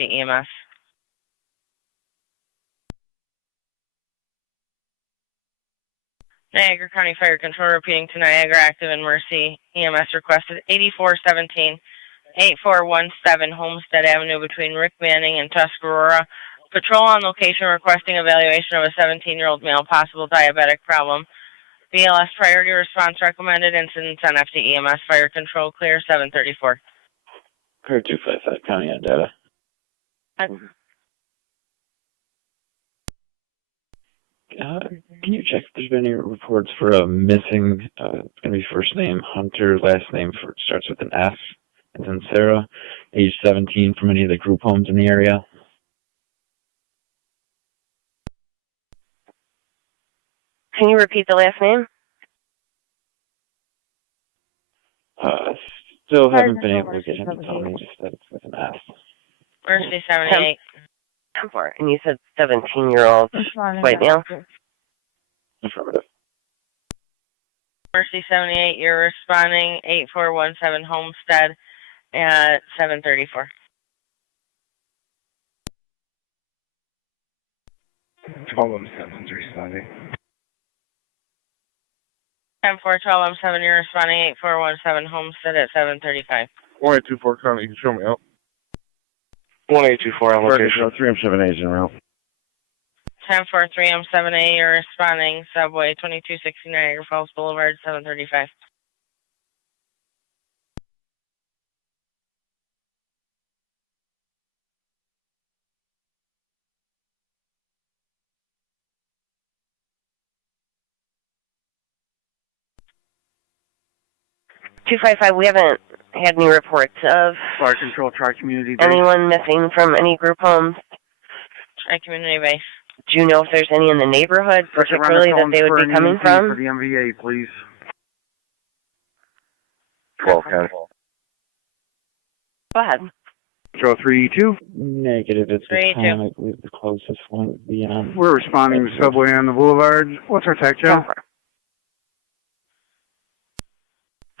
FD EMS. Niagara County Fire Control repeating to Niagara Active and Mercy EMS requested 8417, 8417 Homestead Avenue between Rick Manning and Tuscarora. Patrol on location requesting evaluation of a 17-year-old male, possible diabetic problem. BLS priority response recommended. Incidents on FD EMS. Fire Control clear 734. Clear 255 County on data. Can you check if there's been any reports for a missing, it's going to be first name Hunter, last name starts with an F, and then Sarah, age 17, from any of the group homes in the area? Can you repeat the last name? Still haven't been able to get him to tell me just that it's with an F. Mercy 78. And you said 17-year-old white male? Affirmative. Mercy 78, you're responding 8417 Homestead at 734. 1217's responding. 10-4-12-7, you're responding 8417 Homestead at 735. 1824 County, you can show me out. 1824 on location. 3M7A is en route. 10-4-3-7A, you're responding Subway 2260 Niagara Falls Boulevard, 735. We haven't had any reports of Fire Control, Tri-Community Base. anyone missing from any group homes. Tri-Community Base. Do you know if there's any in the neighborhood, particularly that they would be coming from? For the MVA, please. 12 County. Go ahead. 03E2. Negative. It's the 382. time. I believe the closest one would be on. We're responding to Subway on the Boulevard. What's our TAC, Joe?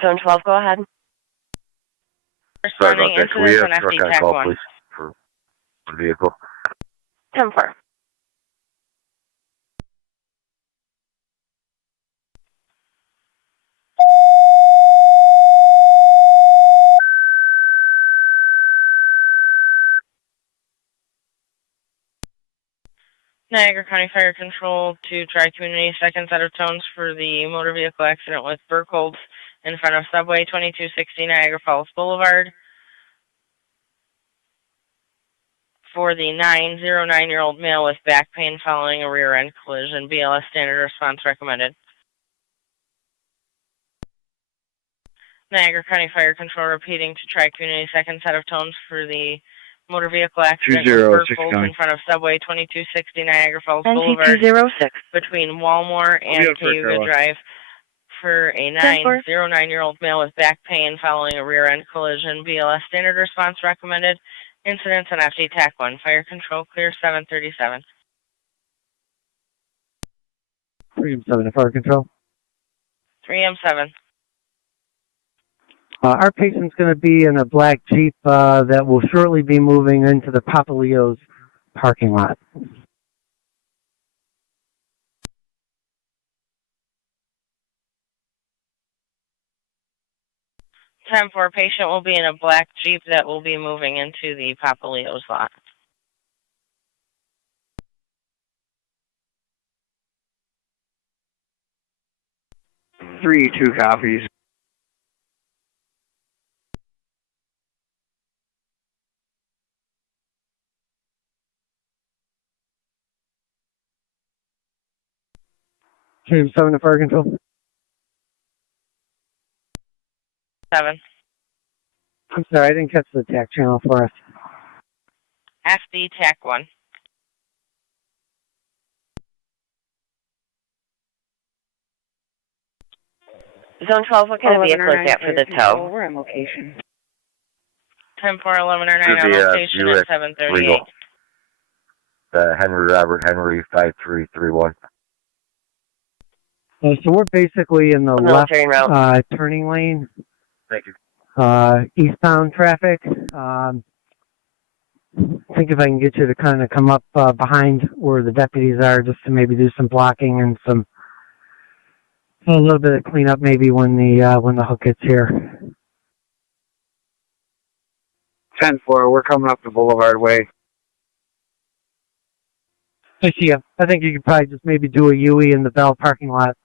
Zone 12, go ahead. Responding incidents on FD TAC 1. please, for one vehicle. 10-4. Niagara County Fire Control to Tri-Community, second set of tones for the motor vehicle accident with Burkholz in front of Subway 2260 Niagara Falls Boulevard. For the 909-year-old male with back pain following a rear-end collision. BLS standard response recommended. Niagara County Fire Control repeating to Tri-Community, second set of tones for the motor vehicle accident with Burkholz in front of Subway 2260 Niagara Falls Boulevard between Walmore and Cayuga Drive for a 909-year-old male with back pain following a rear-end collision. BLS standard response recommended. Incidents on FD TAC 1. Fire Control clear 737. 3M7 to Fire Control. 3M7. Our patient's going to be in a black Jeep that will shortly be moving into the Papa Leo's parking lot. Time for patient will be in a black Jeep that will be moving into the Papa Leo's lot. Three, 2 copies. Team 7 to Fire Control. 7. I'm sorry, I didn't catch the TAC channel for us. FD TAC 1. Zone 12, what kind of vehicle is that for the tow? We're on location. 10-4-11-09 on location at 738. Henry Robert Henry 5331. So we're basically in the left route. turning lane. Thank you. Eastbound traffic. think if I can get you to kind of come up behind where the deputies are, just to maybe do some blocking and a little bit of cleanup, maybe when the hook gets here. 10-4, we're coming up the Boulevard way. I see you. I think you could probably just maybe do a UE in the Bell parking lot.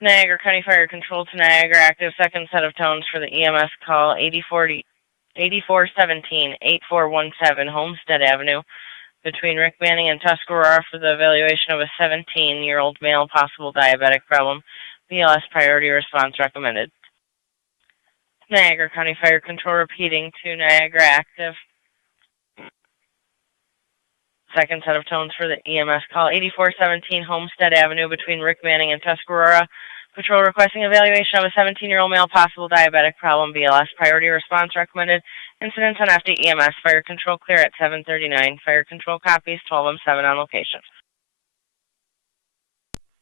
Niagara County Fire Control to Niagara, active second set of tones for the EMS call 8417-8417 Homestead Avenue between Rick Manning and Tuscarora for the evaluation of a 17-year-old male possible diabetic problem. BLS priority response recommended. Niagara County Fire Control repeating to Niagara active. Second set of tones for the EMS call 8417 Homestead Avenue between Rick Manning and Tuscarora. Patrol requesting evaluation of a 17-year-old male possible diabetic problem. BLS priority response recommended. Incidents on FD EMS. Fire Control clear at 7:39. Fire Control copies 12:07 on location.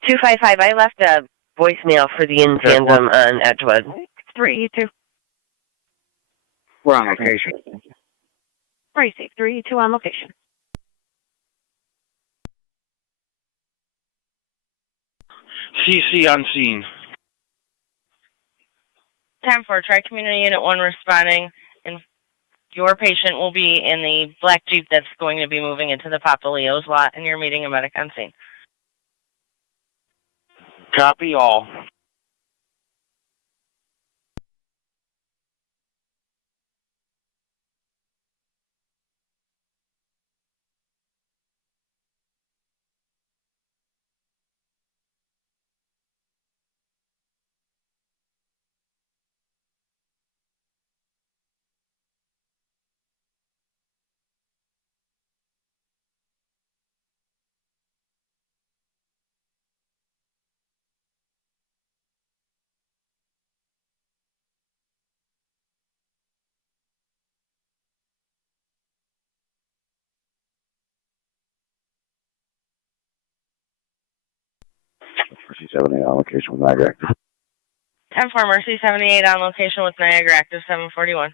255, I left a voicemail for the in tandem on Edgewood. 3-2. We're on location. Tracy, 3-2 on location. CC on scene. 10-4, Tri-Community Unit 1 responding, and your patient will be in the black Jeep that's going to be moving into the Papa Leo's lot, and you're meeting a medic on scene. Copy all. Mercy 78 on location with Niagara active. 10-4, Mercy 78 on location with Niagara active 741.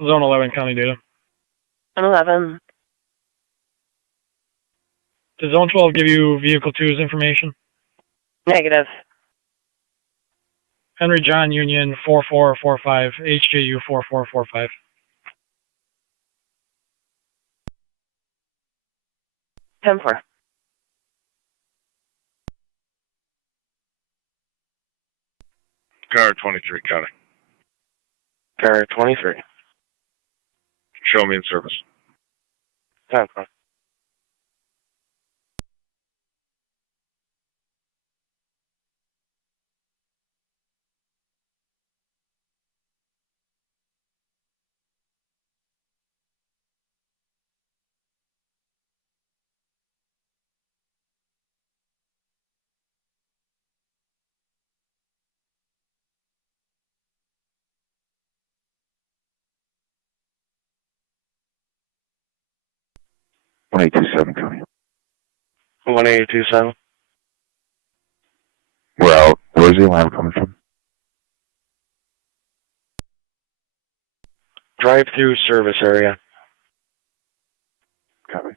Zone 11 county data. 11. Does Zone 12 give you Vehicle 2's information? Negative. Henry John Union 4445, HJU 4445. 10-4. Car 23, county. Car 23. Show me in service. 10-4. One 827 county. 1827. We're out. Where's the alarm coming from? Drive-through service area. Copy.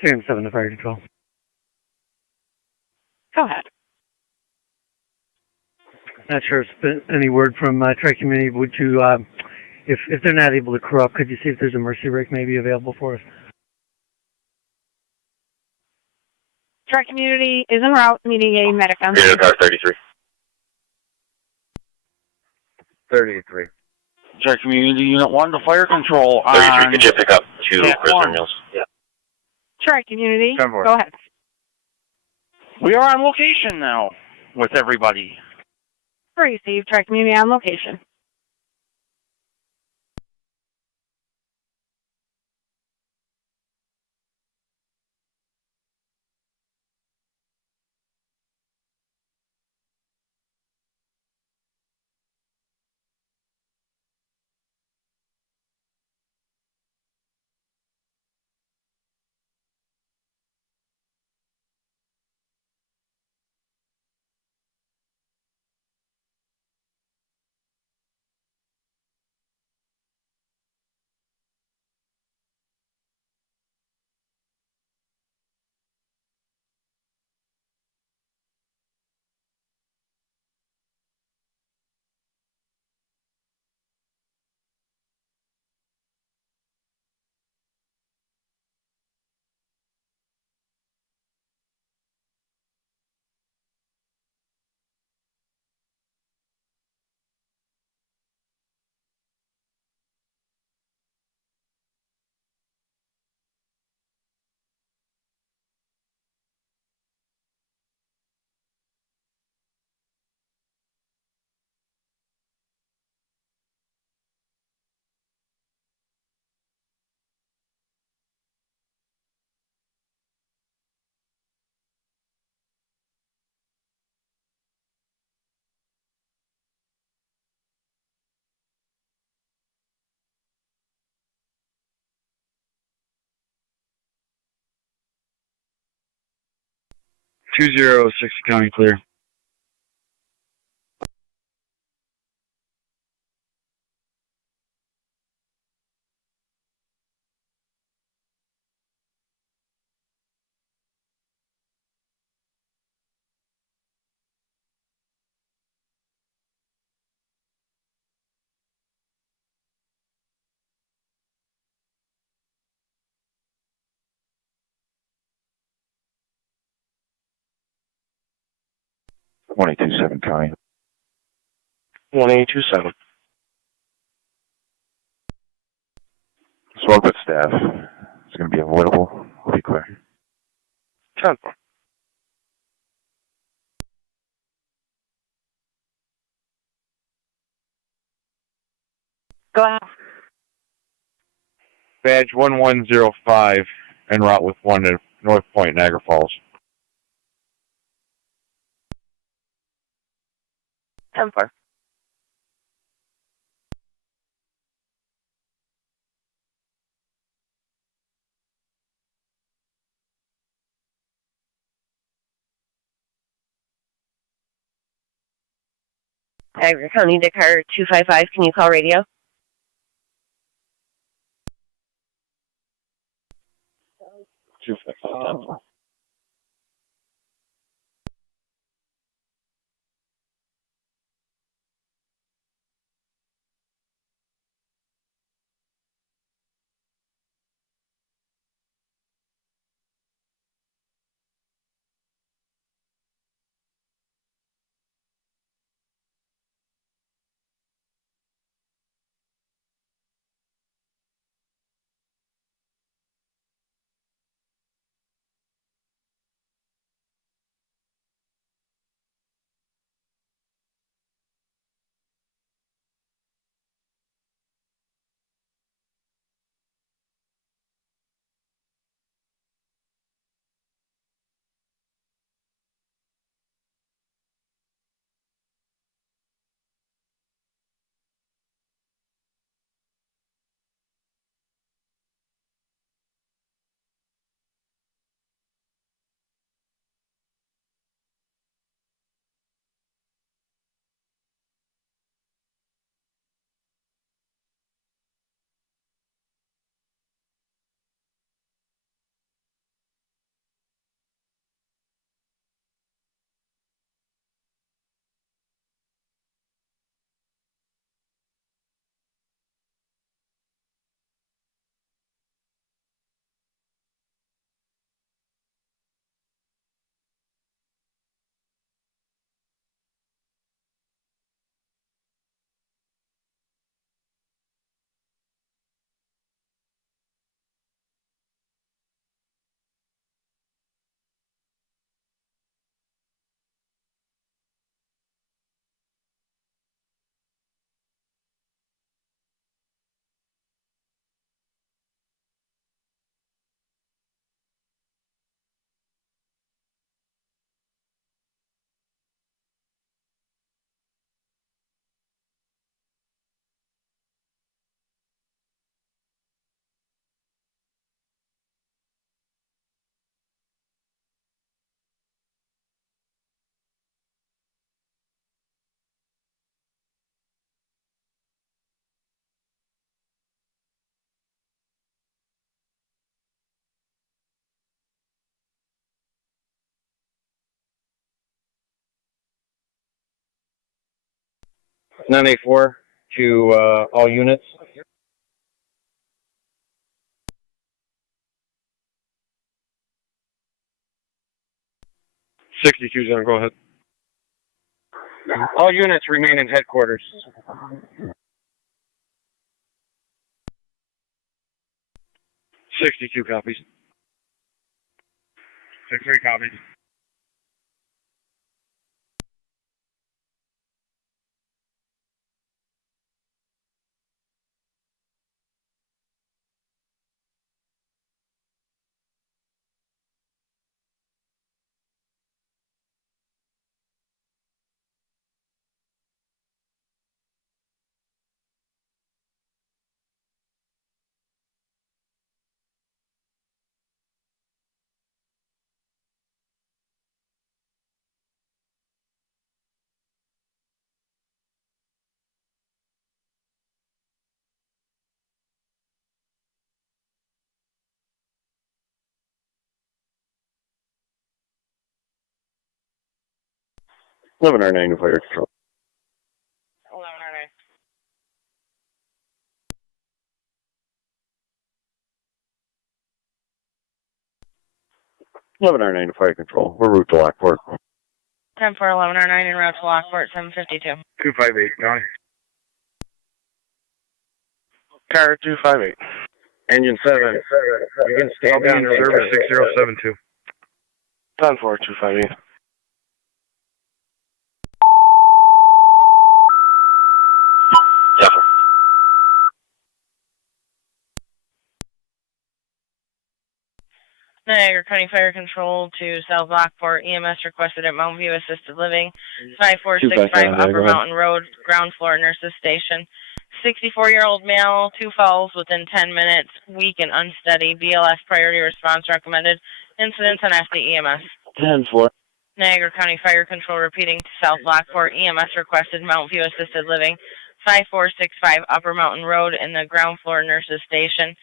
307 to fire control. Go ahead. Not sure if there's been any word from Tri-Community. Would you, if they're not able to crew up, could you see if there's a mercy rig maybe available for us? Tri-Community is en route, needing a medic on Here, car 33. 33. Check Community Unit 1 to fire control 33, could you pick up 2 TAC prisoner meals? Yeah. Tri-Community, 10-4. go ahead. We are on location now with everybody. Receive Tri-Community on location. Two zero 60 County clear. Twenty-two 7 County. 1827. Smoke with staff. It's going to be avoidable. We'll be clear. 10-4. Go ahead. Badge 1105 en route with 1 to North Point, Niagara Falls. 10-4. Niagara County Dakar 255, can you call radio? 984 to all units. 62's gonna go ahead. All units remain in headquarters. 62 copies. 63 copies. Eleven R9 to fire control. 1109. 11 R9 to fire control. We're route to Lockport. 10-4-1109 en route to Lockport, 752. 258, Johnny. Car 258. Engine 7. You can stand down. Service 6072. 10-4 258. Niagara County Fire Control to South Lockport. EMS requested at Mount View Assisted Living, 5465 Upper Mountain Road, ground floor nurses station. 64-year-old male, 2 falls within 10 minutes, weak and unsteady. BLS priority response recommended. Incidents on FDEMS. 10-4. Niagara County Fire Control repeating to South Lockport. EMS requested Mount View Assisted Living, 5465 Upper Mountain Road in the ground floor nurses station.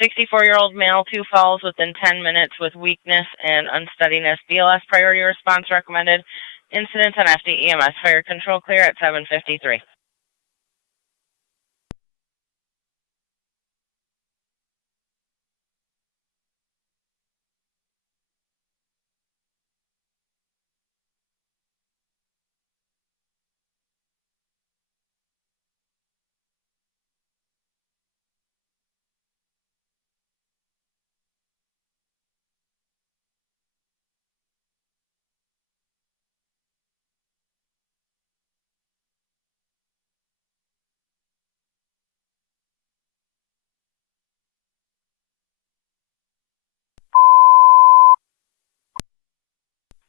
64-year-old male, 2 falls within 10 minutes with weakness and unsteadiness. BLS priority response recommended. Incidents on FDEMS. Fire control clear at 753.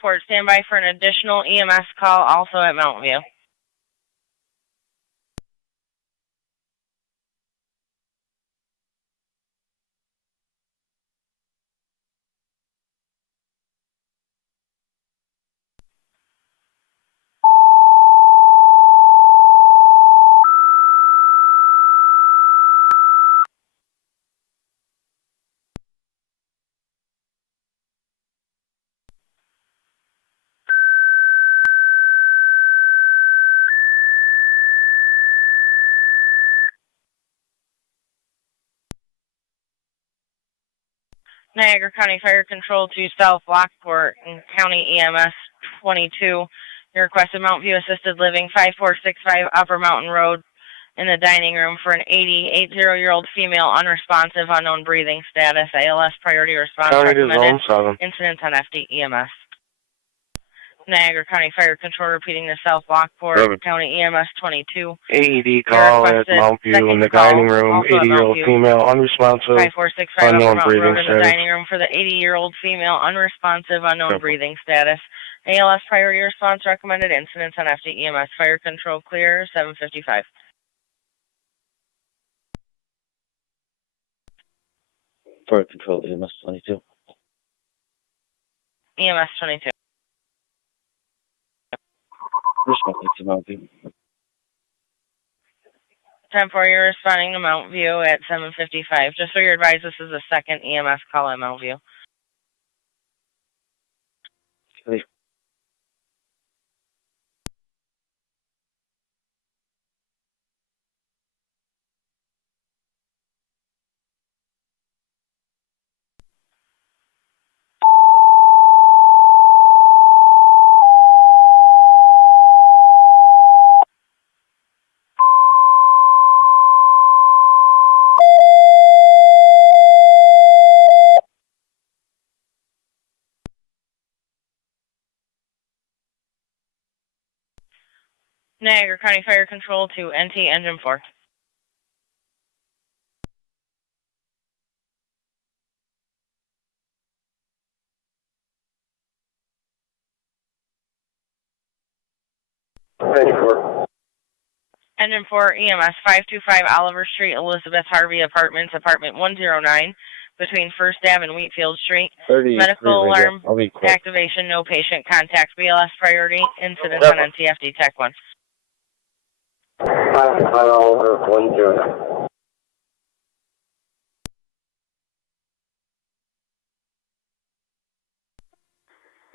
Port, stand by for an additional EMS call also at Mount View. Niagara County Fire Control to South Lockport and County EMS 22. You requested Mount View Assisted Living, 5465 Upper Mountain Road in the dining room for an 80-year-old female, unresponsive, unknown breathing status. ALS priority response recommended. Incidents on FDEMS. Niagara County Fire Control repeating to South Lockport, County EMS 22. AED call at Mount View in the dining room. 80-year-old female, unresponsive, 5465 unknown Upper breathing Mountain Road in the status. dining room for the 80-year-old female, unresponsive, unknown breathing status. ALS priority response recommended. Incidents on FDEMS. Fire control clear, 755. Fire control, EMS 22. EMS 22. Responding to Mount View. 10-4, you're responding to Mount View at 755. Just so you're advised, this is the second EMS call at Mount View. Okay. Niagara County Fire Control to NT Engine 4. Engine 4 EMS 525 Oliver Street, Elizabeth Harvey Apartments, Apartment 109, between First Ave and Wheatfield Street. Medical alarm activation, no patient contact. BLS priority, incident on NTFD Tech 1. 525 Oliver 109.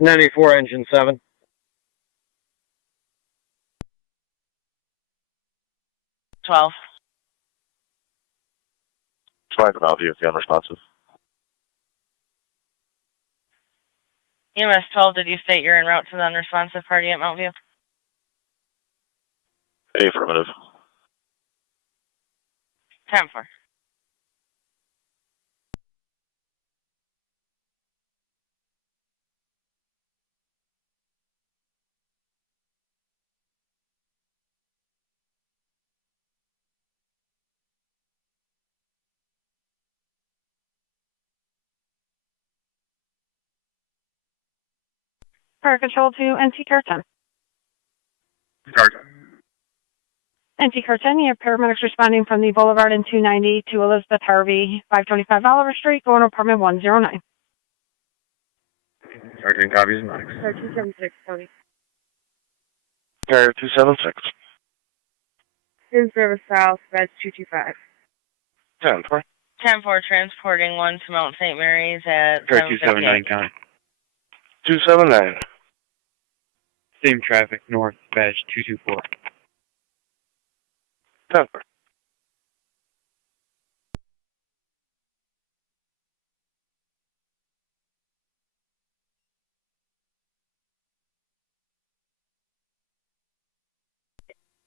.94 Engine 7. 12. 5 and I'll be if you're unresponsive. EMS 12, did you state you're en route to the unresponsive party at Mount View? Affirmative. 10-4. Fire Control to NT Car 10. NT Car 10, you have paramedics responding from the Boulevard in 290 to Elizabeth Harvey, 525 Oliver Street, going to apartment 109. Sergeant copies Max. Car 276, Tony. Car 276. Students River South, beds 225. 10-4. 10-4, transporting 1 to Mount St. Mary's at Car 758. 279 County. 279. Same traffic, north, badge 224. 10-4.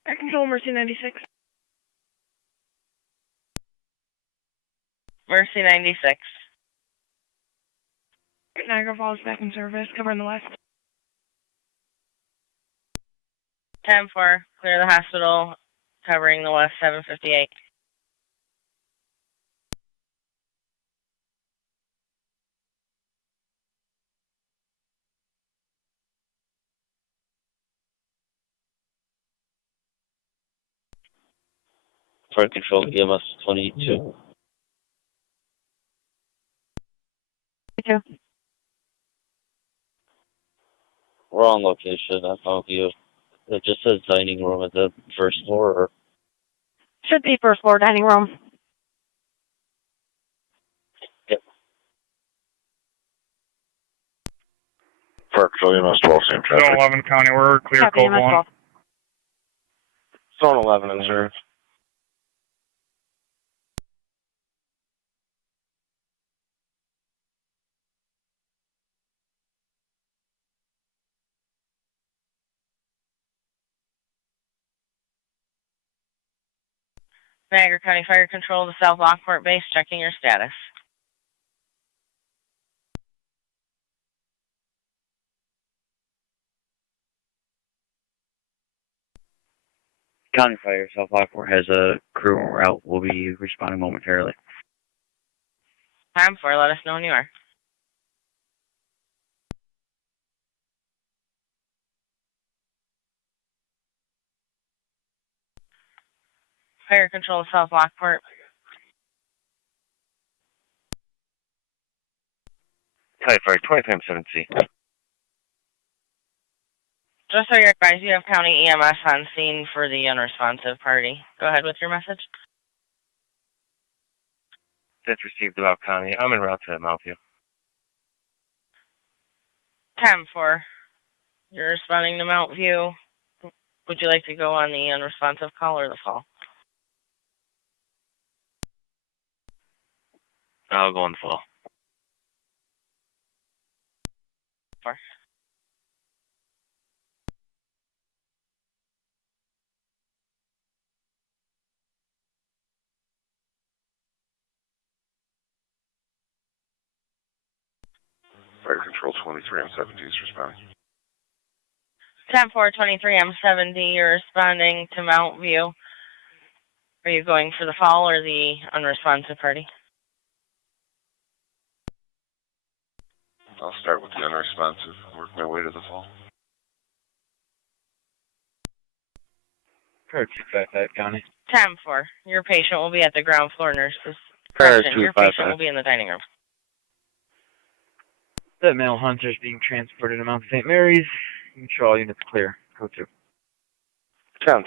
Fire Control, Mercy 96. Mercy 96. Niagara Falls back in service, covering the west. 10-4, clear the hospital, covering the west, 758. Fire Control, EMS 22. 22. We're on location at Mount View. It just says dining room at the first floor. Or... Should be first floor dining room. Yep. Fire Control, EMS 12, same traffic. Zone 11 County, we're clear Copy, code EMS 1. 12. Zone 11 in service. Niagara County Fire Control to South Lockport Base, checking your status. County Fire, South Lockport has a crew en route. We'll be responding momentarily. 10-4, let us know when you are. Fire Control to South Lockport. Type Fire 25-7C. Just so you're advised, you have County EMS on scene for the unresponsive party. Go ahead with your message. That's received about County. I'm en route to Mount View. 10-4, you're responding to Mount View. Would you like to go on the unresponsive call or the call? I'll go on the fall. 4. Fire Control 23 and 17 is responding. 10-4-23, I'm 70. You're responding to Mount View. Are you going for the fall or the unresponsive party? I'll start with the unresponsive, work my way to the fall. Car 255 County. 10-4, your patient will be at the ground floor nurses. Car Correction, your 255. patient will be in the dining room. That male hunter is being transported to Mount St. Mary's. Control units clear. Code 2. 10-4.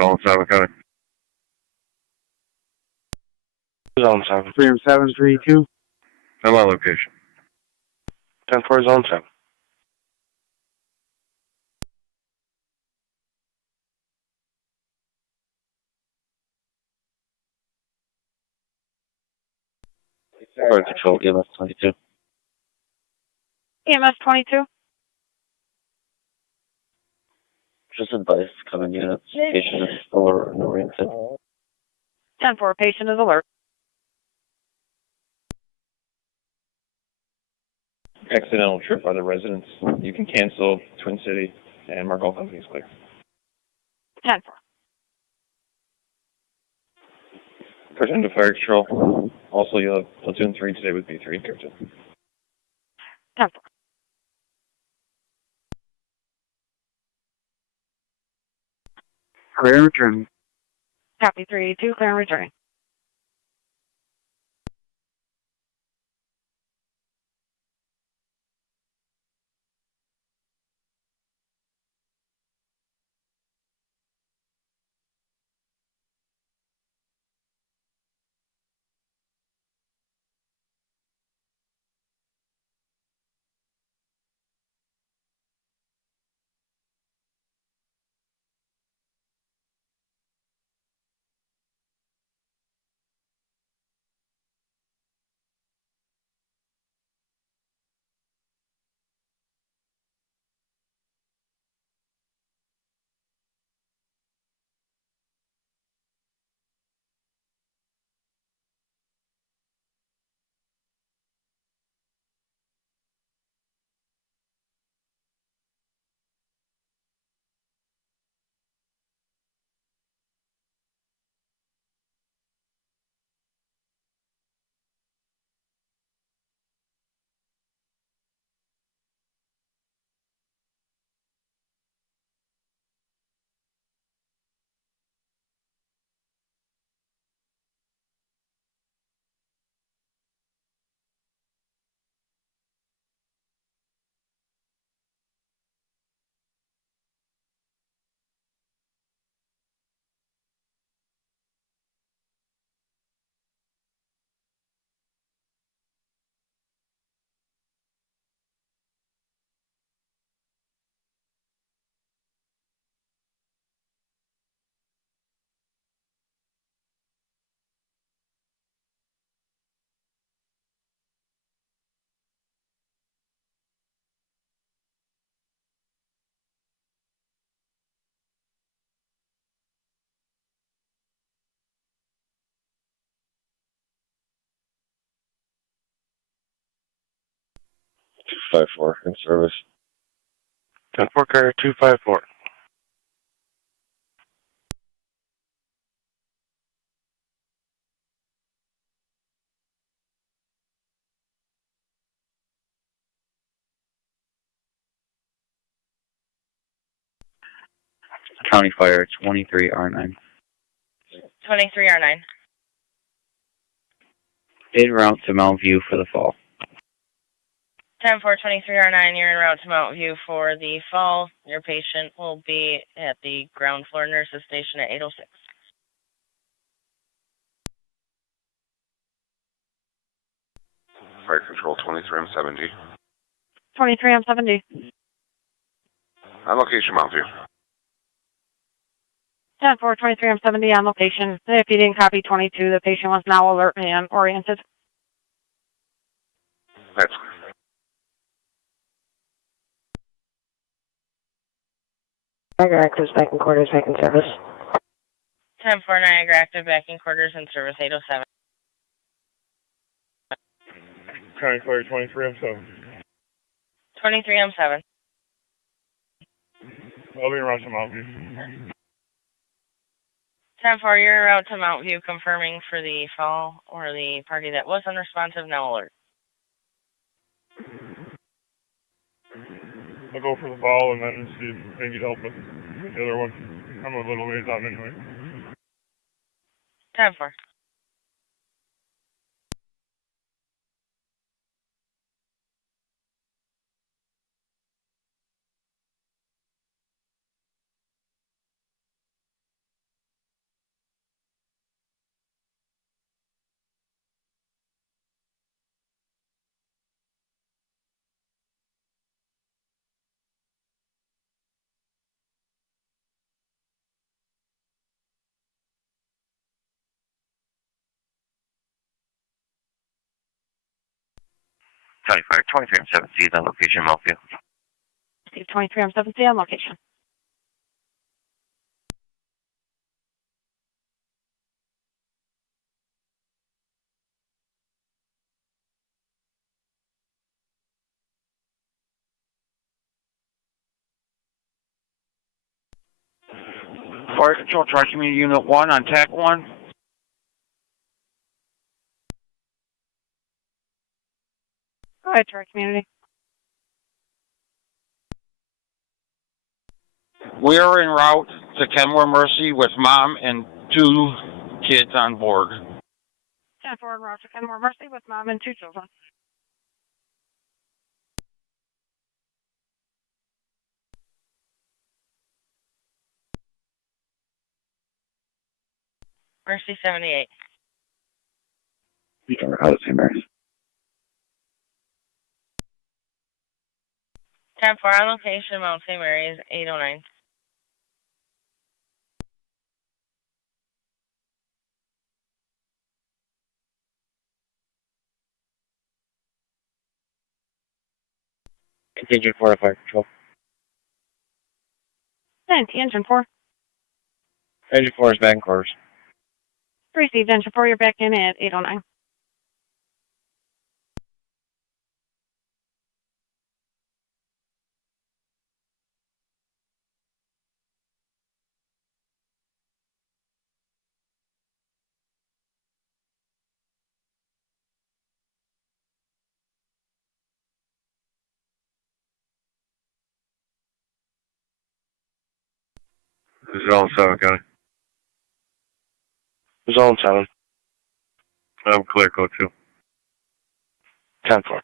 Zone 7 County. Zone 7. 30732. I'm on location. 10-4, Zone 7. Fire control, EMS 22. EMS 22. Just advice, coming units. Patient is oriented. 10-4, patient is alert. Accidental trip by the residents. You can cancel Twin City and mark all companies clear. 10-4. Return to fire control. Also, you'll have platoon 3 today with B3 and Captain. 10-4. Clear and returning. Copy 382, clear and returning. Two five four in service. 10-4, carrier 254. County Fire 23R9. 23R9. En route to Mount View for the fall. 10-4, 23R9, you're en route to Mount View for the fall. Your patient will be at the ground floor nurses station at 8:06. Fire Control 23M70. 23M70. On location, Mount View. 10-4, 23M70 on location. If you didn't copy 22, the patient was now alert and oriented. That's Niagara Active's back in quarters, back in service. 10-4, Niagara Active, back in quarters in service 8:07. County Fire 23M7. 23M7. I'll be around to Mount View. 10-4, you're en route to Mount View, confirming for the fall or the party that was unresponsive, now alert. I'll go for the ball and then see if they need help with the other one. I'm a little ways out anyway. 10-4. County Fire 23M70 on location, Mount View. 23M70 on location. Fire Control, Tri-Community Unit 1 on TAC 1. Go ahead, Tri Community. We are en route to Kenmore Mercy with mom and 2 kids on board. 10-4, en route to Kenmore Mercy with mom and 2 children. Mercy 78. You don't know how to say Mary's. 10-4, on location, Mount St. Mary's 8:09. Contingent 4 to Fire Control. Engine 4. Engine 4 is back in quarters. Received, Engine 4, you're back in at 8:09. Zone 7, County. Zone 7. I'm clear, code 2. 10-4.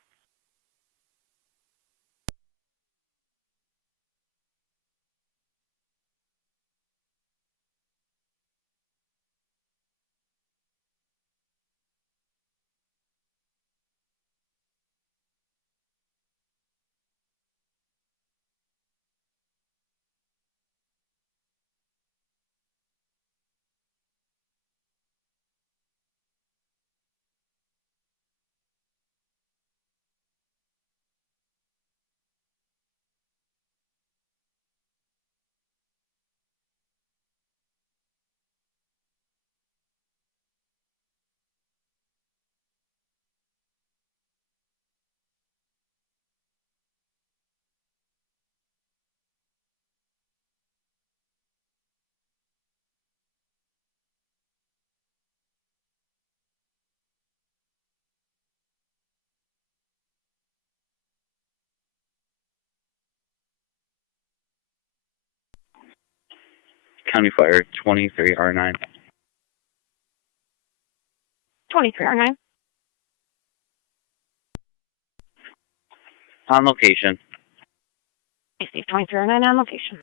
County Fire 23R9. 23R9. On location. Steve, 23R9 on location.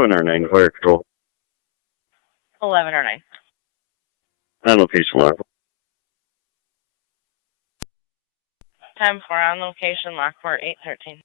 R9, Fire Control. 11R9. On location, Lockport. 10-4 on location, Lockport 813.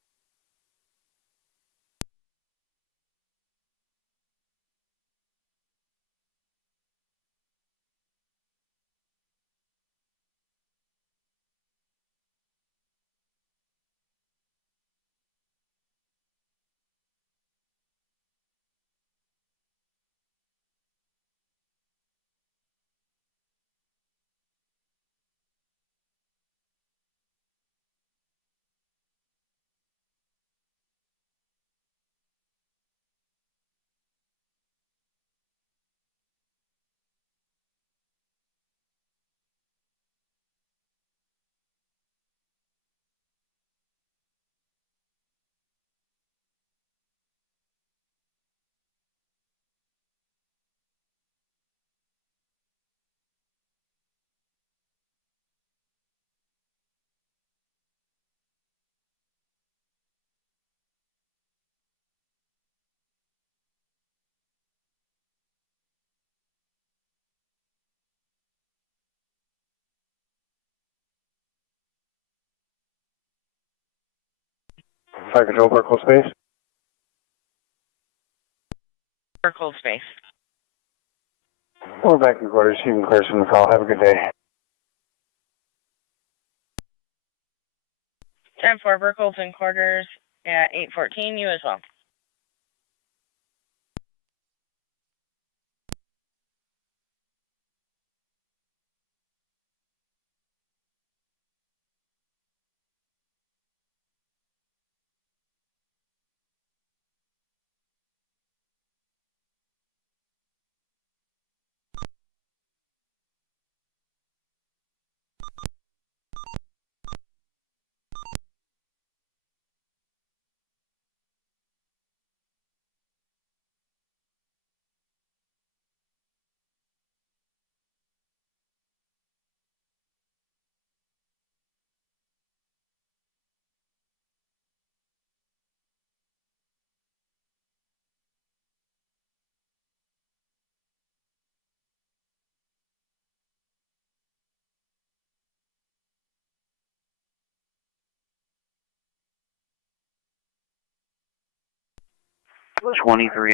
Fire Control, Burkle Space. Circle space. We're back in quarters. You can clear from the call. Have a good day. 10-4, Burkle's in quarters at 814, you as well.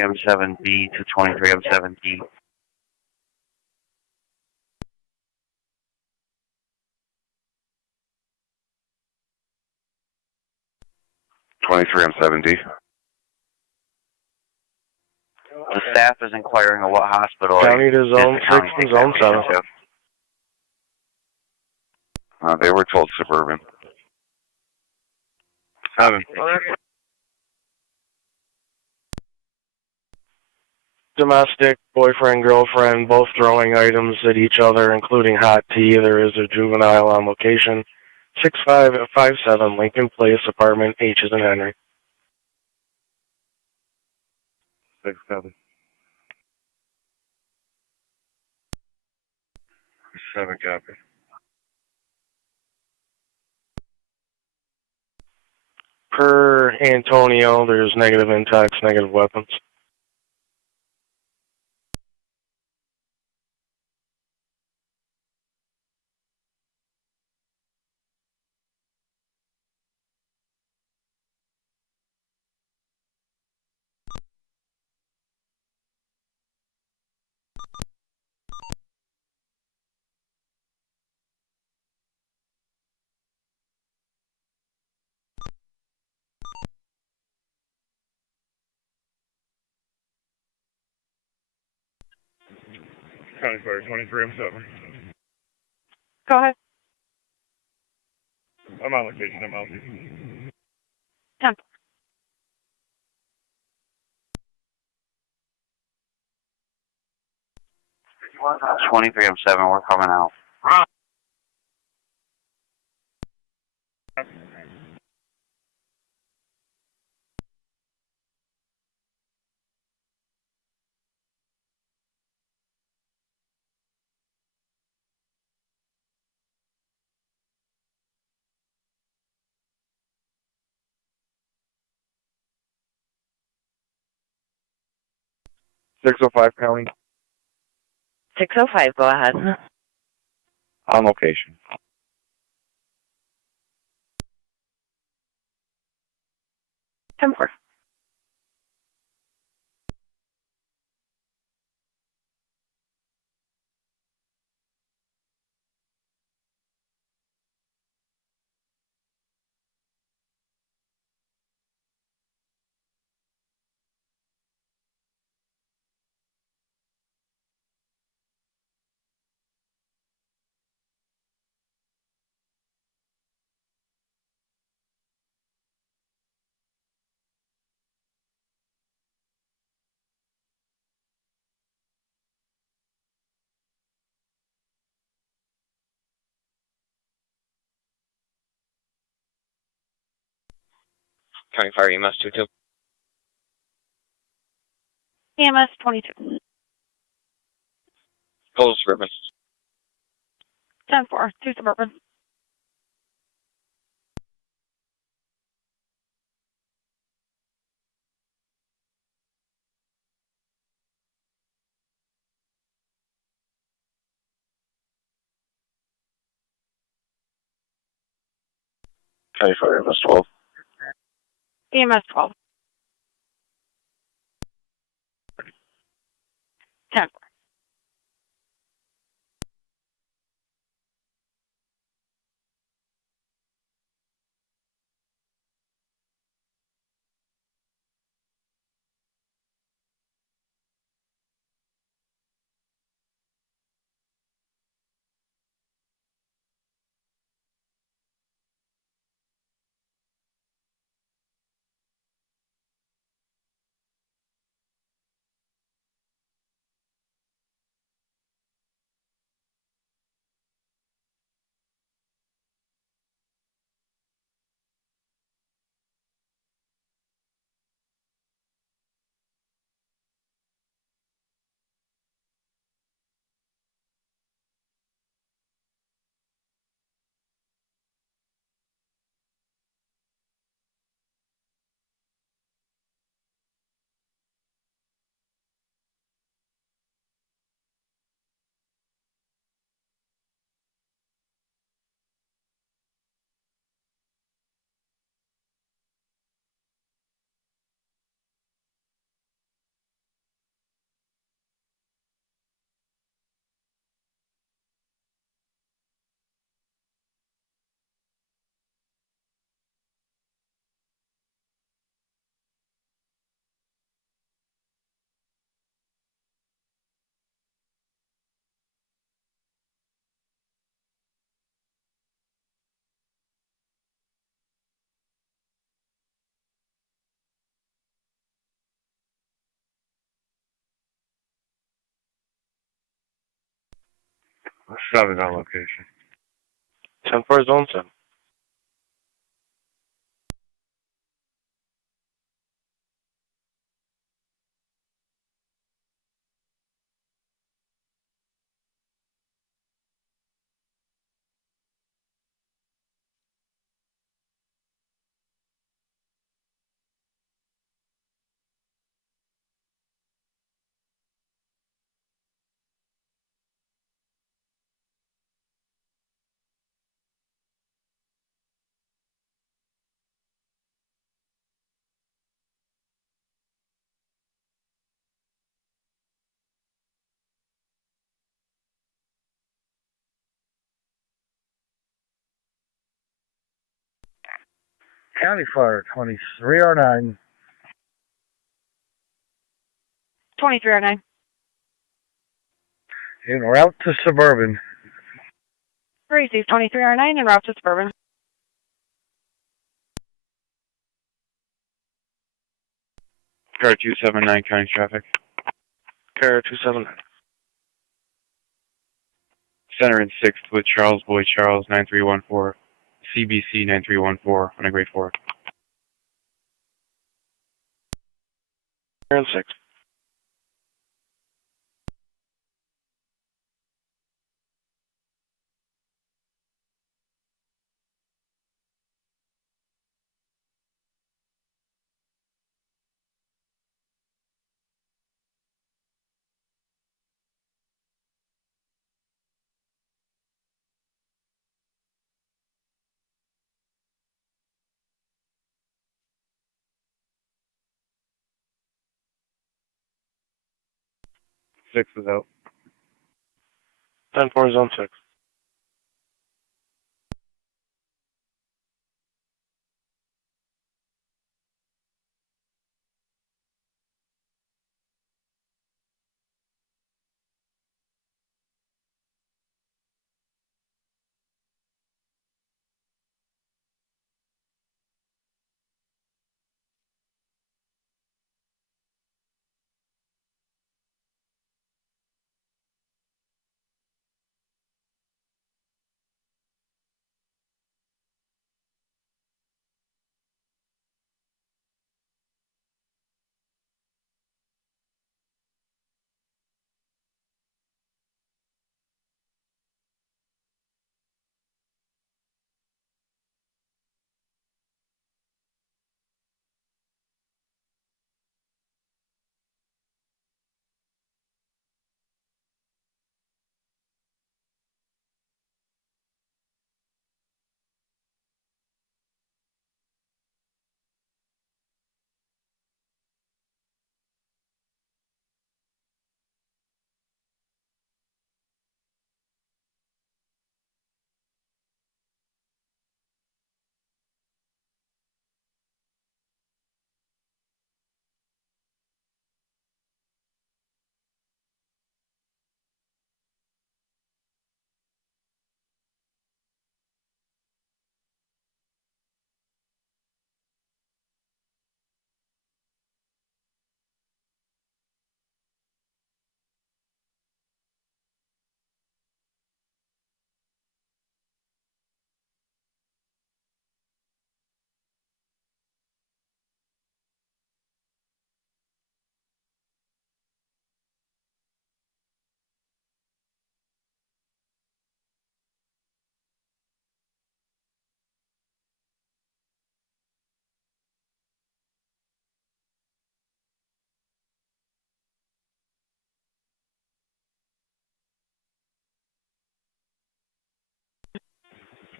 M7B to 23M7D. 23M7D. The staff is inquiring of what hospital. County to Zone 6 and Zone 7. They were told suburban. 7. Domestic, boyfriend, girlfriend, both throwing items at each other, including hot tea. There is a juvenile on location. 6557 Lincoln Place, apartment H is in Henry. 6-7. 7 copy. Per Antonio, there's negative intox, negative weapons. County Fire 23M7. Go ahead. I'm on location. I'm out. 10. 23M7, we're coming out. .605 County. 605, go ahead. On location. 10-4. County Fire EMS 22. EMS 22. Total Suburban. 10-4. 2 Suburban. County Fire EMS 12. EMS 12. 10-4. Seven on location. 10-4 Zone 7. County Fire 2309. 2309. En route to Suburban. Receive 2309 en route to Suburban. Car 279, county traffic. Car 279. Center and 6th with Charles Boy Charles 9314. CBC 9314 on a grade 4. Car 6. Six is out. 10-4 zone 6.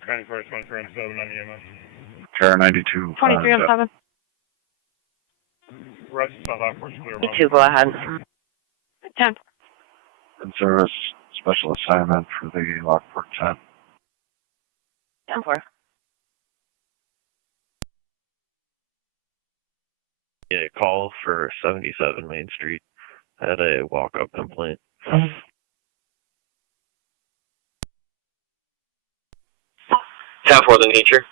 County Fire 2307 on EMS. Car 92. 2307. Rest South Lockport's clear. Me too, go ahead. 10. In service, special assignment for the Lockport 10. 10-4. Yeah, call for 77 Main Street. Had a walk-up complaint. 10-4 the nature.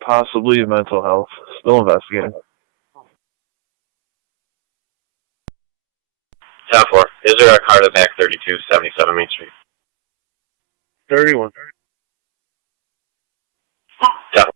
Possibly mental health. Still investigating. 10-4. Is there a car to back 3277 Main Street? 31. 10-4.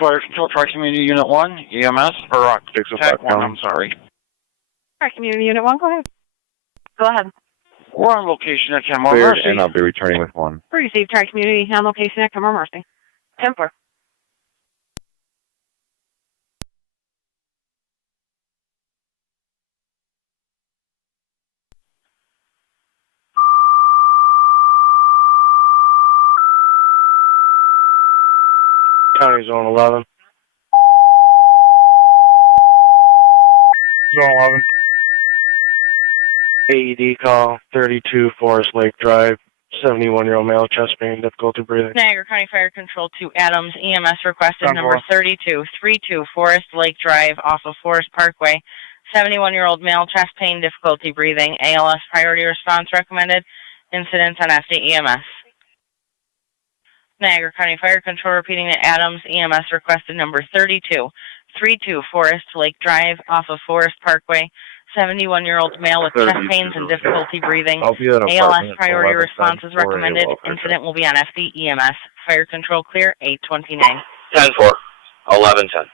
Fire Control Tri-Community Unit 1, EMS, or TAC 1, I'm sorry. Tri-Community Unit 1, go ahead. Go ahead. We're on location at Kenmore Cleared, Mercy. and I'll be returning with 1. Receive Tri-Community on location at Kenmore Mercy. 10-4. County Zone 11. Zone 11. AED call, 32 Forest Lake Drive, 71-year-old male, chest pain, difficulty breathing. Niagara County Fire Control to Adams, EMS requested number 3232 Forest Lake Drive off of Forest Parkway. 71-year-old male, chest pain, difficulty breathing, ALS priority response recommended, incidents on FD EMS. Niagara County Fire Control repeating to Adams, EMS requested number 3232 Forest Lake Drive off of Forest Parkway. 71-year-old male with chest pains and difficulty breathing. ALS priority response is recommended. Incident will be on FD EMS. Fire control clear, 829. 10-4, 11-10.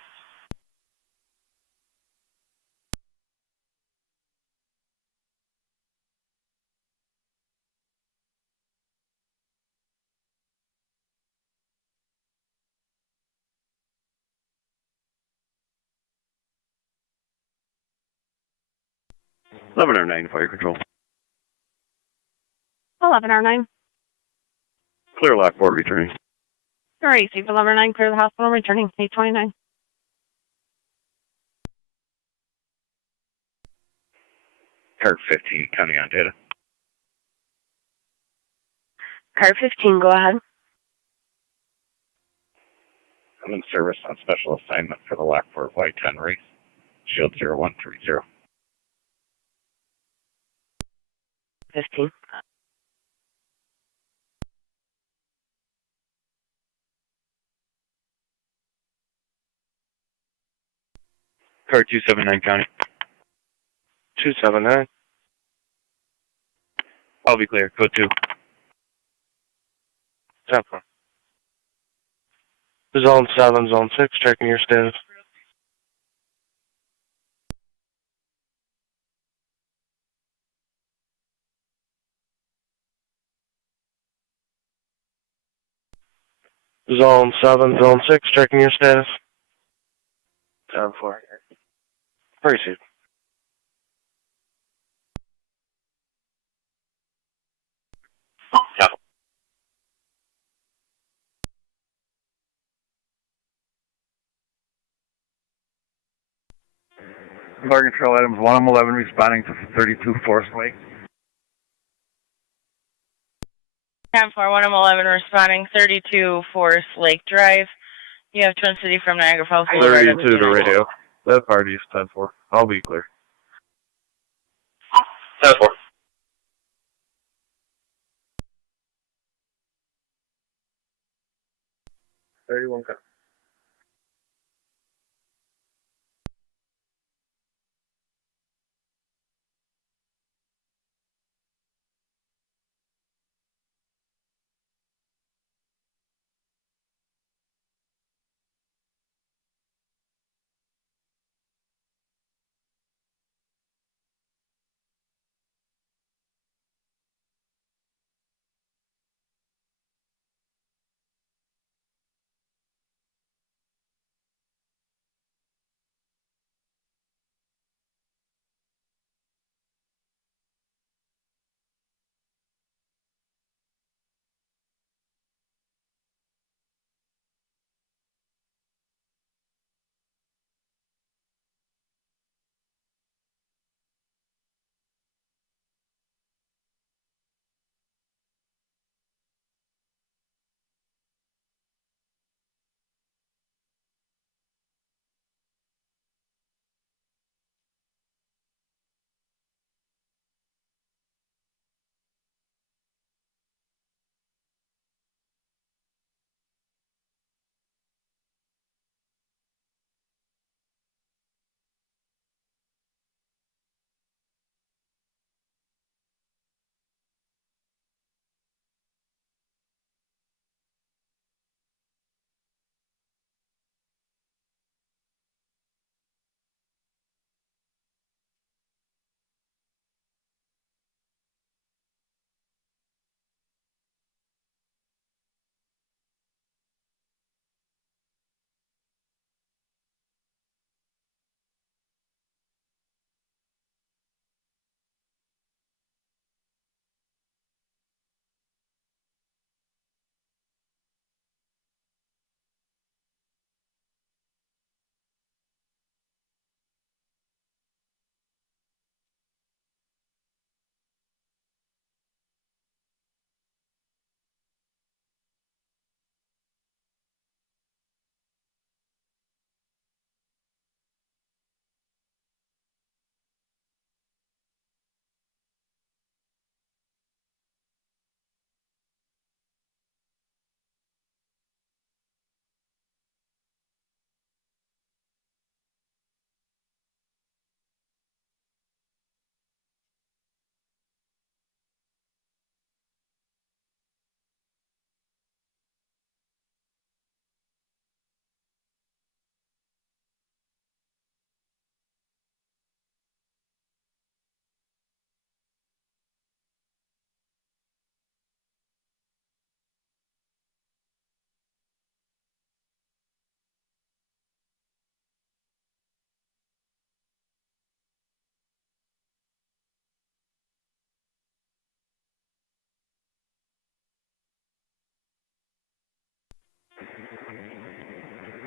$1109 Fire Control. 11R9. Clear Lockport returning. Receive 11R9, clear the hospital, returning, 829. Card 15, counting on data. Card 15, go ahead. I'm in service on special assignment for the Lockport Y10 race. Shield 0130. 15. Card 279 county. 279. I'll be clear. Code 2. 10-4. Zone 7, Zone 6, checking your status. Zone 7, Zone 6, checking your status. 10-4. Receive. Yeah. Fire Control items 111 responding to 32 Forest Lake. 10-4, 11 responding, 32 Forest Lake Drive. You have Twin City from Niagara Falls. 32 to radio. That party is 10-4. I'll be clear. 10-4. 31.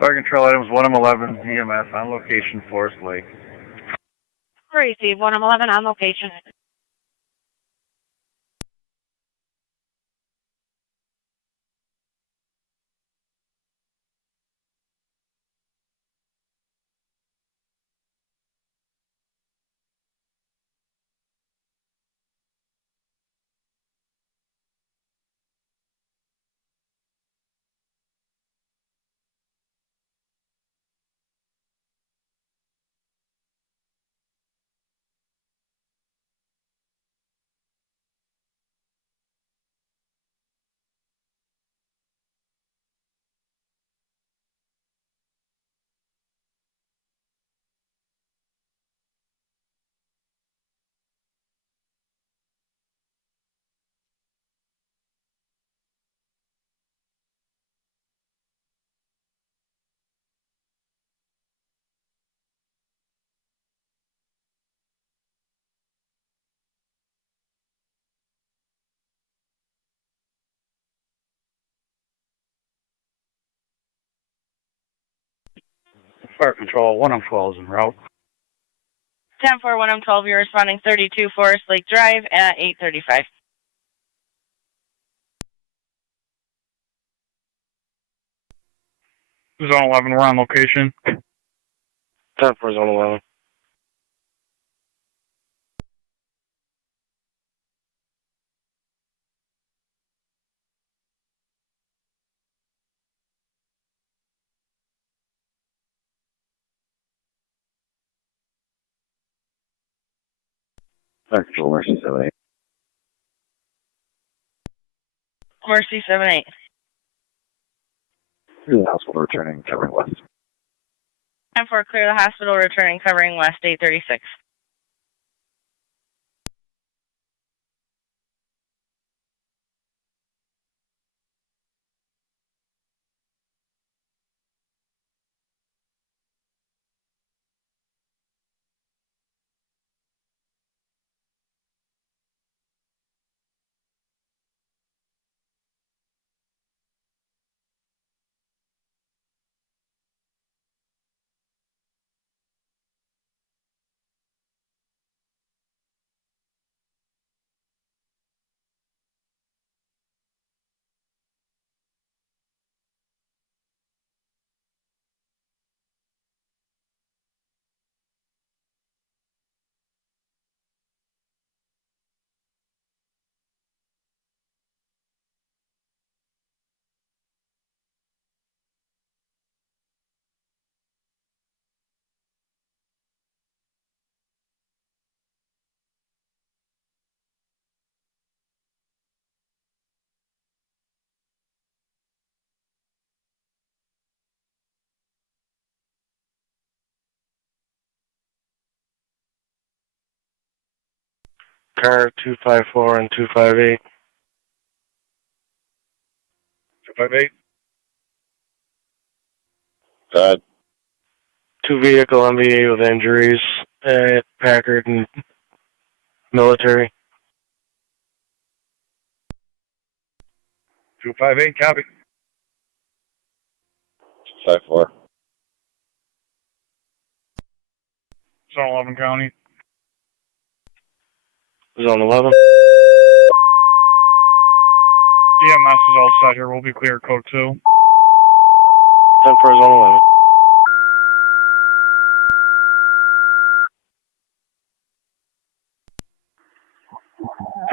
Fire control items 1M11 EMS on location, Forest Lake. Receive 1M11 on location. Fire control 1M12 is en route. 10-4, 1M12, you're responding 32 Forest Lake Drive at 8:35. Zone 11, we're on location. 10-4, Zone 11. Fire control, Mercy 78. Mercy 7-8. Clear the hospital, returning, covering west. 10-4, clear the hospital, returning, covering west, 8:36. Car 254 and 258. 258. Good. 2 vehicle MVA with injuries at Packard and military. 258, copy. 54. Zone 11 County. Zone 11. EMS is all set here. We'll be clear code 2. 10-4, Zone 11.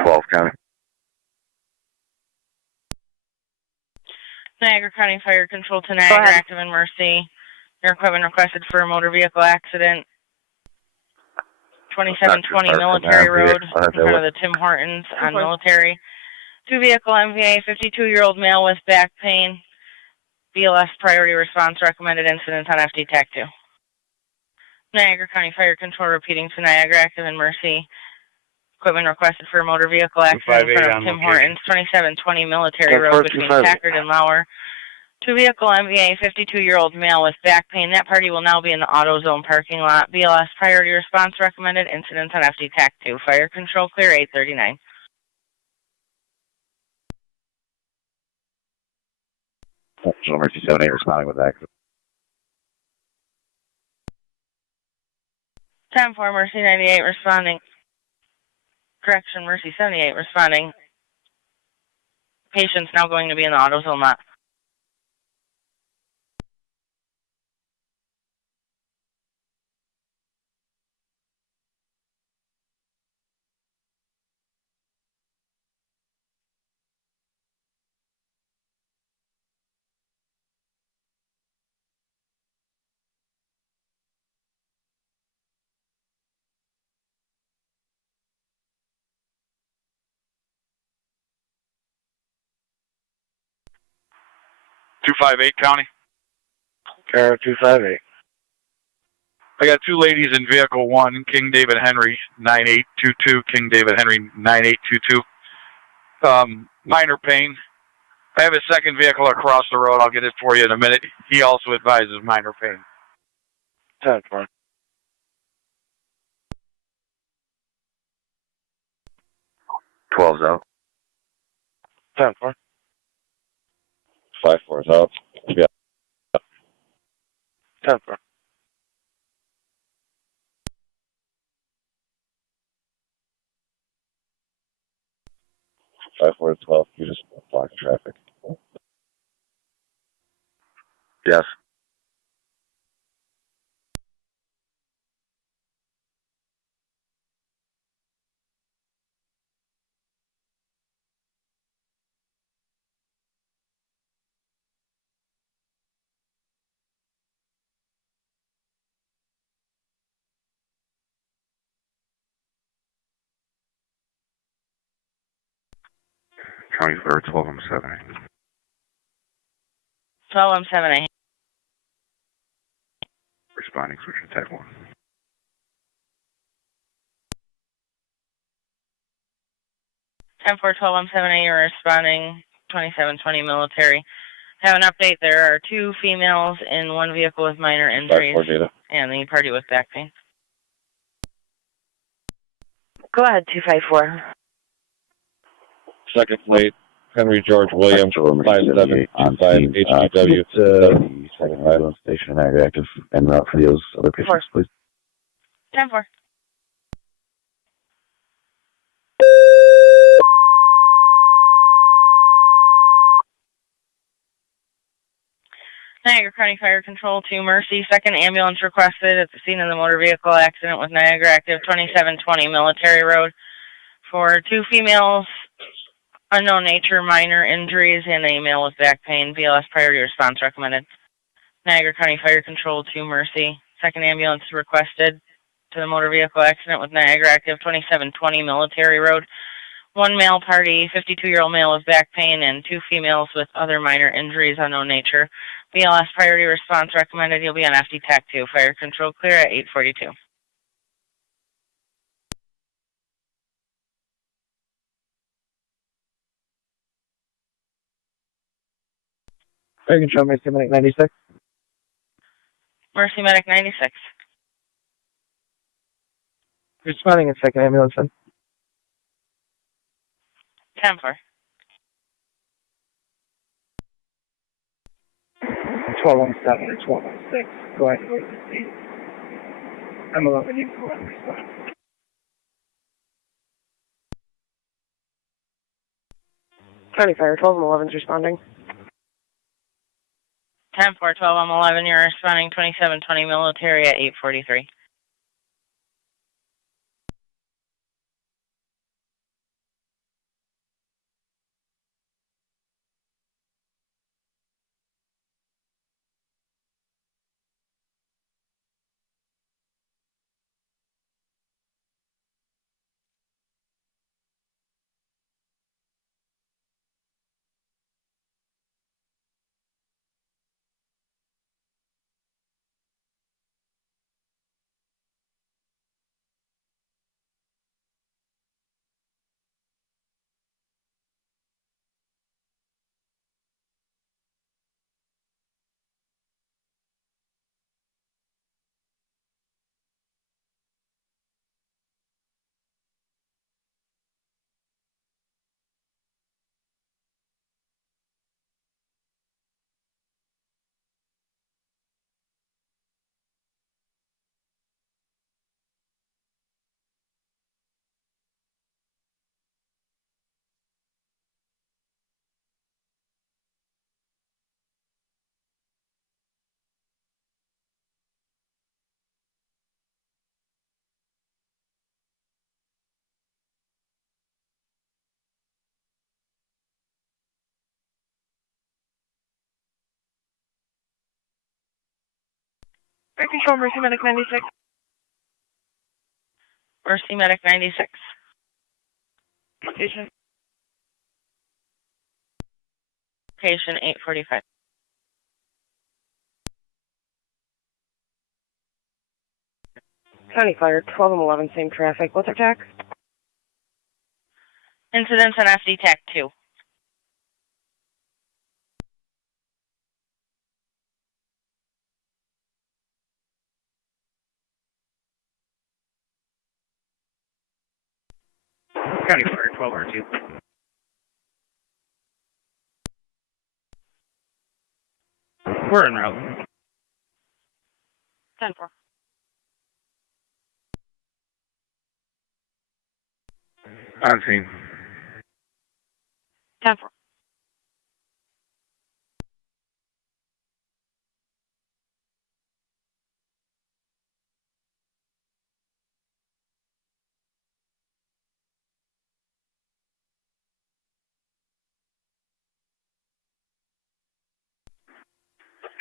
12 County. Niagara County Fire Control to Niagara, active in Mercy. Your equipment requested for a motor vehicle accident. 2720 Military Road, in front of the Tim Hortons on Military. 2 vehicle MVA, 52-year-old male with back pain. BLS priority response recommended incident on FD TAC 2. Niagara County Fire Control repeating to Niagara, active in Mercy. Equipment requested for a motor vehicle accident in front of Tim Hortons, 2720 Military Road between Packard and Lauer. 2 vehicle MVA, 52-year-old male with back pain. That party will now be in the AutoZone parking lot. BLS priority response recommended. Incidents on FD TAC 2. Fire control clear, 8:39. Mercy 78 responding with accident. 10-4, Mercy 98 responding. Correction, Mercy 78 responding. Patient's now going to be in the AutoZone lot. County. Car 258. I got two ladies in vehicle 1, King David Henry 9822, King David Henry 9822. Minor pain. I have a second vehicle across the road. I'll get it for you in a minute. He also advises minor pain. 10-4. 12's out. 10-4. 5-4's out. Yeah. 10-4. 5-4 to 12. You just block traffic. Yes. County for 12, I'm 7. 12, I'm 7A. Responding, switch to type 1. 10-4, 12, I'm 7A, you're responding 2720 military. Have an update, there are 2 females in 1 vehicle with minor injuries. 5-4 data. And the party with back pain. Go ahead, 254. Second plate, Henry George Williams, 5725 HGW. Second ambulance station, Niagara active, en route for those other patients, please. 10-4. Niagara County Fire Control to Mercy. Second ambulance requested at the scene of the motor vehicle accident with Niagara Active 2720 Military Road for 2 females, unknown nature, minor injuries, and a male with back pain. BLS priority response recommended. Niagara County Fire Control to Mercy. Second ambulance requested to the motor vehicle accident with Niagara Active 2720 Military Road. 1 male party, 52-year-old male with back pain, and 2 females with other minor injuries, unknown nature. BLS priority response recommended. You'll be on FD TAC 2. Fire control clear at 842. Fire control, Mercy Medic 96. Mercy Medic 96. Responding in second ambulance, then. 10-4. 1217 or 1216. Go ahead. I'm 11. County Fire 12 and 11's responding. 10-4, 12, I'm 11. You're responding 2720 military at 843. Control, Mercy Medic 96. Mercy Medic 96. Patient. Patient 845. County Fire, 12 and 11, same traffic. What's our TAC? Incidents on FD TAC 2. County Fire, 12 R2. We're en route. 10-4. On scene. 10-4.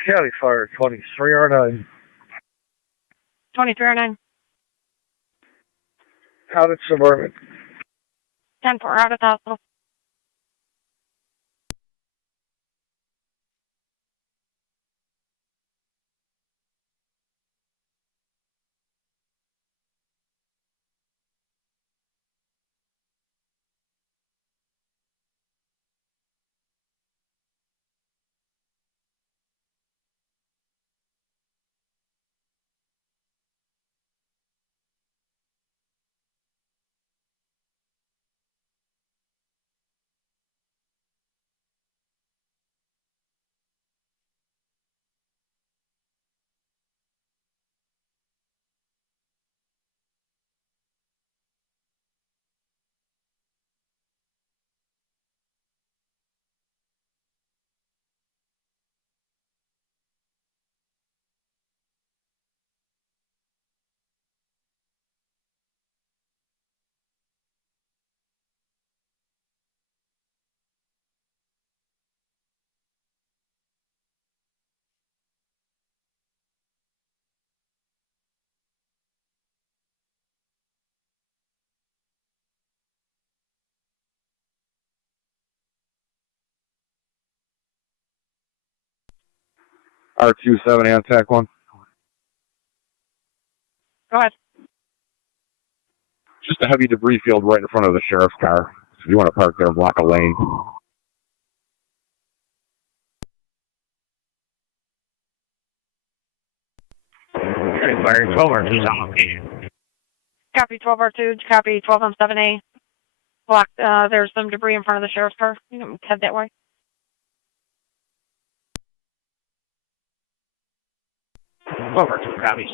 County Fire, 23R9. 2309. Out at Suburban. 10-4, out at the hospital. R27 and TAC 1. Go ahead. Just a heavy debris field right in front of the sheriff's car. So if you want to park there, block a lane. County Fire, 12 R2's on location. Copy 12R2, copy 12 on 7A. Block, there's some debris in front of the sheriff's car. You can head that way. 12 R2 copies.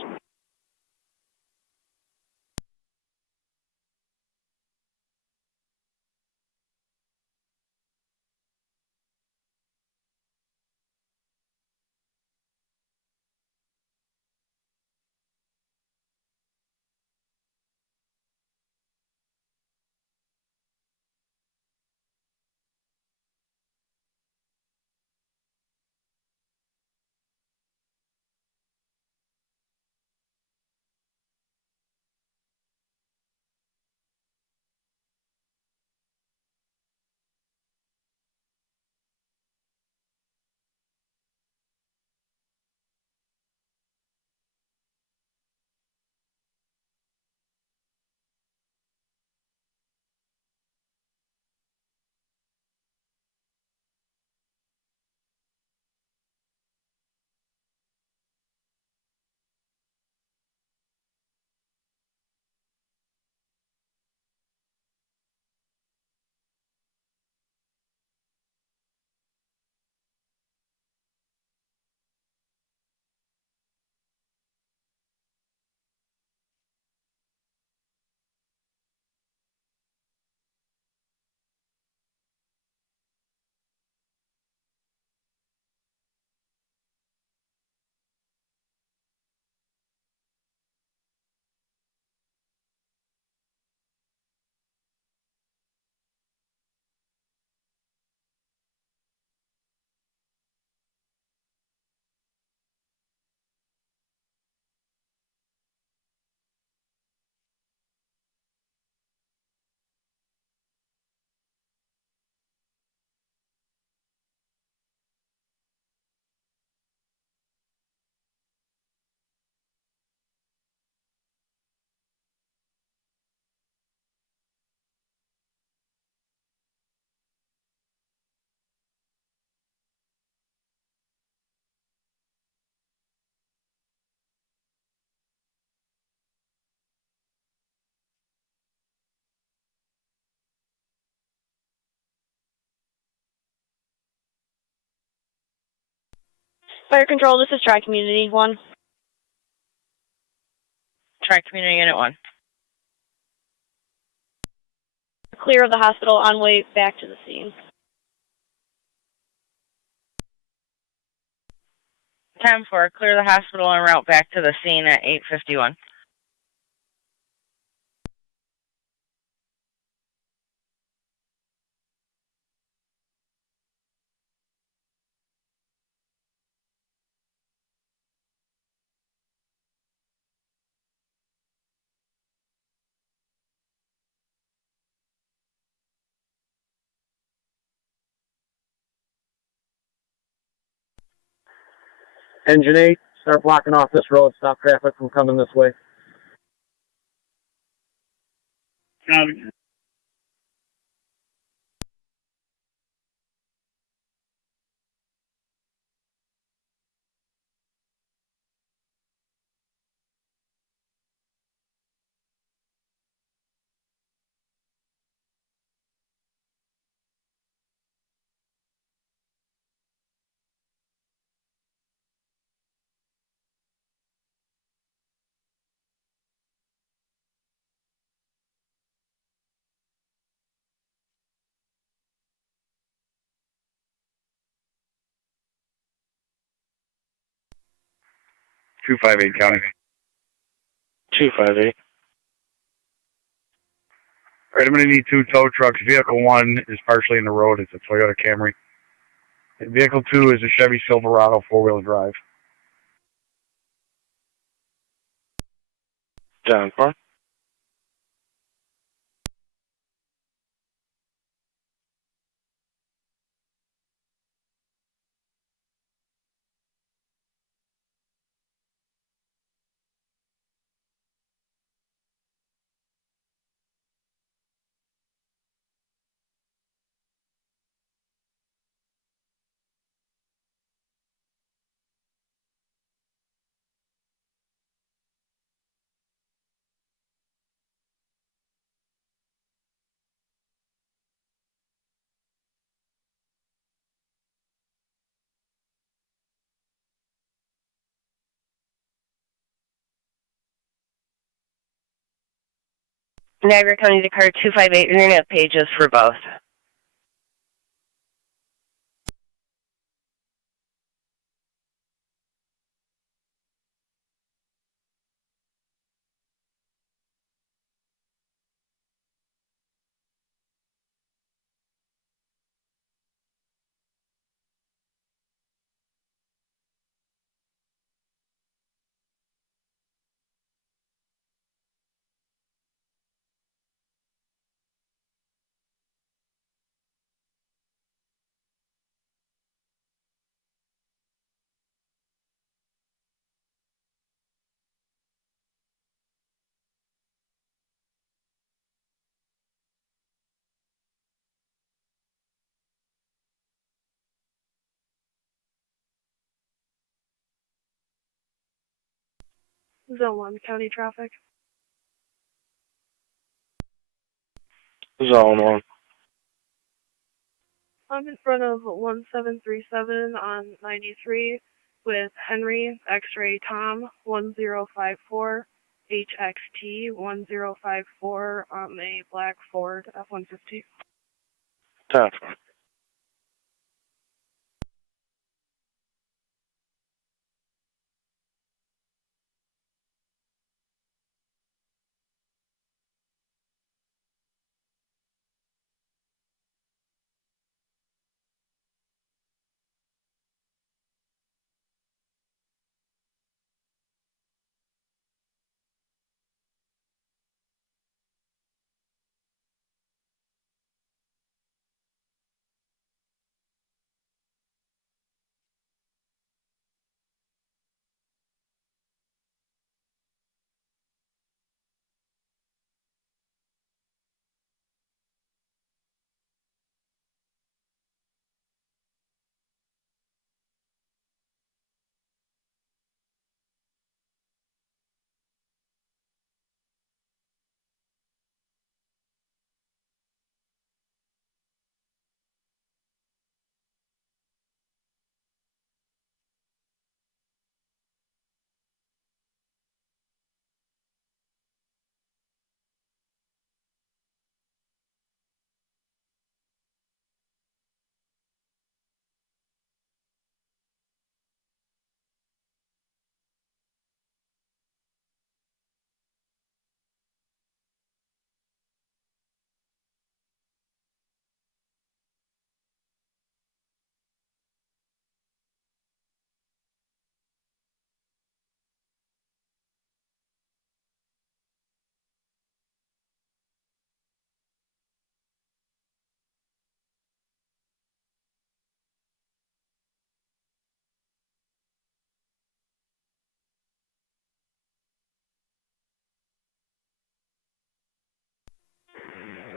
Fire Control, this is Tri-Community 1. Tri-Community Unit 1. Clear of the hospital on way back to the scene. 10-4, clear the hospital en route back to the scene at 8:51. Engine 8, start blocking off this road, stop traffic from coming this way. Copy. County. 258. All right, I'm going to need 2 tow trucks. Vehicle 1 is partially in the road. It's a Toyota Camry. And vehicle 2 is a Chevy Silverado 4-wheel drive. Down 4. Niagara County Dakar 258, you're going to have pages for both. Zone 1, county traffic. Zone 1. I'm in front of 1737 on 93 with Henry X-Ray Tom 1054 HXT 1054 on a black Ford F-150. Down 4.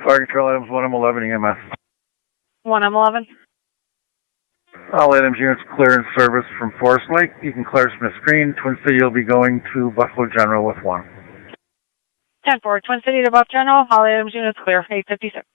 Fire Control items 1M11 EMS. 1M11. All items units clear in service from Forest Lake. You can clear from the screen. Twin City, you'll be going to Buffalo General with 1. 10-4, Twin City to Buff General. All items units clear, 856.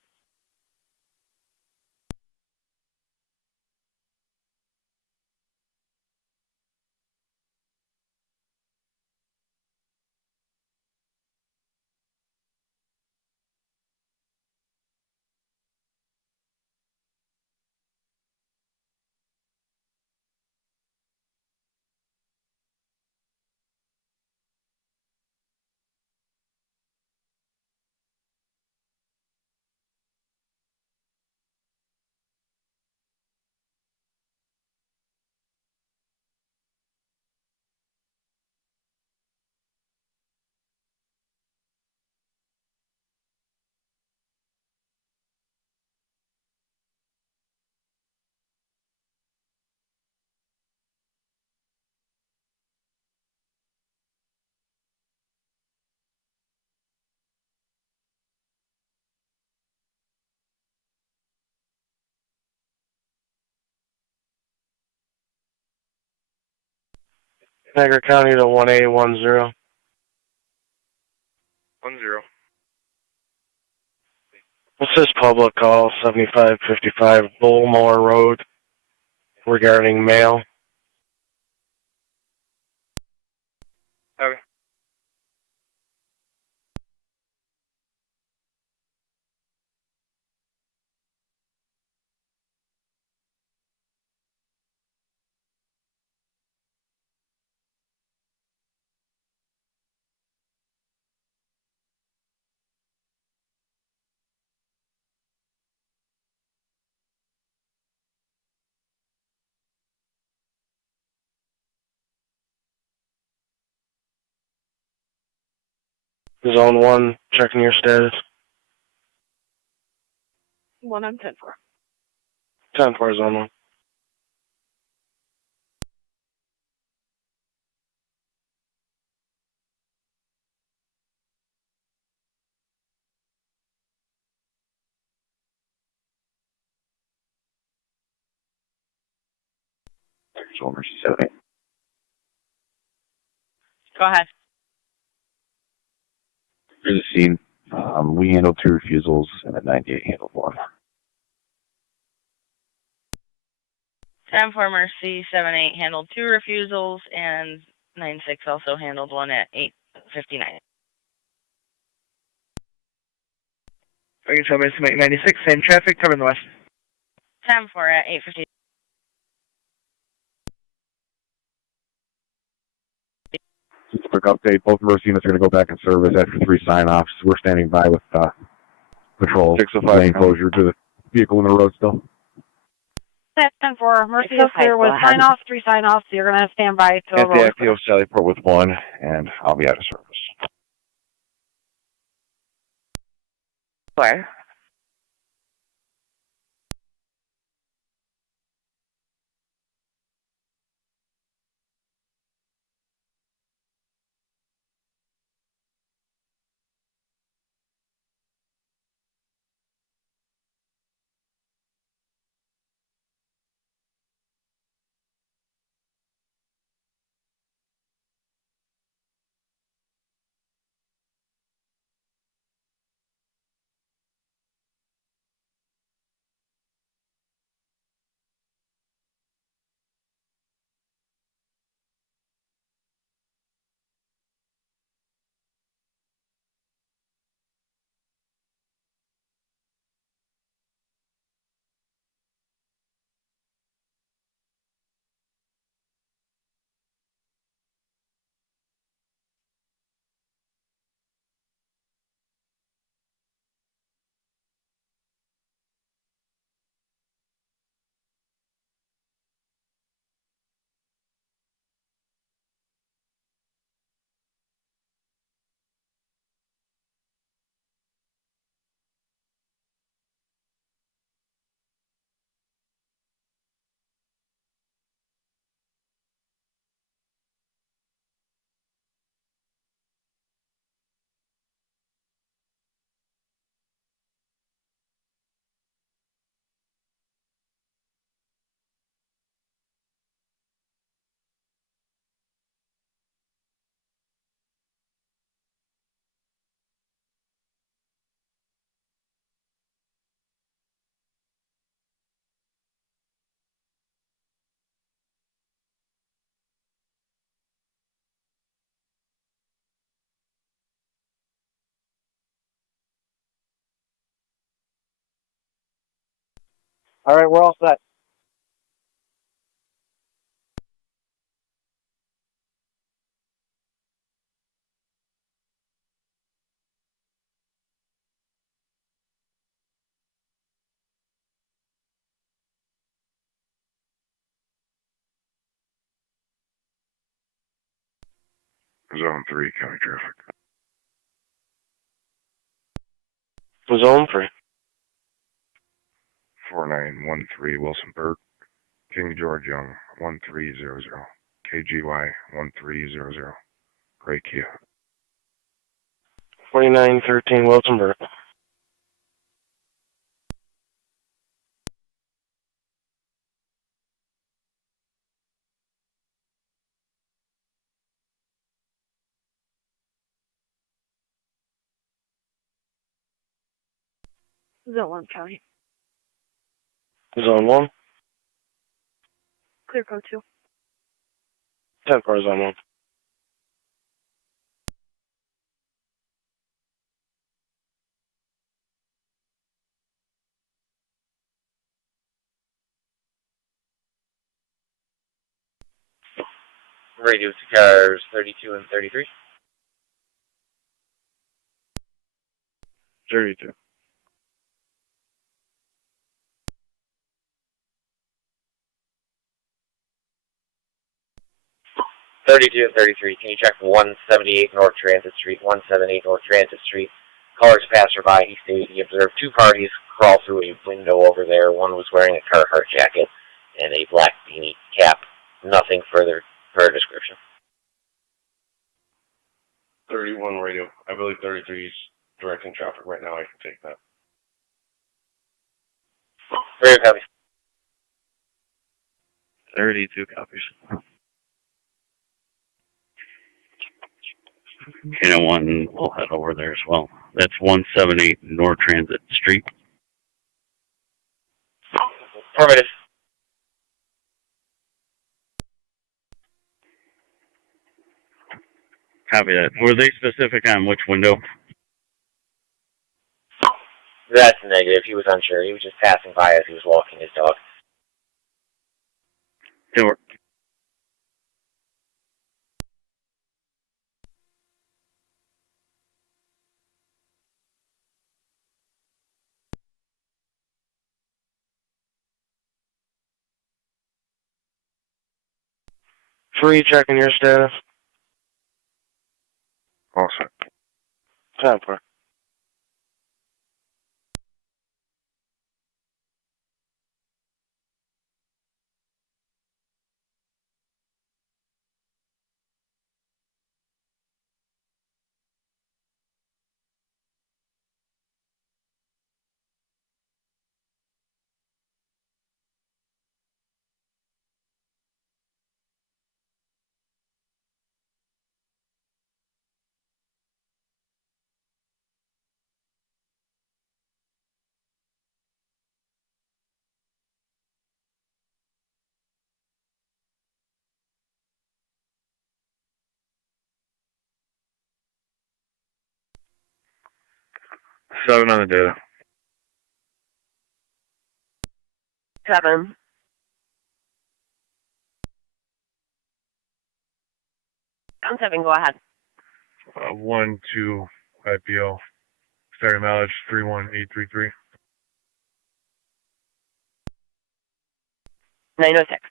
Niagara County to 1A10. 10. What's this public call? 7555 Bullmore Road regarding mail. Okay. Zone 1, checking your status. 1M 10-4. 10-4, Zone 1. Control Mercy 78. Go ahead. For the scene, we handled 2 refusals and at 98 handled 1. 10-4 Mercy, 7-8 handled 2 refusals, and 9-6 also handled 1 at 8:59. Fire Control Mercy 96, same traffic, covering the west. 10-4 at 8:50. Just a quick update. Both Mercy units are going to go back in service after 3 sign-offs. We're standing by with patrol. 605 lane closure to the vehicle in the road still. 10-4, Mercy is clear with sign-offs, 3 sign-offs, so you're going to stand by till At the FPO Sallyport with 1, and I'll be out of service. Where? All right, we're all set. Zone 3, county traffic. Zone 3. 4913 Wilsonburg. King George Young, 1300. KGY 1300. Gray Kia. 4913 Wilsonburg. Zone 1 County. Zone 1. Clear code 2. 10 for Zone 1. Radio to cars 32 and 33. 32. And 33. Can you check 178 North Transit Street? 178 North Transit Street. Callers passerby. He stated he observed two parties crawl through a window over there. One was wearing a Carhartt jacket and a black beanie cap. Nothing further per description. 31 radio. I believe 33 is directing traffic right now. I can take that. Radio copy. 32 copies. And one, we'll head over there as well. That's 178 North Transit Street. Affirmative. Copy that. Were they specific on which window? That's negative. He was unsure. He was just passing by as he was walking his dog. They were. Free checking your status. All set. 10 for. Seven on the data. 7. I'm 7, go ahead. 1-2 IPO. Starting mileage 31833. 906.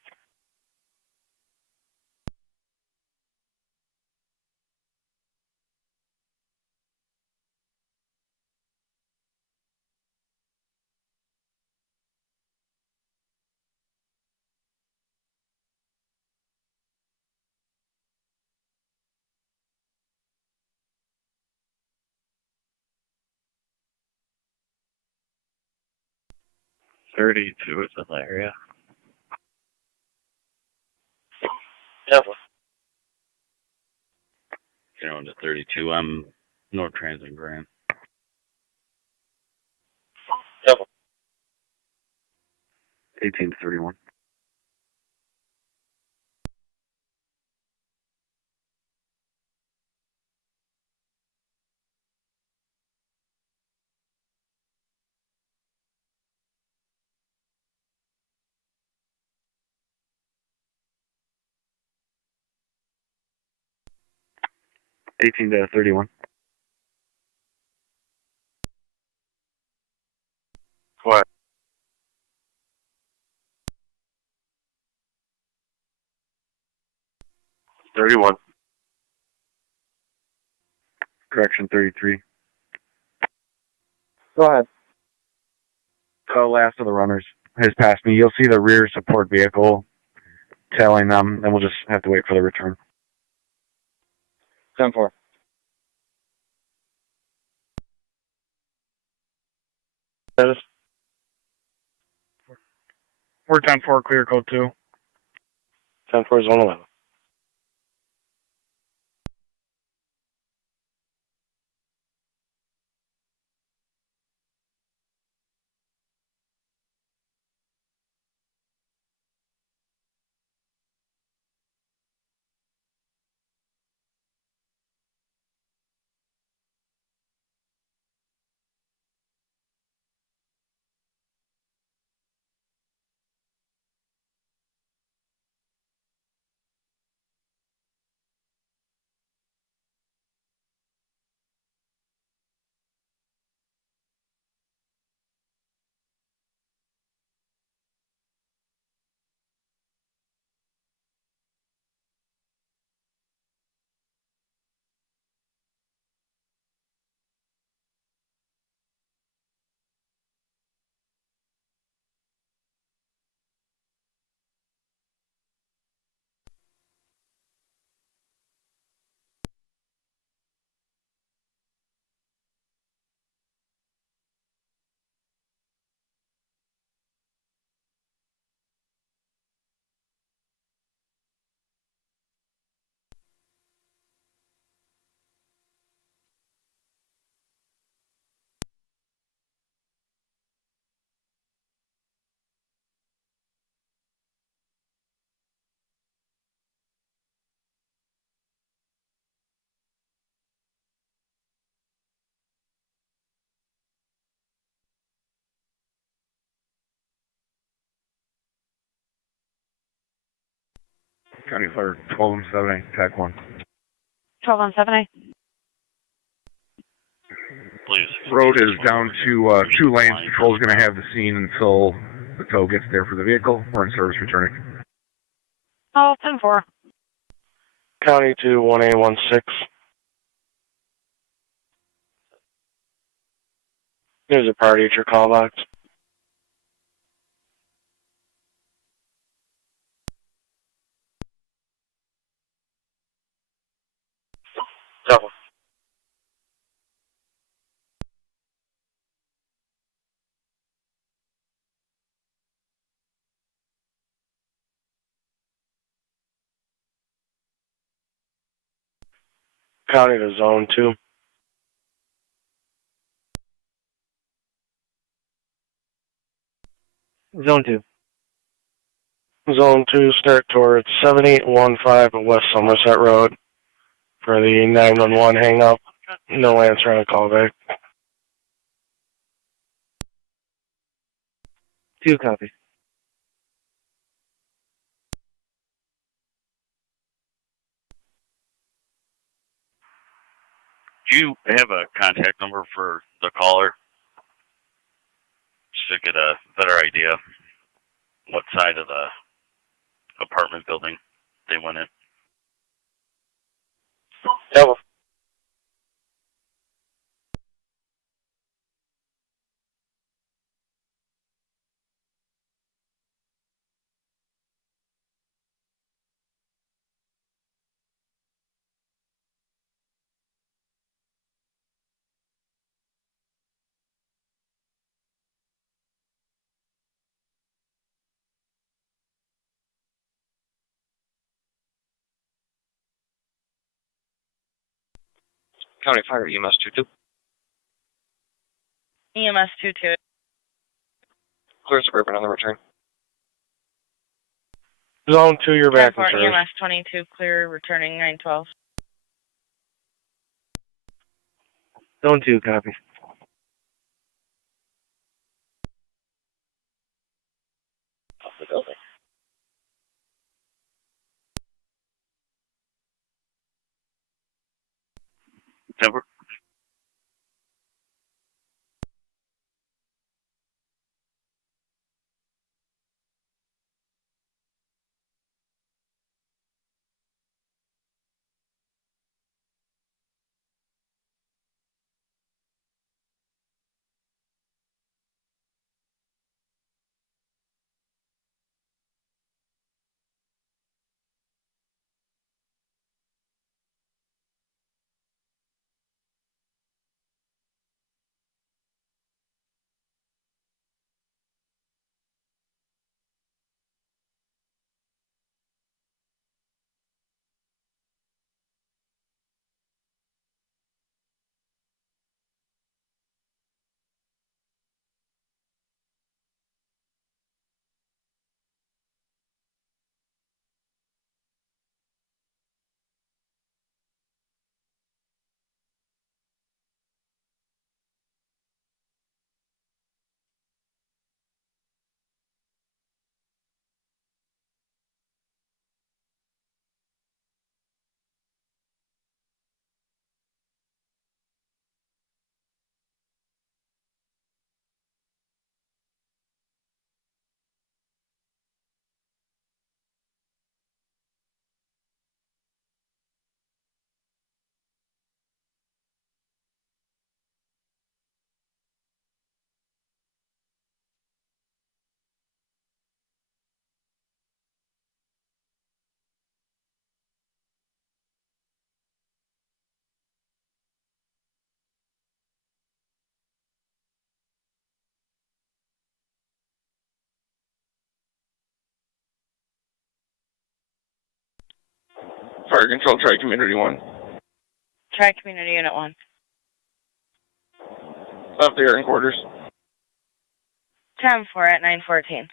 $32 is in the area. Yeah. You know, to 32. I'm North Transit Grand. Yeah. 1831. 18 to 31. What? 31. Correction 33. Go ahead. The last of the runners has passed me. You'll see the rear support vehicle tailing them, and we'll just have to wait for the return. 10-4. We're 10-4, clear code 2. 10-4 is 111. County Fire 12-7, TAC 1. 12 on 7A. Road is down to 2 lanes. Patrol's going to have the scene until the tow gets there for the vehicle. We're in service returning. Oh, 10-4. County to 1A16. There's a party at your call box. Double. County to zone 2. Zone 2. Zone 2, start towards 7815 West Somerset Road for the 911 hang up. No answer on a call back. 2 copy. Do you have a contact number for the caller? Just to get a better idea what side of the apartment building they went in. Double. County Fire EMS 22. EMS 22. Clear Suburban on the return. Zone 2, you're back in For service. EMS 22, clear, returning 912. Zone 2 copy. Off the building. Temper. Fire Control, Tri Community 1. Try Community Unit 1. Stop the air in quarters. Time for at 9:14.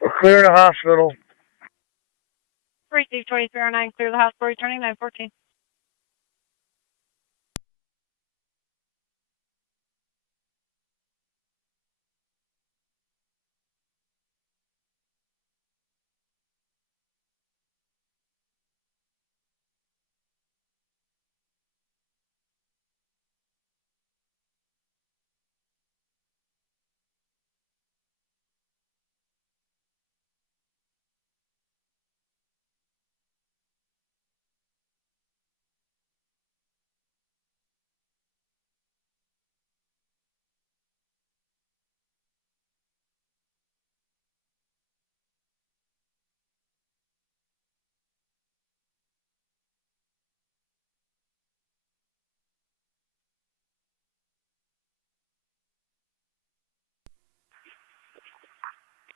We're clearing the hospital. Receive 2309, clear the hospital, returning 914.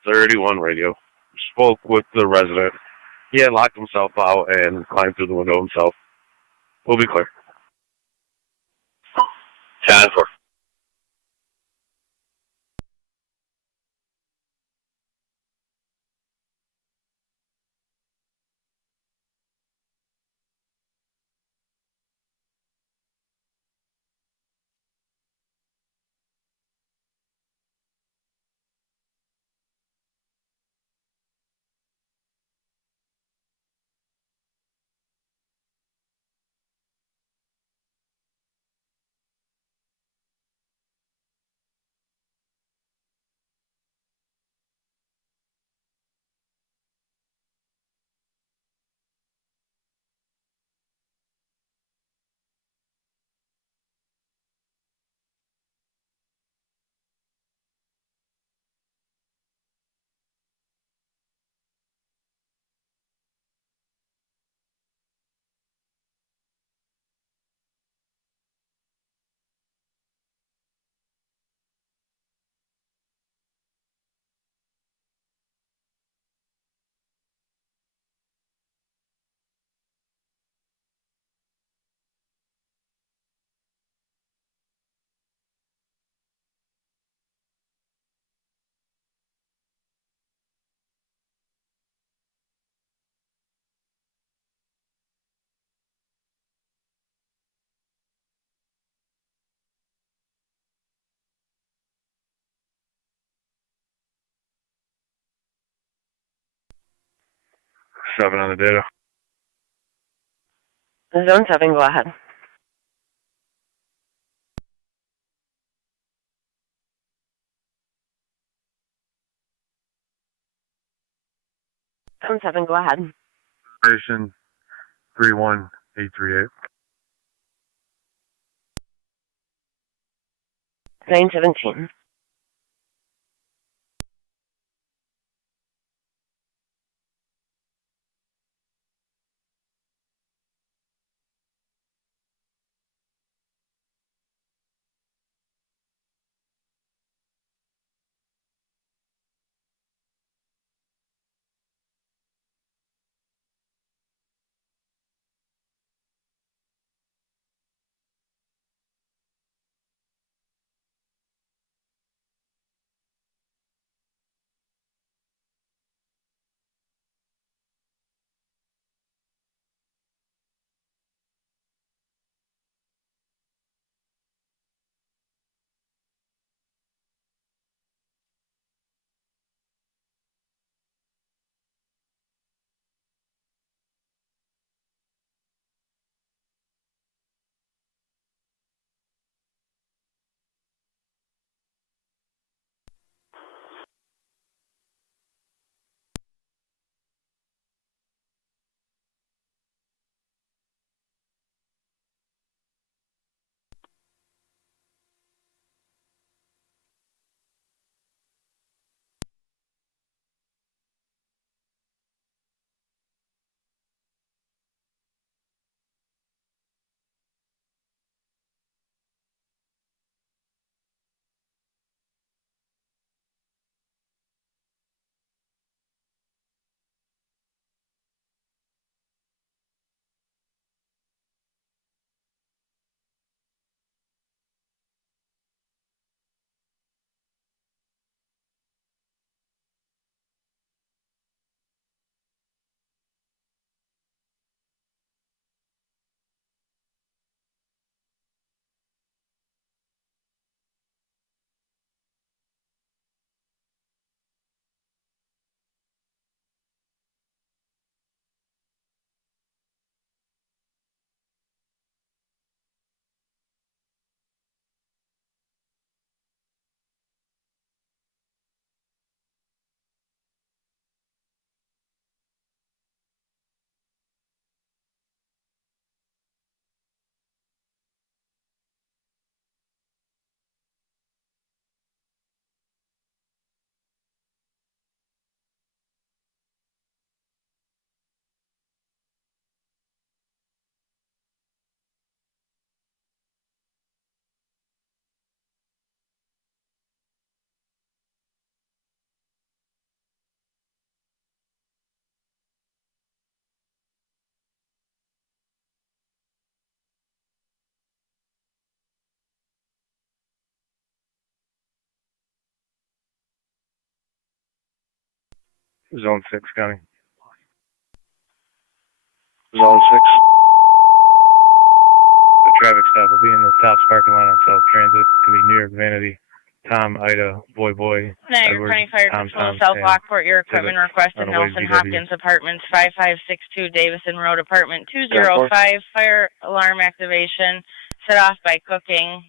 .31 radio. Spoke with the resident. He had locked himself out and climbed through the window himself. We'll be clear. 10-4. 7 on the data. Zone 7, go ahead. Zone 7, go ahead. Station 31838. 917. Zone 6 coming. Zone 6. The traffic stop will be in the Tops parking lot on South Transit. Could be New York Vanity, Tom, Ida, Boy, Niagara County Fire Control, South Lockport, your equipment requested, Nelson Hopkins Apartments, 5562 Davison Road, Apartment 205, fire alarm activation, set off by cooking,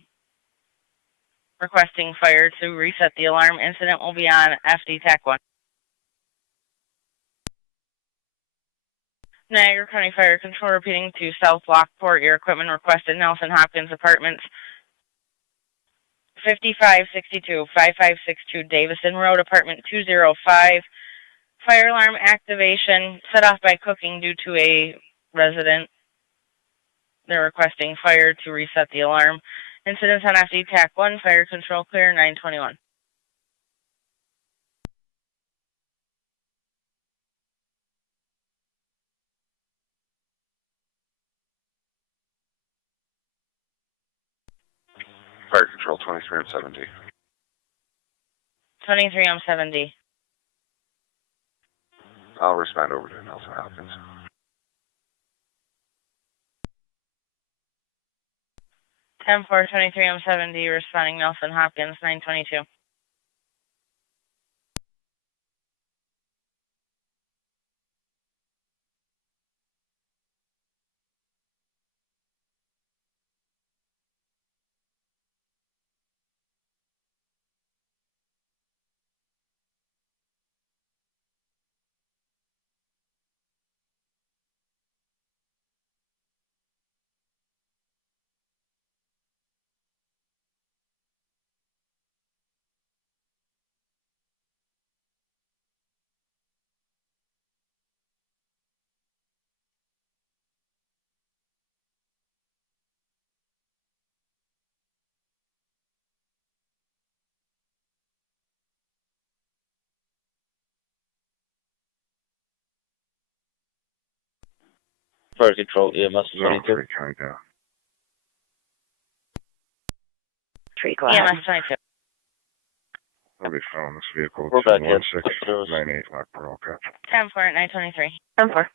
requesting fire to reset the alarm. Incident will be on FD TAC 1. Niagara County Fire Control repeating to South Lockport, your equipment requested, Nelson Hopkins Apartments, 5562 Davison Road, Apartment 205. Fire alarm activation set off by cooking due to a resident. They're requesting fire to reset the alarm. Incidents on FD TAC 1, fire control clear, 921. Fire Control 23 on 70. 23 on 70. I'll respond over to Nelson Hopkins. 10-4, 23 on 70, responding Nelson Hopkins, 922. Fire control, EMS 22. County down. Tree, go ahead. EMS 22. Somebody found this vehicle. We're back in. 21698 Lockport, okay. 10-4 at 923. 10-4.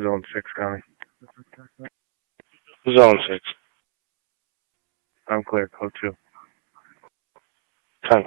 Zone 6 County. Zone 6. I'm clear, code 2. 10.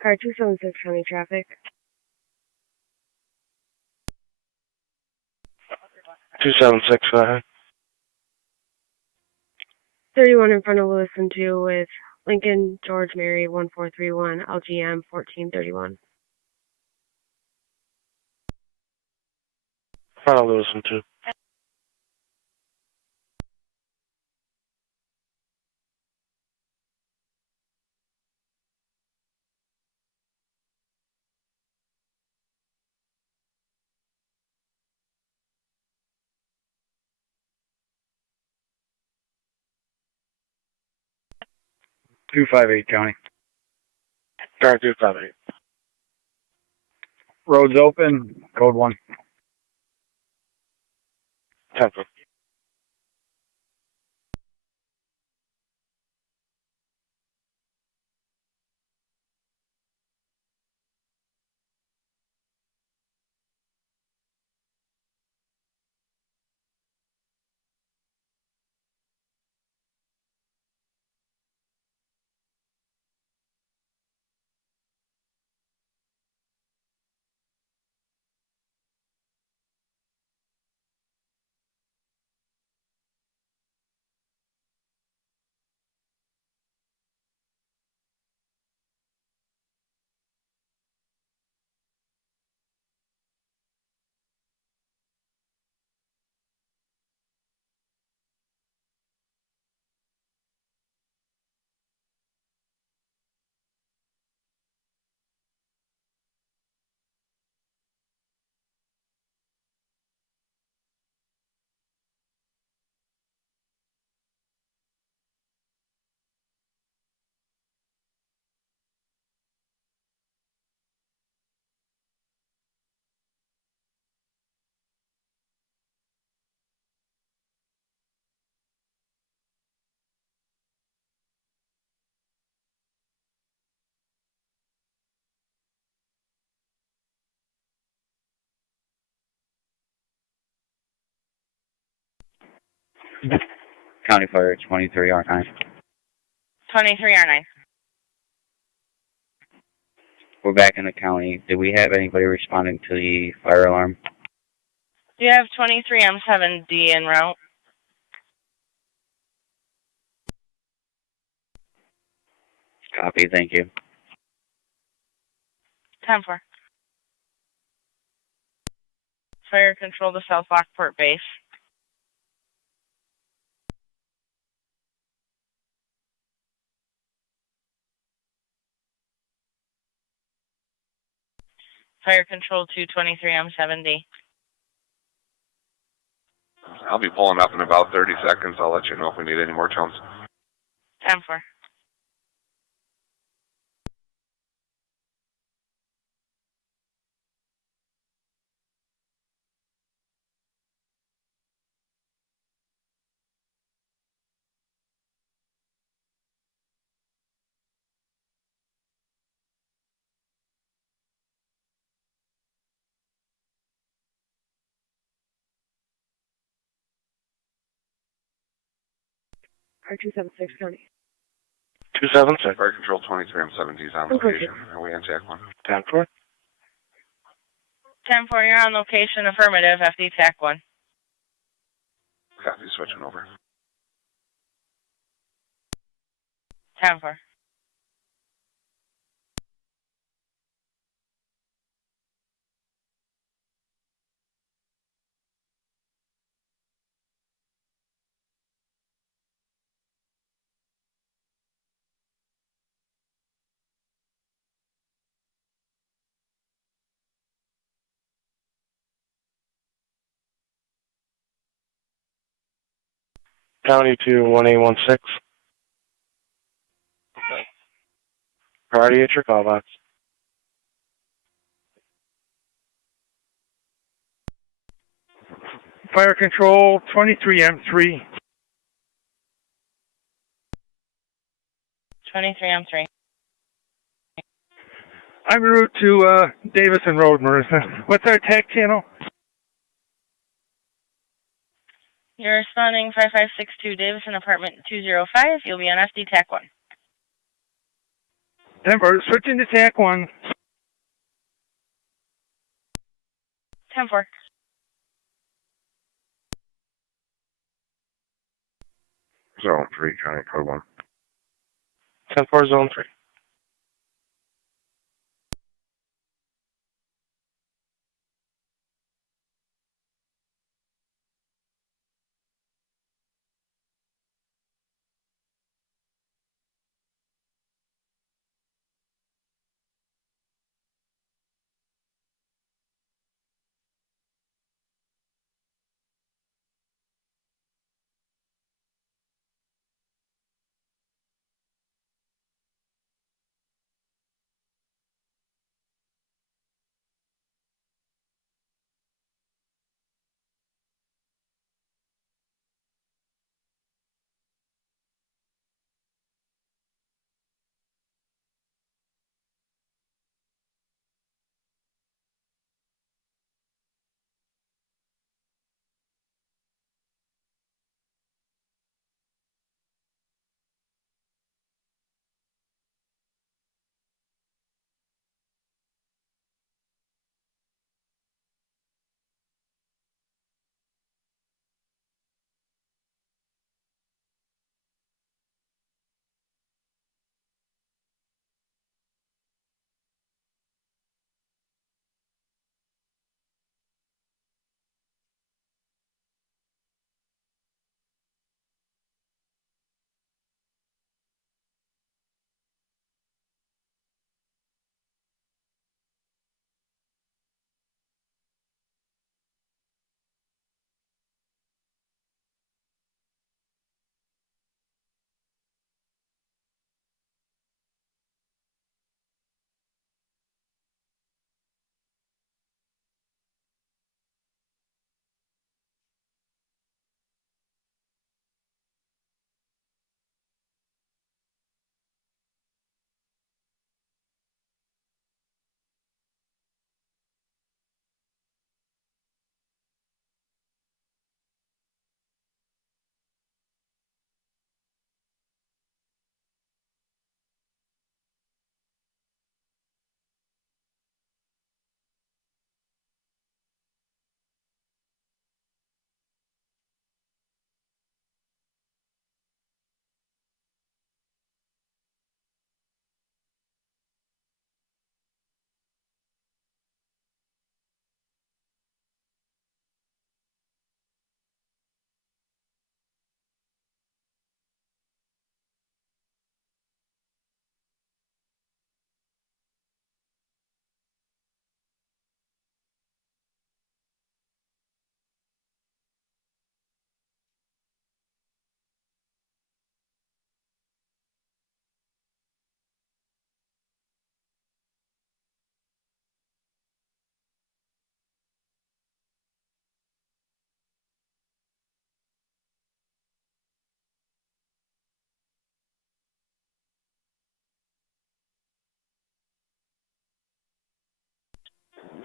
Car 276 County traffic. 276, go ahead. 31 in front of Lewis and 2 with Lincoln George Mary 1431 LGM 1431. Front of Lewis and 2. 258 County. Car 258. Roads open, code 1. 10-4. County Fire 23R9. 23R9. We're back in the county. Did we have anybody responding to the fire alarm? Do you have 23M7D en route? Copy, thank you. 10-4. Fire control to South Lockport base. Fire control to 23M7D. I'll be pulling up in about 30 seconds. I'll let you know if we need any more tones. 10-4. Car 276 County. 276. Fire control 23M7D is on location. Are we on TAC 1? 10-4. 10-4, you're on location. Affirmative. FD TAC 1. Copy, switching over. 10-4. County to 1816. Priority at your call box. Fire control 23M3. 23M3. I'm en route to Davison Road, Marissa. What's our TAC channel? You're responding 5562 Davison, apartment 205. You'll be on FD TAC 1. Denver, switching to TAC 1. 10-4. Zone 3, County Code 1. 10-4, Zone 3.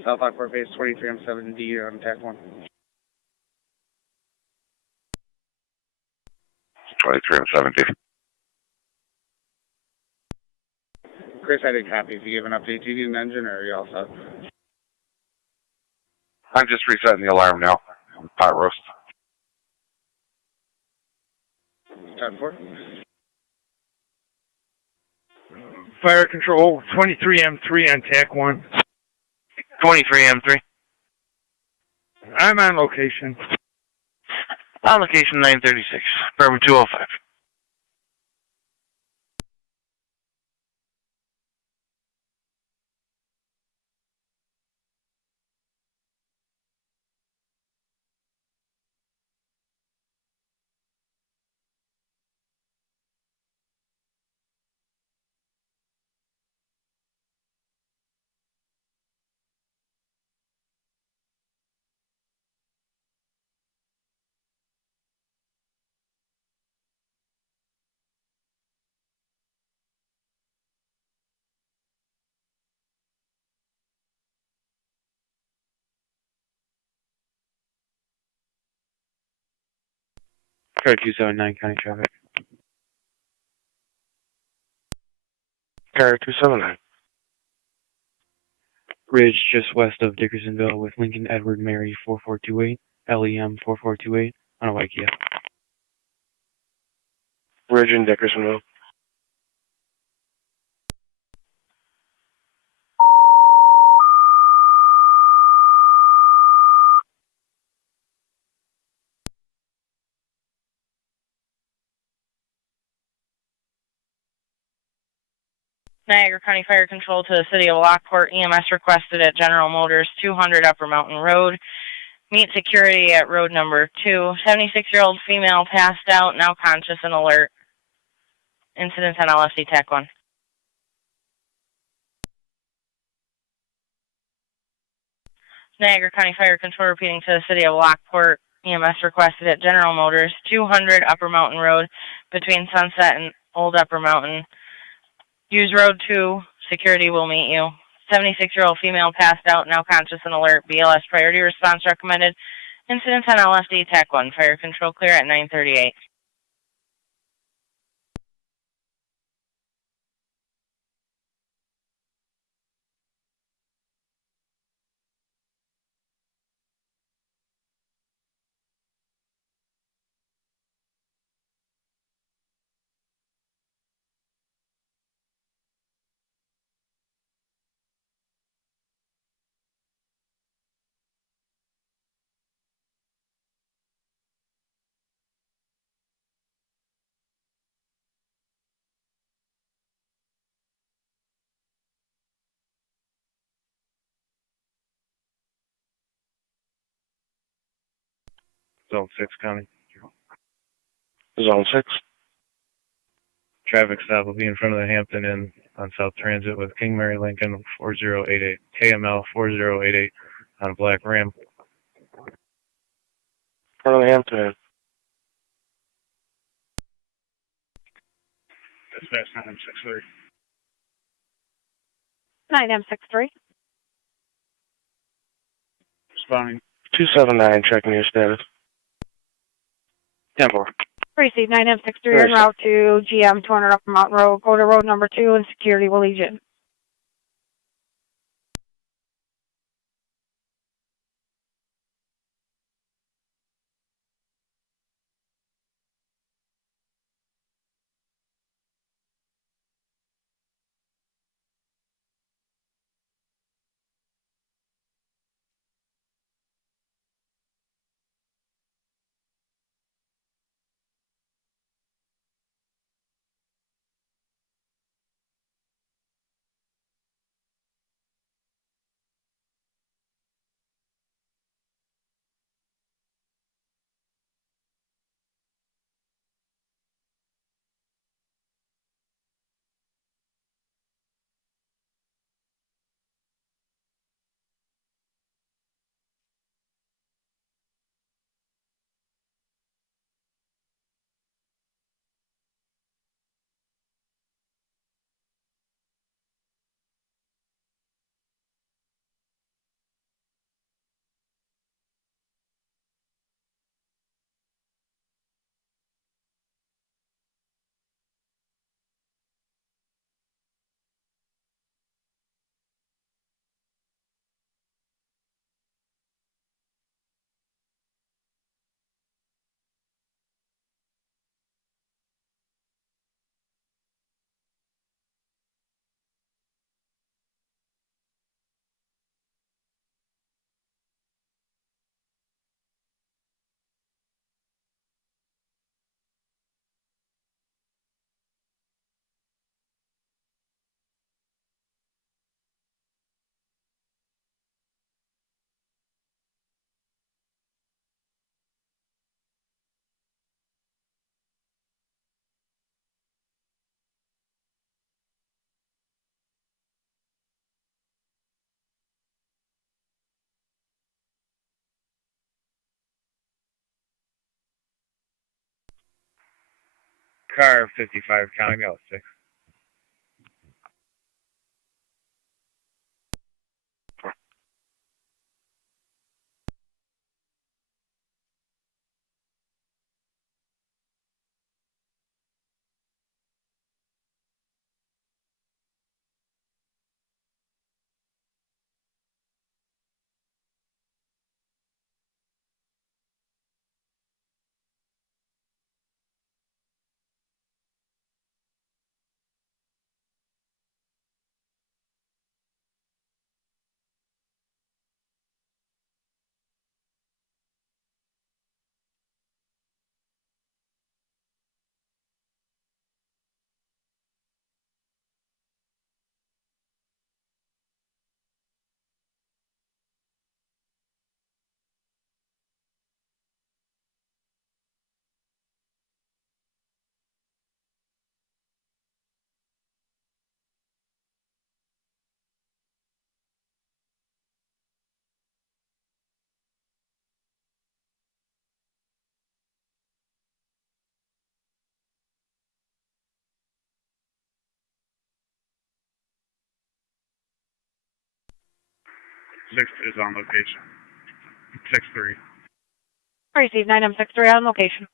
South Lockport base 23M7D on TAC 1. 23M7D. Chris, I did copy. If you give an update, do you need an engine or are you all set? I'm just resetting the alarm now. Pot roast. 10-4. Fire control, 23M3 on TAC 1. 23M3. I'm on location. On location 936, Bourbon 205. Car 279 County Traffic. Car 279. Bridge just west of Dickersonville with Lincoln Edward Mary 4428, LEM 4428 on a white Kia. Bridge in Dickersonville. Niagara County Fire Control to the City of Lockport. EMS requested at General Motors, 200 Upper Mountain Road. Meet security at road number 2. 76-year-old female passed out, now conscious and alert. Incident on LFC TAC 1. Niagara County Fire Control repeating to the City of Lockport. EMS requested at General Motors, 200 Upper Mountain Road between Sunset and Old Upper Mountain. Use Road 2. Security will meet you. 76-year-old female passed out, now conscious and alert. BLS priority response recommended. Incident on LFD TAC 1. Fire control clear at 938. Zone 6 County. Zone 6. Traffic stop will be in front of the Hampton Inn on South Transit with King Mary Lincoln 4088, KML 4088 on a black Ram. Front of the Hampton Inn. Dispatch 9M63. 9M63. Responding. 279, checking your status. 10-4. Receive 9M63 en route to GM 200 Upper Mountain Road. Go to road number 2 and security will lead you. car 55 counting out 6. Six is on location. 6-3. Receive 9M63 on location.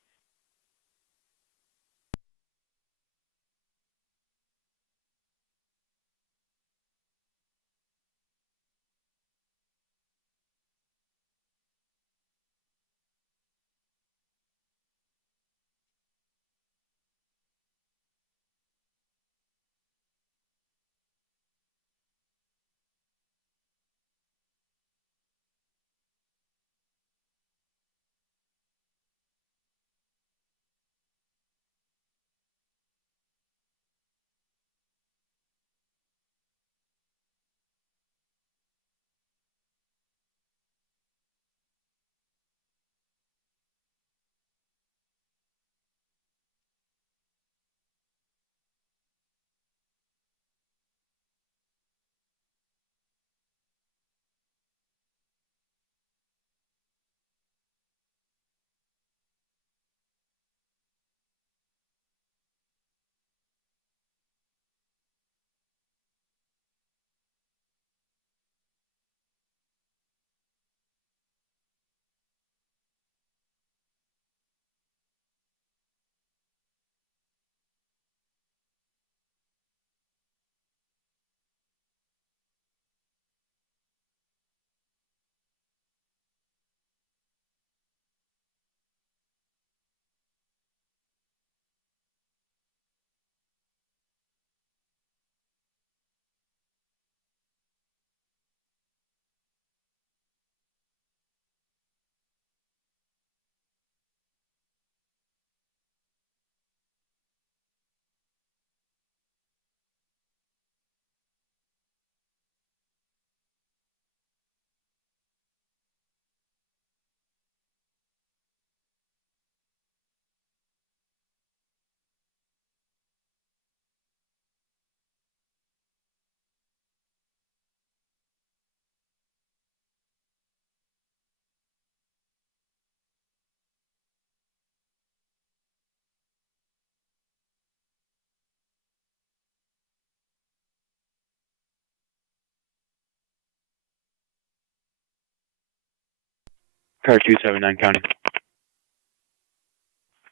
Car 279 counting.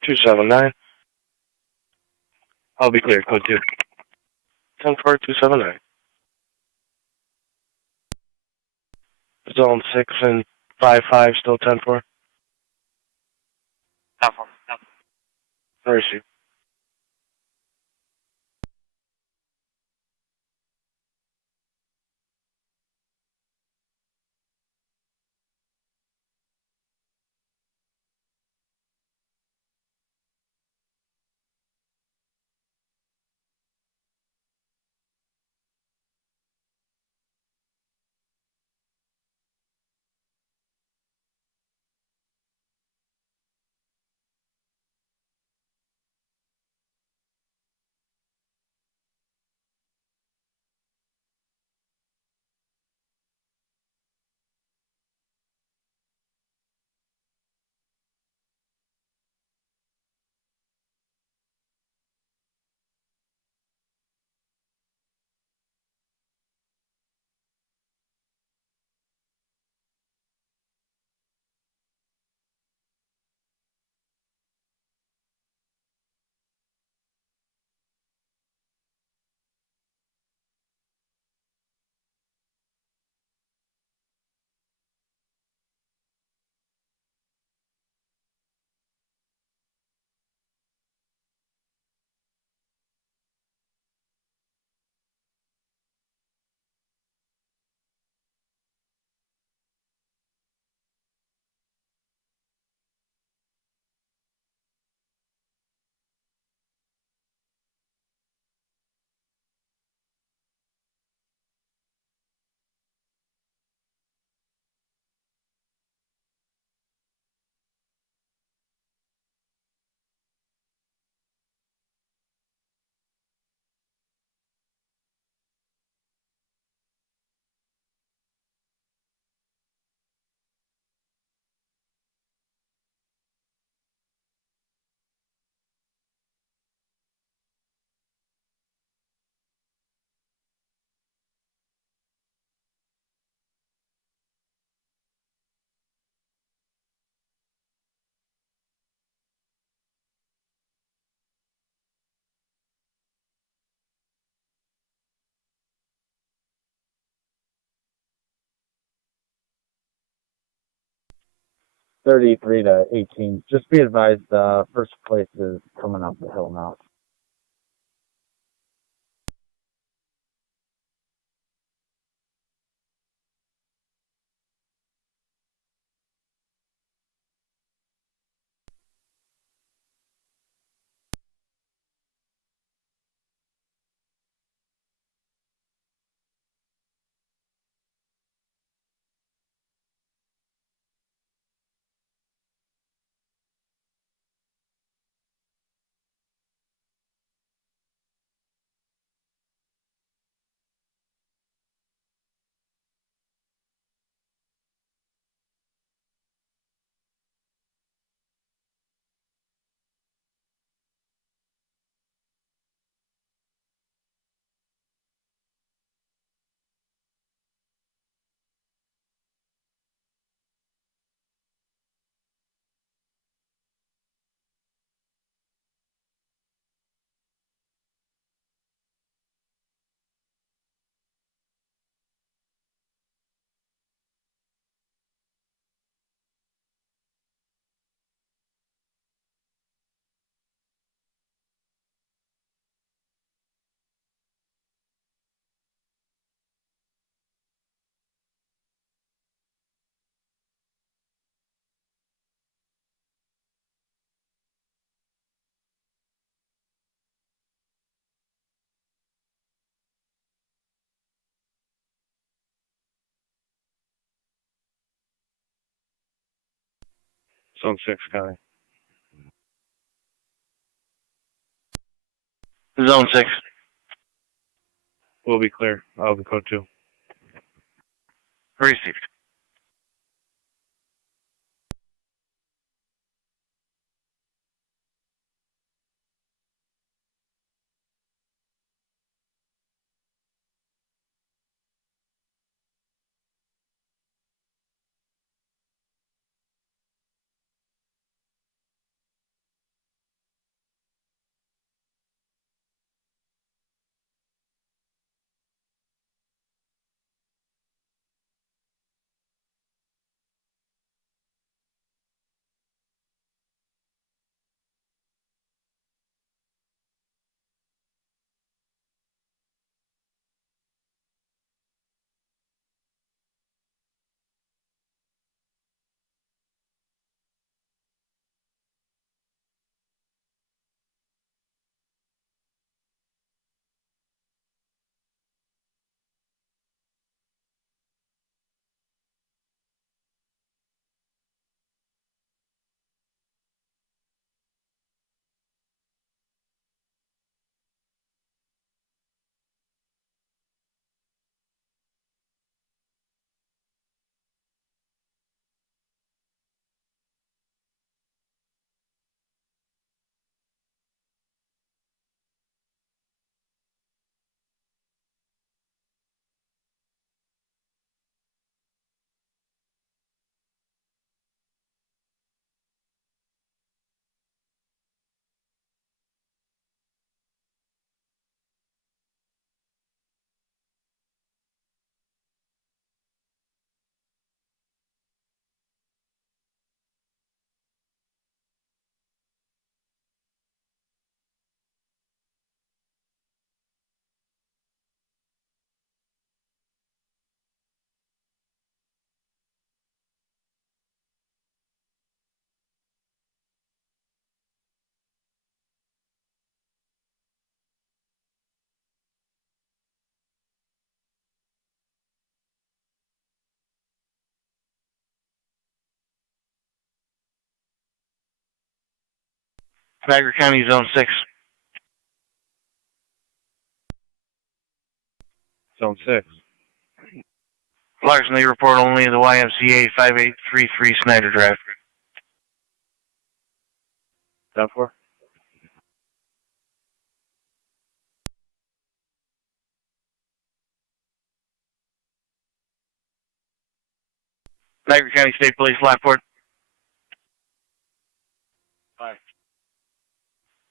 279. I'll be clear, code 2. 10-4, 279. Zone 6 and 5-5, still 10-4. Receive. 33 to 18. Just be advised, first place is coming up the hill now. Zone 6, Connie. Zone 6. We'll be clear. I'll be code 2. Received. Niagara County Zone 6. Zone 6. Larceny report only the YMCA 5833 Snyder Drive. Down 4. Niagara County State Police, Lockport. 5.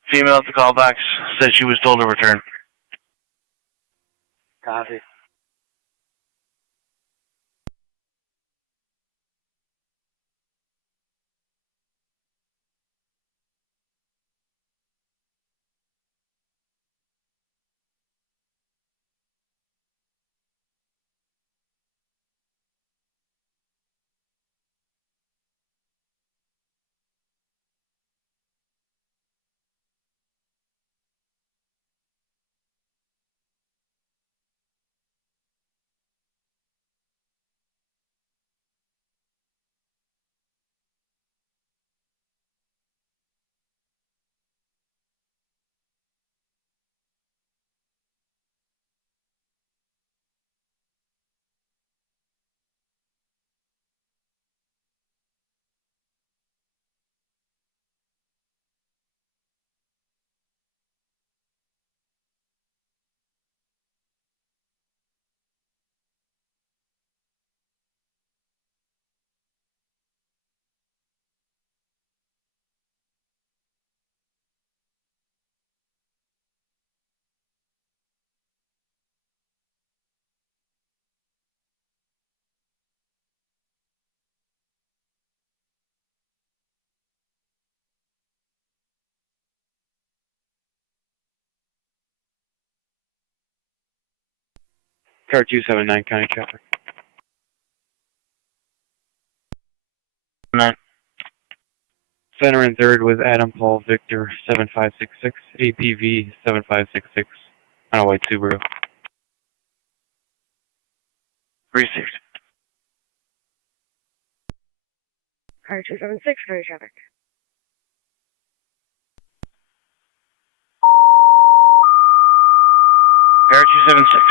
Female at the call box said she was told to return. Copy. Car 279 County Traffic. 9. Center and third with Adam Paul Victor 7566, APV 7566 on a white Subaru. Received. Car 276 County Traffic. Car 276.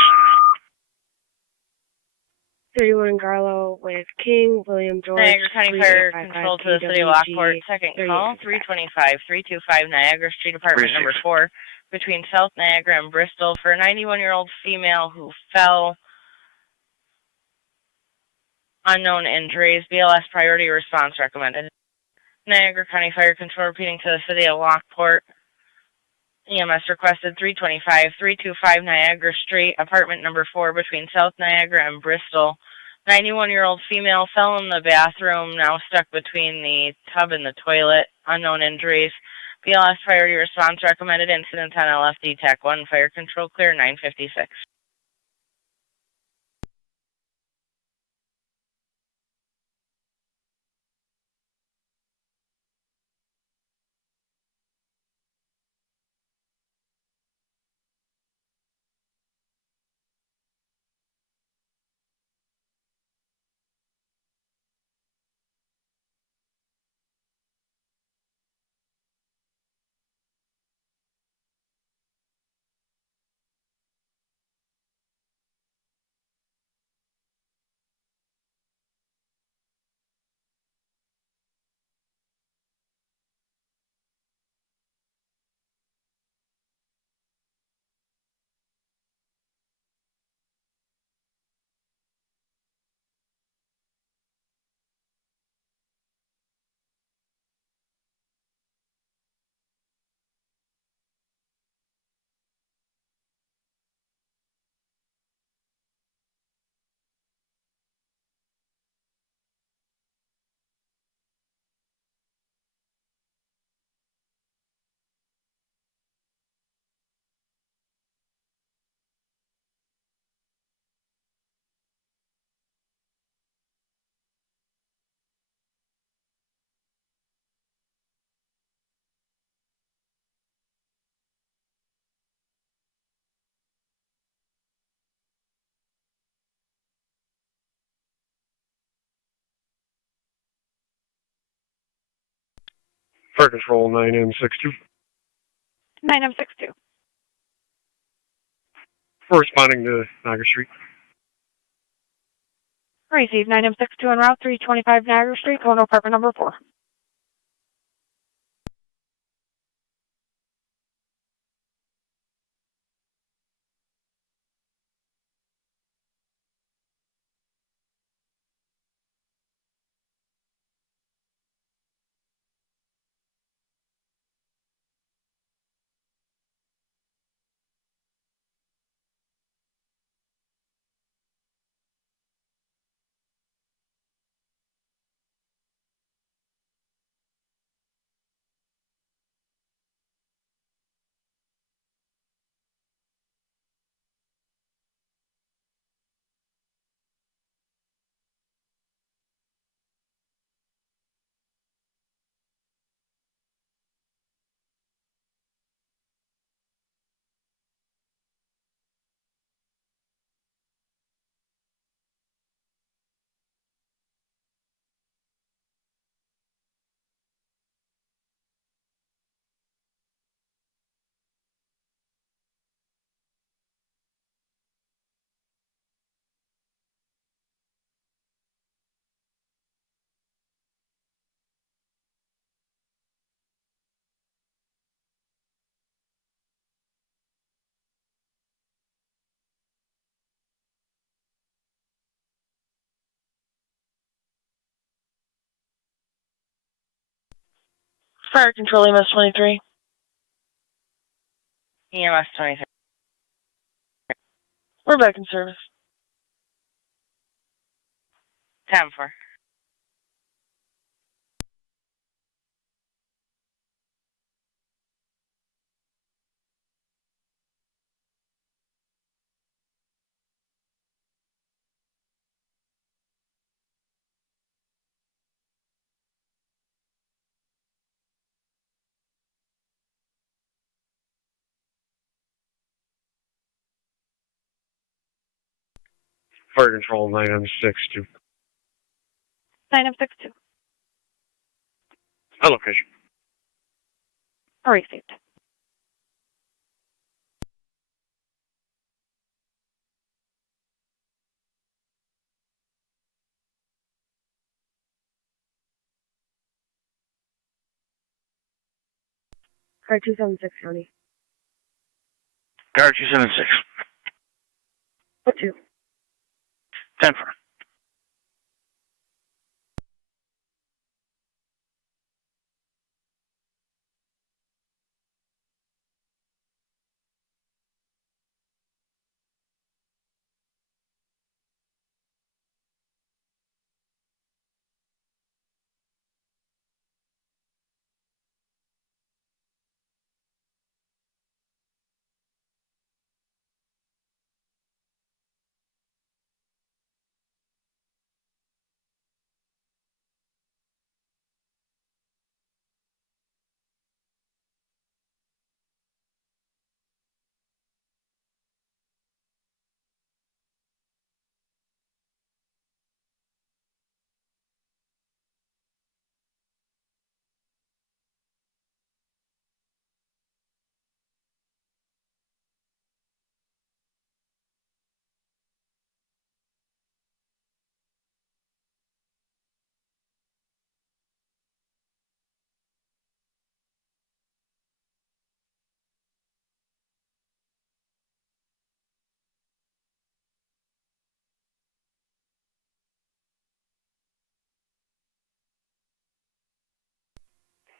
31 Garlow with King, William George. Niagara County Fire Control to the City of Lockport. Second call, 325 Niagara Street, apartment number 4, between South Niagara and Bristol, for a 91-year-old female who fell. Unknown injuries. BLS priority response recommended. Niagara County Fire Control repeating to the City of Lockport. EMS requested 325 Niagara Street, apartment number 4, between South Niagara and Bristol. 91-year-old female fell in the bathroom, now stuck between the tub and the toilet. Unknown injuries. BLS priority response recommended. Incident on LFD TAC 1. Fire Control clear 956. Fire Control 9M62. 9M62. Corresponding to Niagara Street. Receive 9M62 en route 325 Niagara Street, going to apartment number 4. Fire Control EMS 23. EMS 23. We're back in service. 10-4. Fire Control 9M62. 9M62. On location. Received. Car 276 County. Car 276. What 2? 10-4.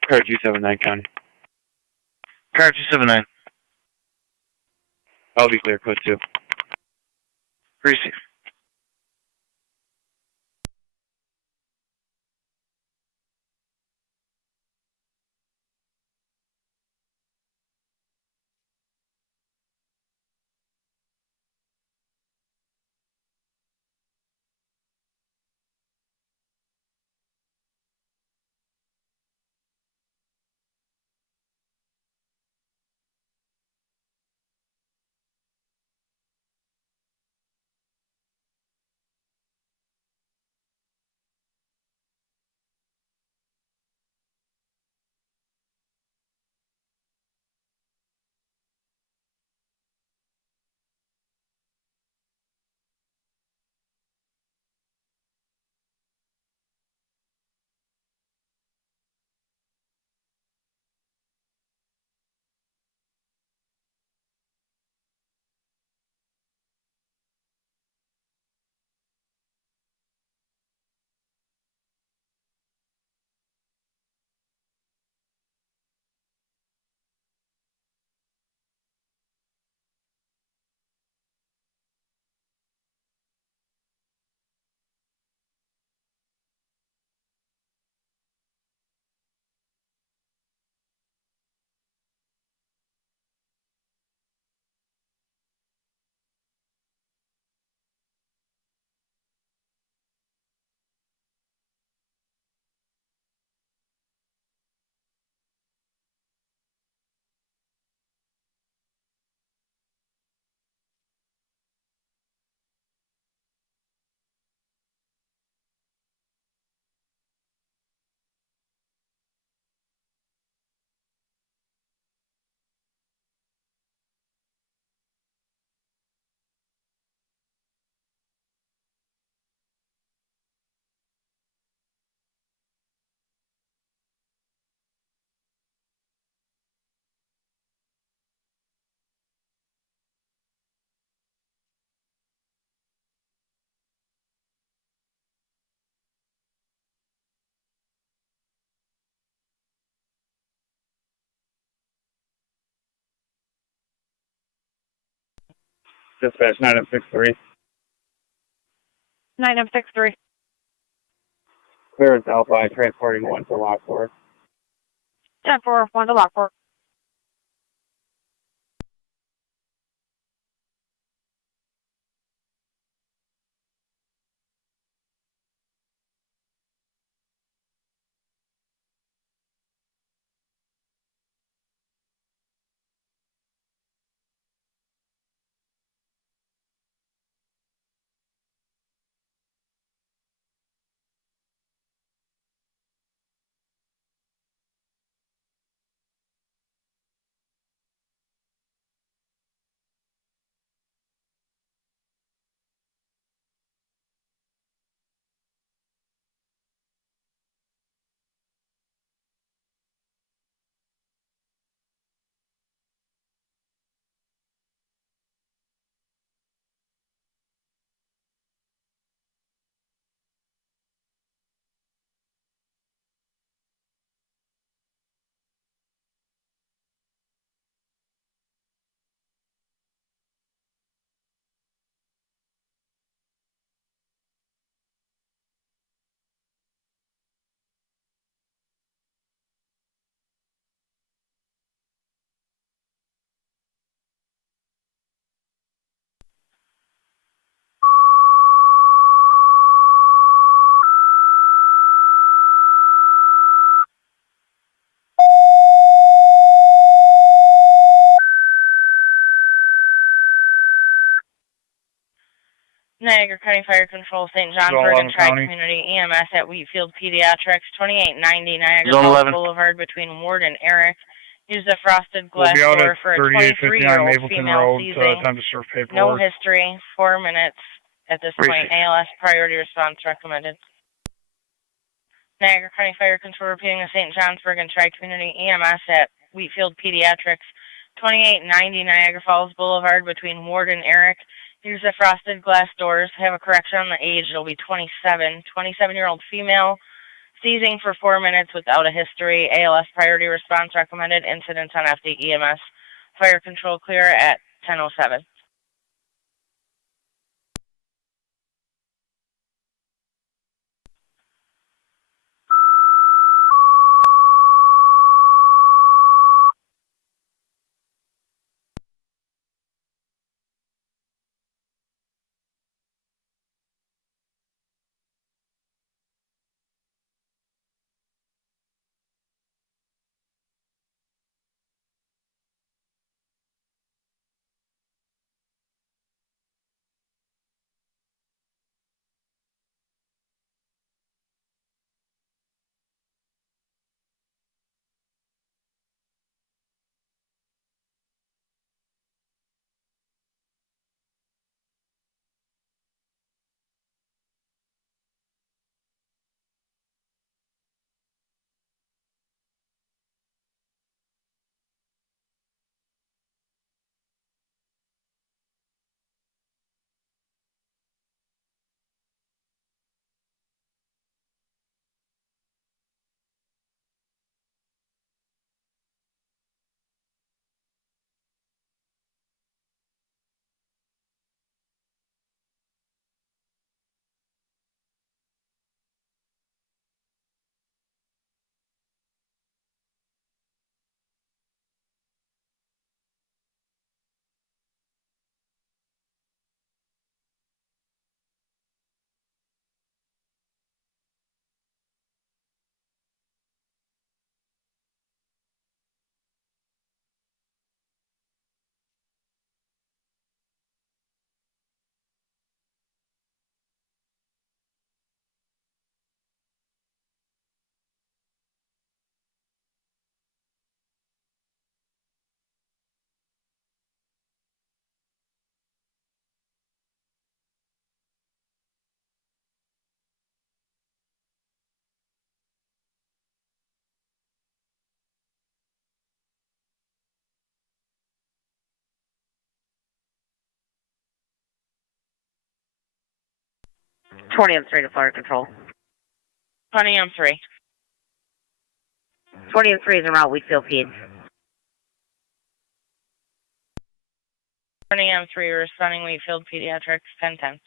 Car 279 County. Car 279. I'll be clear, code 2. Receive. Dispatch 9M63. 9M63. Clearance Alpha, transporting 1 to Lockport. 10-4, 1 to Lockport. Niagara County Fire Control, St. Johnsburg and Tri-Community EMS at Wheatfield Pediatrics, 2890 Niagara Falls Boulevard between Ward and Eric. Use the frosted glass door for a 23-year-old female seizing. No history, 4 minutes at this point. ALS priority response recommended. Niagara County Fire Control repeating the St. Johnsburg and Tri-Community EMS at Wheatfield Pediatrics, 2890 Niagara Falls Boulevard between Ward and Eric. Use the frosted glass doors. Have a correction on the age. It'll be 27. 27-year-old female seizing for 4 minutes without a history. ALS priority response recommended. Incidents on FD EMS. Fire control clear at 10:07. M3 to fire control. 20M3. 20M3 is en route, Wheatfield Peds. 20M3 responding Wheatfield Pediatrics, 1010.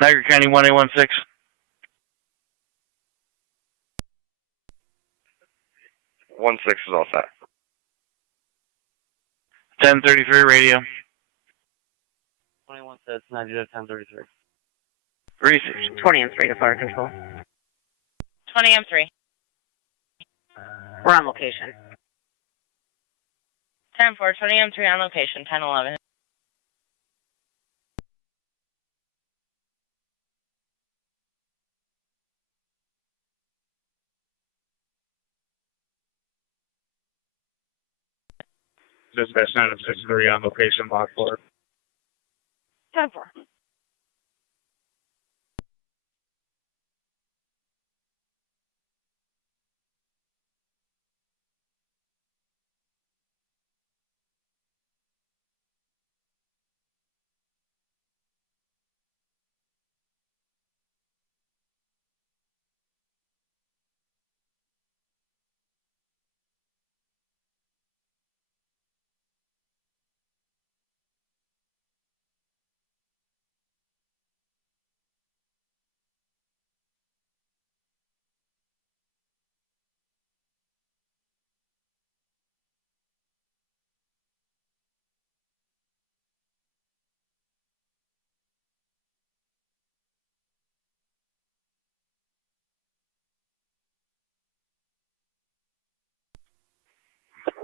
Niagara County 1816. 16 is all set. 1033 radio. 21 sets, 1033. 20M3 to fire control. 20M3. We're on location. 10-4, 20M3 on location, 1011. Dispatch 963 on location, Lockport. 10-4.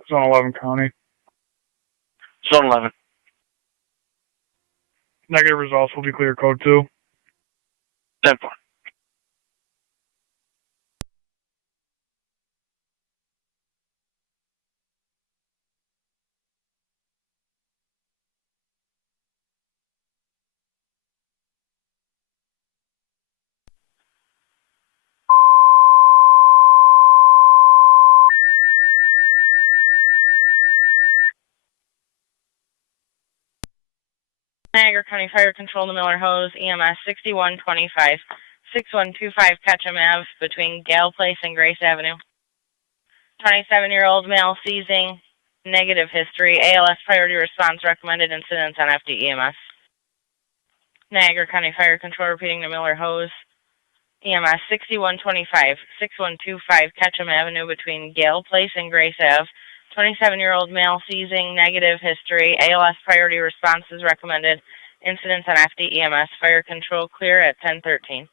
Zone 11 County. Zone 11. Negative results will be clear code 2. 10-4. Niagara County Fire Control to Miller Hose, EMS 6125, 6125 Ketchum Ave between Gale Place and Grace Avenue. 27-year-old male seizing, negative history, ALS priority response recommended, incidents on FD-EMS. Niagara County Fire Control repeating to Miller Hose, EMS 6125, 6125 Ketchum Avenue between Gale Place and Grace Ave. 27-year-old male seizing, negative history, ALS priority response is recommended, incidents on FD-EMS. Fire Control clear at 1013.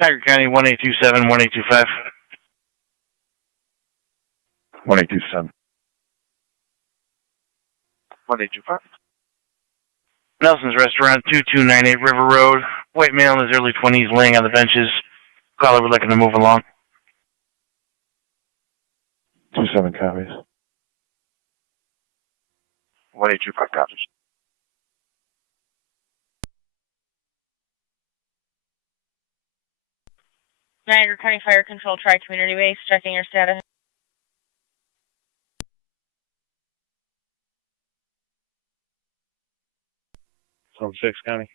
Niagara County 1827, 1825. 1827. 1825. Nelson's Restaurant, 2298 River Road. White male in his early 20s laying on the benches. Caller would looking to move along. 27 copies. 1825 copies. Niagara County Fire Control, try community base, checking your status. Zone 6 County.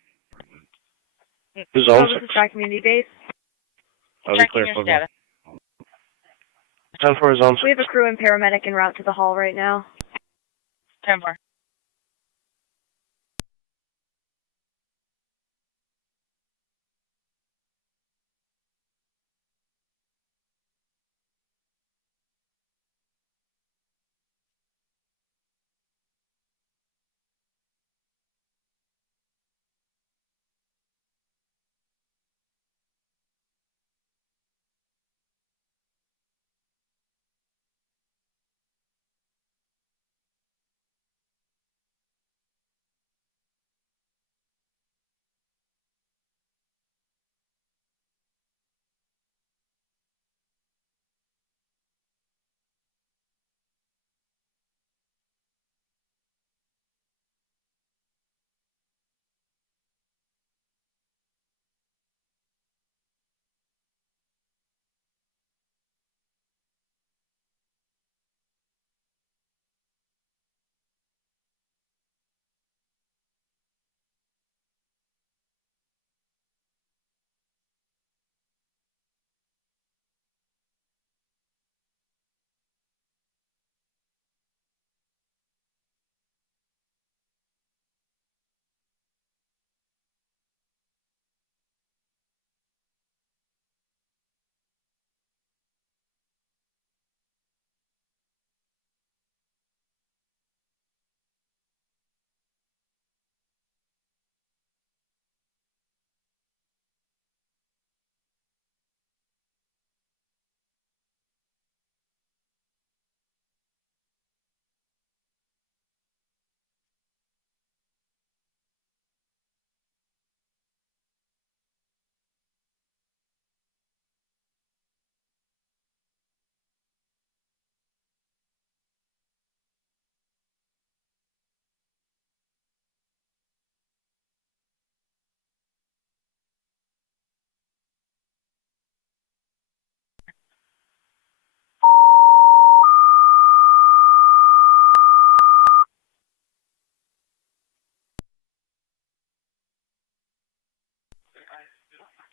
Zone This is try community base. I'll be Checking clear your for status. 10-4 zone 6. We have a crew and paramedic en route to the hall right now. 10-4.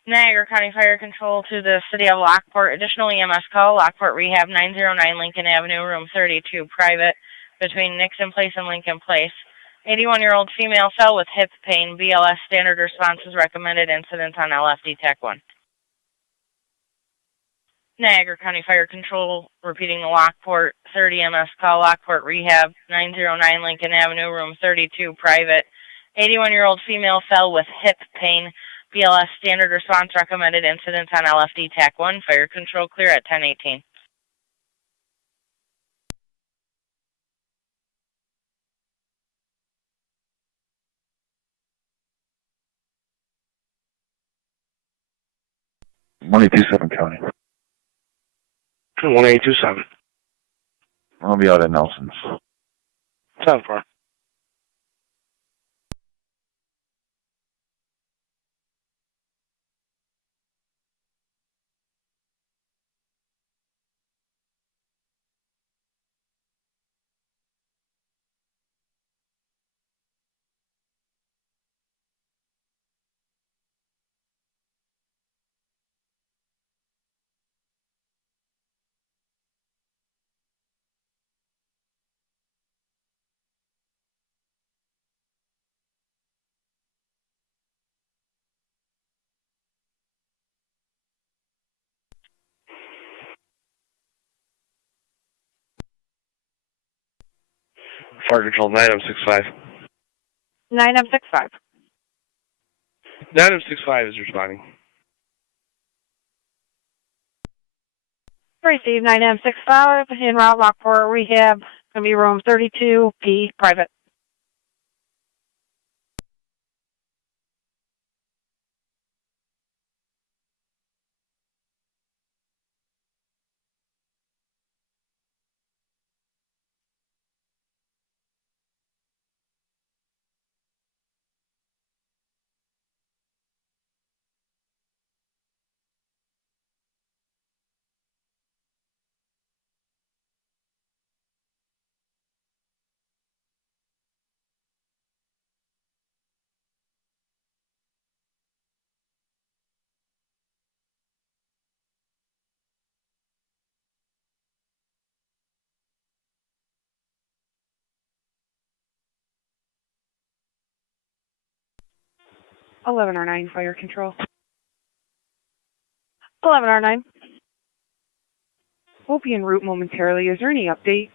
Niagara County Fire Control to the City of Lockport. Additional EMS call, Lockport Rehab, 909 Lincoln Avenue, room 32, private, between Nixon Place and Lincoln Place. 81-year-old female cell with hip pain. BLS standard response is recommended. Incidents on LFD TAC 1. Niagara County Fire Control, repeating the Lockport 30 EMS call, Lockport Rehab, 909 Lincoln Avenue, room 32, private. 81-year-old female cell with hip pain. BLS standard response recommended. Incidents on LFD TAC 1. Fire Control clear at 1018. Money 27 County. 1827. I'll be out at Nelson's. 10-4. Fire Control 9M65. 9M65. 9M65 is responding. Receive 9M65 en route Lockport Rehab. Going to be room 32P, private. $11R9 Fire Control. 11R9. We'll be en route momentarily. Is there any update?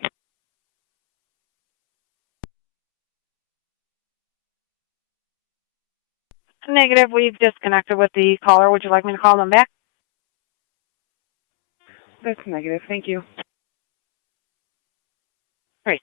Negative. We've disconnected with the caller. Would you like me to call them back? That's negative. Thank you. Great.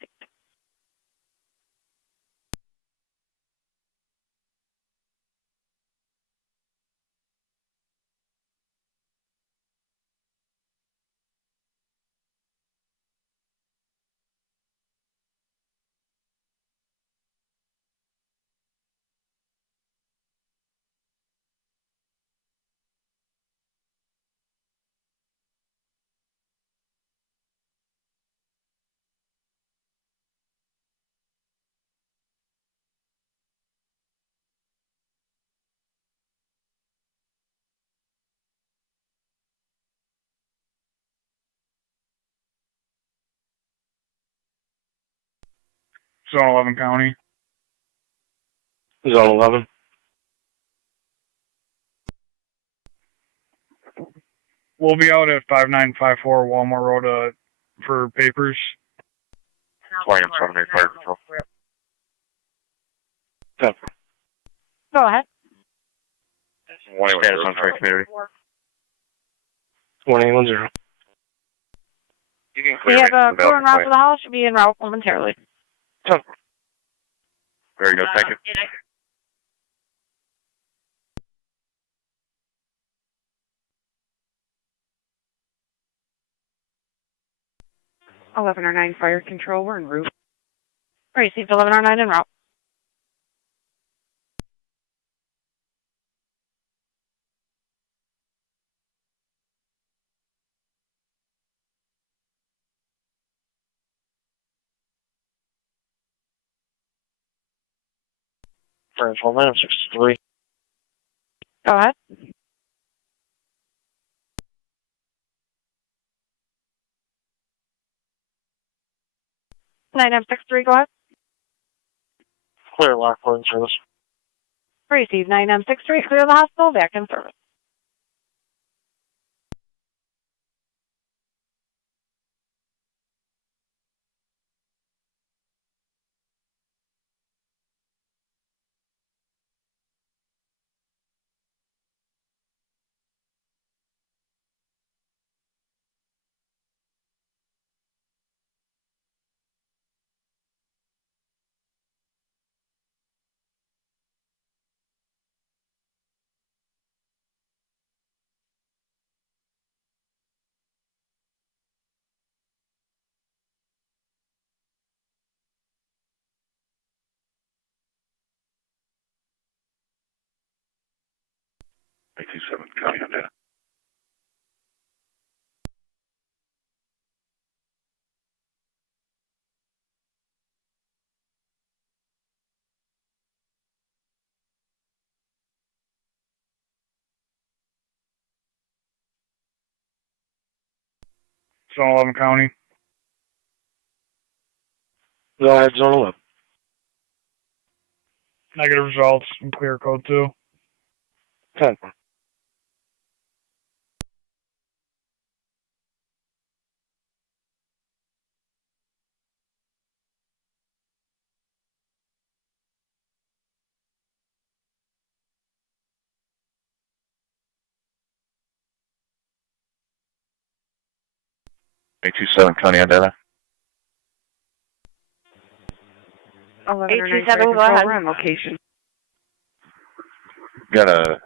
Zone 11 County. Zone 11. We'll be out at 5954 Walmart Road for papers. 2078 Fire Control. Go ahead. Status on Tri Community. 1810. You can We clear have a me crew en route to the house. Should be en route momentarily. 10-4. Very good, thank you. 11R9 Fire Control. We're en route. Received 11R9 en route. Fire Control 9M63. Go ahead. 9M63, go ahead. Clear Lockport in service. Receive 9M63, clear the hospital, back in service. County on data. Zone 11 County. Go ahead, Zone 11. Negative results and clear code 2. 10. A27 County on data. 827, go ahead. We're on location. Got a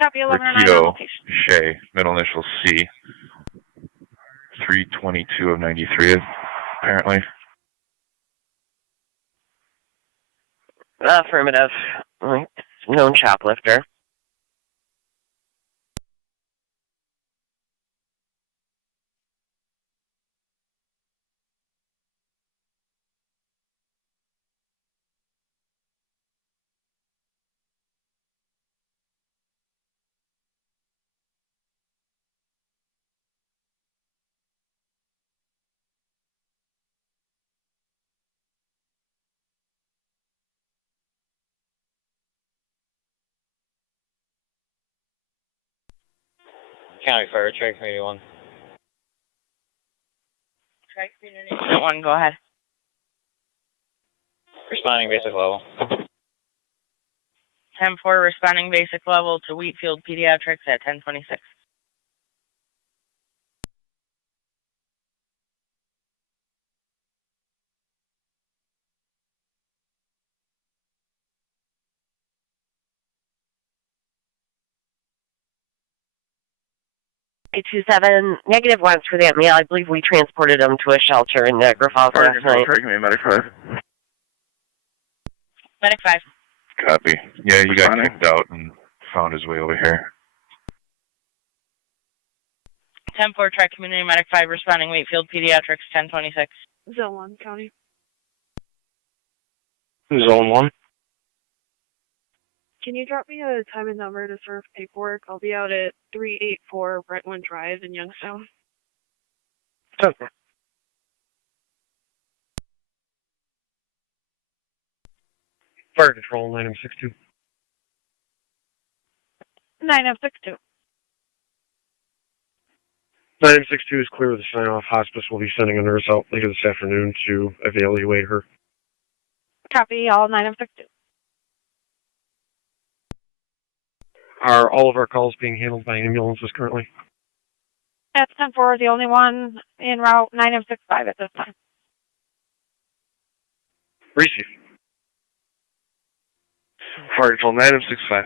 Copy 1109 on Rakito location. Shea, middle initial C. 322 of 93, apparently. Affirmative. Known shoplifter. County Fire, Track Community 1. Track Community 1, go ahead. Responding basic level. 10-4, responding basic level to Wheatfield Pediatrics at 1026. $827, negative ones for that meal. I believe we transported them to a shelter in Niagara Falls last night. Medic 5. Medic 5. Copy. Yeah, he got kicked out and found his way over here. 10-4, Track Community Medic 5, responding Wheatfield Pediatrics, 1026. Zone 1 County. Zone 1. Can you drop me a time and number to serve paperwork? I'll be out at 384 Brentwood Drive in Youngstown. 10. Fire Control, 9M62. 9M62. 9M62 is clear with the sign-off. Hospice will be sending a nurse out later this afternoon to evaluate her. Copy all 9M62. Are all of our calls being handled by ambulances currently? That's 10-4, the only one en route, 9M65 at this time. Receive. Fire Control, 9M65.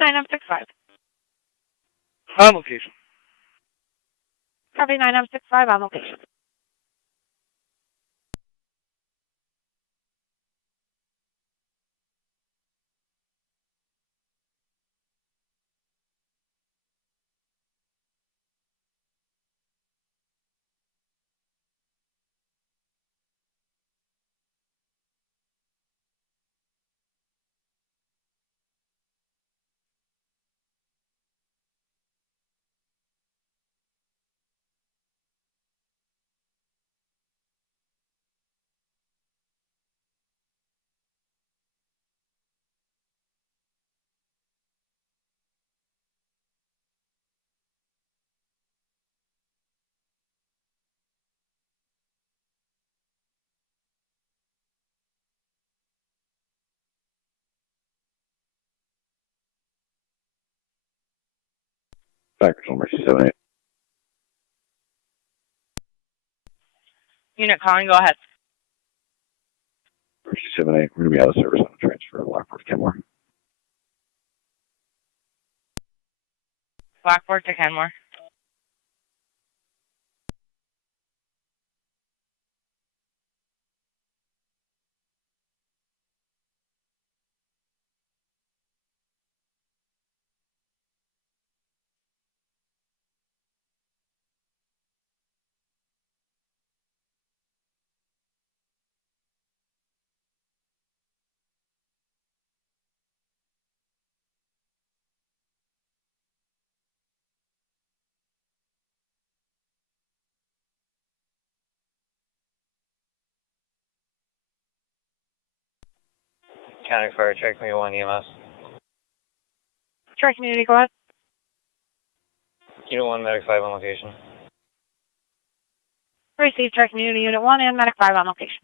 9M65. On location. Copy 9M65 on location. Fire Control, Mercy 78. Unit calling, go ahead. Mercy 78, we're going to be out of service on a transfer to Lockport, Kenmore. Lockport to Kenmore. County Fire, check me 1 EMS. Tri Community, go ahead. Unit 1, Medic 5 on location. Receive Tri Community Unit 1 and Medic 5 on location.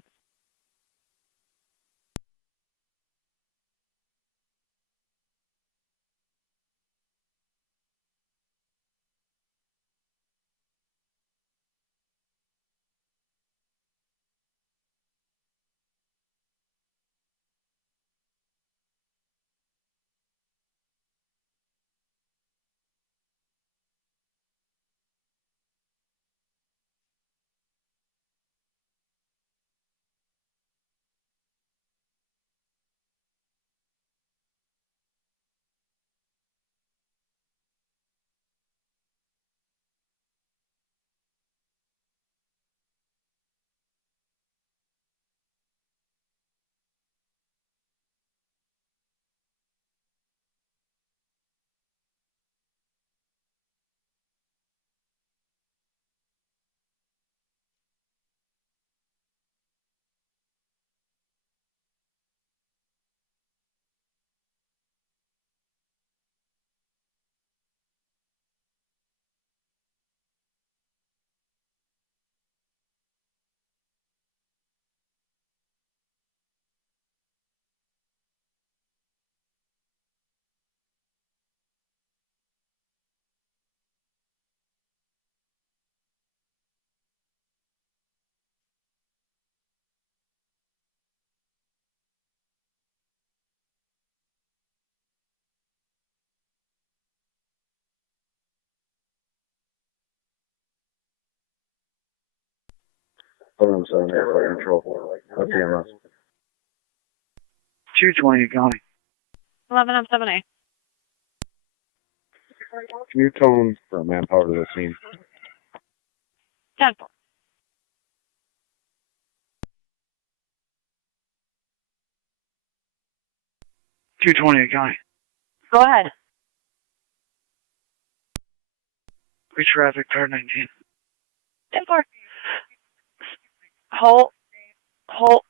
Hold on, 7 Fire Control. What's EMS? 220 County. 11 on 7A. Can you tone for manpower to the scene? 10-4. 220 County. Go ahead. Reach traffic, car 19. 10-4. Hold. Hold.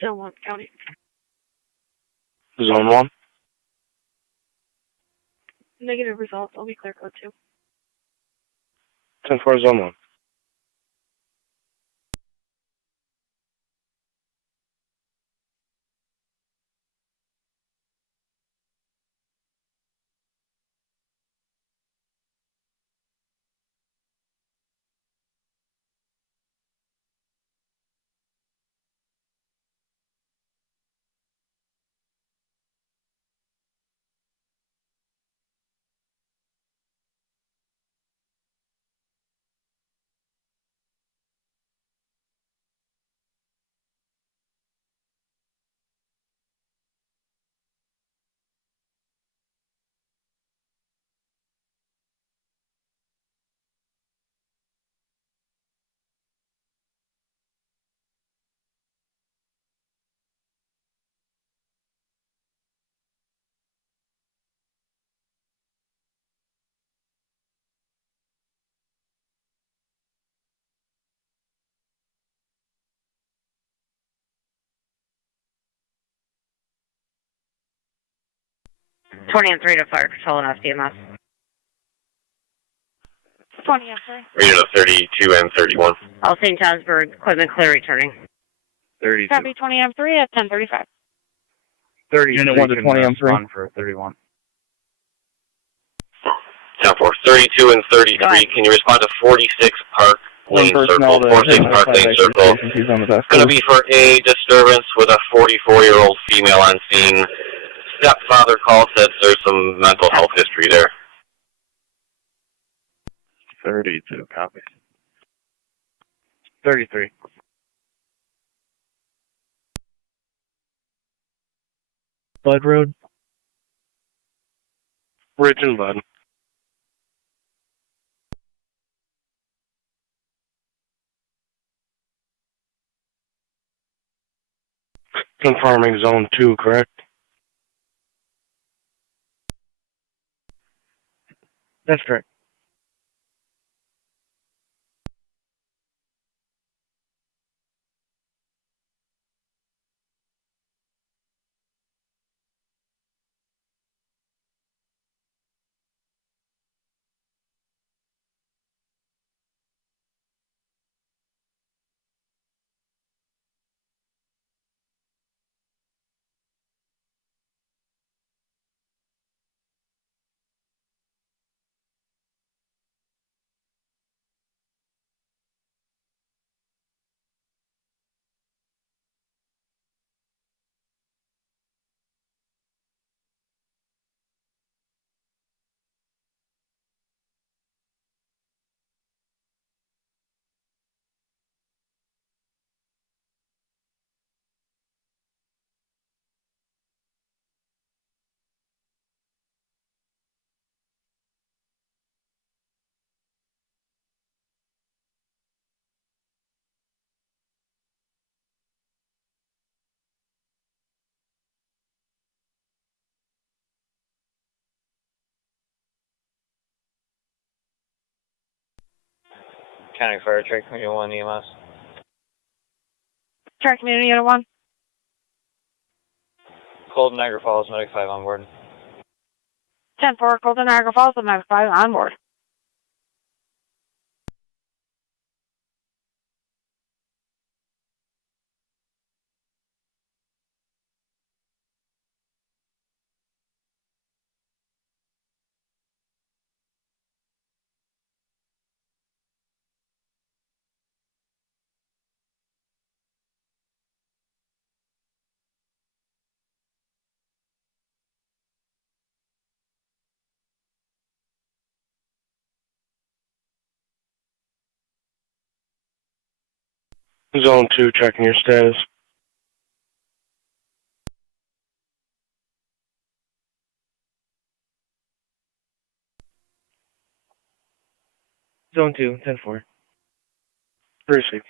Zone 1 County. Zone 1. Negative results. I'll be clear code 2. 10-4 zone 1. Twenty and 3 to fire control and FDMS. 20 and 3. Reading of 32 and 31. All St. Johnsburg, equipment clear returning. 32. Copy 20 and 3 at 10:35. 30. Unit 1 to 20 on 3. For 31. 10-4. 32 and 33. Can you respond to 46 Park Lane Circle? 46 Park Lane Circle. It's going to be for a disturbance with a 44-year-old female on scene. Stepfather call says there's some mental health history there. 32, copy. 33. Bud Road. Ridge and Bud. Confirming zone 2, correct? That's correct. County Fire Track Community 1 EMS. Track Community Unit 1. Cold Niagara Falls, Medic 5 on board. 10-4, Golden Niagara Falls, Medic 5 on board. Zone 2, checking your status. Zone 2, 10-4. Receive.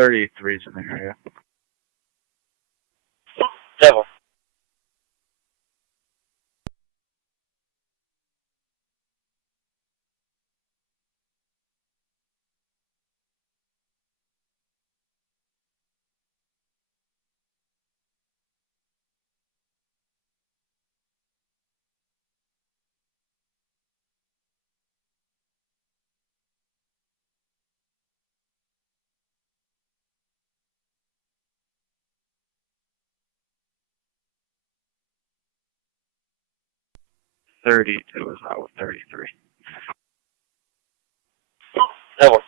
33's in the area. Devil. It was out with 33. Devil.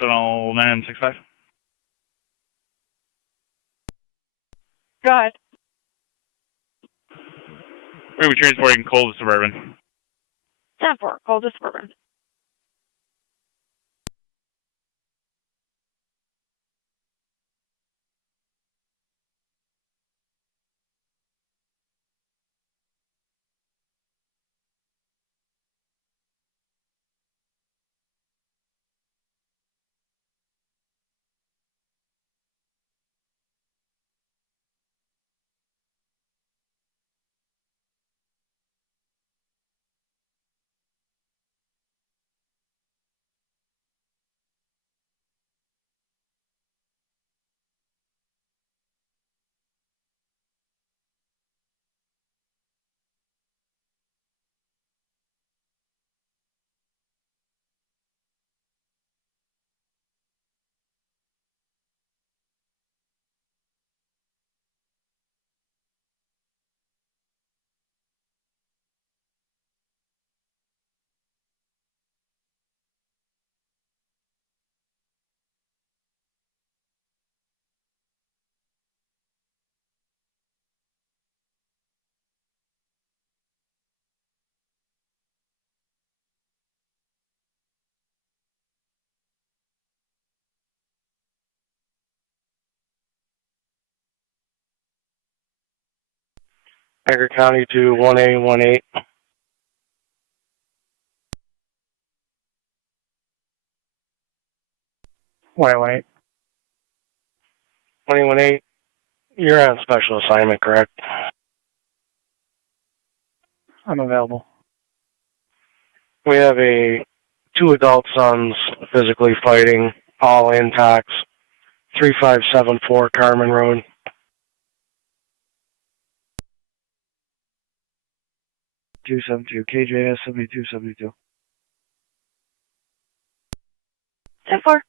Channel 965. Go ahead. We were transporting coal to Suburban. 10-4, call to Suburban. Niagara County to 1A18. 1A18. 1A18. You're on special assignment, correct? I'm available. We have two adult sons physically fighting, all intact. 3574 Carmen Road. KJS 7272. 10-4.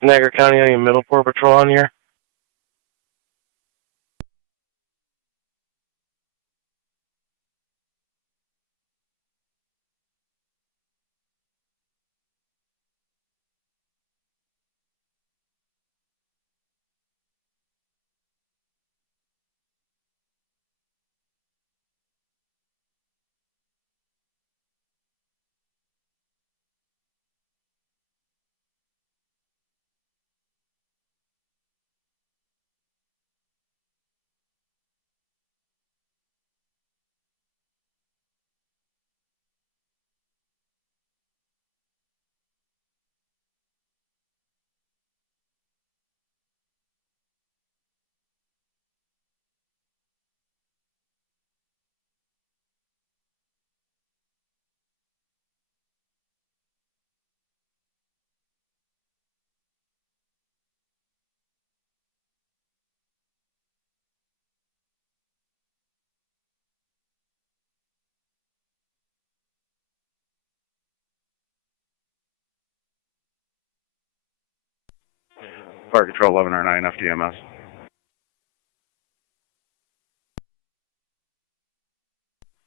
Niagara County, any Middleport patrol on here? Fire Control 1109 FDMS.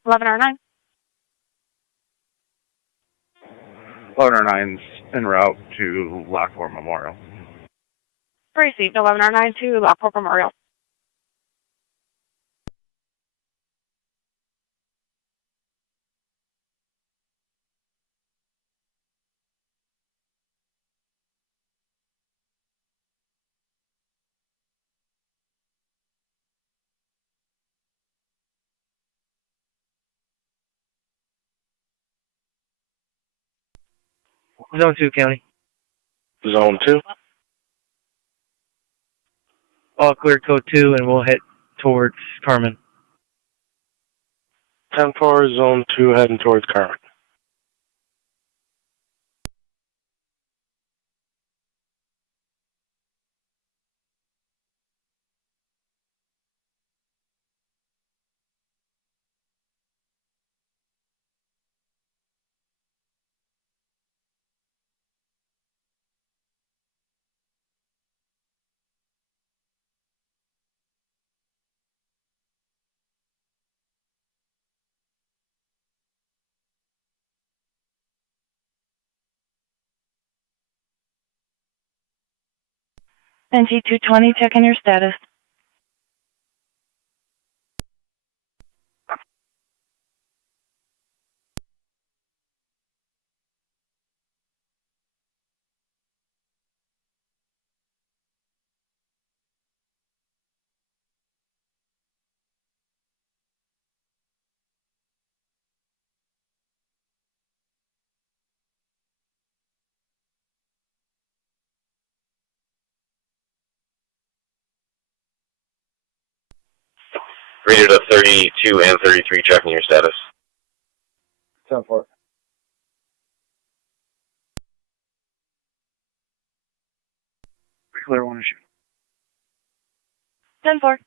$11.09. 1109's en route to Lockport Memorial. Received 11.09 to Lockport Memorial. Zone 2, County. Zone 2. All clear code 2, and we'll head towards Carmen. 10-4, Zone 2, heading towards Carmen. NG 220, checking your status. Rated to 32 and 33, checking your status. 10-4. Clear one issue. 10-4.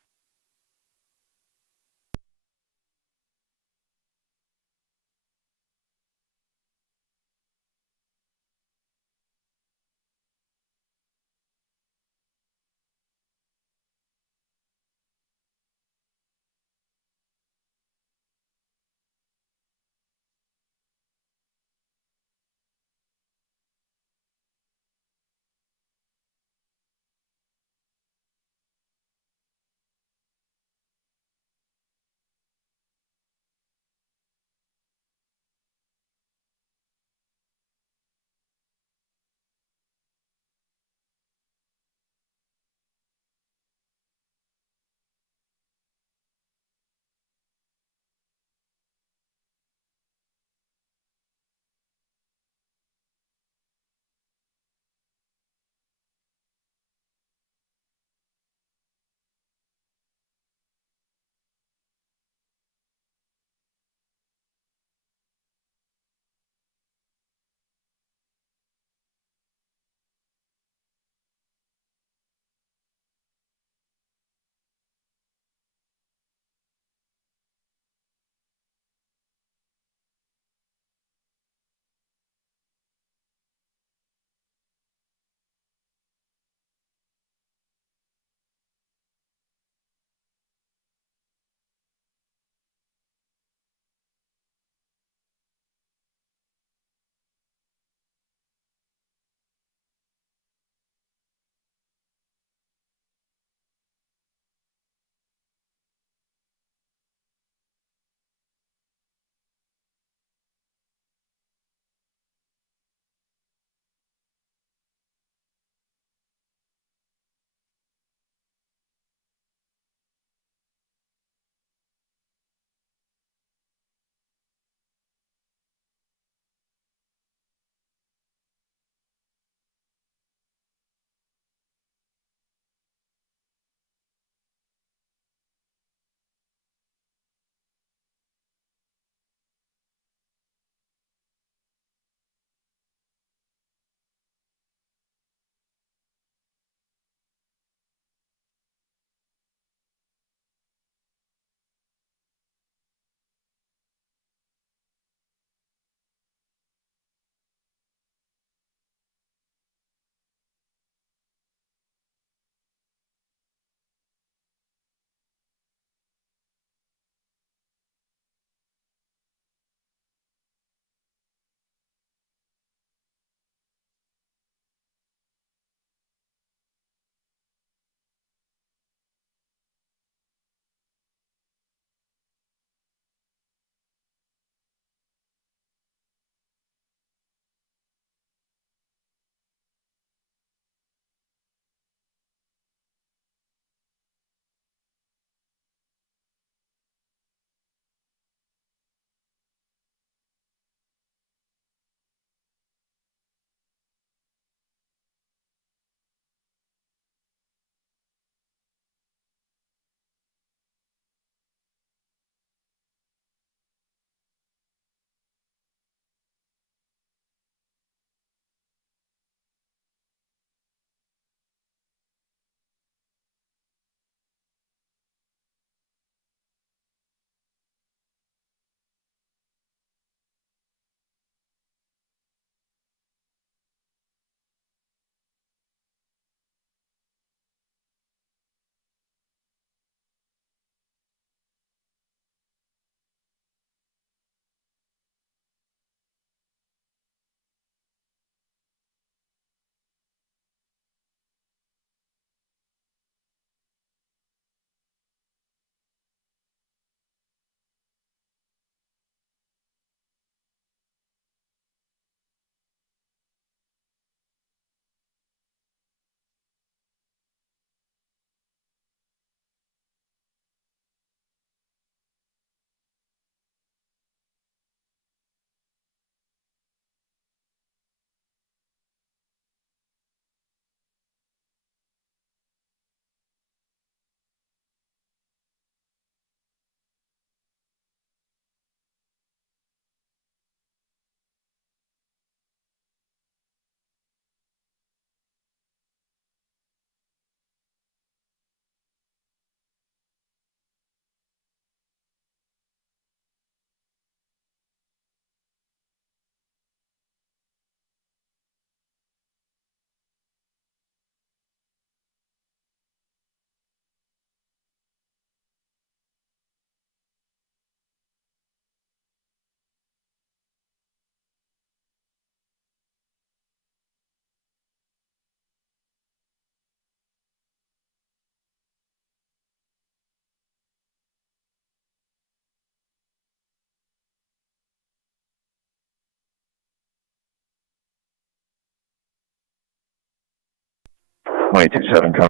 227 come.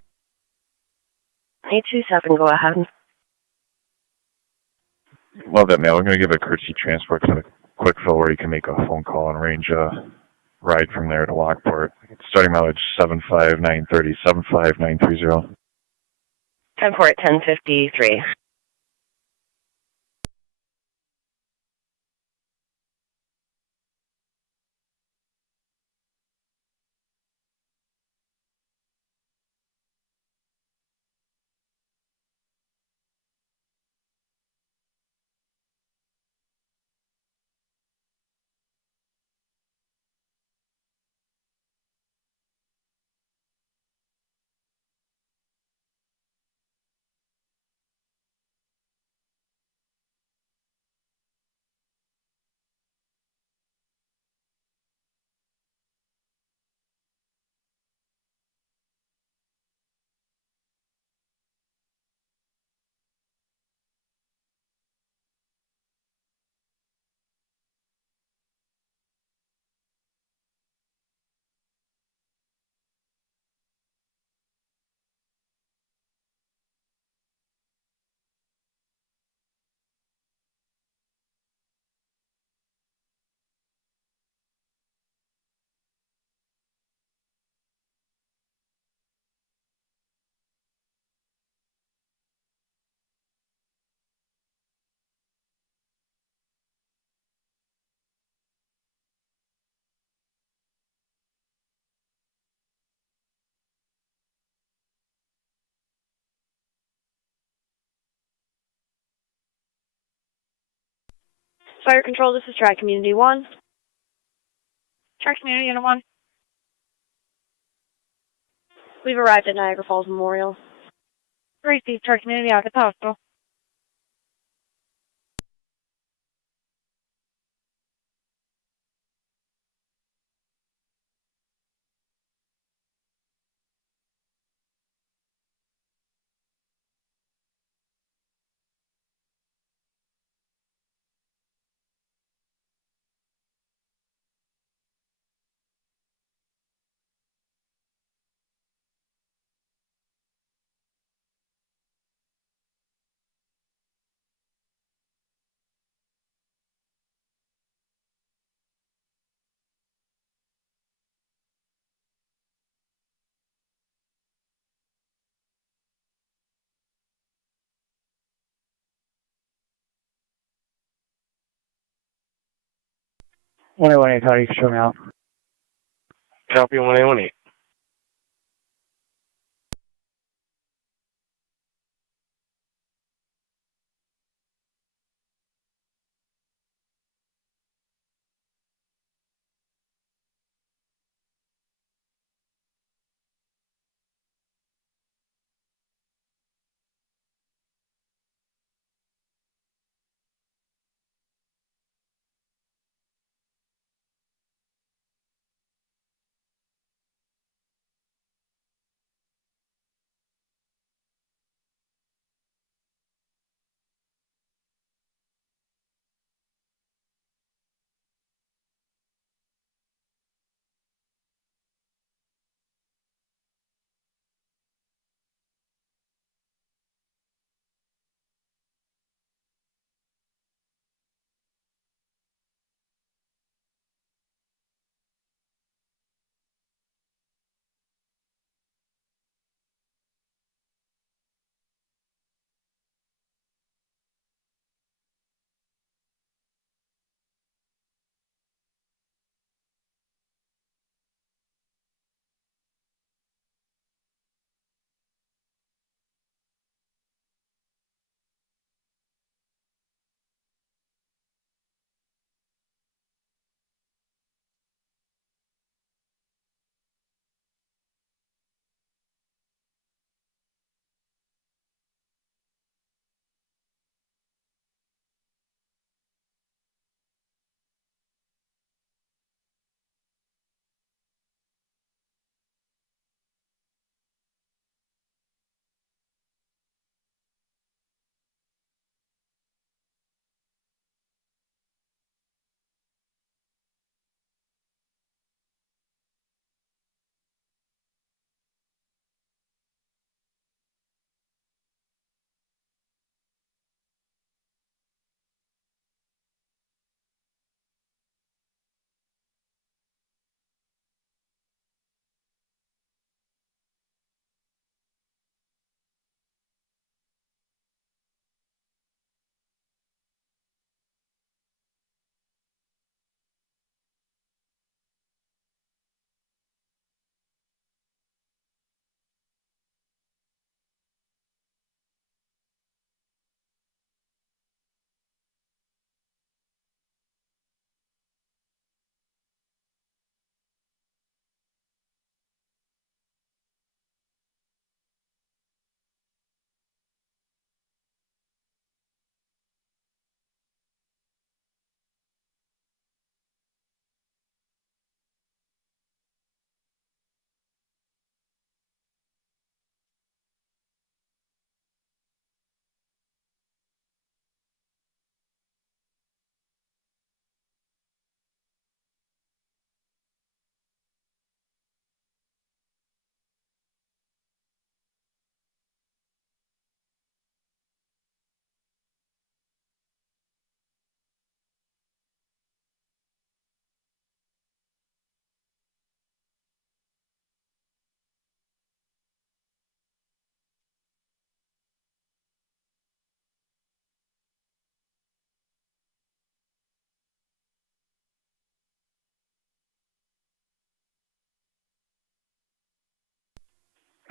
827, go ahead. Love that, man. We're going to give a courtesy transport to the quick fill where you can make a phone call and arrange a ride from there to Lockport. Starting mileage 75930, 75930. 10 for it, 1053. Fire Control, this is Tri Community 1. Tri Community Unit 1. We've arrived at Niagara Falls Memorial. Received, Tri Community out at the hospital. How do you show me out? Copy 1818.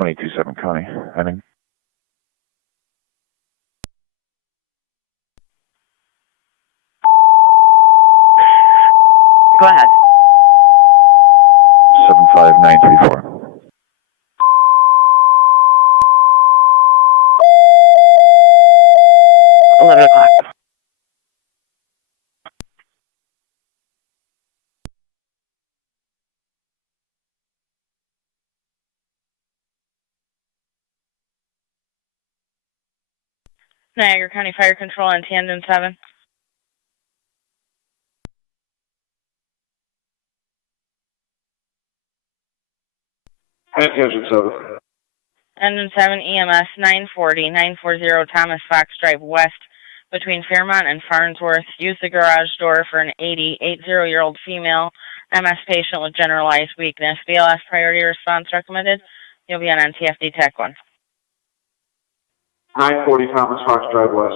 22-7 County. Ending. Go ahead. 75934. $11 o'clock. Niagara County Fire Control on Tandem 7. Engine 7. Engine 7 EMS 940 Thomas Fox Drive West between Fairmont and Farnsworth. Use the garage door for an 80-year-old female MS patient with generalized weakness. BLS priority response recommended. You'll be on NTFD TAC 1. 940 Thomas Fox Drive West.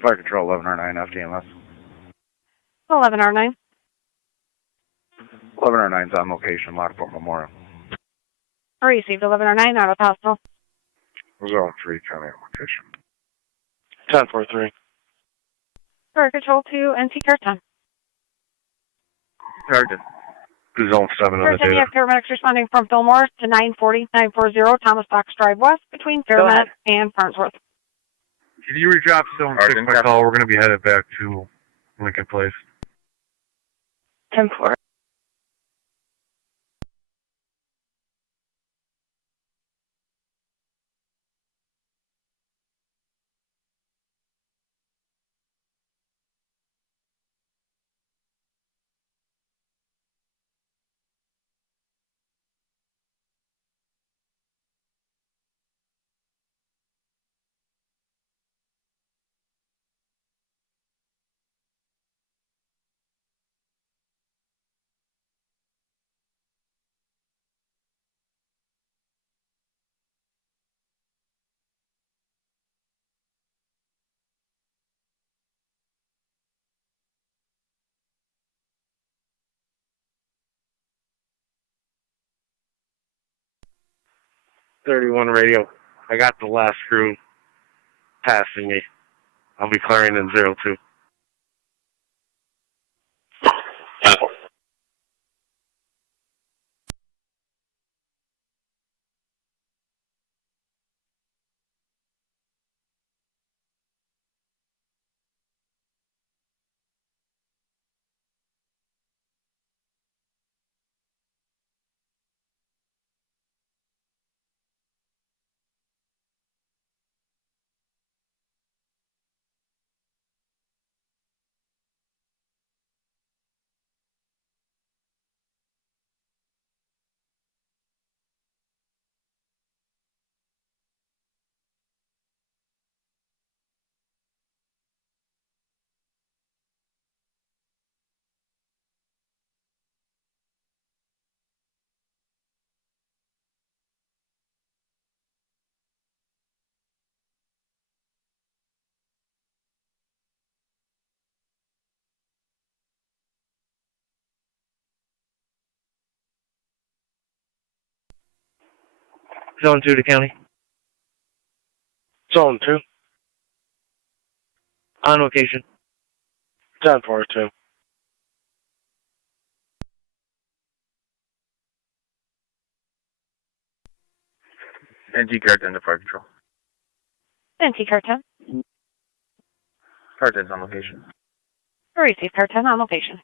Fire Control 1109 FDMS. 1109. 1109's on location, Lockport Memorial. Received 1109 out of hospital. Zone 3 County location. 1043. Fire Control 2, NT Car 10. Target. Zone 7 on the You data. have paramedics responding from Fillmore to 940 Thomas Fox Drive West between Fairmont and Farnsworth. Can you redrop Zone 6 my call? We're going to be headed back to Lincoln Place. 10-4. Radio. I got the last crew passing me. I'll be clearing in 02. Zone 2 to county. Zone 2. On location. 1042. NT Car 10 to Fire Control. NT Car 10. Car 10's on location. Receive Car 10 on location.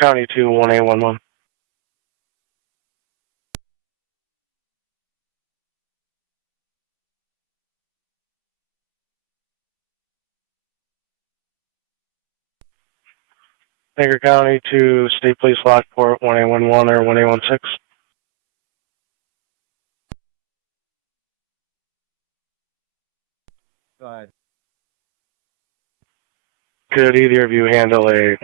County 2, 1A11. Niagara County to State Police Lockport 1811 or 1816. Go ahead. Could either of you handle a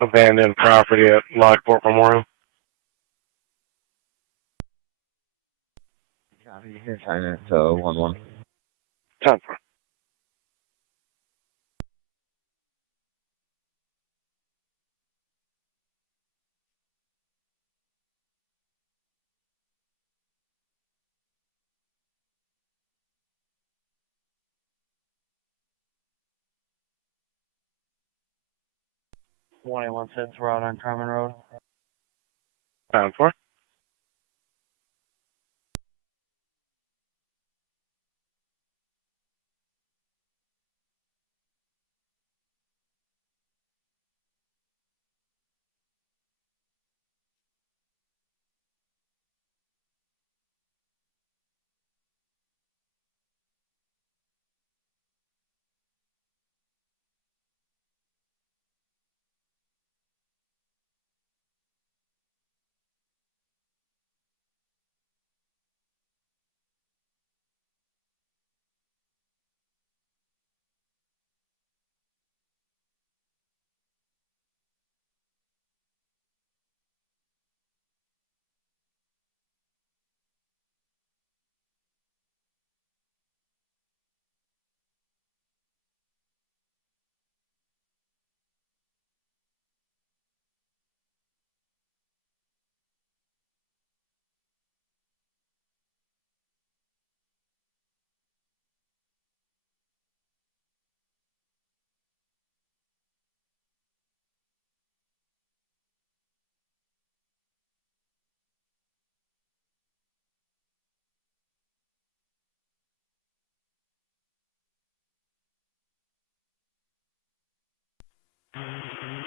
abandoned property at Lockport Memorial? Copy. Here, China to 1-1. 10-4. We're out on Carmen Road. 10-4.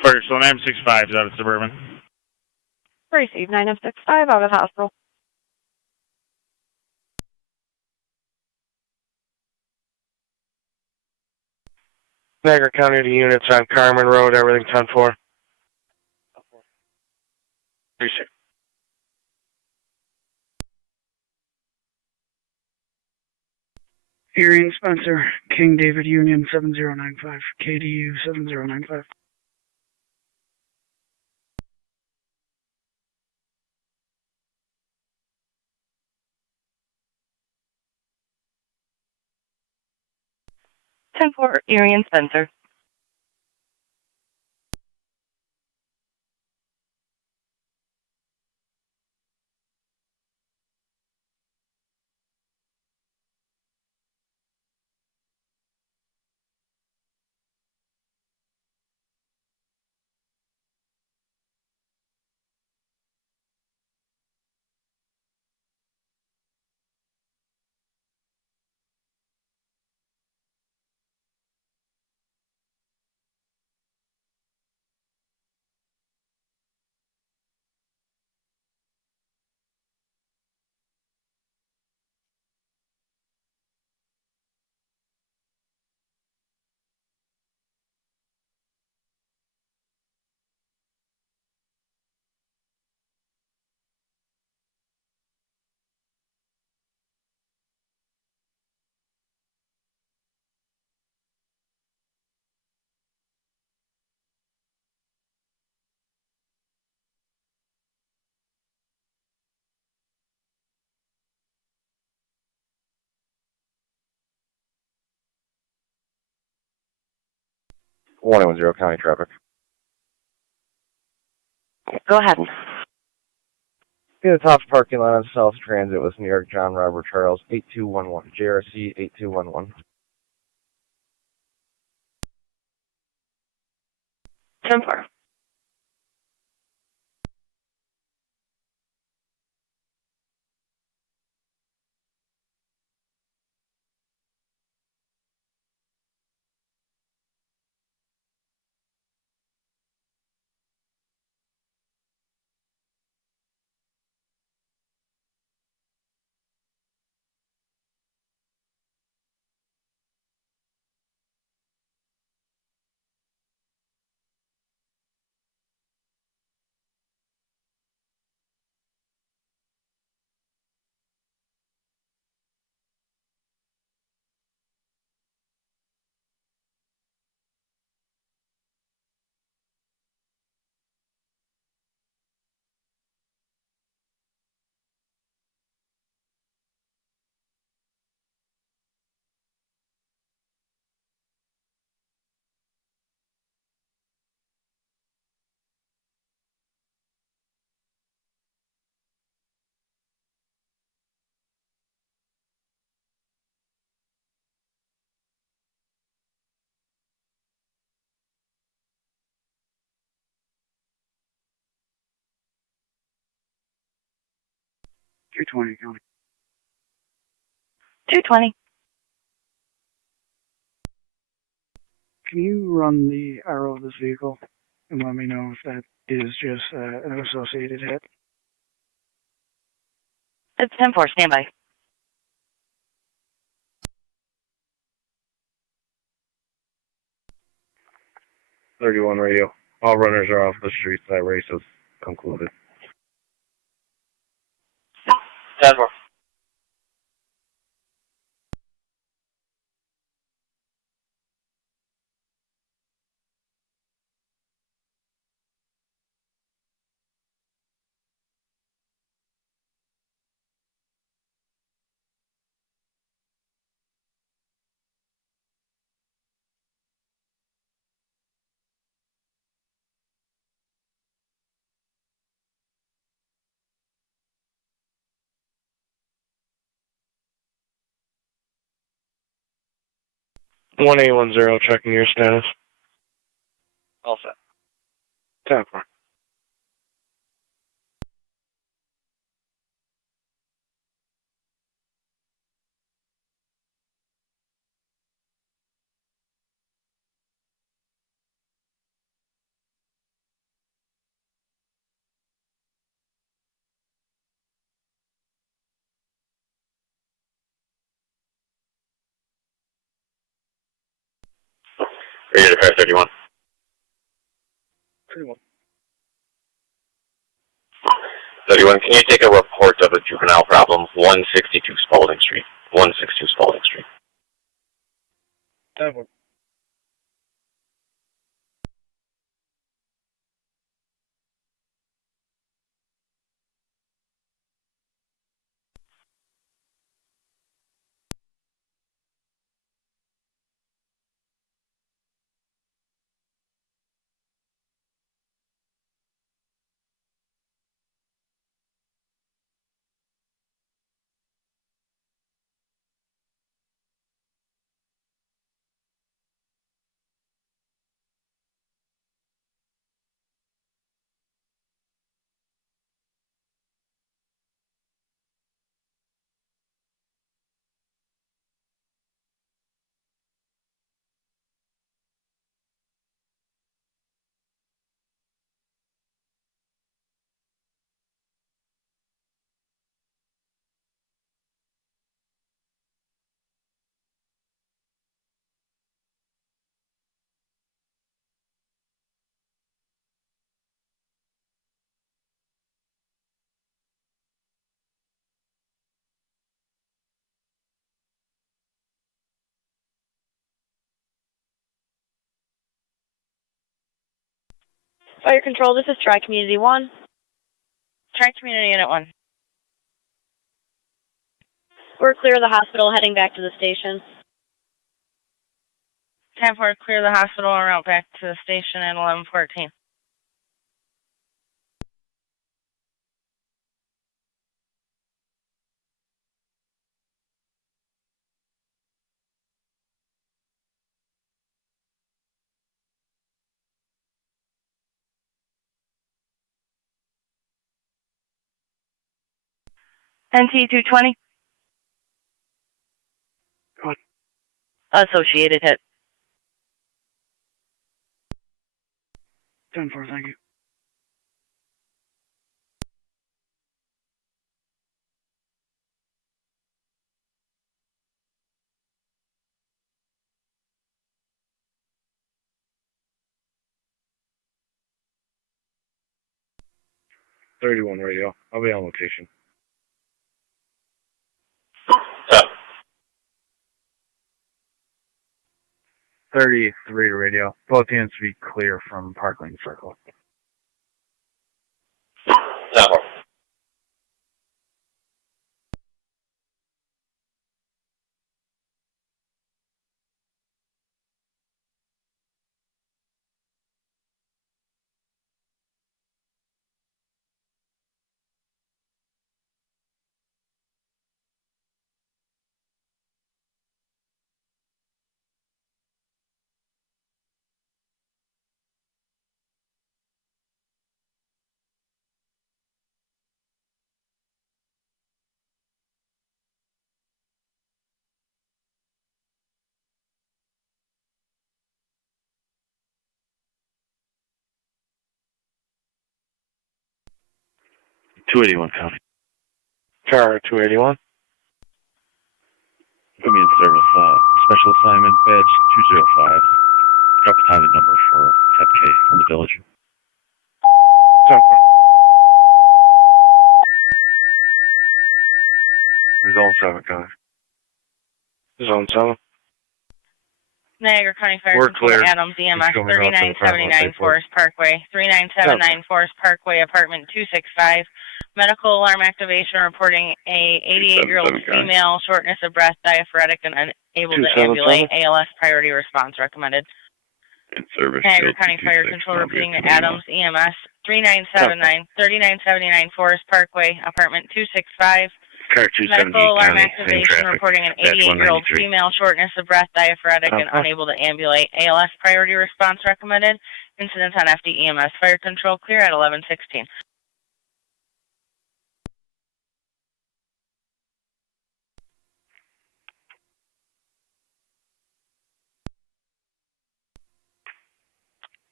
Fire Control 965 is out of Suburban. Receive 965 out of hospital. Niagara County to units on Carmen Road, everything 10-4. Appreciate it. Erie and Spencer, King David Union 7095, KDU 7095. Ten four, Erie and Spencer. One 110 County traffic. Go ahead. Get a top parking lot on South Transit with New York John Robert Charles 8211. JRC 8211. 10-4. 220 County. 220. Can you run the arrow of this vehicle and let me know if that is just an associated hit? It's 10-4, standby. .31 radio. All runners are off the streets. That race is concluded. 10-4. One 810, checking your status. All set. 10-4. Radio to car 31. 31, can you take a report of a juvenile problem, 162 Spalding Street? 162 Spalding Street. 10-4. Fire control, this is Tri-Community 1. Tri-Community Unit 1. We're clear of the hospital, heading back to the station. 10-4, clear the hospital en route back to the station at 11:14. NT 220. What? Associated hit. 10-4, thank you. .31 radio. I'll be on location. 33 radio. Both units to be clear from Parkland Circle. 10-4. 281 County. Car 281. Put me in service, special assignment, badge 205. Drop a timing number for Ted K from the village. 10-4. Zone 7, County. Zone 7. Niagara County Fire We're Control clear. Adams, EMS Just going out to the front, 3979 I'll take Forest Parkway, 3979 Forest Parkway, apartment 265. Medical alarm activation reporting a 88-year-old female, shortness of breath, diaphoretic, and unable to ambulate. ALS priority response recommended. In service. Niagara County Fire Control repeating to Adams, EMS 3979 Forest Parkway, apartment 265. Car 278 Medical alarm County, activation reporting an 88-year-old female, shortness of breath, diaphoretic, and unable to ambulate. ALS priority response recommended. Incidents on FDEMS. Fire control clear at 11:16.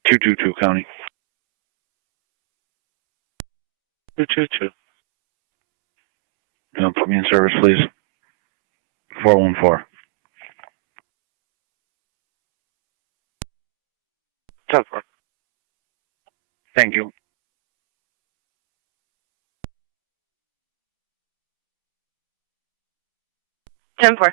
.222 County. 222. Put me in service, please. 414. 10-4. Thank you. Ten four.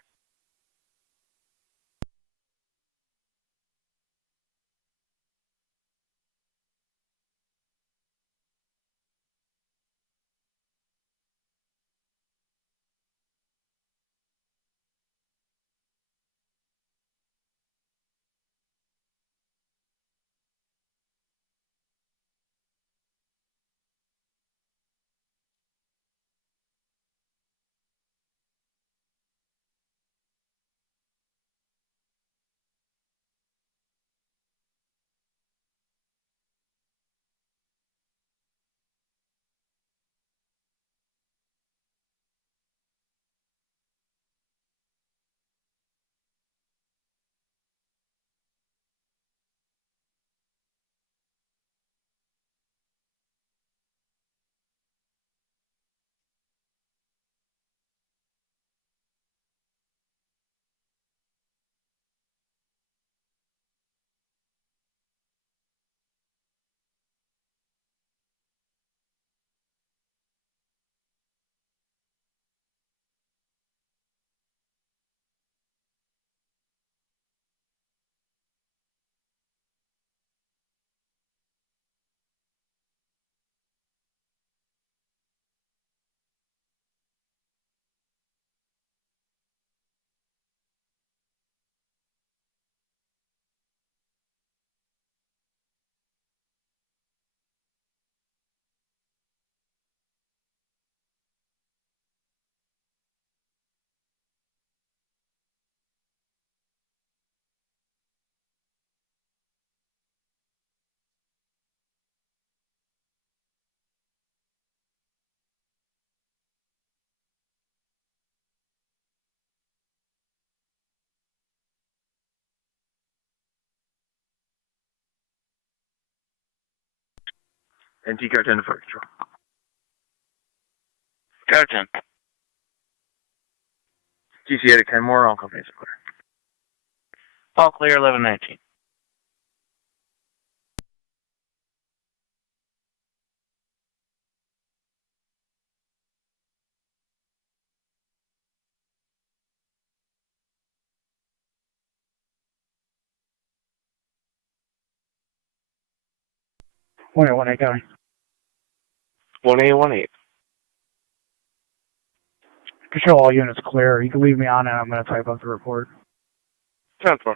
NT Car 10 to Fire Control. Car 10. GC to Kenmore, all companies are clear. All clear 1119. One eight one eight County. 1818. Control all units clear. You can leave me on and I'm going to type up the report. 10-4.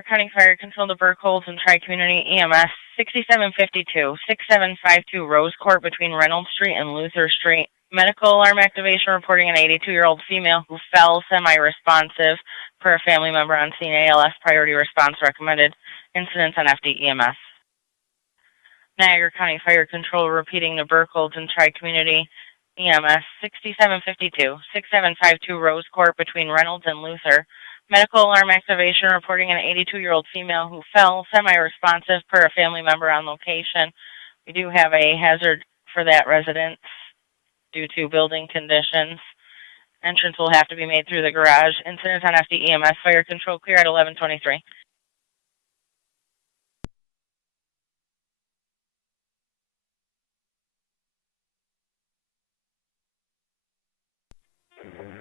Niagara County Fire Control to Burkholz and Tri-Community EMS 6752 Rose Court between Reynolds Street and Luther Street. Medical alarm activation reporting an 82-year-old female who fell semi-responsive per a family member on scene. ALS priority response recommended. Incidents on FD-EMS. Niagara County Fire Control repeating to Burkholz and Tri-Community EMS 6752 Rose Court between Reynolds and Luther. Medical alarm activation reporting an 82-year-old female who fell semi-responsive per a family member on location. We do have a hazard for that residence due to building conditions. Entrance will have to be made through the garage. Incident on FD-EMS. Fire Control clear at 1123.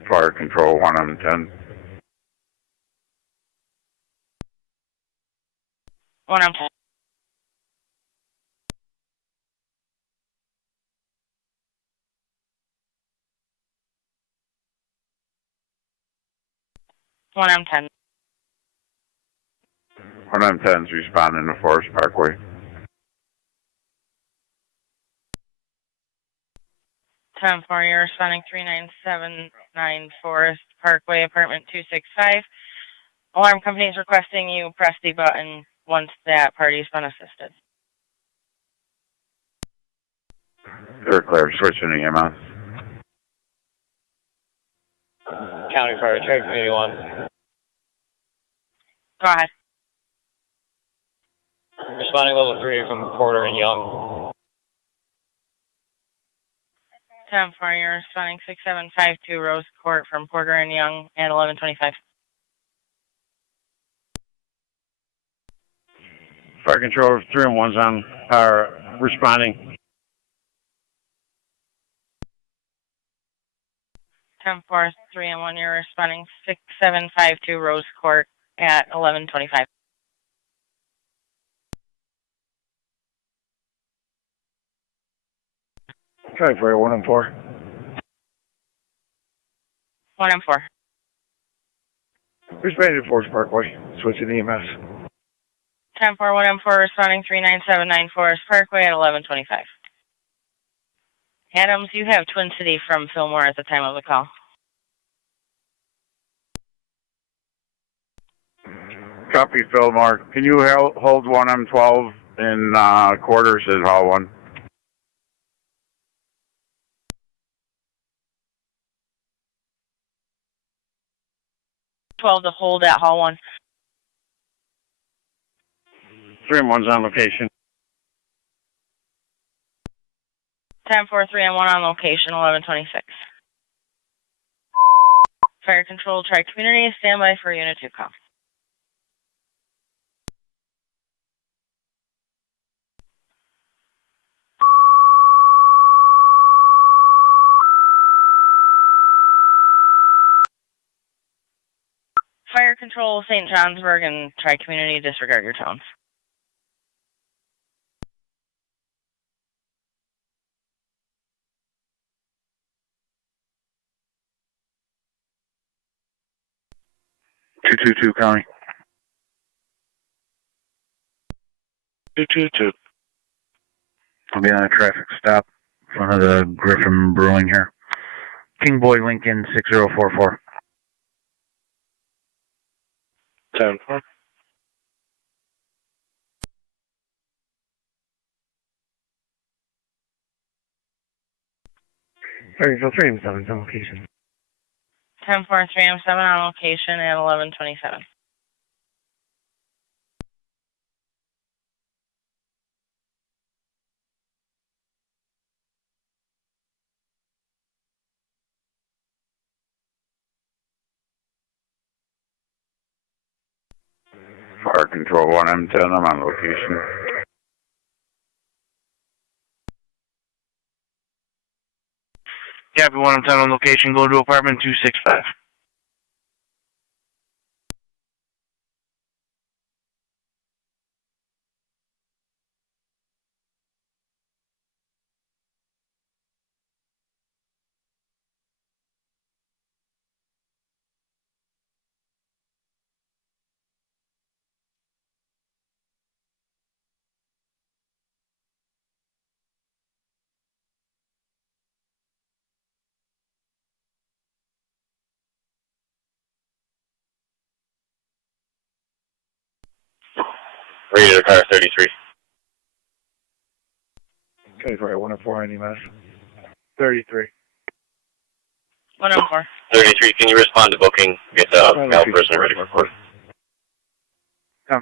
Fire Control 1M10. 1M10. One M10. 1M10's responding to Forest Parkway. 10-4, you're responding 3979 Forest Parkway, apartment 265. Alarm company is requesting you press the button once that party's been assisted. They're clear, switching to EMS. County Fire, Check 81. Go ahead. Responding level 3 from Porter and Young. 10-4, you're responding 6752 Rose Court from Porter and Young at 1125. Fire Control 3 and 1's on, responding. 10-4, 3 and 1, you're responding 6752 Rose Court at 1125. Try for 1M4. 1M4. Responding to Forest Parkway, switching to EMS. 10-4, 1M4, responding 3979 Forest Parkway at 1125. Adams, you have Twin City from Fillmore at the time of the call. Copy, Fillmore. Can you hold 1M12 in quarters at Hall 1? 12 to hold at Hall 1. 3 and 1's on location. 10-4, 3 and 1 on location, 1126. Fire Control, Tri-Community, standby for Unit 2 call. Fire Control, St. Johnsburg, and Tri-Community, disregard your tones. Two County. 222. I'll be on a traffic stop in front of the Griffin Brewing here. King Boy Lincoln 6044. 10-4. Fire Control 3 and 7's on location. 10-4, 3 and 7 on location at 1127. Fire Control 1M10, I'm on location. Yeah, everyone, I'm on location. Go to apartment 265. Radio car 33. Okay, for 104 on EMS. 33. 104. 33, can you respond to booking? Get the male prisoner ready for court. 10-4.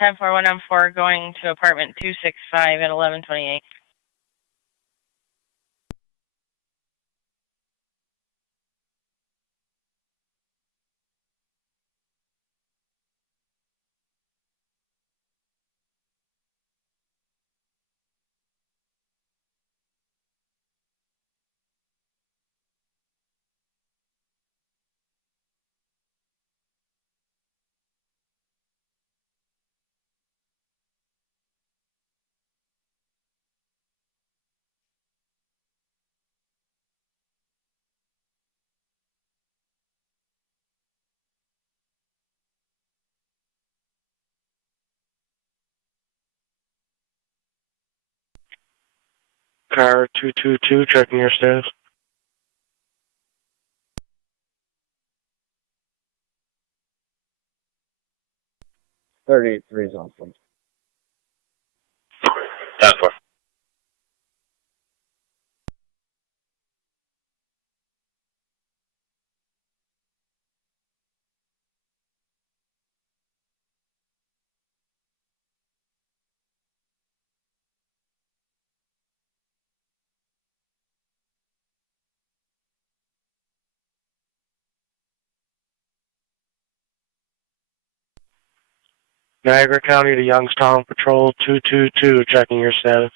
10-4, 104, going to apartment 265 at 1128. Car 222, checking your status. $38.3 is on point. 10-4. Niagara County to Youngstown Patrol 222, checking your status.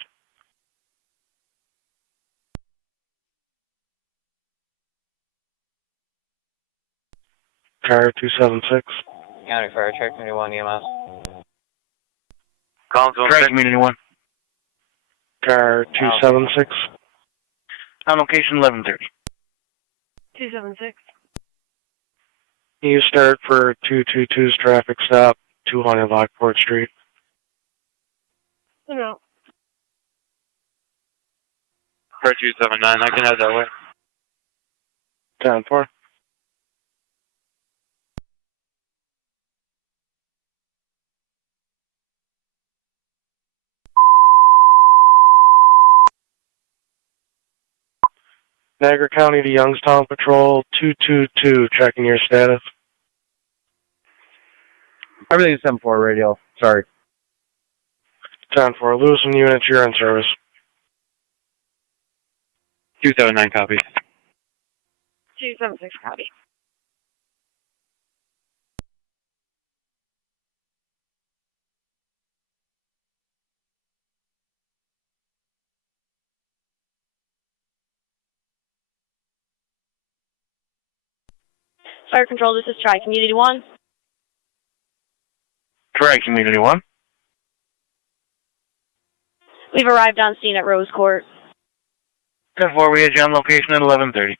Car 276. County Fire Truck 21 EMS. Track community 1. Car 276. On location 1130. 276. You start for 222's traffic stop, 200 Lockport Street. No. Car 279, I can head that way. 10-4. Niagara County to Youngstown Patrol 222, checking your status. Everything's 7-4 radio. Sorry. 10-4. Lewison units, you're in service. 279 copy. 276 copy. Fire Control, this is Tri Community 1. Track community 1. We've arrived on scene at Rose Court. 10-4, we had you on location at 1130.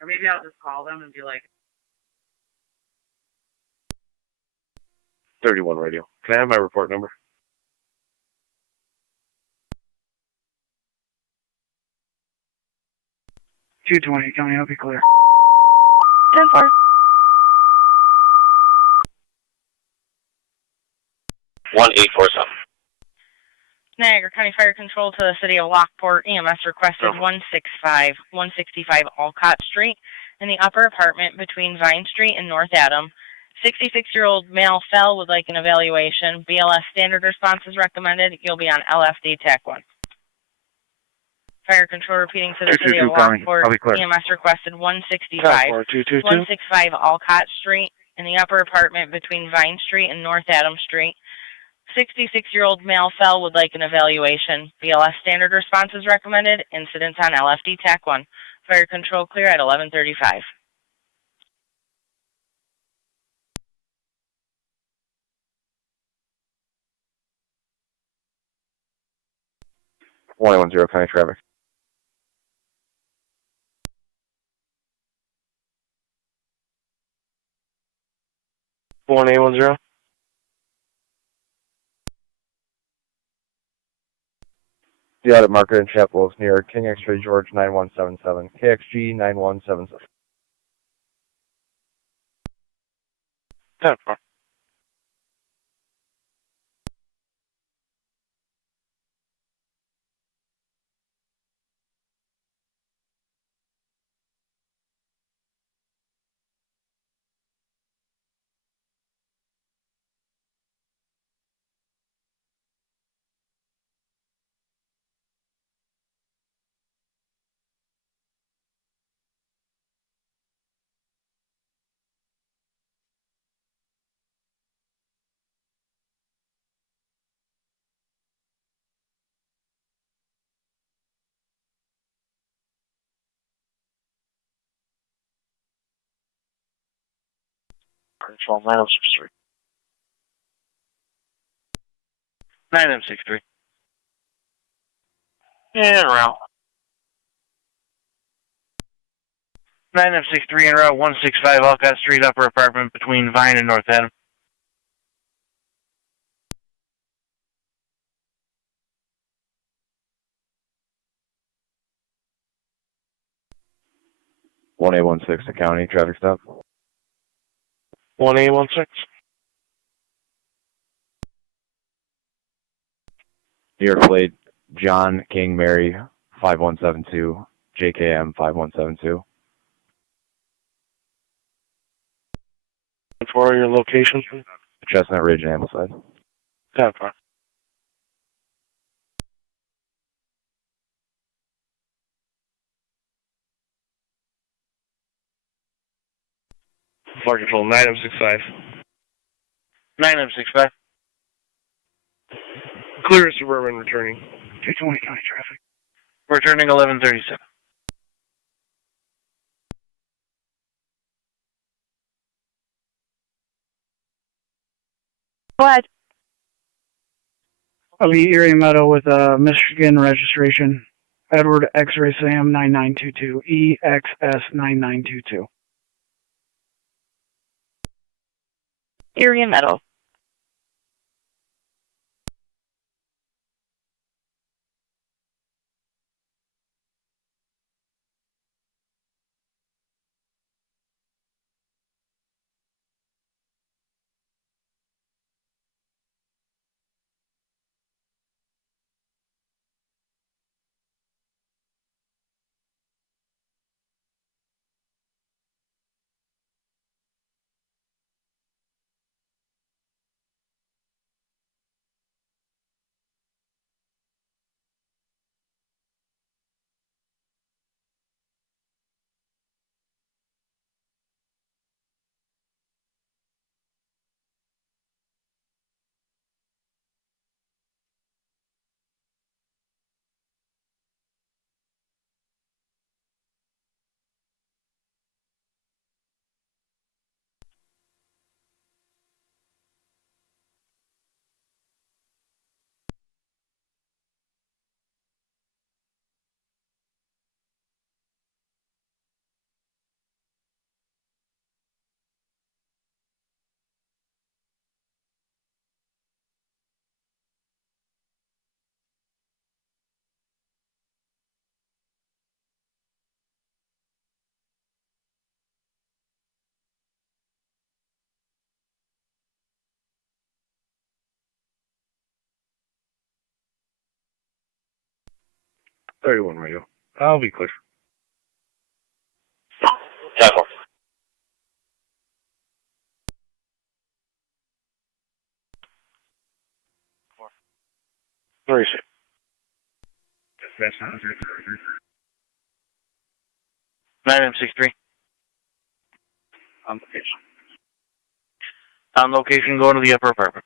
Or maybe I'll just call them and be like, 31 radio. Can I have my report number? $220, County, I'll be clear. 10-4. 1847. Niagara County Fire Control to the City of Lockport. EMS requested 165 Alcott Street in the upper apartment between Vine Street and North Adam. 66-year-old male fell, would like an evaluation. BLS standard response is recommended. You'll be on LFD TAC 1. Fire Control repeating to the City of Lockport. EMS requested 165 Alcott Street in the upper apartment between Vine Street and North Adam Street. 66-year-old male fell, would like an evaluation. BLS standard response is recommended. Incidents on LFD TAC 1. Fire Control clear at 11:35. $110 County traffic. One 810. The audit marker in Chapel is near King X-Ray George 9177, KXG 9177. 10-4. Control 9063. 9063. En route. 9063 en route 165 Alcott Street, upper apartment between Vine and North Adam. One 816 to County traffic stop. 1816. New York plate John King Mary 5172 JKM 5172. For your location? Chestnut Ridge and Ambleside. 10-4. Fire Control 9065. 9065. Clear Suburban returning. 220 County traffic. Returning 1137. What? I'll be Erie Meadow with Michigan registration. Edward X-Ray Sam 9922 EXS 9922. Erie Meadow. 31 radio. I'll be clear. 10-4. Where is it? That's not 9M63. On location. On location, going to the upper apartment.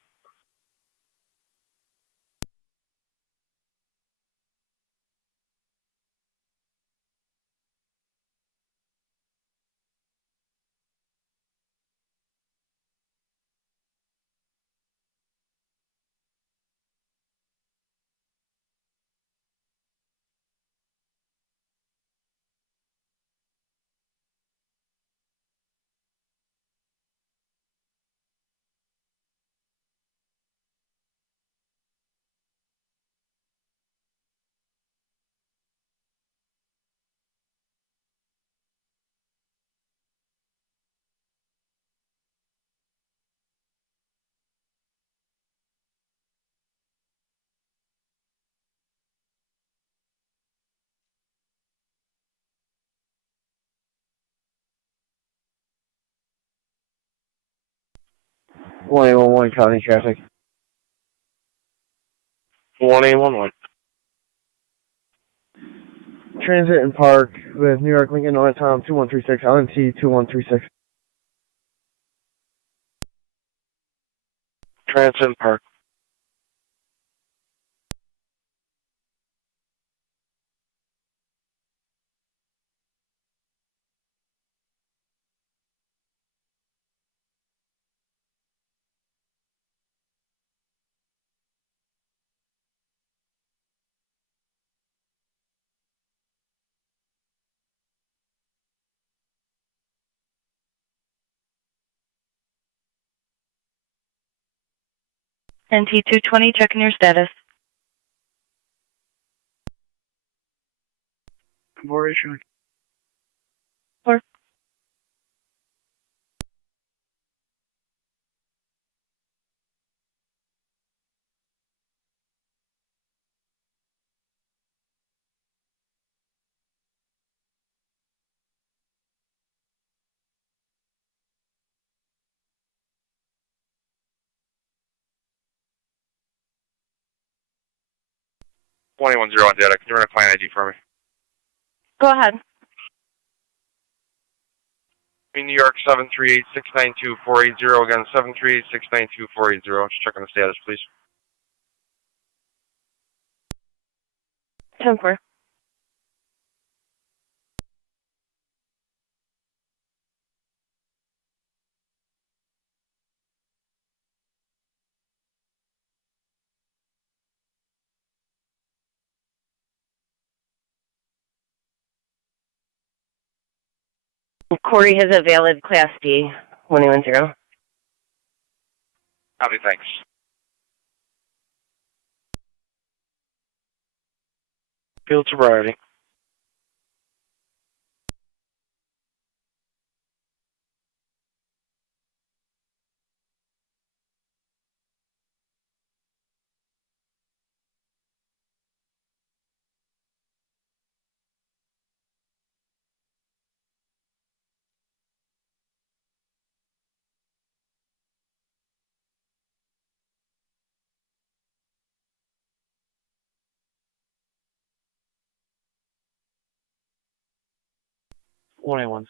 One county traffic. 1811. Transit and Park with New York Lincoln North Tom 2136 LNT 2136. Transit Park. NT220, checking your status. Convoy issuing. 4. 2110 on data. Can you run a client ID for me? Go ahead. New York 738-692-480. Again, 738-692-480. Just checking the status, please. 10-4. Corey has a valid Class D, 110. Copy, thanks. Field sobriety.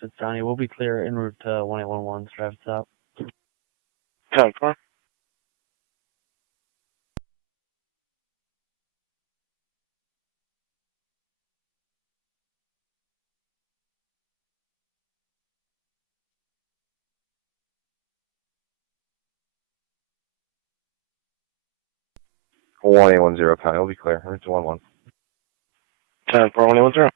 Sits Donnie. We'll be clear en route to 1811's traffic stop. 10-4. One 110 county. We'll be clear. Route to 11. 10-4, 1810.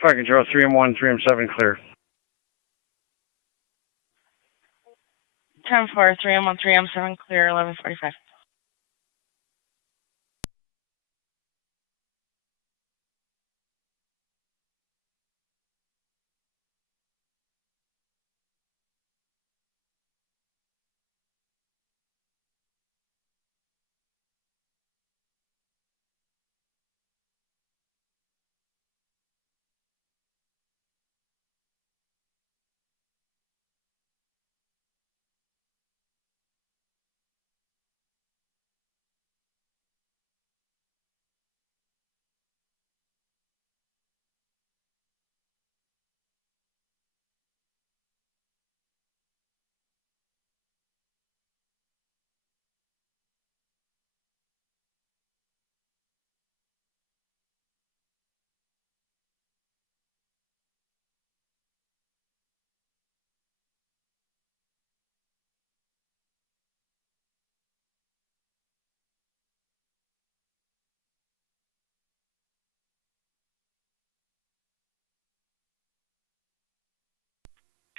Fire Control, 3M1, 3M7, clear. 10-4, 3M1, 3M7, clear, 11:45.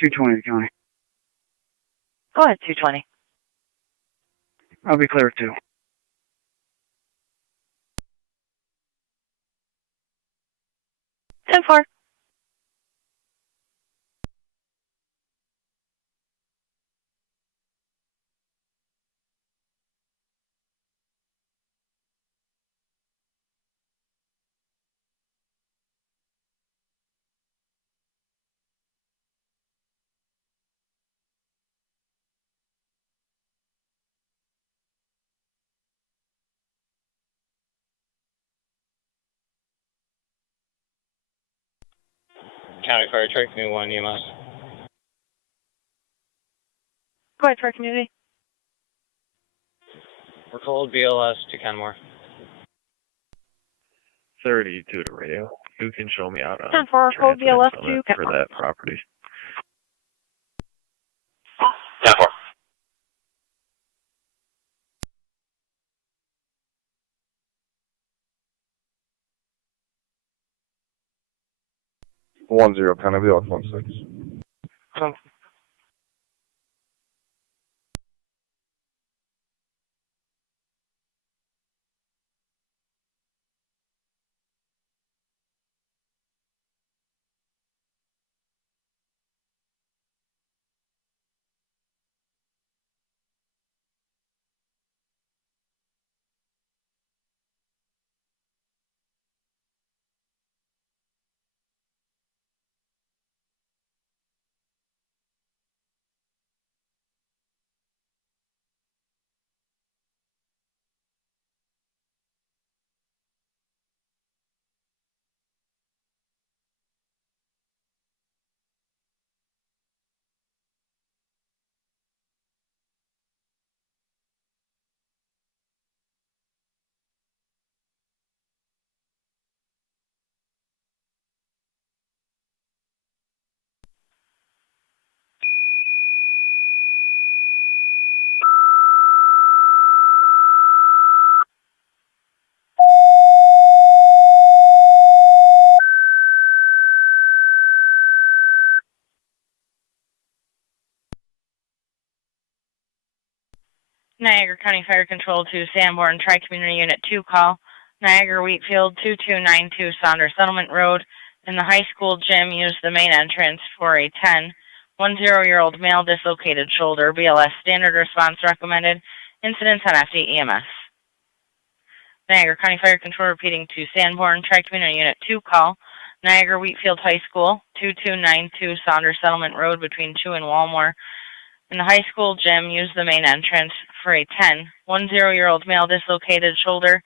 .220 County. Go ahead, 220. I'll be clear at 2. 10-4. County Fire Truck, New 1 EMS. Go ahead, Fire Community. We're called BLS to Kenmore. 32 to radio. Who can show me out on 10-4, code BLS Summit to for that property? 10-4. One zero, kind of BLS 16. Niagara County Fire Control to Sanborn Tri-Community Unit 2 call. Niagara Wheatfield 2292 Saunders Settlement Road. In the high school gym, use the main entrance for a 10-10-year-old male dislocated shoulder. BLS standard response recommended. Incidents on FD EMS. Niagara County Fire Control repeating to Sanborn Tri-Community Unit 2 call. Niagara Wheatfield High School 2292 Saunders Settlement Road between 2 and Walmore. In the high school gym, use the main entrance for a 10-10-year-old male dislocated shoulder.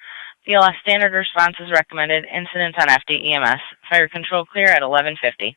BLS standard response is recommended. Incidents on FD EMS. Fire control clear at 11:50.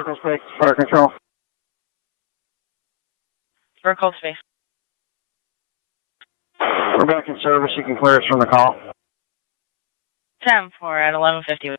Circle space, fire control. Circle space. We're back in service. You can clear us from the call. 10-4 at 11:50.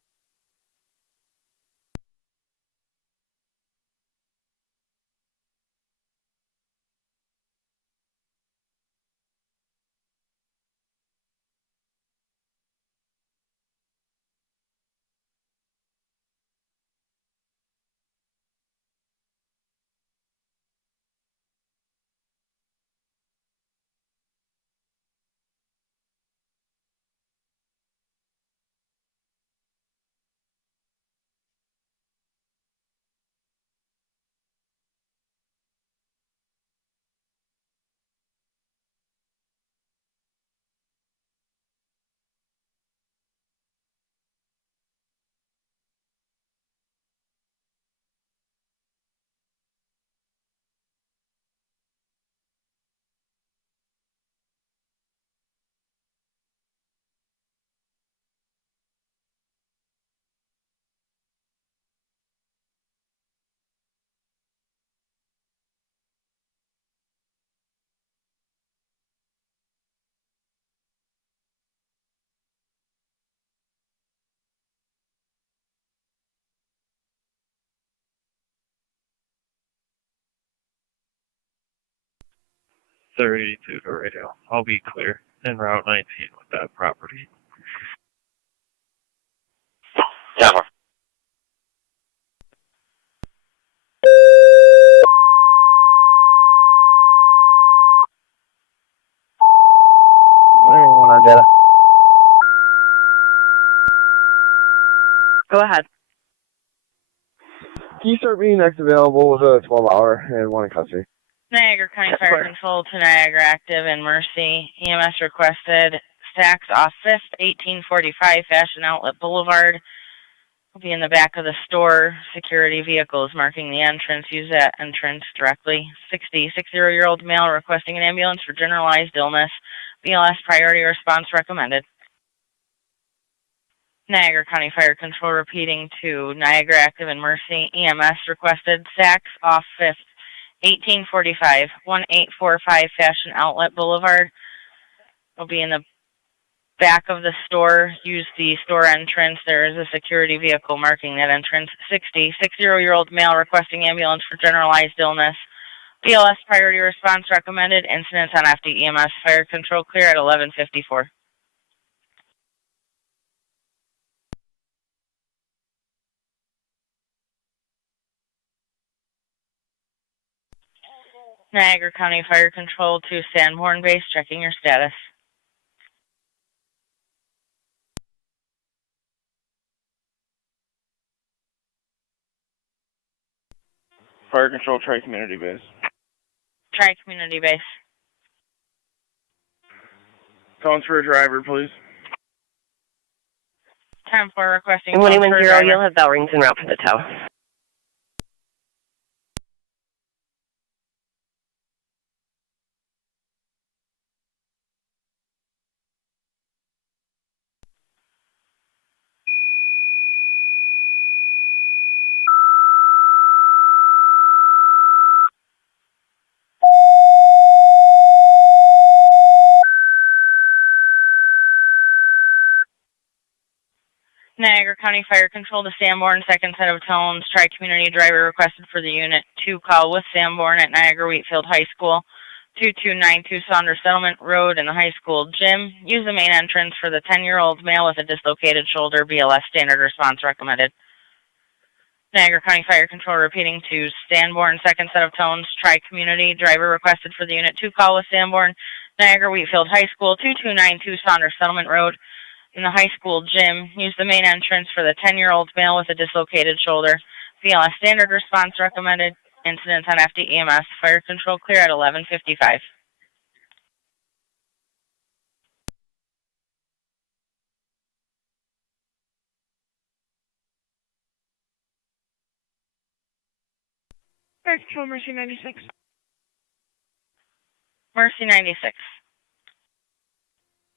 To the radio. I'll be clear in Route 19 with that property. Tower. Go ahead. Can you start being next available with a 12-hour and one in custody? Niagara County Fire Control to Niagara Active and Mercy. EMS requested stacks off 5th, 1845 Fashion Outlet Boulevard. Will be in the back of the store. Security vehicles marking the entrance. Use that entrance directly. 60-year-old male requesting an ambulance for generalized illness. BLS priority response recommended. Niagara County Fire Control repeating to Niagara Active and Mercy. EMS requested stacks off 5th, 1845, 1845 Fashion Outlet Boulevard. Will be in the back of the store. Use the store entrance. There is a security vehicle marking that entrance. 60-year-old male requesting ambulance for generalized illness. BLS priority response recommended. Incidents on FD EMS fire control clear at 11:54. Niagara County Fire Control to Sanborn Base, checking your status. Fire Control, Tri-Community Base. Tri-Community Base. Tones for a driver, please. 10-4 requesting And tones for a 110, driver. you'll have bell rings en route for the tow. Niagara County Fire Control to Sanborn, second set of tones. Tri-Community driver requested for the Unit 2 call with Sanborn at Niagara Wheatfield High School, 2292 Saunders Settlement Road in the high school gym. Use the main entrance for the 10-year-old male with a dislocated shoulder. BLS standard response recommended. Niagara County Fire Control repeating to Sanborn, second set of tones. Tri-Community driver requested for the Unit 2 call with Sanborn, Niagara Wheatfield High School, 2292 Saunders Settlement Road in the high school gym. Use the main entrance for the 10-year-old male with a dislocated shoulder. BLS standard response recommended. Incidents on FD EMS fire control clear at 11:55. Fire Control, Mercy 96. Mercy 96.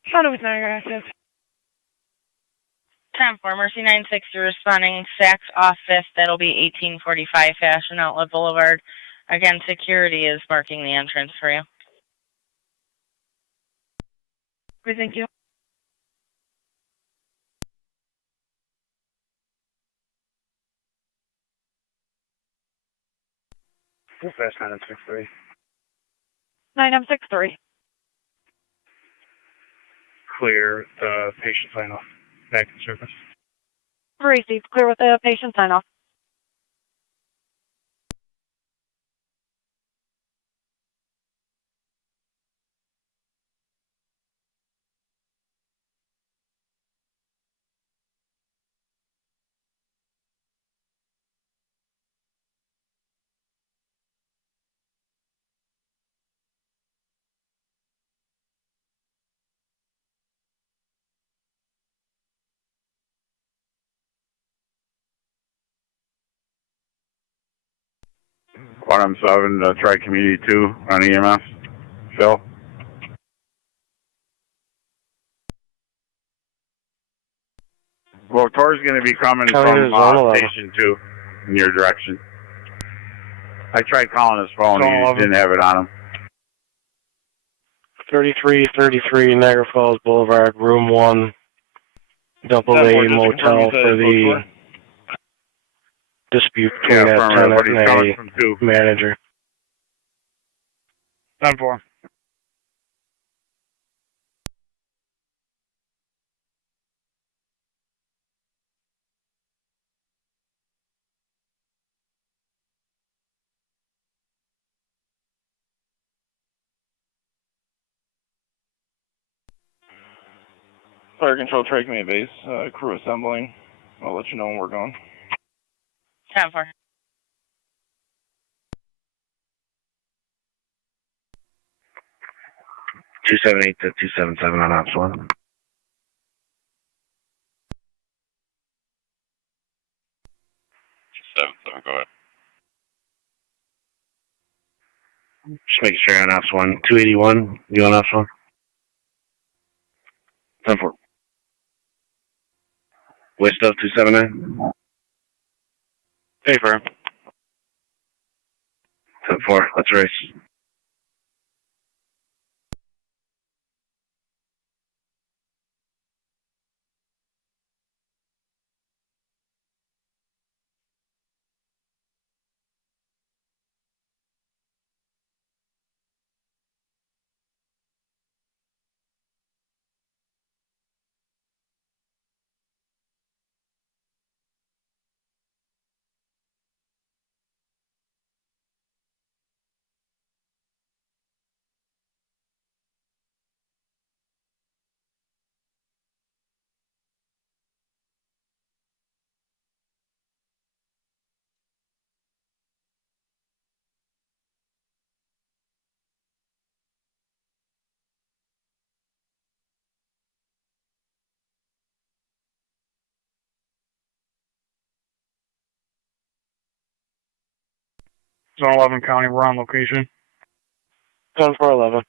Shadow with Niagara Active. 10-4, Mercy 960 responding, Saks off 5th, that'll be 1845 Fashion Outlet Boulevard. Again, security is marking the entrance for you. Okay, thank you. Fast 963. 9M63. Clear the patient sign off. Back to service. Received. Clear with the patient sign off. Quantum 7, try Community 2 on EMS. Phil? Well, Tor's going to be coming from Station 2 in your direction. I tried calling his phone, he didn't have it on him. 3333 Niagara Falls Boulevard, room 1, double A motel for the dispute between that tenant and a manager. 10-4. Fire control, try command base, crew assembling. I'll let you know when we're going. 10-4. Two 278 to 277 on ops 1. Go ahead. Just making sure on ops 1. 281, you on ops 1? 10-4. West of 279. Hey, firm. 10-4, let's race. Zone 11 County, we're on location. 10-4-11.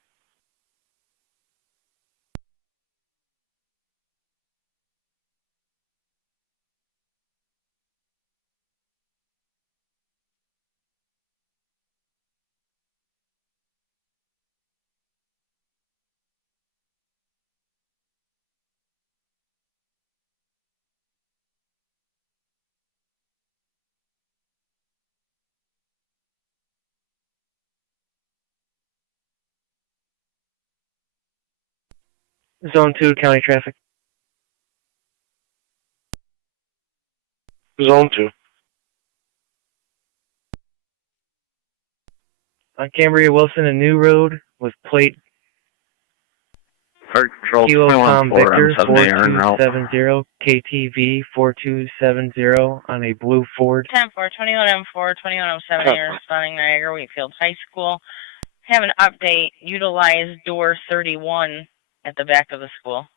Zone 2, county traffic. Zone 2. On Cambria Wilson and New Road with plate Fire control, Kilo Tom Victor 4270, KTV 4270 on a blue Ford. 10-4, 21M4, 2107, you're responding Niagara Wheatfield High School. Have an update, utilize door 31 at the back of the school.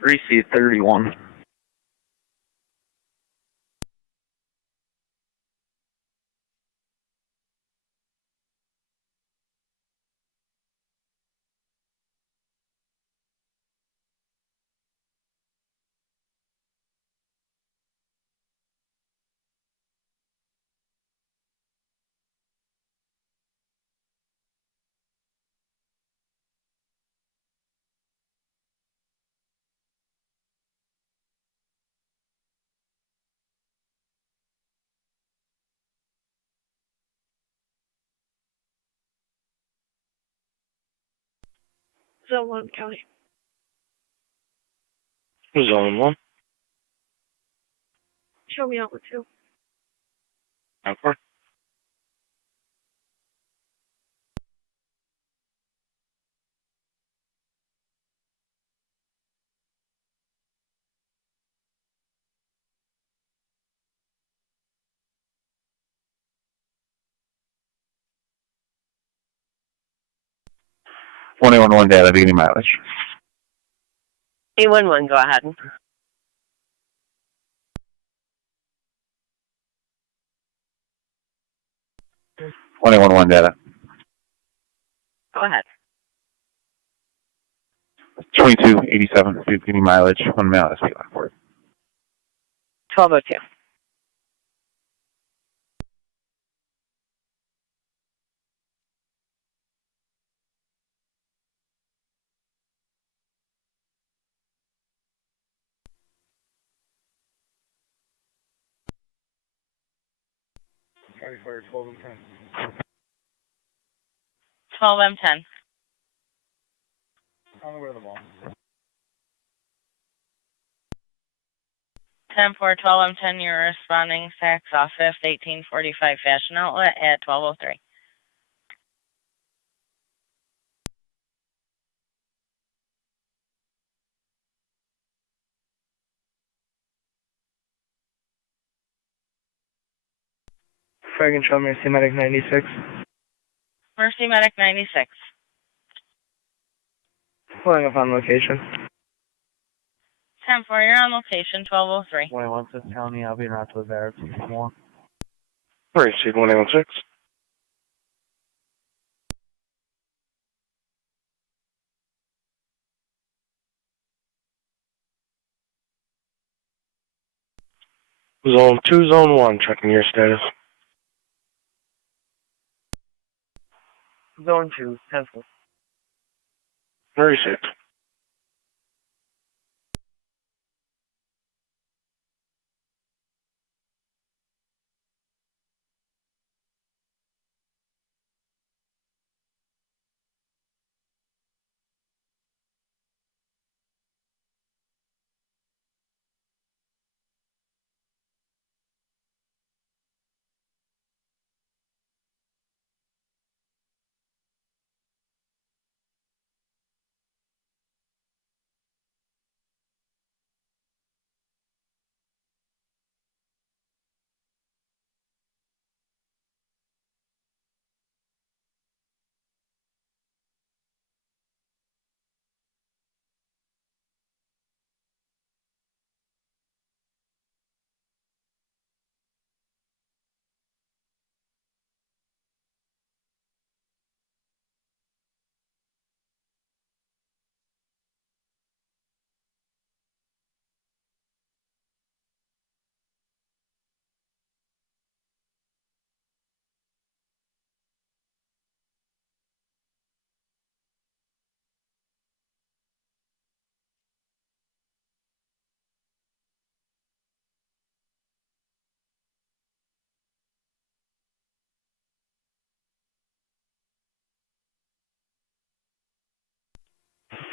Receive 31. Zone 1 County. Zone 1. Show me out with 2. Encore. $1,811 data, beginning mileage. 811, go ahead. $1,811 data. Go ahead. 2287, beginning mileage, 1 mile SP Lockport. 1202. Sorry for 12 and 10. 12M10. On the way to the mall. 10-4, 12M10, you're responding Saks off 5th, 1845 Fashion Outlet at 1203. Frag and show Mercy Medic 96. Mercy Medic 96. Pulling up on location. 10-4, you're on location, 1203. 21 Fifth County, I'll be en route to the Barracks. More. Receive 116. Zone 2, Zone 1, checking your status. Zone 2, 10-4. Received.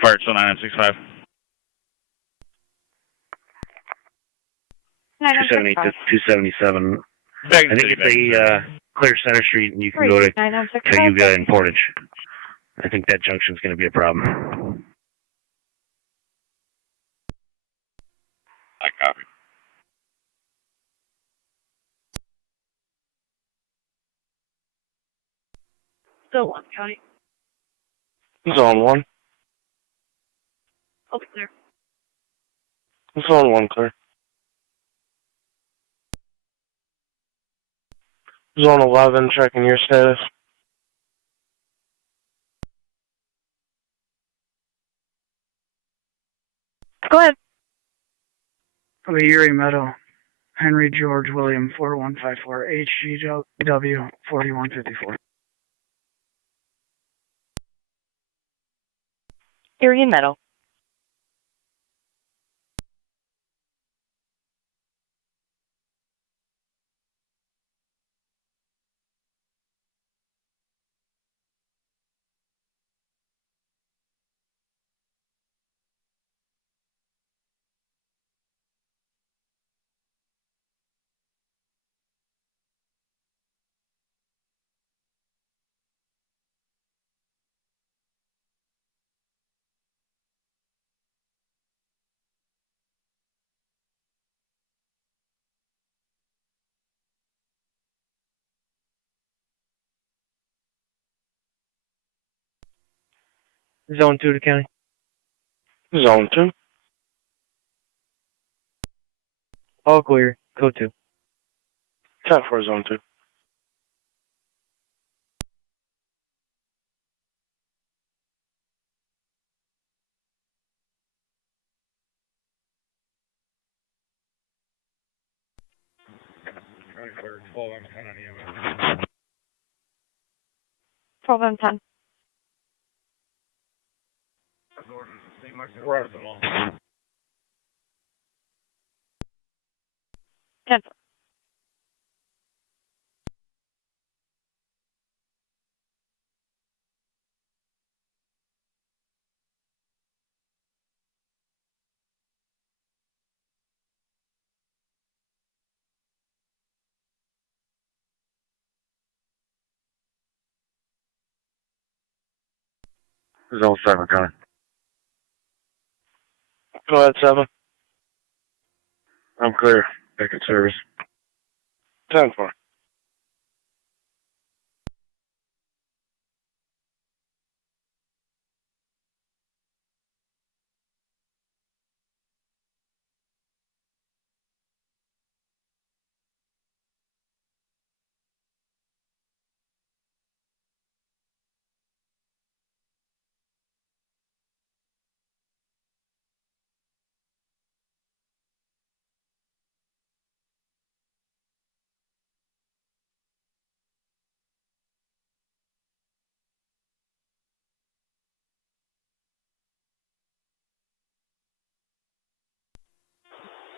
Fire still 9965. 278 to 277. I think if they clear Center Street and you can go to Cayuga and Portage, I think that junction's going to be a problem. I copy. Zone 1 County. Zone 1. I'll be clear. Zone 1 clear. Zone 11, checking your status. Go ahead. Of the Erie Meadow, Henry George William 4154, HGW 4154. Erie Meadow. Zone 2 to county. Zone 2. All clear. Code 2. 10-4, Zone 2. County Clerk, 12M10 on EMS. 12M10. We're out of the mall. 10. Zone 7, County. Go ahead, 7. I'm clear. Back in service. 10-4.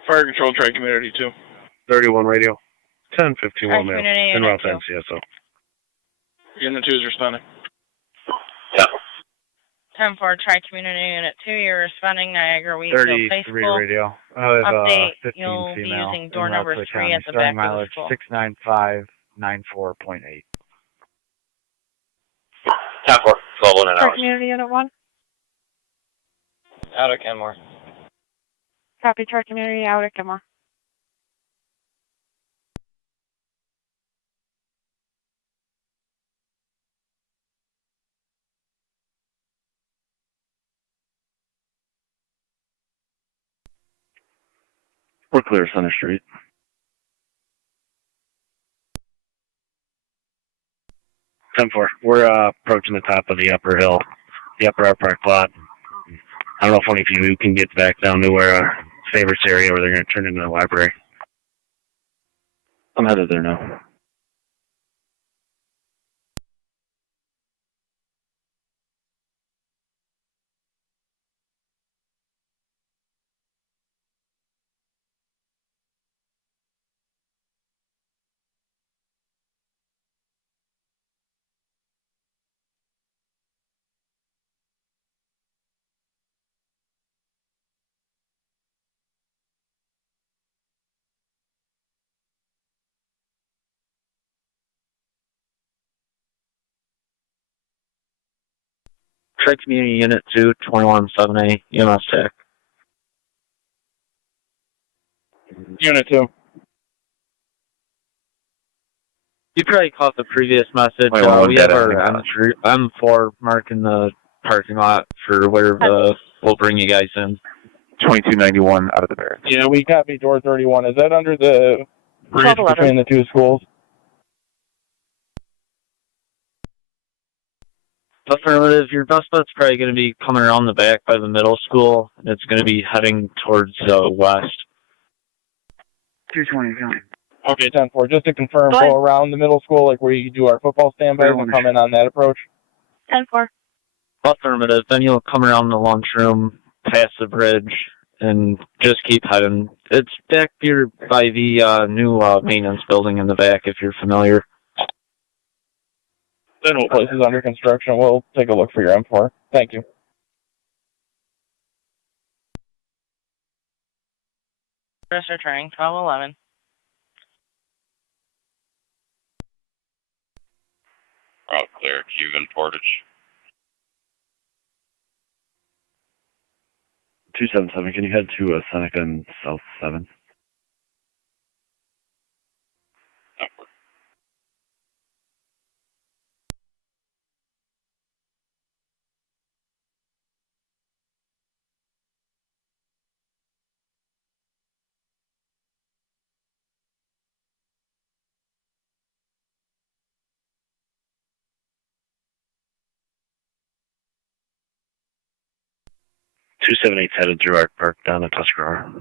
Fire Control, Tri Community 2. 31 radio. 10-15 Tri mail. Community En Unit route to 2. NCSO. Unit 2 is responding. Yeah. 10-4, Tri Community Unit 2. You're responding Niagara Wheatville High 33 School. radio. I have Update, 15 you'll be female. using door en route number to 3 county. at the Starting back of the mileage school. 69594.8. 10-4, 12 in an Tri hour. Community Unit 1. Out of Kenmore. Copy, Tri Community out at Kenmore. We're clear, Center Street. 10-4. We're approaching the top of the upper hill, the upper park lot. I don't know if any of you can get back down to where favorites area where they're going to turn into the library. I'm headed there now. Tri Community Unit 2, 21-7A, EMS TAC. Unit 2. You probably caught the previous message. Wait, well, We have our M4 marking the parking lot for where we'll bring you guys in. 2291 out of the barracks. Yeah, we copy door 31. Is that under the bridge between the two schools? Affirmative. Your bus stop's probably going to be coming around the back by the middle school, and it's going to be heading towards west. 220, County. Okay, 10-4. Just to confirm, go around the middle school, like where you do our football standbys, and come in on that approach. 10-4. Affirmative. Then you'll come around the lunchroom, past the bridge, and just keep heading. It's back here by the new maintenance building in the back, if you're familiar. Then what place is under construction? We'll take a look for your M4. Thank you. Rest returning 1211. Route clear, Cuban Portage. 277, can you head to Seneca and South 7? 278's headed through Art Park down to Tuscarora.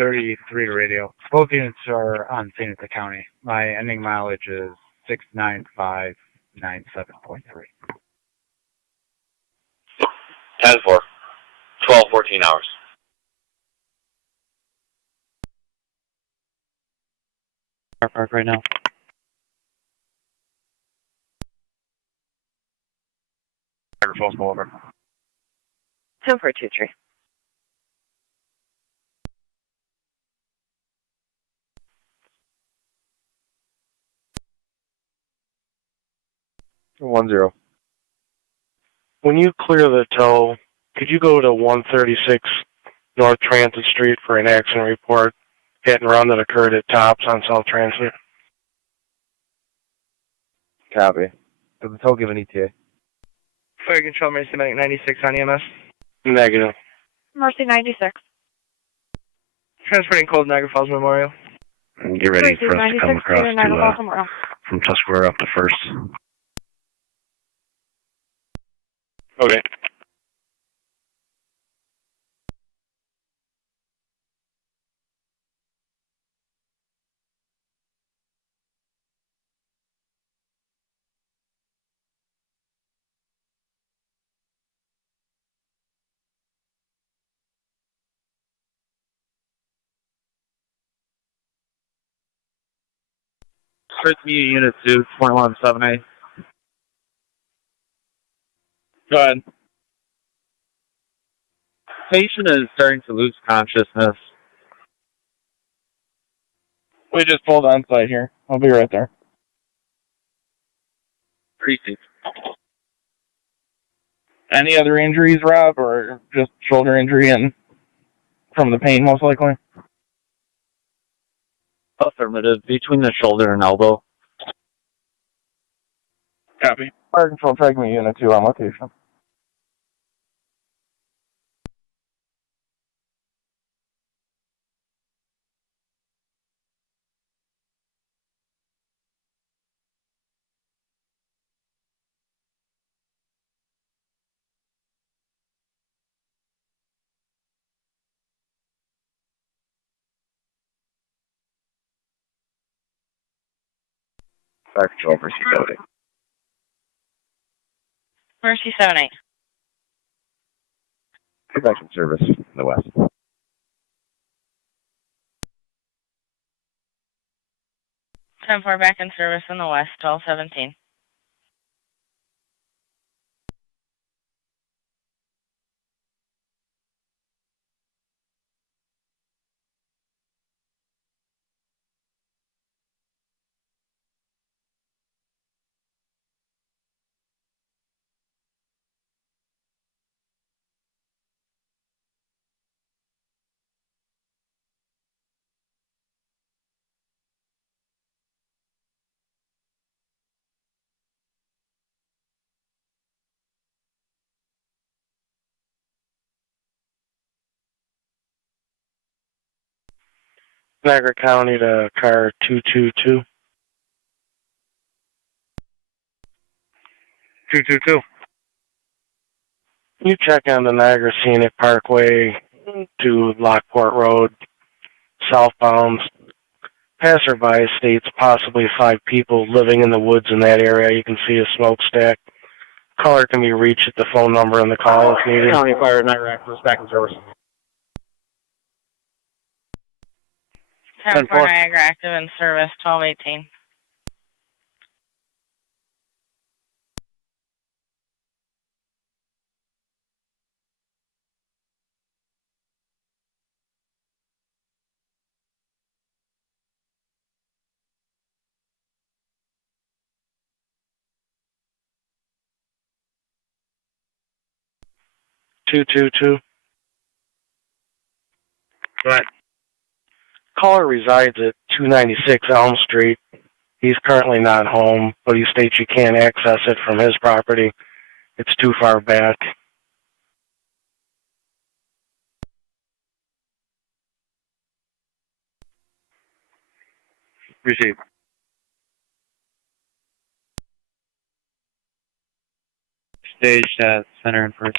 .33 radio. Both units are on scene at the county. My ending mileage is 69597.3. 10-4. 12-14 hours. Art Park right now. Niagara Falls Boulevard. 10-4-2-3. One zero. When you clear the tow, could you go to 136 North Transit Street for an accident report, hit and run that occurred at Tops on South Transit? Copy. Does the tow give an ETA? Fire Control, Mercy 96 on EMS. Negative. Mercy 96. Transporting Cold Niagara Falls Memorial. And get ready Mercy for us to come 96 across to Niagara Falls Memorial. from Tuscarora up to First. Okay. First Media Unit 2, 2178. Go ahead. Patient is starting to lose consciousness. We just pulled on site here. I'll be right there. Precinct. Any other injuries, Rob, or just shoulder injury and from the pain, most likely? Affirmative, between the shoulder and elbow. Copy. Fire Control, Track Me Unit 2 on location. Fire Control, Mercy 78. Mercy 78. Get back in service in the west. 10-4 back in service in the west, 12-17. Niagara County to car 222. 222. You check on the Niagara Scenic Parkway to Lockport Road, southbound. Passerby states possibly 5 people living in the woods in that area. You can see a smokestack. Caller can be reached at the phone number in the call if needed. County Fire, Niagara Access, back in service. 10-4 Niagara active in service, 1218. Two. Right. Caller resides at 296 Elm Street. He's currently not home, but he states you can't access it from his property. It's too far back. Receive. Staged at center and first.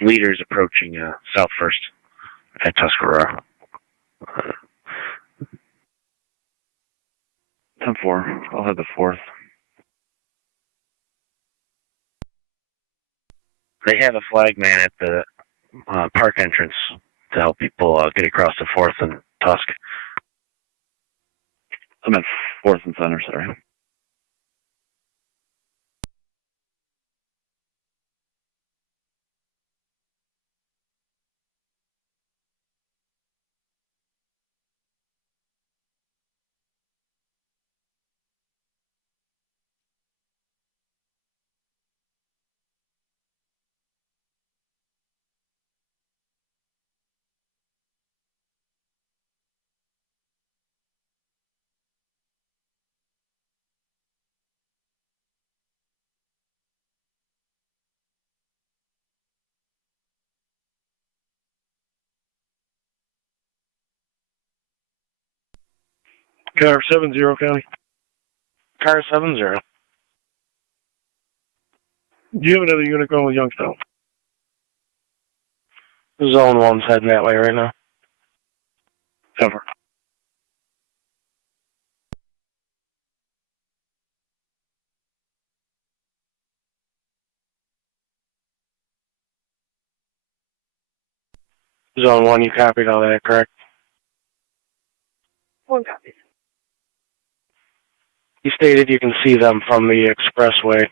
Leaders approaching south first at Tuscarora. 10-4. I'll have the 4th. They have a flag man at the park entrance to help people get across the 4th and Tusk. I'm at 4th and center, sorry. Car 70, County. Car 70. Do you have another unit going with Youngstown? Zone 1's heading that way right now. Cover. Zone 1, you copied all that, correct? 1 copy. He stated you can see them from the expressway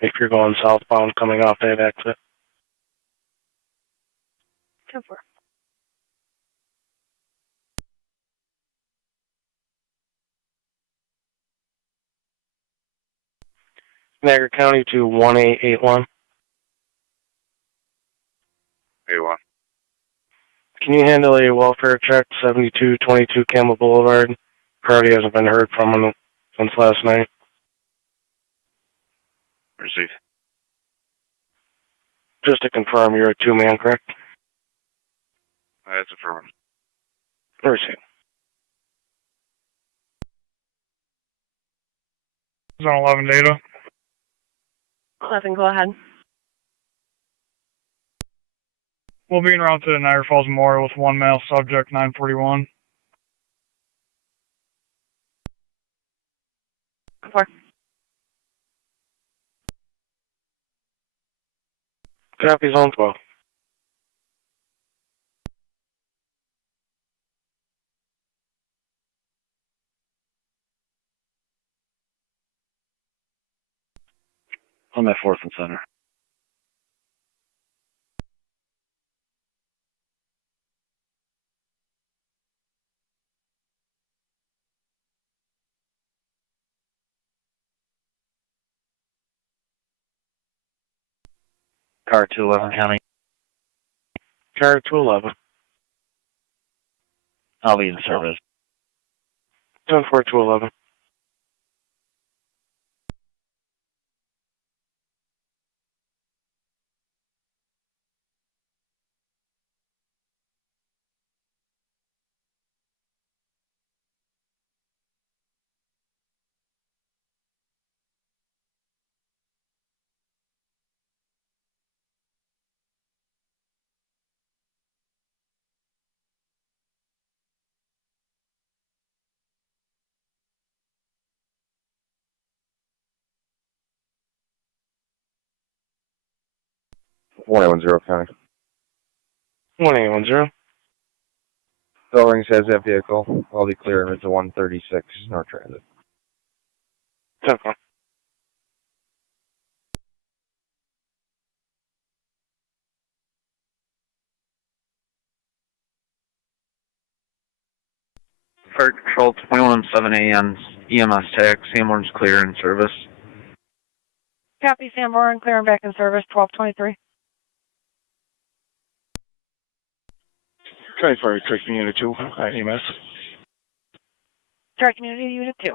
if you're going southbound coming off that exit. 10-4. Niagara County to 1881. 81. Can you handle a welfare check, 7222 Campbell Boulevard? Party hasn't been heard from him since last night. Receive. Just to confirm, you're a 2-man, correct? That's affirmative. Receive. Zone 11 data. 11, go ahead. We'll be en route to Niagara Falls Memorial with 1 male subject, 941. 4. Copy, Zone 12. I'm at 4th and center. Car 211, County. Car 211. I'll be in service. 10-4 211. 1810 County. 1810. Bellring says that vehicle. I'll be clearing it to 136 North Transit. 10-4. Fire Control 21-7 AM, EMS TAC, Sanborn's clear in service. Copy, Sanborn, clear and back in service, 1223. County Fire Trade Unit 2, EMS. Tri Community Unit 2.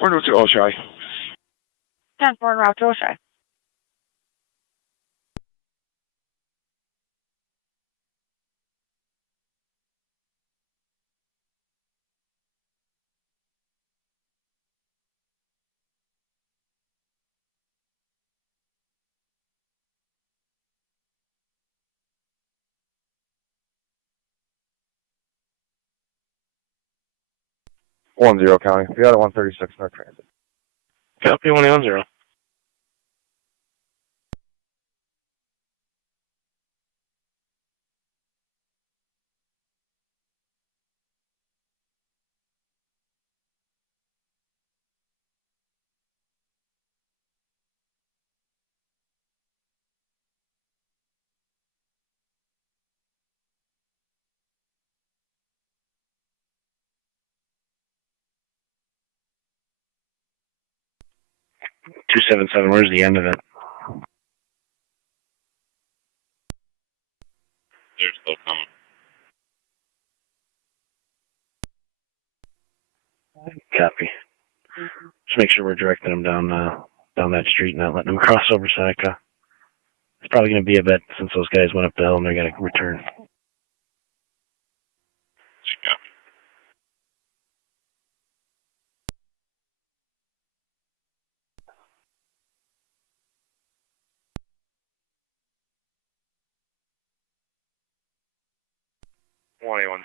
We're new to Oshai. 10-4 en route to Oshai. County. We got a 136 North Transit. Copy, 1810. $277, where's the end of it? They're still coming. Copy. Just make sure we're directing them down that street, not letting them cross over Seneca. It's probably going to be a bit since those guys went up the hill and they're going to return.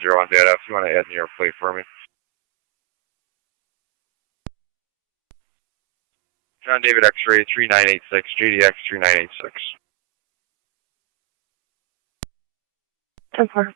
On data. If you want to add in your plate for me. John David X-ray 3986, JDX 3986. 10-4.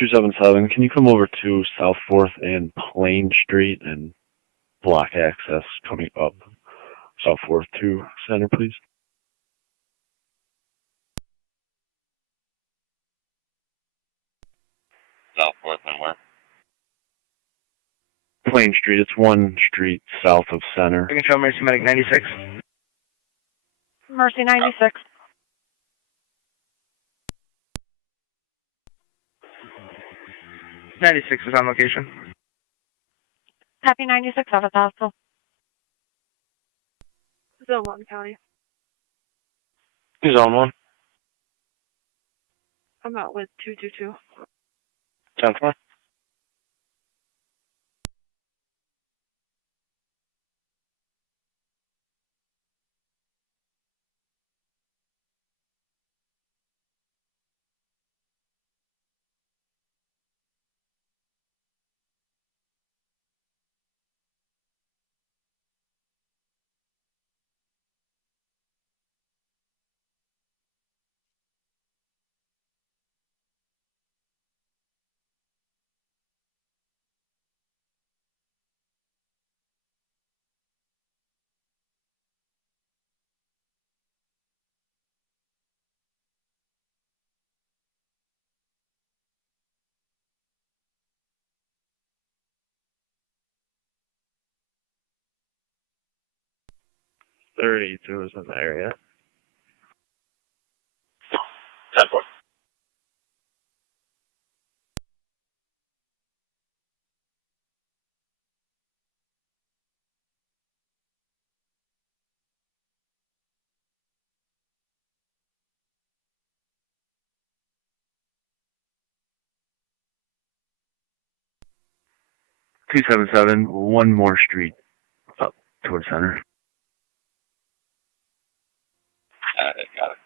$277, can you come over to South 4th and Plain Street and block access coming up South 4th to Center, please? South 4th and where? Plain Street, it's one street south of Center. I can show Mercy Medic 96. Mercy 96. .96 is on location. Copy 96 out of the hospital. Zone 1 County. Zone 1. I'm out with 222. 10-4. 32 is in the area. 10-4. One more street up towards center. Got it.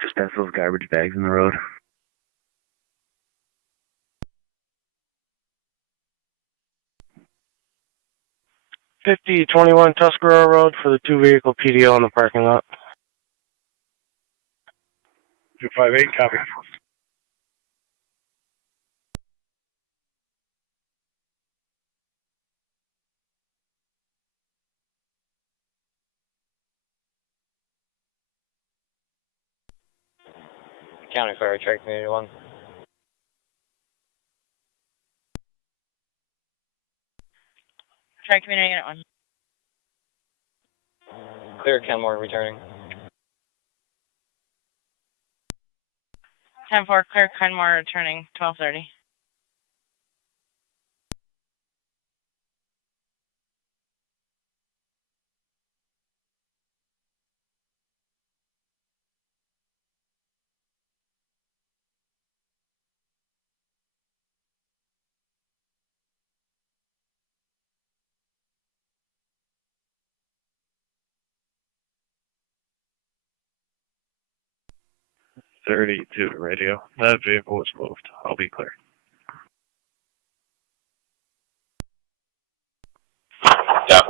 Just past those garbage bags in the road. $5021 Tuscarora Road for the 2-vehicle PDO in the parking lot. 258, copy. County Fire Truck Community 1. Tri-Community Unit 1. Clear Kenmore returning. 10-4, clear Kenmore returning, 12:30. .32 radio. That vehicle is moved. I'll be clear. Yeah.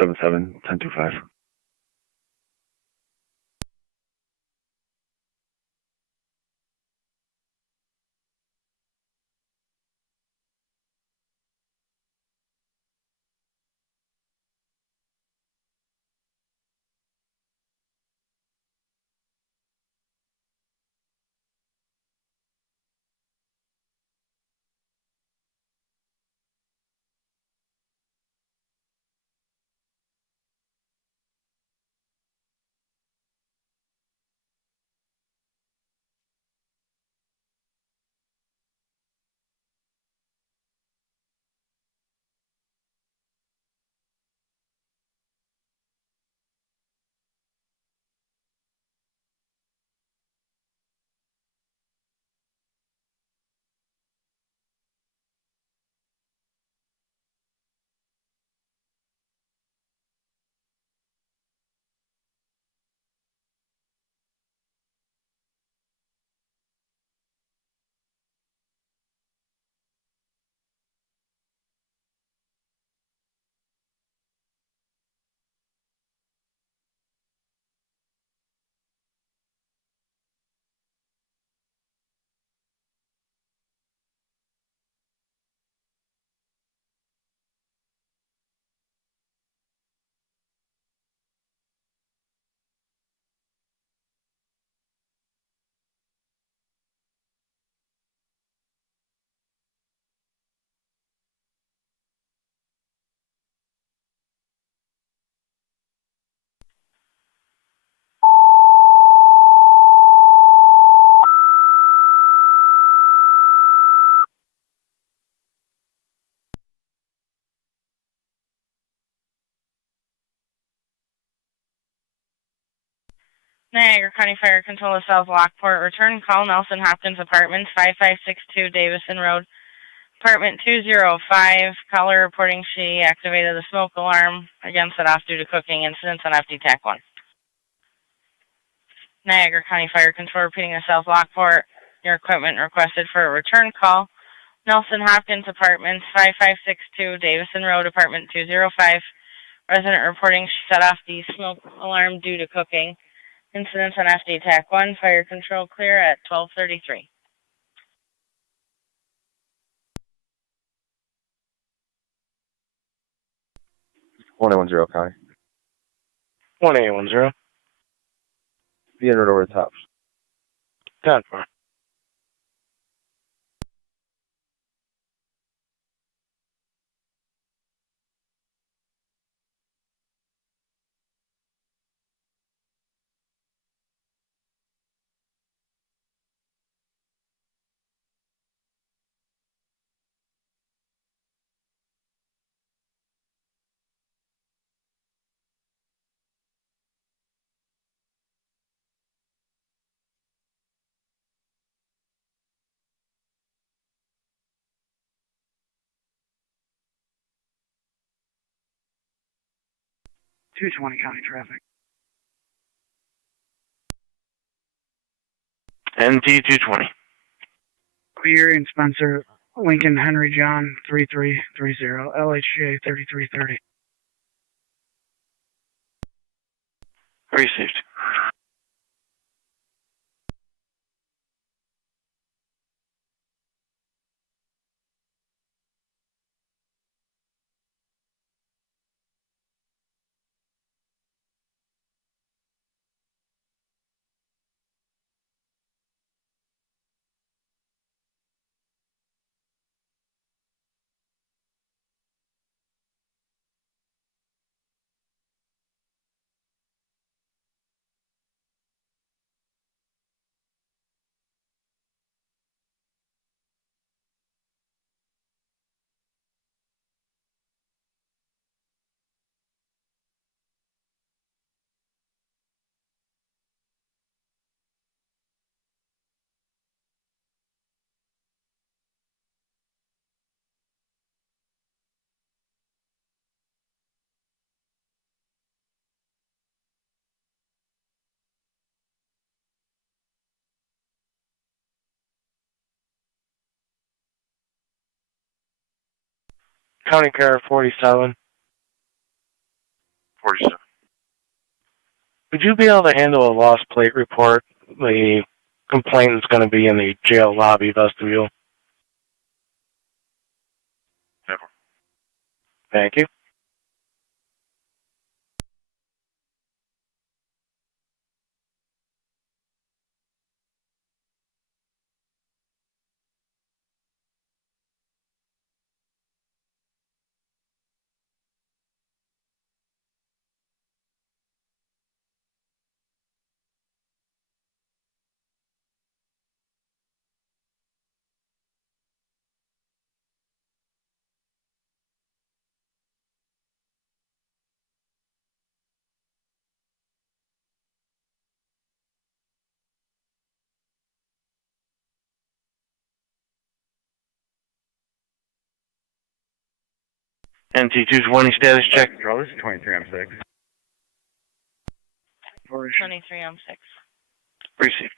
$277, 1025. Niagara County Fire Control of South Lockport. Return call Nelson Hopkins Apartments, 5562 Davison Road. Apartment 205. Caller reporting she activated the smoke alarm. Again, set off due to cooking incidents on FD TAC 1. Niagara County Fire Control repeating the South Lockport. Your equipment requested for a return call. Nelson Hopkins Apartments, 5562 Davison Road, Apartment 205. Resident reporting she set off the smoke alarm due to cooking. Incidents on FD TAC 1, fire control clear at 12:33. 1810 County. 1810. Be entered over the tops. 10-4. .220 County traffic. NT 220. Clear and Spencer, Lincoln, Henry John, 3330, LHJ 3330. Received. County Car 47. 47. Would you be able to handle a lost plate report? The complaint is going to be in the jail lobby vestibule. Never. Thank you. NT 220 status check. Control, this is 23 on 6. 23 on 6. Received.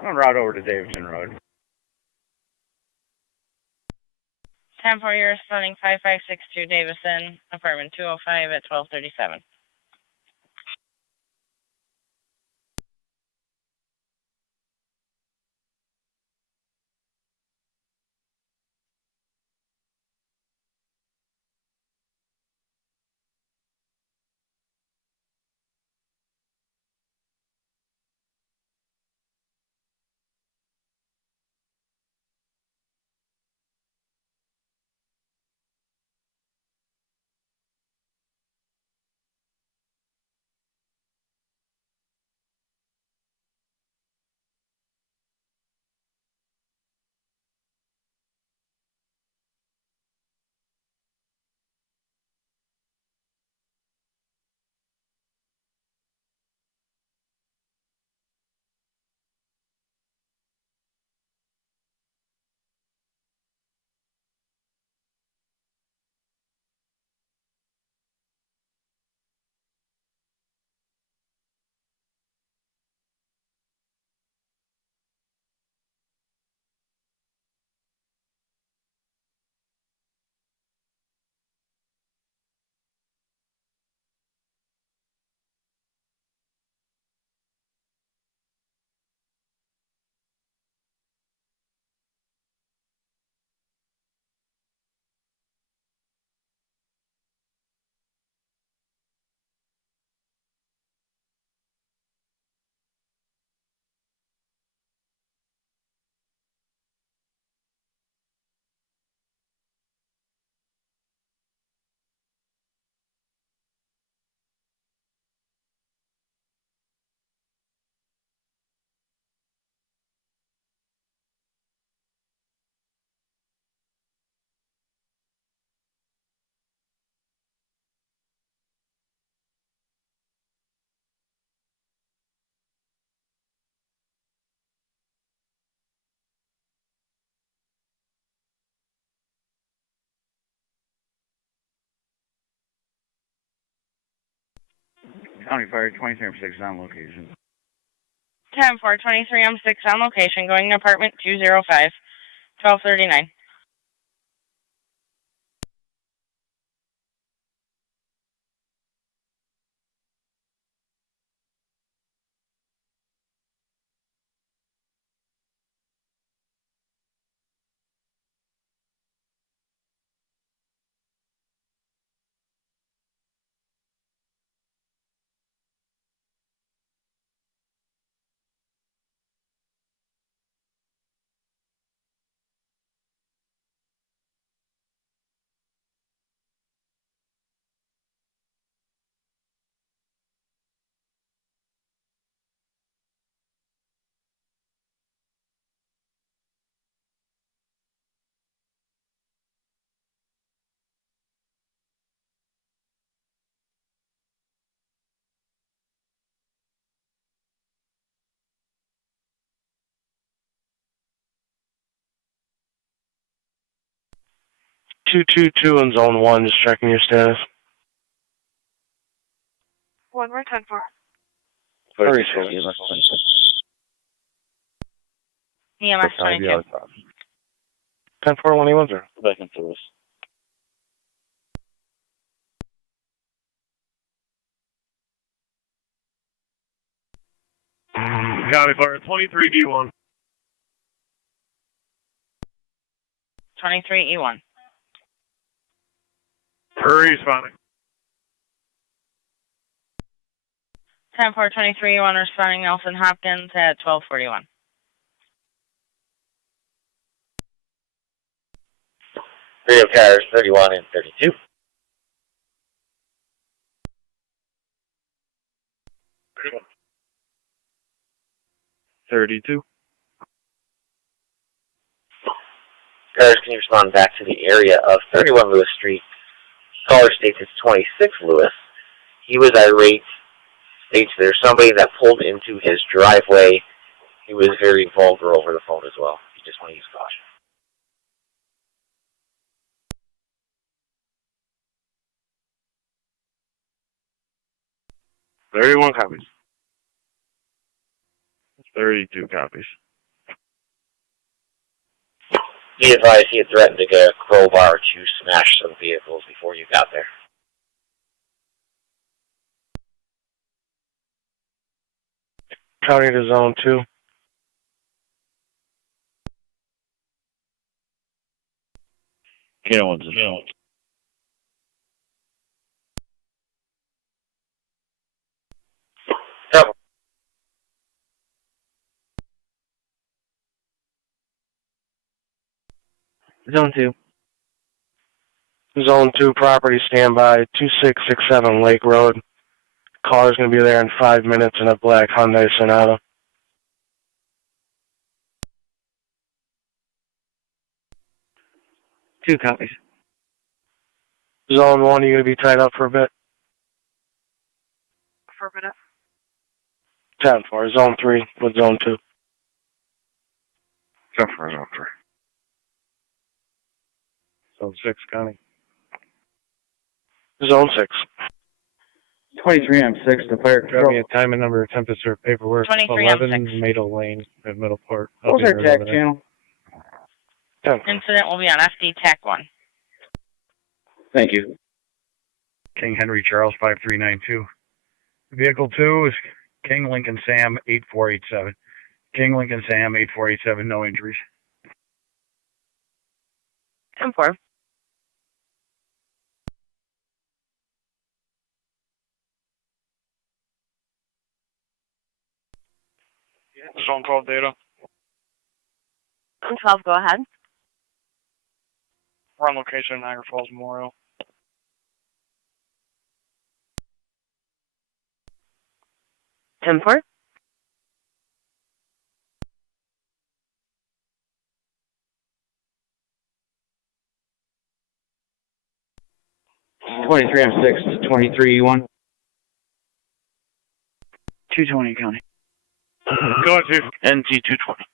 I'm on route over to Davidson Road. 10-4, you're responding 5562 Davison, Apartment 205 at 12:37. County Fire 23M6 on location. 10-4, 23M6 on location, going to apartment 205, 1239. Two in zone 1, just checking your status. 1, we're 10-4. EMS 22. 10-4, 1 E1, sir. Back in service. County Fire 23D1. 23E1. Responding. 10-4, 23E1 responding Nelson Hopkins at 1241. Radio cars 31 and 32. 32. Cars, can you respond back to the area of 31 Lewis Street? Caller states it's 26 Lewis. He was irate, states there's somebody that pulled into his driveway. He was very vulgar over the phone as well. You just want to use caution. 31 copies. 32 copies. Be advised he had threatened to get a crowbar to smash some vehicles before you got there. County to zone 2. Kano 1 to zone. Zone 2. Zone 2 property standby, 2667 Lake Road. Caller's going to be there in 5 minutes in a black Hyundai Sonata. Two copies. Zone 1, you going to be tied up for a bit? For a minute. 10-4. Zone 3 with Zone 2. 10-4, Zone 3. Zone 6, County. Zone 6. 23M6 to fire Grab me a time and number of temperature paperwork. 11 23M6. Maidel Lane at Middleport. What was our TAC channel? Incident will be on FD TAC 1. Thank you. King Henry Charles 5392. Vehicle 2 is King Lincoln Sam 8487. King Lincoln Sam 8487, no injuries. 10-4. Zone 12 data. 12, go ahead. We're on location in Niagara Falls Memorial. 10-4. M6 to 23E1. 220 County. Go ahead, Chief. NT 220.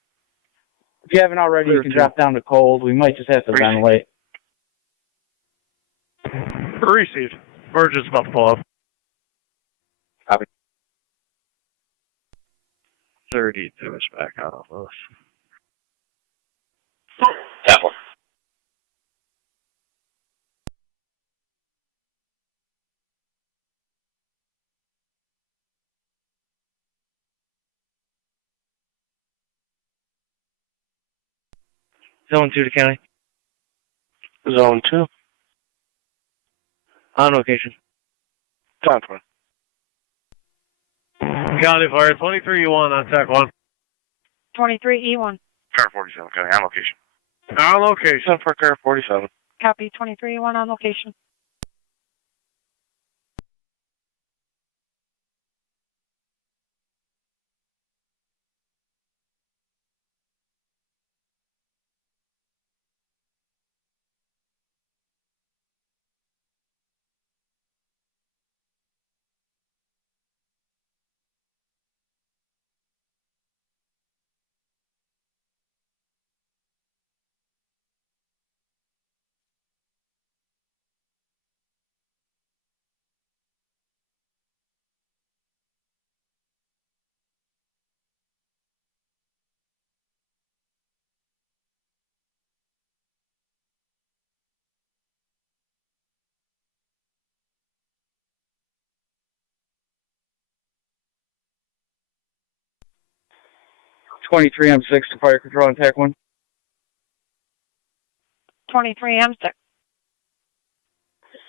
If you haven't already, you can drop down to cold. We might just have to ventilate. Received. Burgess about to pull up. Copy. 32 is back out of this. That one. Zone 2 to county. Zone 2. On location. 10-4. County Fire 23E1 on TAC 1. 23E1. Car 47, okay, on location. On location. 10-4, car 47. Copy. 23E1 on location. M6 to fire control on TAC 1. 23M6.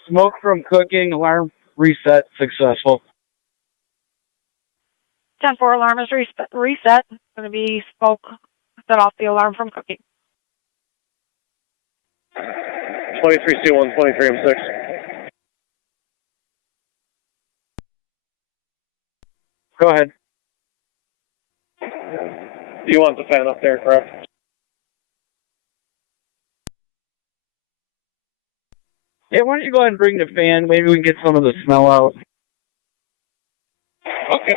Smoke from cooking, alarm reset successful. 10-4 alarm is reset. Going to be smoke. Set off the alarm from cooking. 23C1, 23M6. Go ahead. You want the fan up there, correct? Yeah, why don't you go ahead and bring the fan? Maybe we can get some of the smell out. Okay.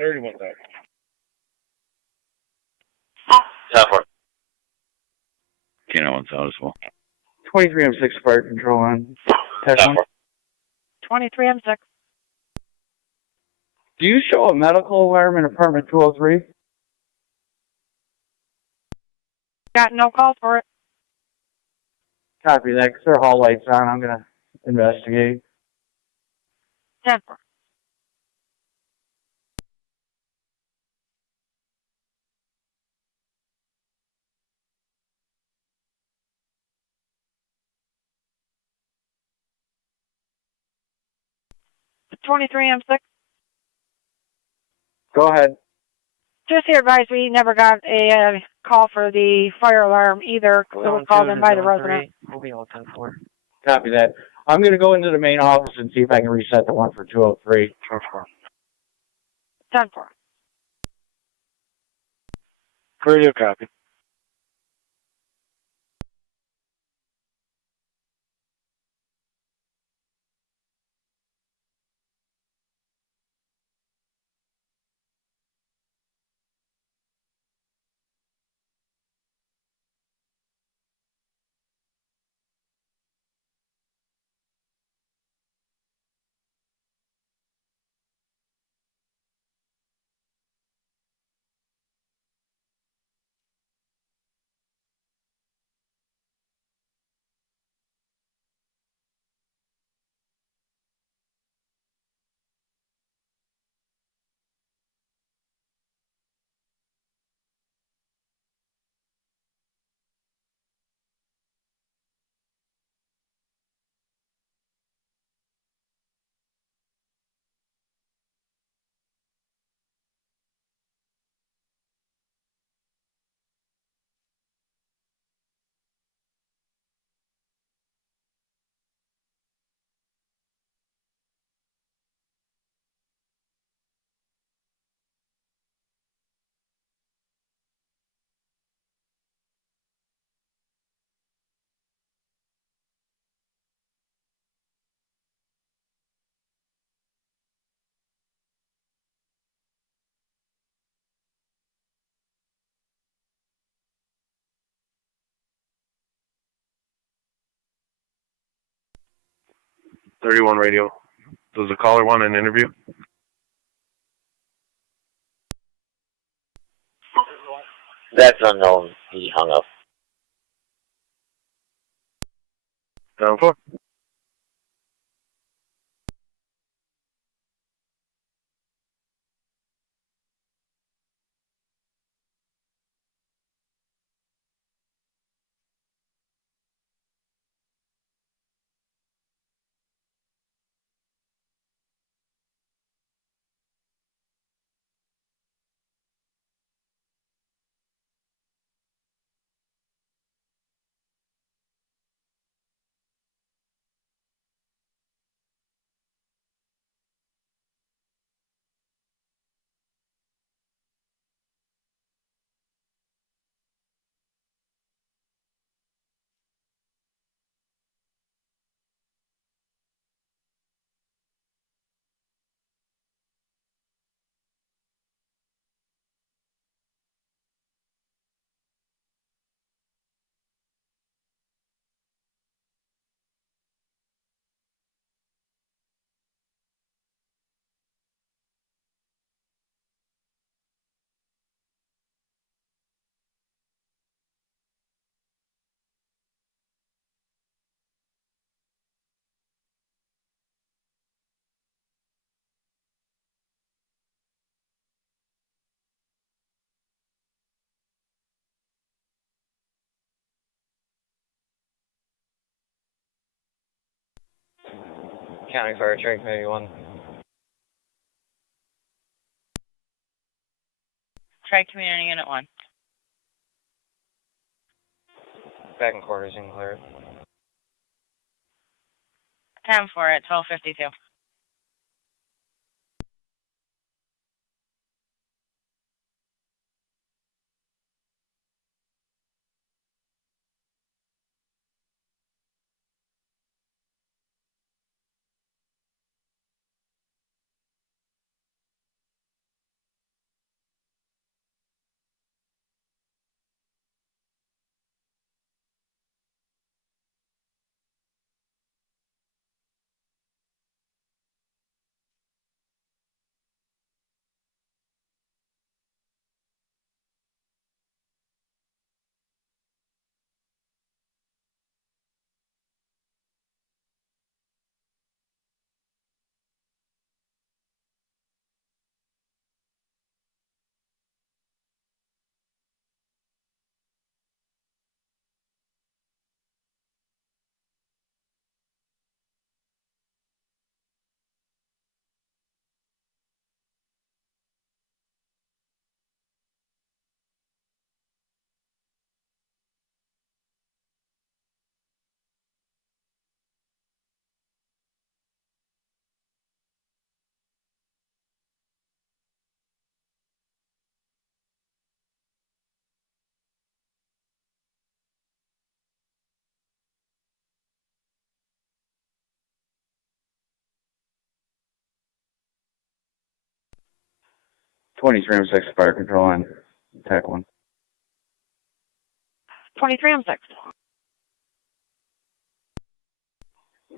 $31. That one. Kano one's out as well. 23M6 fire control on TAC 1. 23M6. Do you show a medical alarm in apartment 203? Got no call for it. Copy that, 'cause their hall light's on. I'm going to investigate. 10-4. M6. Go ahead. Just here, advise we never got a call for the fire alarm either. It was called in by the resident. We'll be all 10-4. Copy that. I'm going to go into the main office and see if I can reset the one for 203. 10-4. Radio copy. 31 radio. Does the caller want an interview? That's unknown. He hung up. Down 4. County Fire Track Committee 1. Tri-Community Unit 1. Back in quarters, you can clear it. 10-4 at 12:52. I'm 6 Fire Control on TAC 1. 23, I'm 6.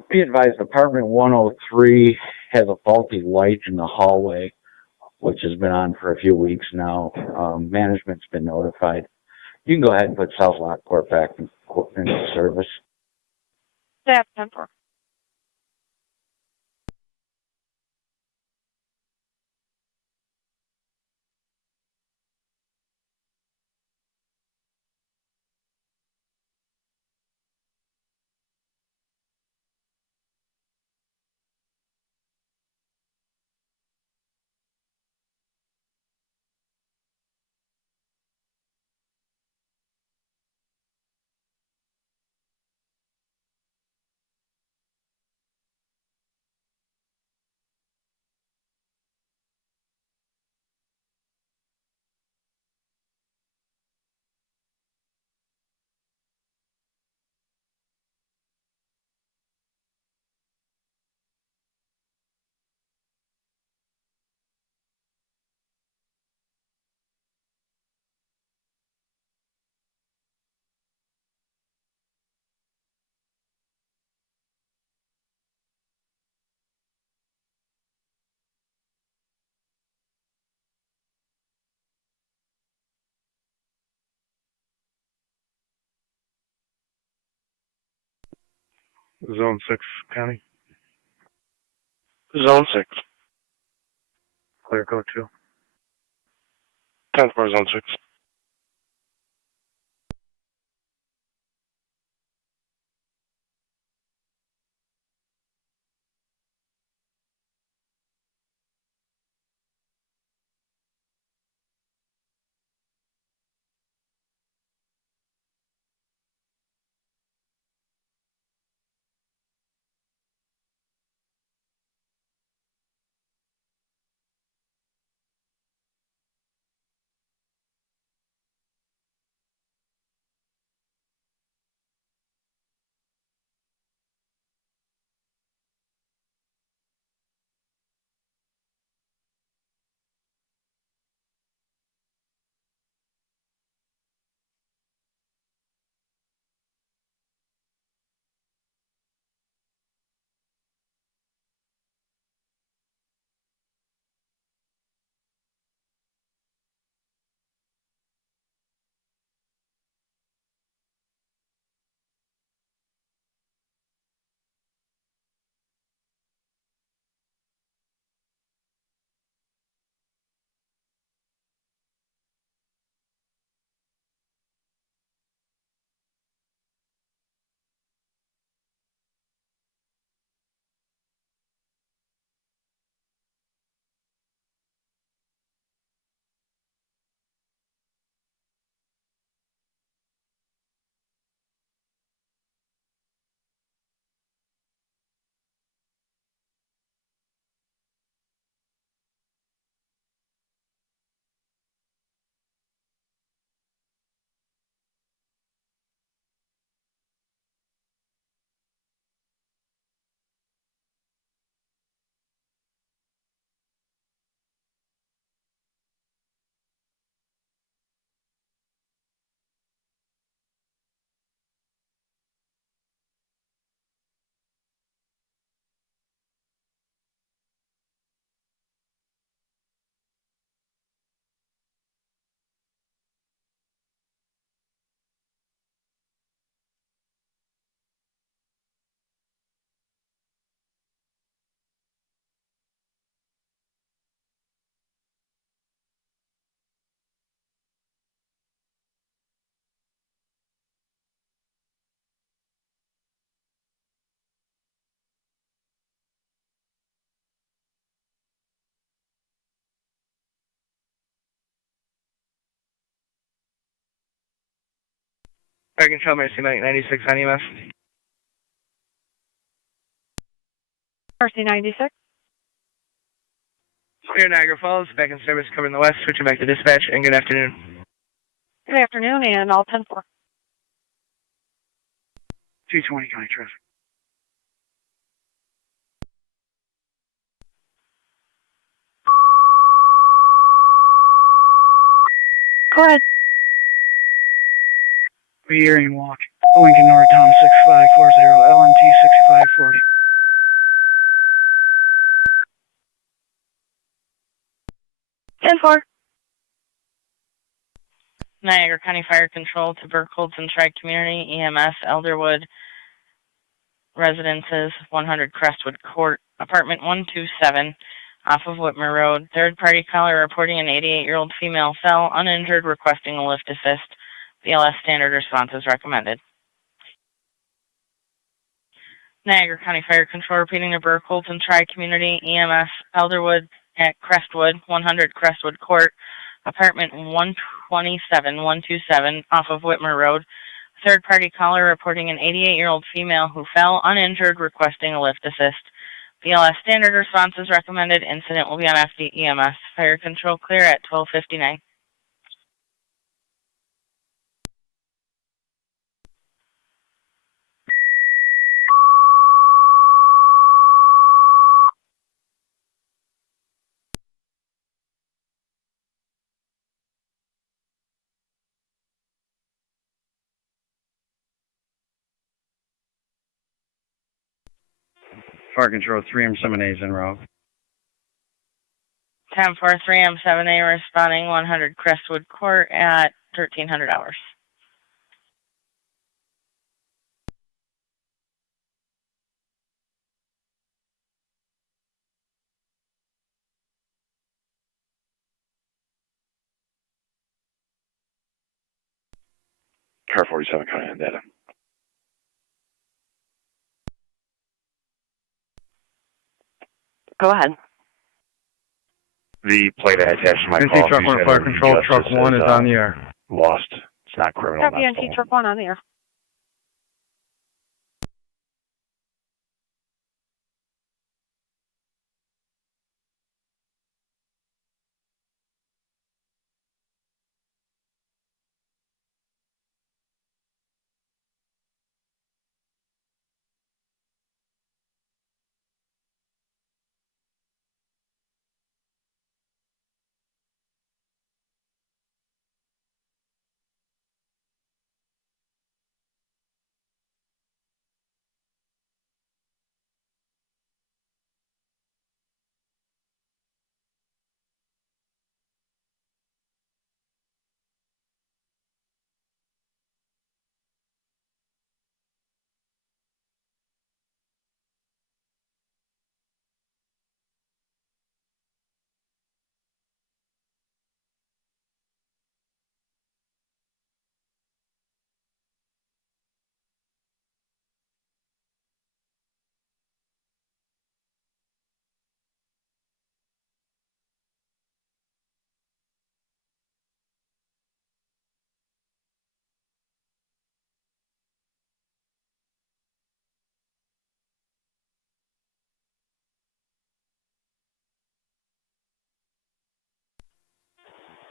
Be advised, apartment 103 has a faulty light in the hallway, which has been on for a few weeks now. Management's been notified. You can go ahead and put South Lockport back into service. Staff 10-4. Zone 6, County. Zone 6. Clear code 2. 10-4, Zone 6. Fire Control, Mercy Mike 96 on EMS. Mercy 96. Clear Niagara Falls, back in service covering the west, switching back to dispatch, and good afternoon. Good afternoon, and all 10-4. 220 County Traffic. Go ahead. Rehearing walk. Lincoln North Tom 6540, LNT 6540. Niagara County Fire Control to Burkholz Tri-Community, EMS, Elderwood Residences, 100 Crestwood Court, apartment 127, off of Whitmer Road. Third party caller reporting an 88-year-old female fell uninjured, requesting a lift assist. BLS standard response is recommended. Niagara County Fire Control repeating to Burkholz Tri-Community, EMS, Elderwood at Crestwood, 100 Crestwood Court, apartment 127, off of Whitmer Road. Third-party caller reporting an 88-year-old female who fell uninjured, requesting a lift assist. BLS standard response is recommended. Incident will be on FD EMS. Fire Control clear at 12:59. Fire Control 3M7A is en route. 10-4, 3M7A responding 100 Crestwood Court at 1300 hours. Car 47 coming in data. Go ahead. The plate I attached to my NC call. Truck 1 Fire Control, Truck 1 is on the air. Lost. It's not criminal. Copy, NC Truck 1 on the air.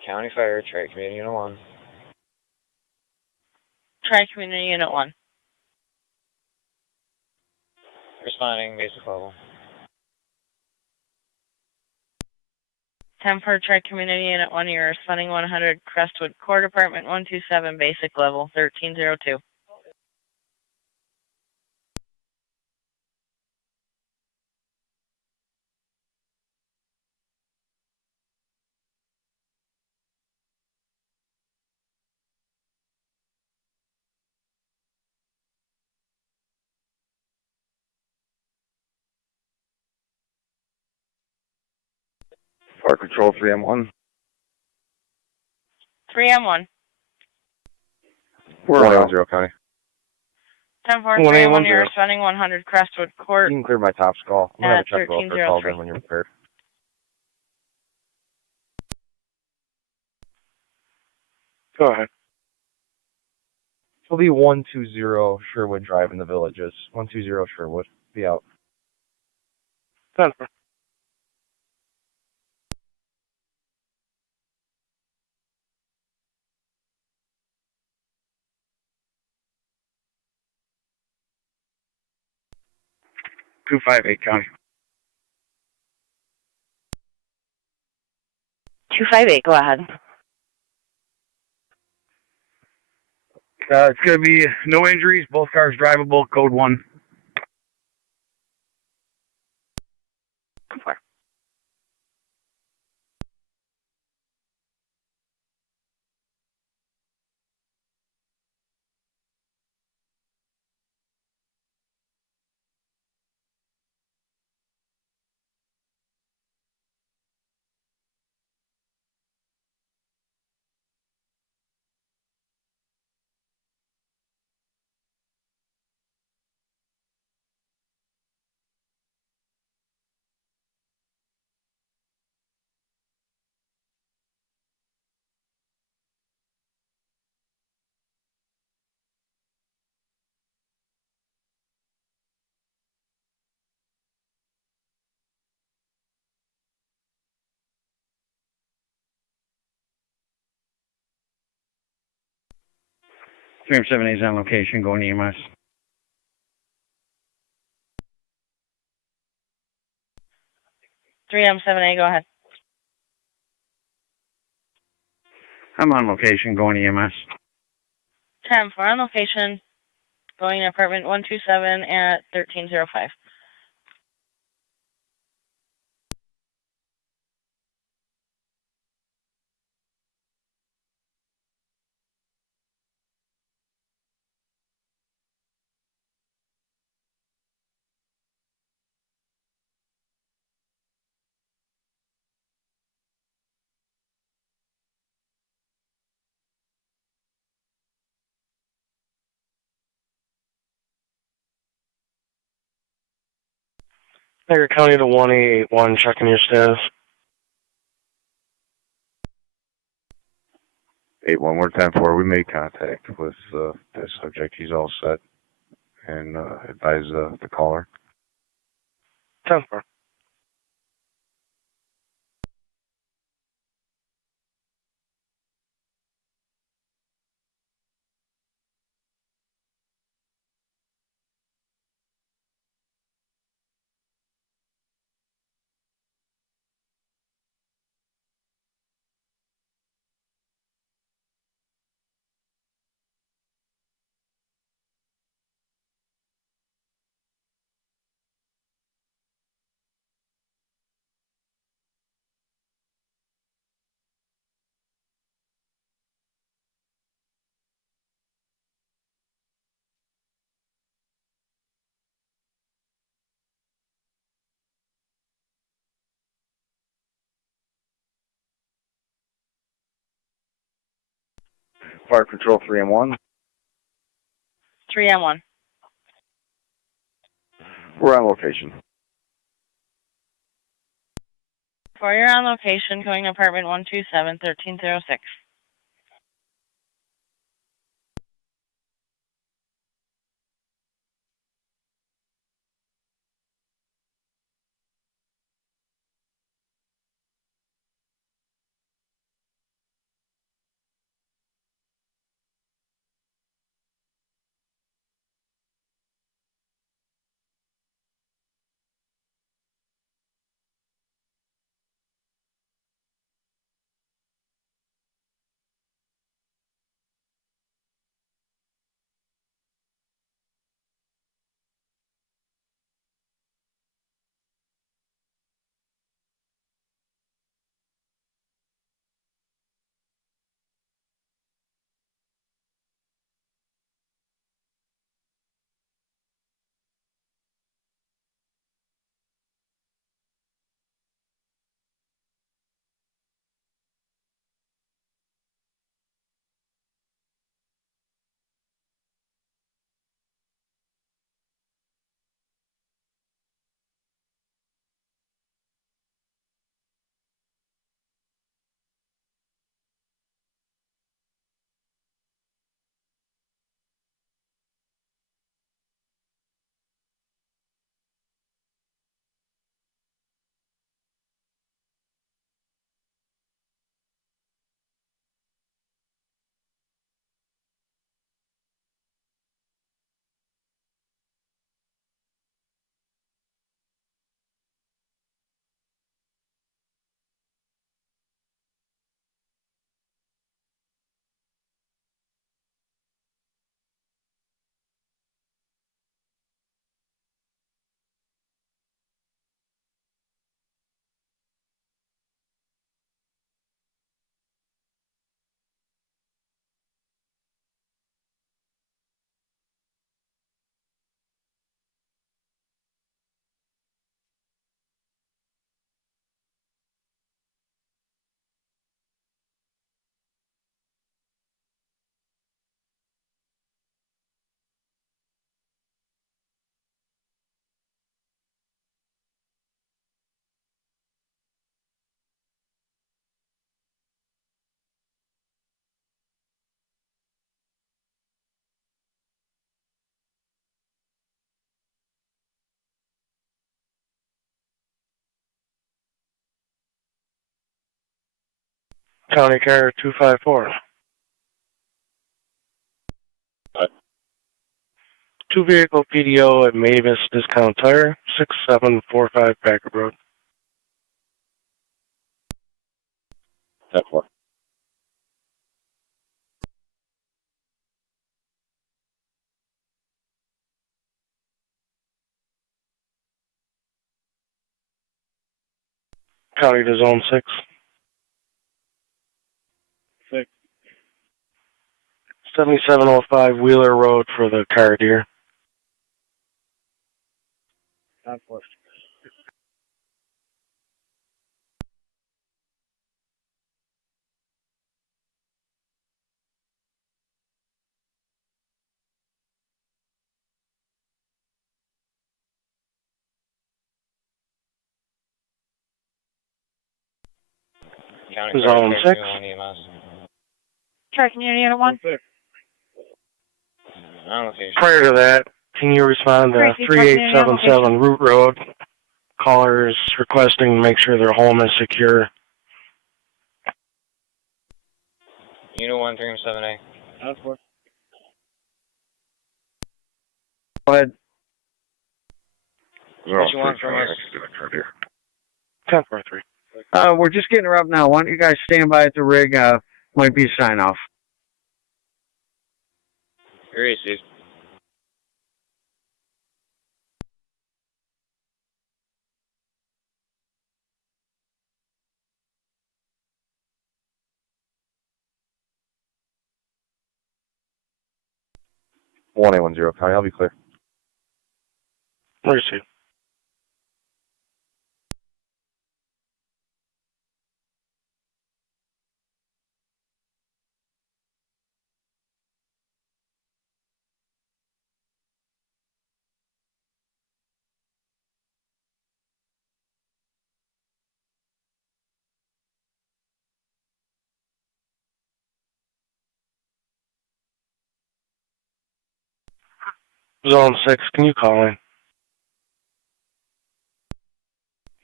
County Fire, Tri-Community Unit 1. Tri-Community Unit 1. Responding, basic level. 10 for Tri-Community Unit 1, you're responding 100 Crestwood Court Apartment 127, basic level, 1302. Fire Control 3M1. 3M1. We're 180 County. 10 for 3M1, you're responding 100 Crestwood Court. You can clear my top skull. I'm going to have a check roll for call 1303. in when you're prepared. Go ahead. It'll be 120 Sherwood Drive in the Villages. 120 Sherwood. Be out. 10. County. 258, go ahead. It's going to be no injuries, both cars drivable, code 1. Go for it. Three-7 is on location, going to EMS. M7A, go ahead. I'm on location, going to EMS. 10 for on location, going to apartment 127 at 1305. Niagara County to 1881, checking your status. 8-1, we're 10-4. We made contact with the subject. He's all set. And advise the caller. 10-4. Fire Control 3 and 1. 3 and 1. We're on location. For you're on location, going to apartment 127, 1306. County Carrier 254. Two vehicle PDO at Mavis Discount Tire, 6745 Packer Road. 10-4. County to Zone 6. 6. 7705 Wheeler Road for the car deer. 10-4. County Zone Fire 6. on EMS. Tri-Community Unit 1. On location. Prior to that, can you respond to 3877 Root Road? Callers requesting to make sure their home is secure. Unit 1, 307A. Go ahead. What you want from us? 1043. We're just getting her up now. Why don't you guys stand by at the rig? Might be a sign off. Here he is, dude. One 810 County, I'll be clear. Received. Zone 6, can you call in?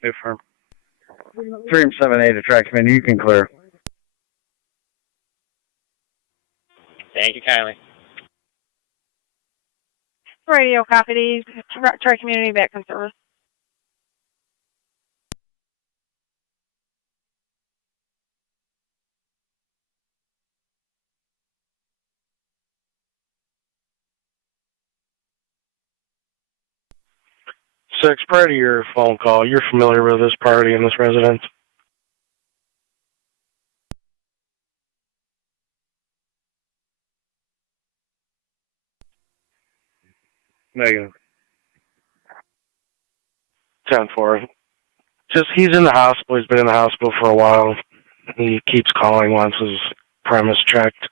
Affirm. 378 to track committee. You can clear. Thank you kindly. Radio copy. Tri-Community back in service. Six, prior to your phone call, you're familiar with this party and this residence? Negative. 10-4. Just, he's in the hospital. He's been in the hospital for a while. He keeps calling, wants his premise checked,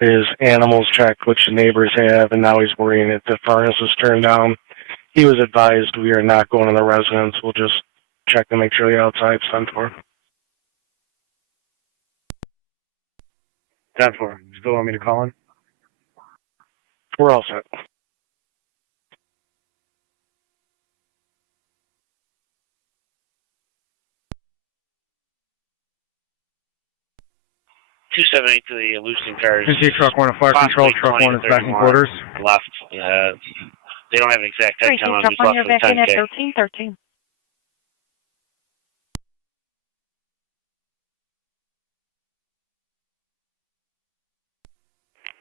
his animals checked, which the neighbors have, and now he's worrying if the furnace is turned down. He was advised we are not going to the residence. We'll just check to make sure the outside's 10-4. 10-4. Still want me to call in? We're all set. Two 7-8 to the Lucien cars. NC truck 1 fire control, truck 1 is back in quarters. Left. They don't have an exact head count on truck who's 1, left you're for the back in at 10K. 1313.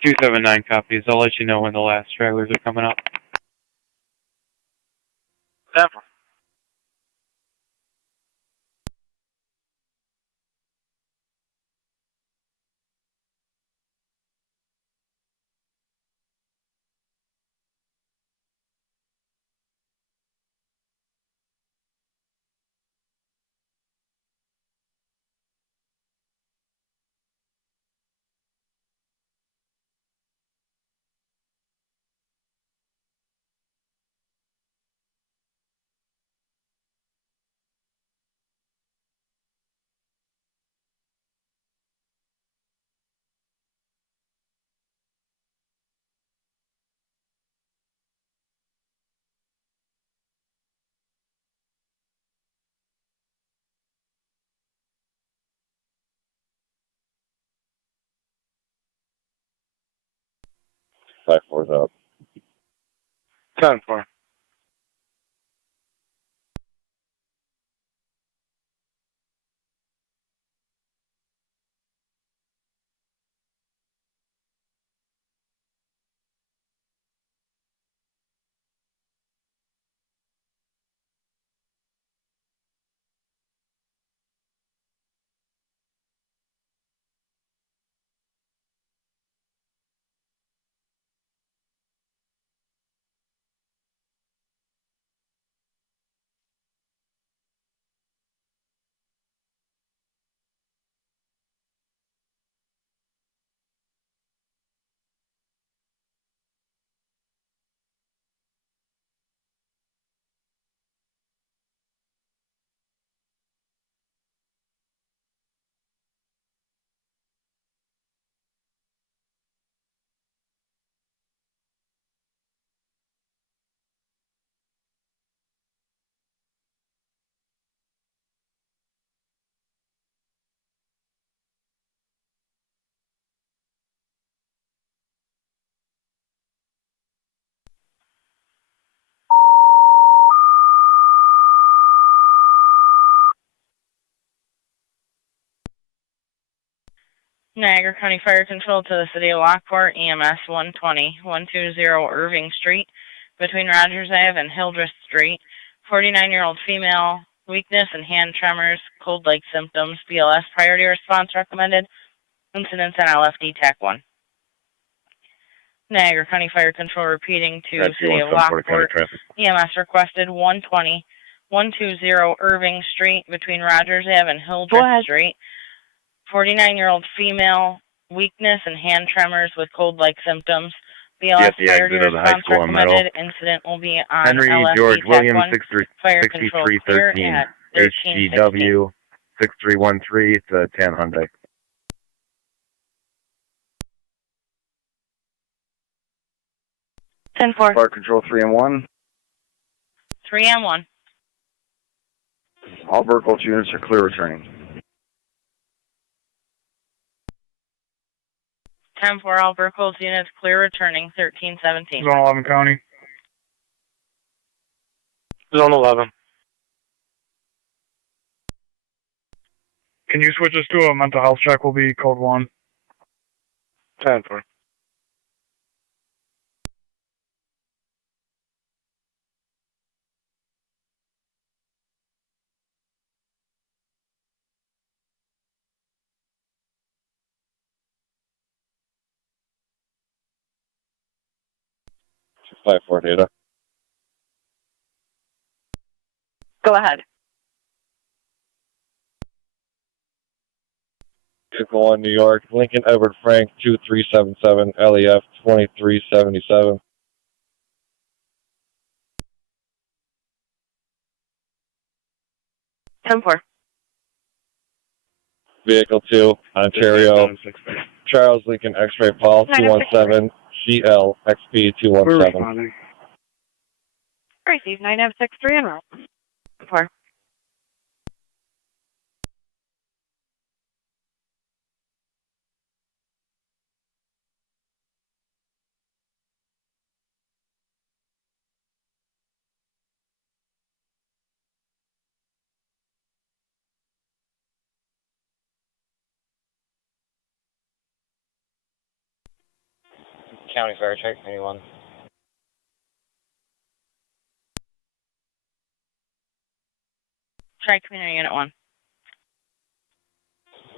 Two 279 copies. I'll let you know when the last stragglers are coming up. Never. Five 4's up. 10-4. Niagara County Fire Control to the City of Lockport, EMS 120 Irving Street, between Rogers Ave and Hildreth Street. 49-year-old female, weakness and hand tremors, cold-like symptoms, BLS priority response recommended. Incidents and LFD TAC 1. Niagara County Fire Control repeating to City of Lockport, EMS requested 120 Irving Street, between Rogers Ave and Hildreth Street. 49-year-old female, weakness and hand tremors with cold-like symptoms. BLS priority response recommended. Incident will be on Henry LFD George TAC William 1. Fire Control clear 6313 at 1316. HGW 6313. It's a 10 Hyundai. Fire Control 3 and 1. 3M1. All Burkholz units are clear returning. 10-4, all Burkholz units clear returning, 1317. Zone 11 County. Zone 11. Can you switch us to a mental health check? Will be code 1. 10-4. Five four data. Go ahead. Vehicle 1, New York, Lincoln Edward Frank 2377, LEF 2377. Vehicle 2, Ontario, Charles Lincoln X-Ray Paul 217, CL XP 217. Receive 9M63 en route. 4. County Fire Check, anyone? Try Community Unit 1.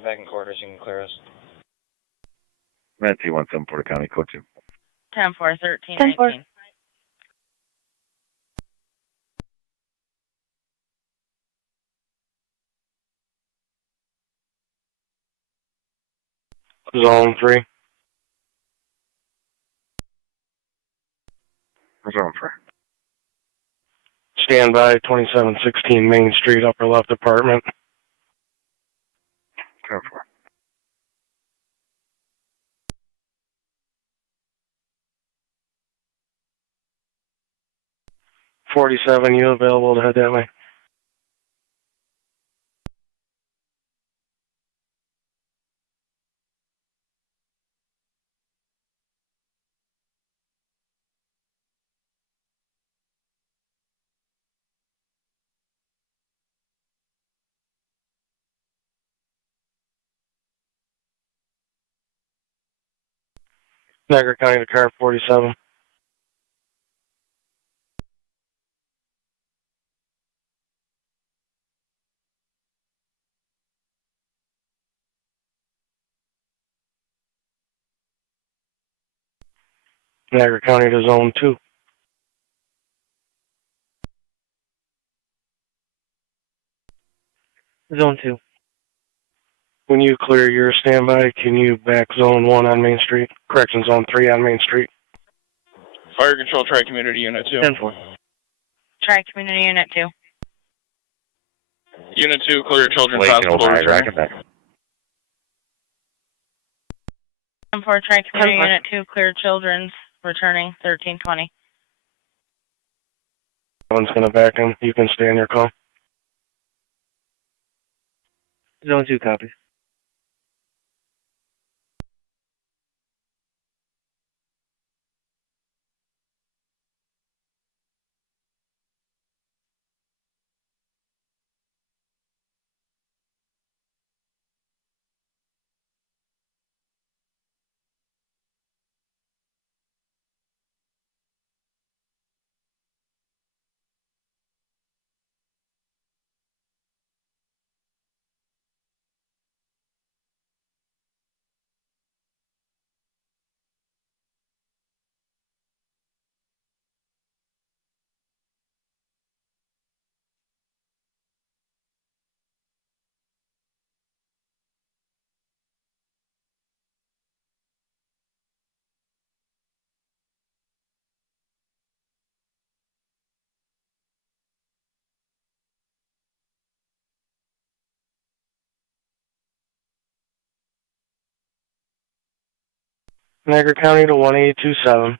Back in quarters, you can clear us. Med T17 Porter County, code 2. 10-4, 1319. Zone 3. Zone 3. Stand by 2716 Main Street, upper left apartment. 10-4. 47, you available to head that way? Niagara County to car 47. Niagara County to Zone 2. Zone 2. When you clear your standby, can you back Zone 1 on Main Street? Correction, Zone 3 on Main Street. Fire Control, try Community Unit 2. 10-4. Try Community Unit 2. Unit 2, clear Children's Hospital returning. 10-4, try Community Unit 2, clear Children's returning, 1320. One's going to back him. You can stay on your call. Zone 2, copy. Niagara County to 1827.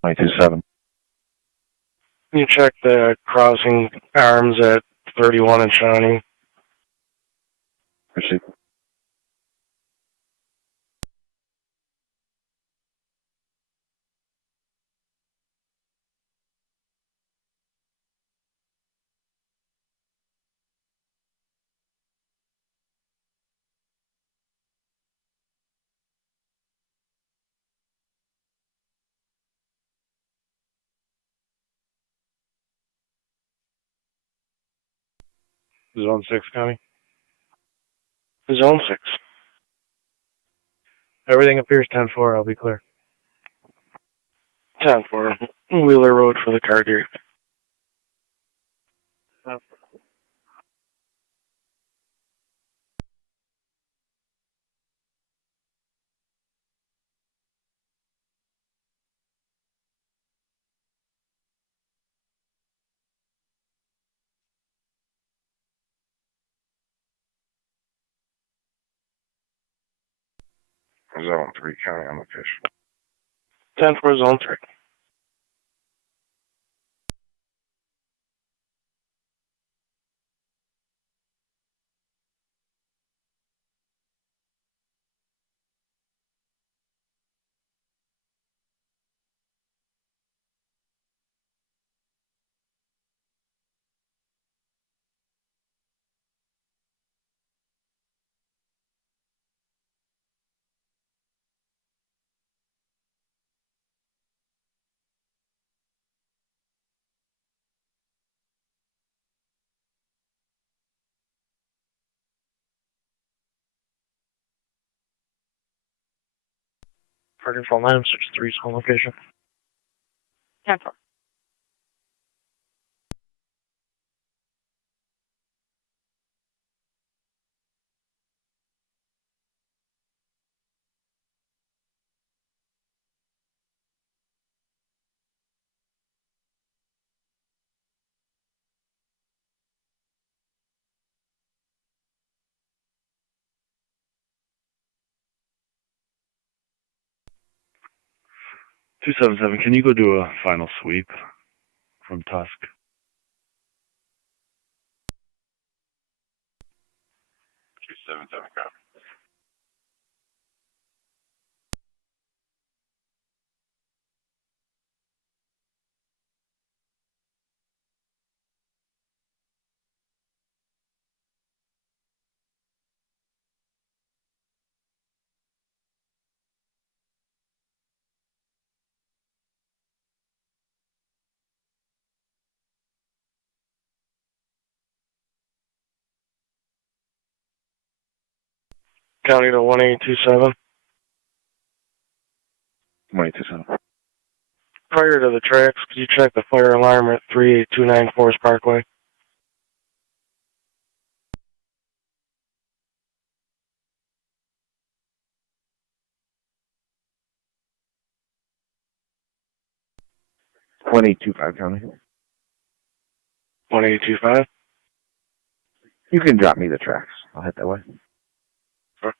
127. Can you check the crossing arms at 31 and Shawnee? Proceed. Zone 6, County. Zone 6. Everything appears 10-4, I'll be clear. 10-4. Wheeler Road for the car deer. Zone 3, County on the fish. 10-4, Zone 3. Parking control 963 is home location. 10-4. Two 277, can you go do a final sweep from Tusk? 277, copy. County to 1827. 127. Prior to the tracks, could you check the fire alarm at 3829 Forest Parkway? One 825, County. 1825. You can drop me the tracks. I'll head that way. Sure.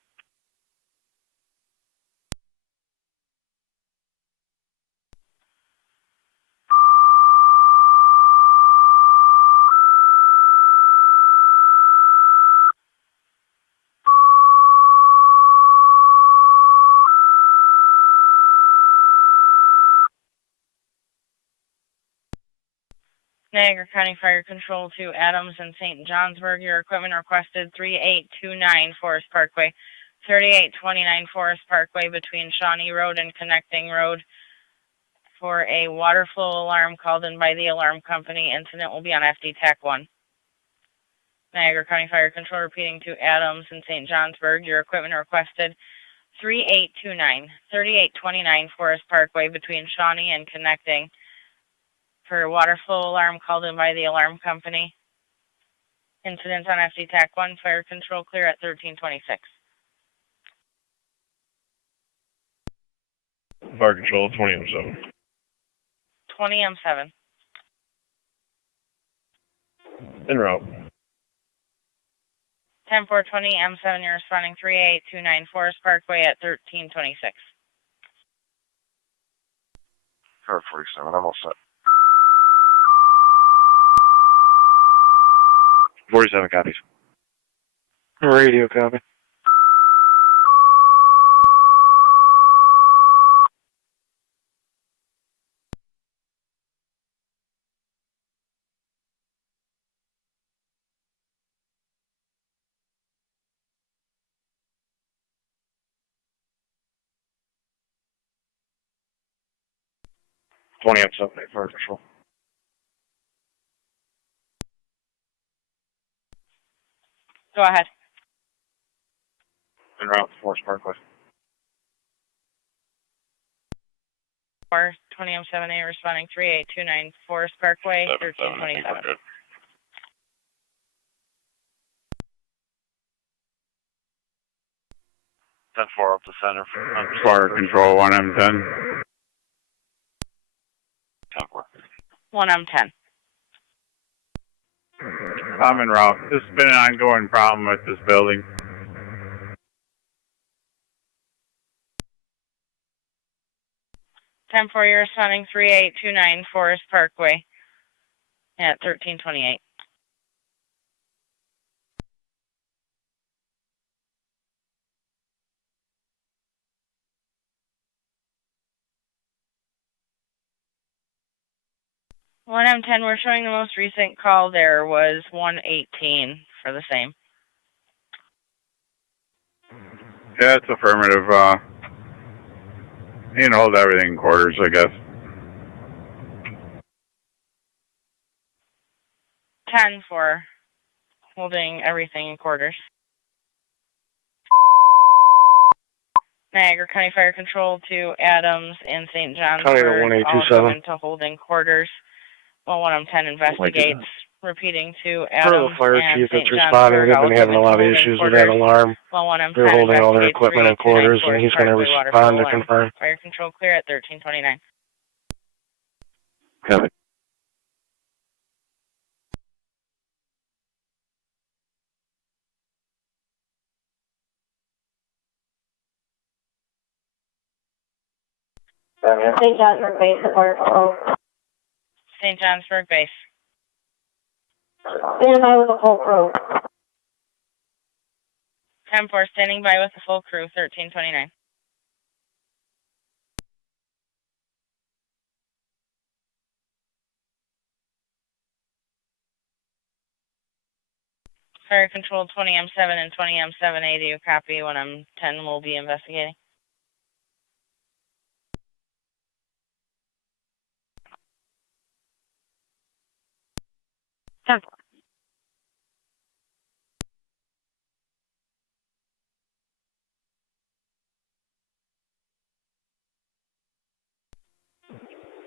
Niagara County Fire Control to Adams and St. Johnsburg. Your equipment requested 3829 Forest Parkway, 3829 Forest Parkway between Shawnee Road and Connecting Road for a water flow alarm called in by the alarm company. Incident will be on FD TAC 1. Niagara County Fire Control repeating to Adams and St. Johnsburg. Your equipment requested 3829, 3829 Forest Parkway between Shawnee and Connecting for a water flow alarm called in by the alarm company. Incidents on FD TAC 1, fire control clear at 1326. Fire control 2007. 20M7. En route. 10-420 M7, you're responding 38294 Forest Parkway at 1326. Car 47, I'm all set. 47 copies. Radio copy. M7, fire control. Go ahead. En route to Forest Parkway. 420 M7A, responding 3829 Forest Parkway, 1327. 10-4 up the center. Fire control, 1M10. 10-4. 1M10. I'm en route. This has been an ongoing problem with this building. Ten 4, you're responding 3829 Forest Parkway at 1328. One M10, we're showing the most recent call there was 118 for the same. Yeah, it's affirmative. You can hold everything in quarters, I guess. 10 for holding everything in quarters. Niagara County Fire Control to Adams and St. Johnsburg, all come into holding quarters. Well, 1M10 investigates, repeating to Adams the fire and chief St. that's responding, Johnsburg, they've been having a lot of issues with that alarm. Well, 1M10 They're holding all their investigates equipment in quarters, and he's going to respond to confirm. Fire Control clear at 1329. Copy. St. Johnsburg base support. St. Johnsburg base. Stand by with a full crew. 10-4, standing by with the full crew, 1329. Fire Control 20M7 and 20M7A, do you copy? 1M10 will be investigating.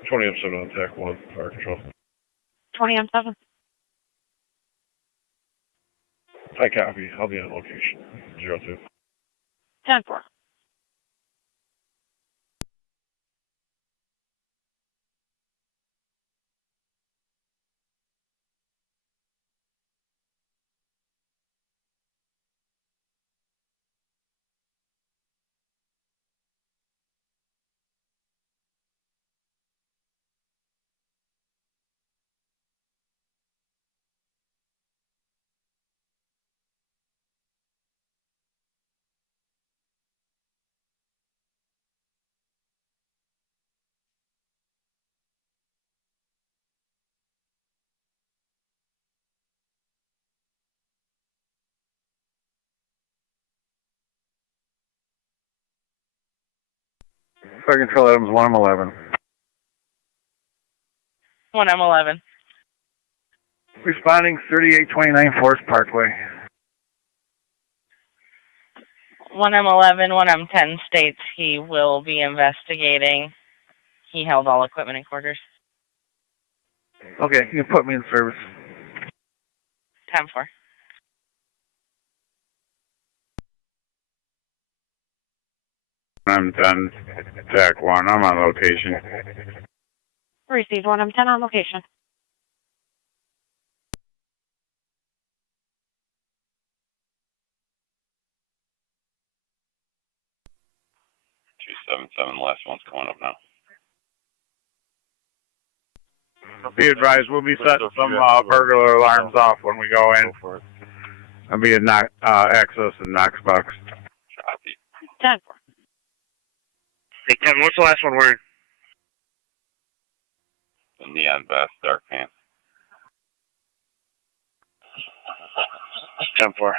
Twenty M7 on TAC 1, fire control. 20M7. I copy. I'll be on location. 02. 10-4. Fire Control Adams 1M11. 1M11. Responding 3829 Forest Parkway. 1M11, 1M10 states he will be investigating. He held all equipment in quarters. Okay, you can put me in service. 10-4. I'm 10, TAC 1. I'm on location. Received 1M10 on location. 477, last one's coming up now. Be advised, we'll be setting some burglar alarms off when we go in. I'll be at Access and Knoxbox. Copy. 10-4. Hey, Kevin, what's the last one wearing? The neon vest, dark pants. 10-4.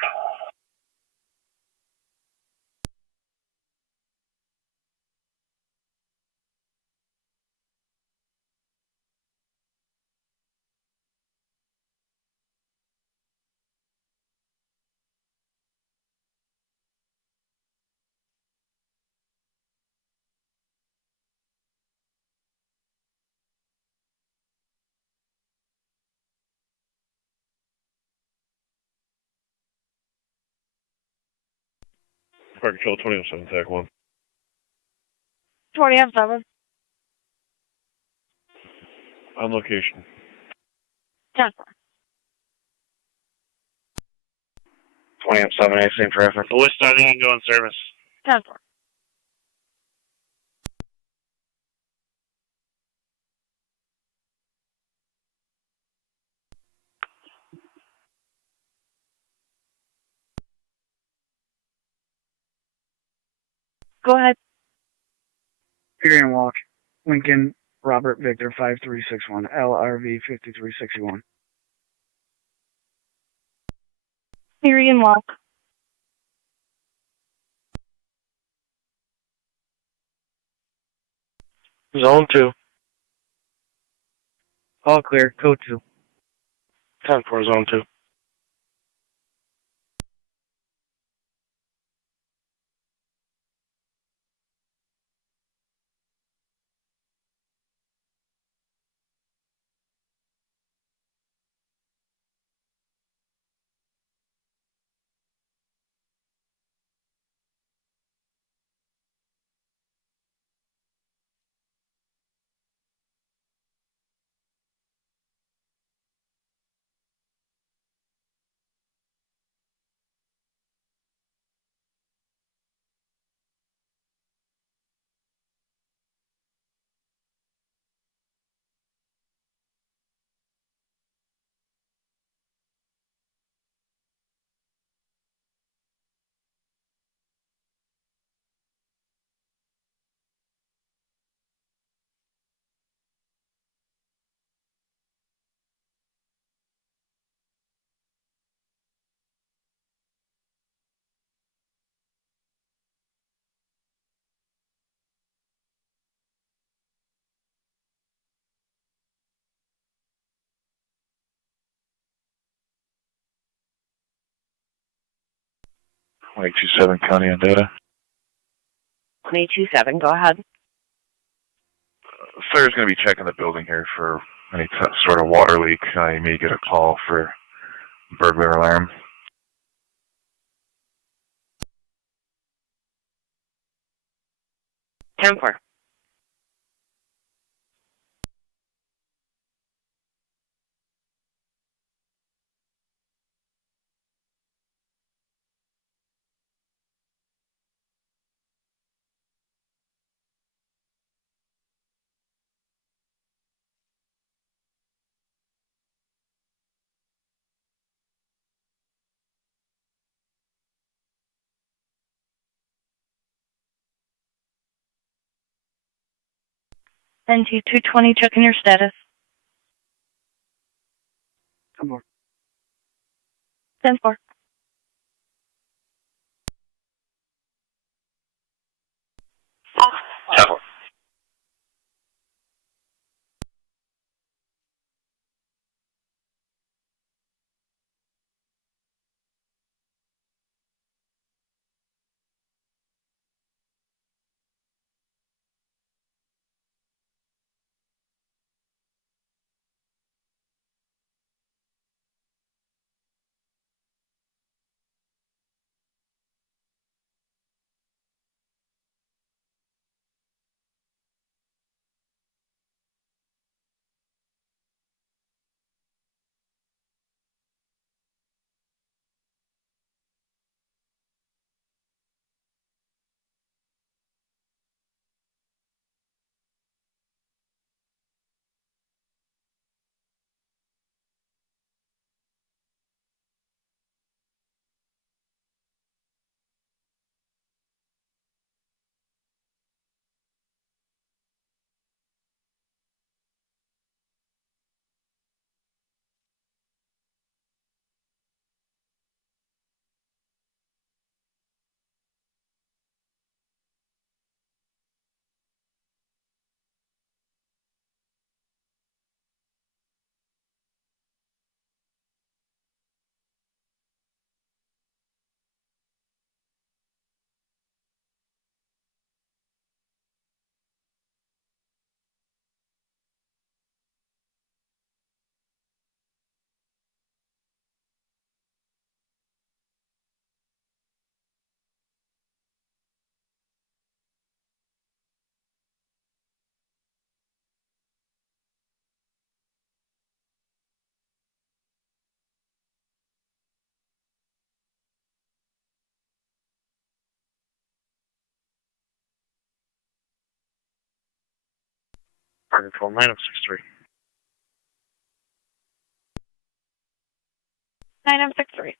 Fire Control 2007, TAC 1. 20-7. On location. 10-4. 20-7, same traffic. What's starting and going service? 10-4. Go ahead. Period walk. Lincoln, Robert Victor 5361, LRV 5361. Syrian walk. Zone 2. All clear, code 2. 10-4, Zone 2. Mike 27, County on data. 227, go ahead. Fire's going to be checking the building here for any sort of water leak. You may get a call for burglar alarm. 10-4. NT 220, checking your status. Come on. 10-4. Fire Control 9063. 9063.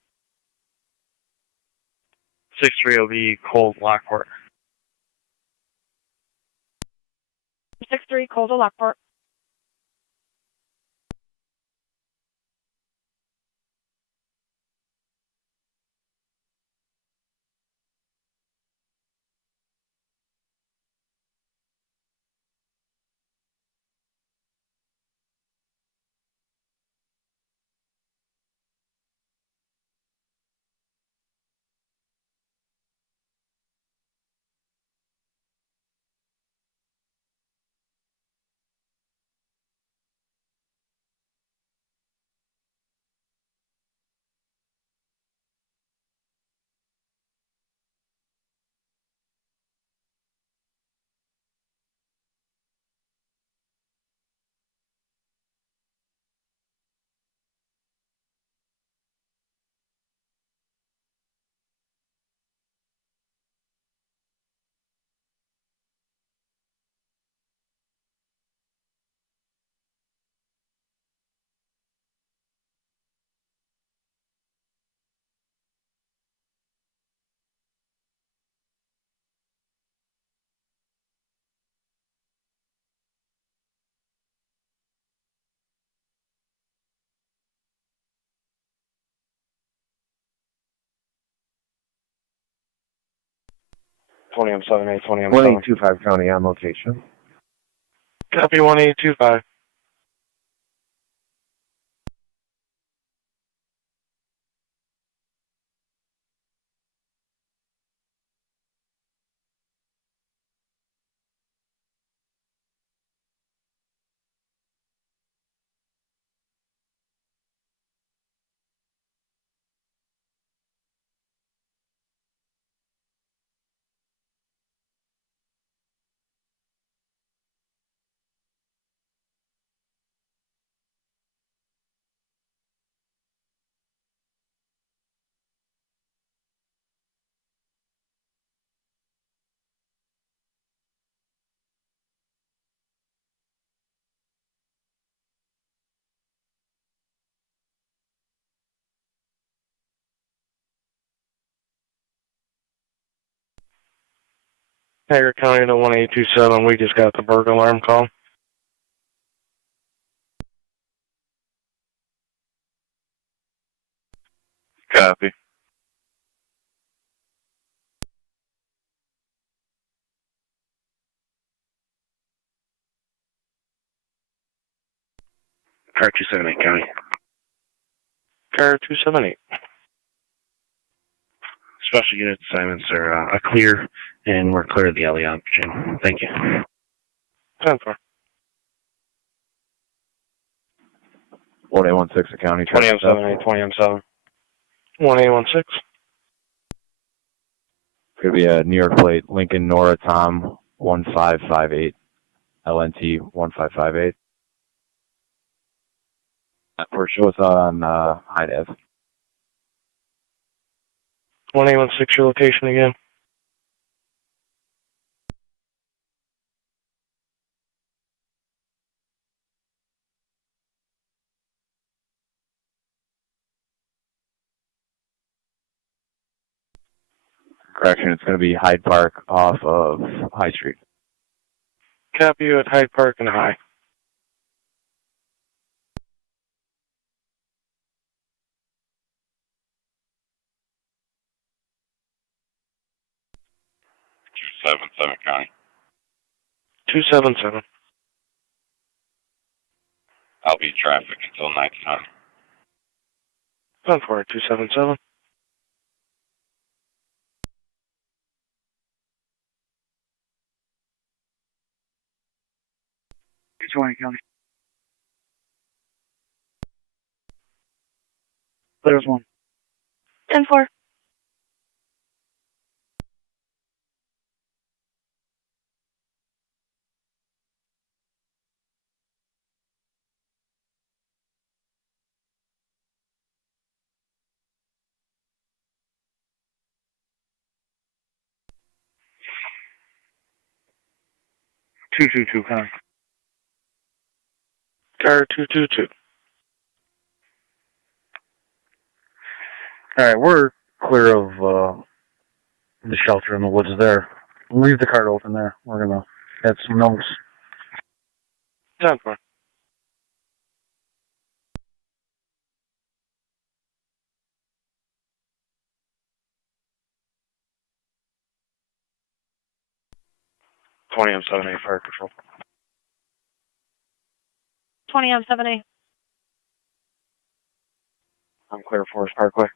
63 will be cold Lockport. 63, cold to Lockport. M7A, 20M7. 1825 County on location. Copy 1825. Niagara County to 1827, we just got the burglar alarm call. Copy. Car 278 County. Car 278. Special unit assignments are a clear, and we're clear of the LE chain. Thank you. 10-4. 1816 County. 20M7A, 20M7. 1816. Could be a New York plate, Lincoln Nora Tom 1558, LNT 1558. Or show us on high def. 1816, your location again. Correction, it's going to be Hyde Park off of High Street. Copy you at Hyde Park and High. Seven County. 277. I'll be traffic until 1900. 10-4, 277. County. There's one. 10-4. Two County. Car 222. Alright, we're clear of the shelter in the woods there. Leave the cart open there. We're gonna add some notes. 10-4. M7A Fire Control. 20 on 7A. I'm clear Forest Parkway.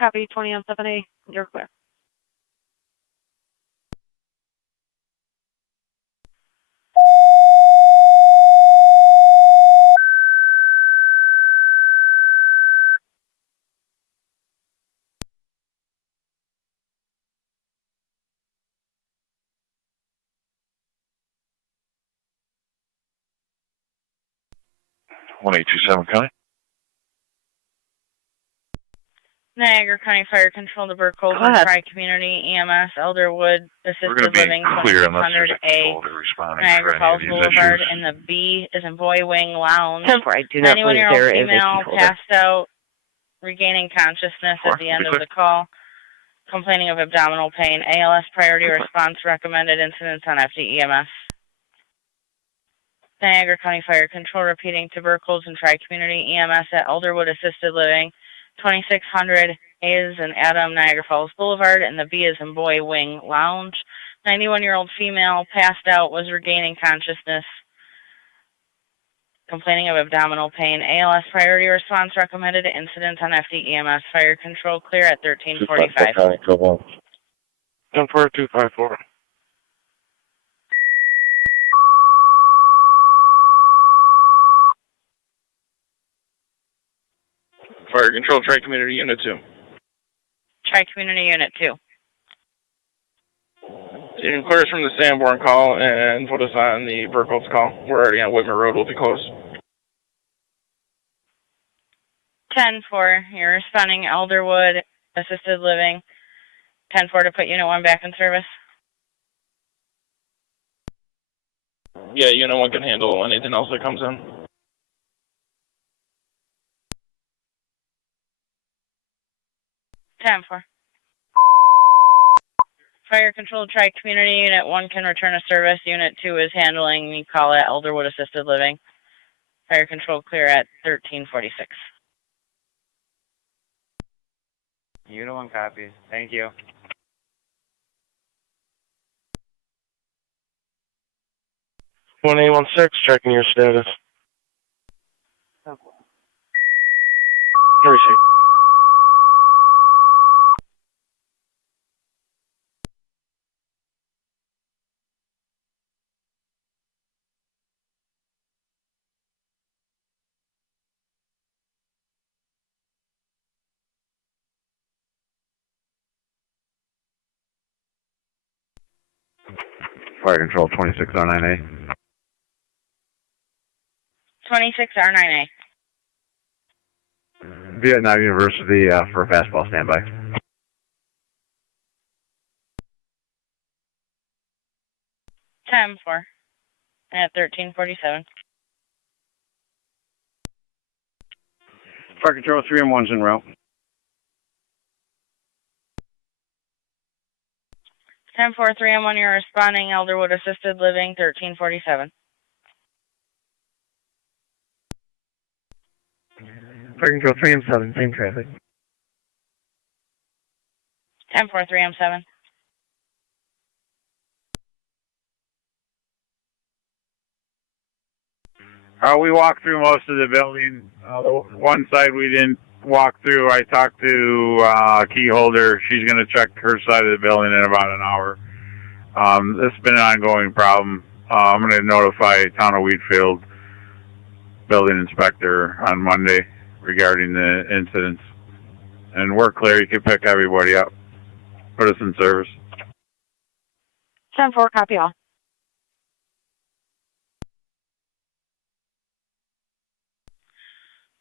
Copy, 20 on 7A. You're clear. One 827 County. Niagara County Fire Control to Burkholz and Tri-Community EMS, Elderwood, Assisted Living, 2600A, Niagara Falls Boulevard, and the B is in Boy Wing Lounge. 10-4, I do not believe 91-year-old there is a female key holder. passed out, regaining consciousness at the end of the call, complaining of abdominal pain. ALS priority response recommended incidents on FDEMS. Niagara County Fire Control repeating to Burkholz and Tri-Community EMS at Elderwood Assisted Living, 2600 A is in Adam, Niagara Falls Boulevard, and the B is in Boy Wing Lounge. 91-year-old female passed out, was regaining consciousness, complaining of abdominal pain. ALS priority response recommended incidents on FDEMS. Fire Control clear at 1345. 10-4, 254. Fire Control, Tri-Community Unit 2. Tri-Community Unit 2. You can clear us from the Sanborn call and put us on the Burkholz call. We're already on Whitmer Road. We'll be closed. 10-4, you're responding Elderwood Assisted Living. 10-4 to put Unit 1 back in service. Yeah, Unit 1 can handle anything else that comes in. Fire Control Tri-Community Unit 1 can return to service. Unit 2 is handling the call at Elderwood Assisted Living. Fire Control clear at 1346. Unit 1 copies. Thank you. 1816, checking your status. Receive. Fire Control 2609A. 26R9A. Vietnam University for a fastball standby. Time 4 at 1347. Fire Control 3 and 1's en route. 10-4, 3 and 1, you're responding Elderwood Assisted Living, 1347. Fire Control 3 and 7, same traffic. 10-4, 3 and 7. We walked through most of the building. The one side we didn't walk through. I talked to key holder. She's going to check her side of the building in about an hour. This has been an ongoing problem. I'm going to notify Town of Wheatfield building inspector on Monday regarding the incidents. And we're clear. You can pick everybody up. Put us in service. 10-4, copy all.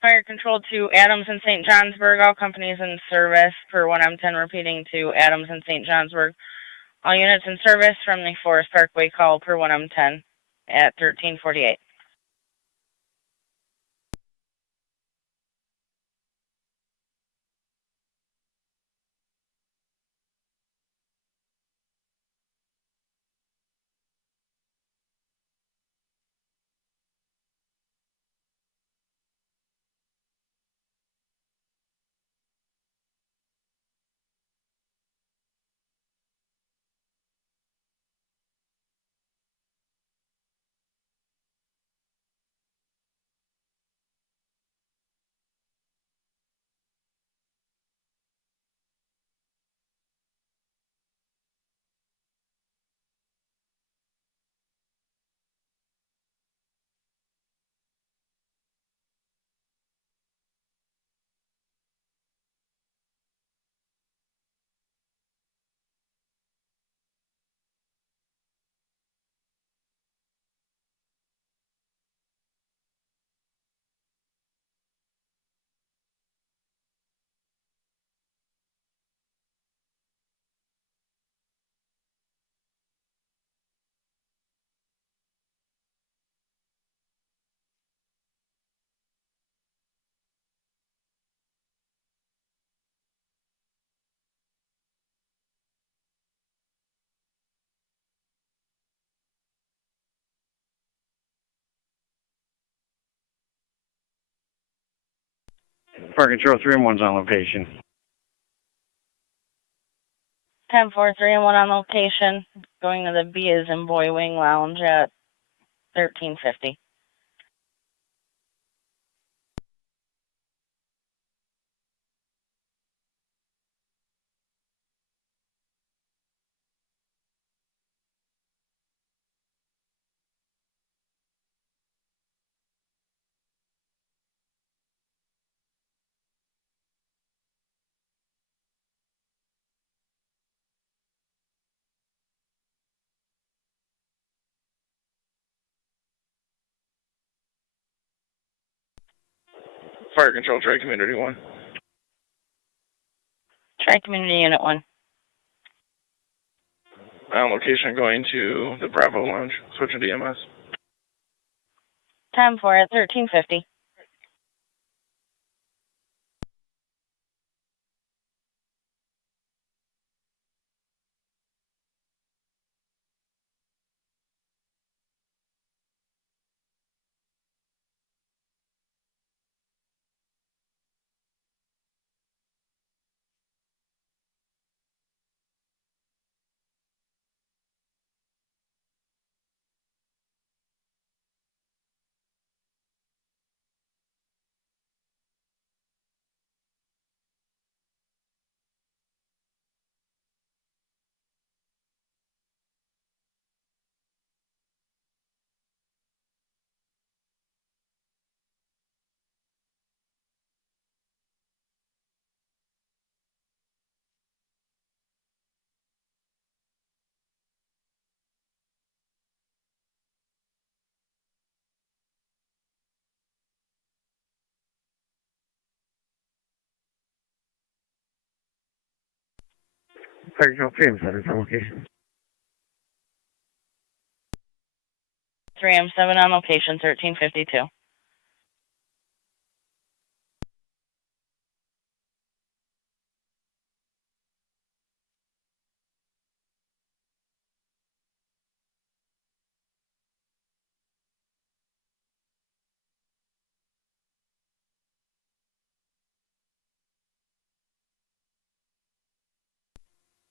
Fire Control to Adams and St. Johnsburg. All companies in service per 1M10 repeating to Adams and St. Johnsburg. All units in service from the Forest Parkway call per 1M10 at 1348. Fire Control 3 and 1's on location. 10-4, 3 and 1 on location. Going to the B is in Boy Wing Lounge at 1350. Fire Control, Tri-Community 1. Tri-Community Unit 1. On location going to the Bravo Lounge, switching to EMS. 10-4 at 1350. Fire Control 3 and 7's on location. 3M7 on location, 1352.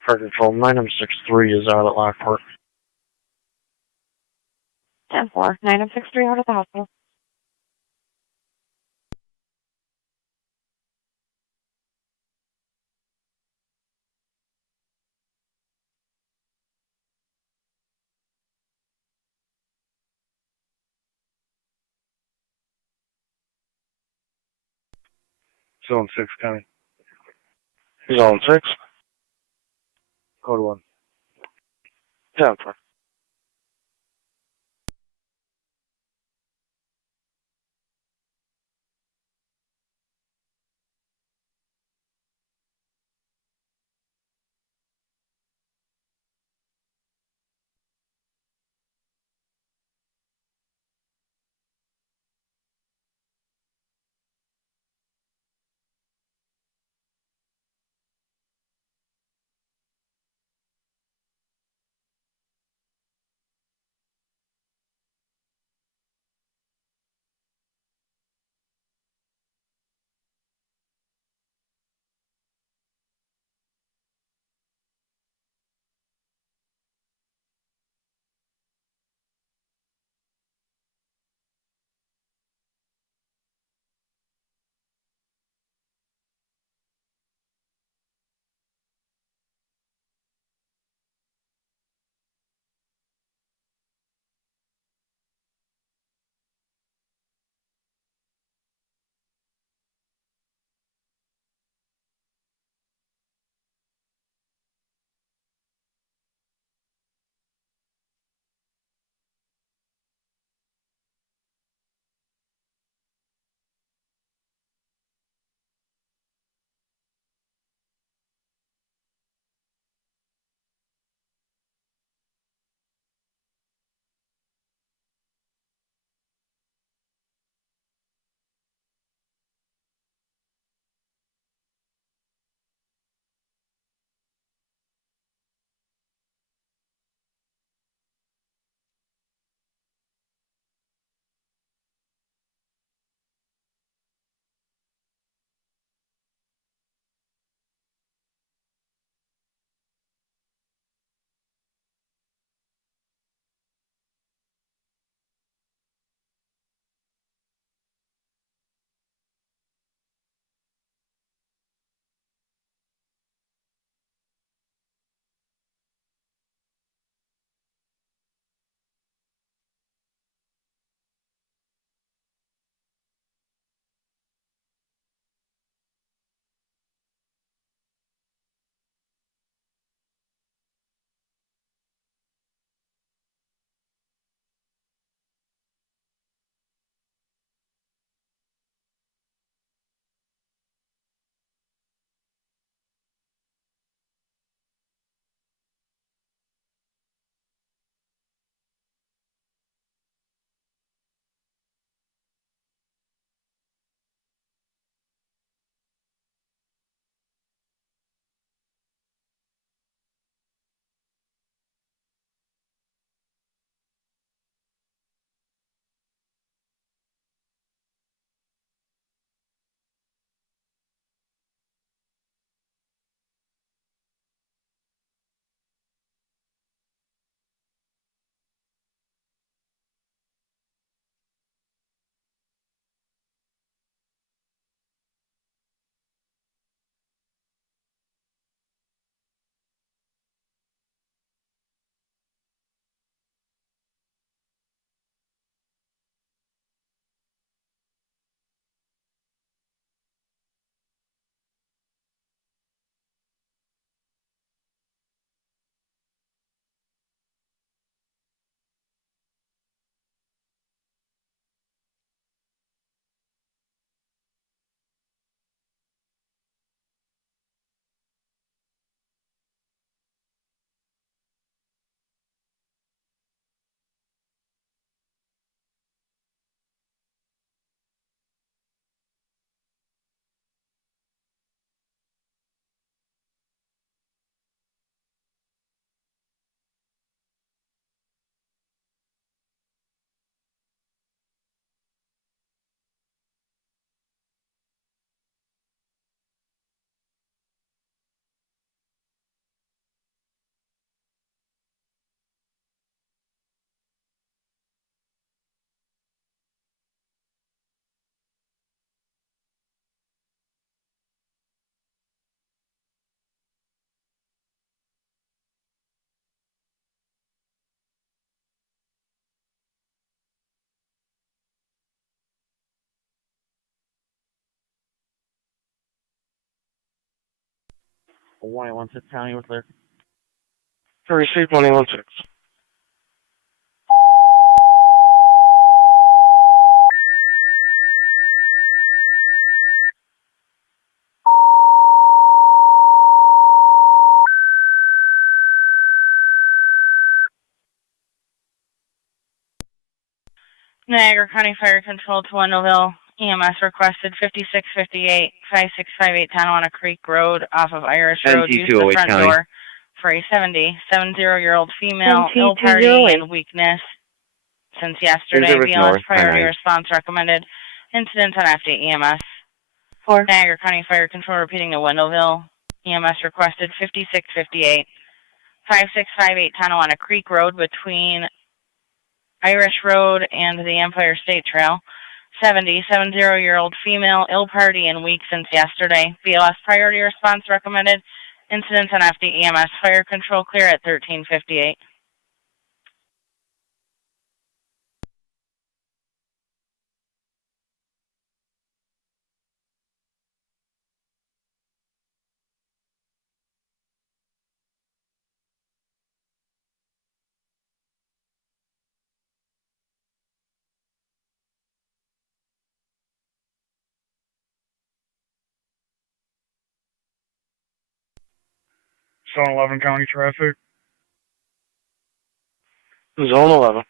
Fire Control 9M63 is out at Lockport. 10-4, 9M63 out at the hospital. Zone 6 County. Zone 6. Code 1. 10-4. 116 County, we're clear. Received 116. Niagara County Fire Control to Wendellville. EMS requested 5658, 5658 Tonawanda Creek Road off of Irish Road. Use the front door for a 70-year-old female, ill party and weakness since yesterday. BLS priority response recommended. Incident on FD EMS. Niagara County Fire Control repeating to Wendellville. EMS requested 5658, 5658 Tonawanda Creek Road between Irish Road and the Empire State Trail. 70-year-old female, ill party and weak since yesterday. BLS priority response recommended. Incidents on FD EMS. Fire control clear at 1358. Zone 11 County traffic. Zone 11.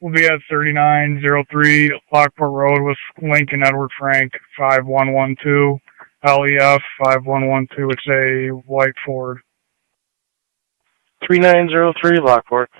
We'll be at 3903 Lockport Road with Lincoln Edward Frank 5112 LEF 5112. It's a white Ford. 3903 Lockport.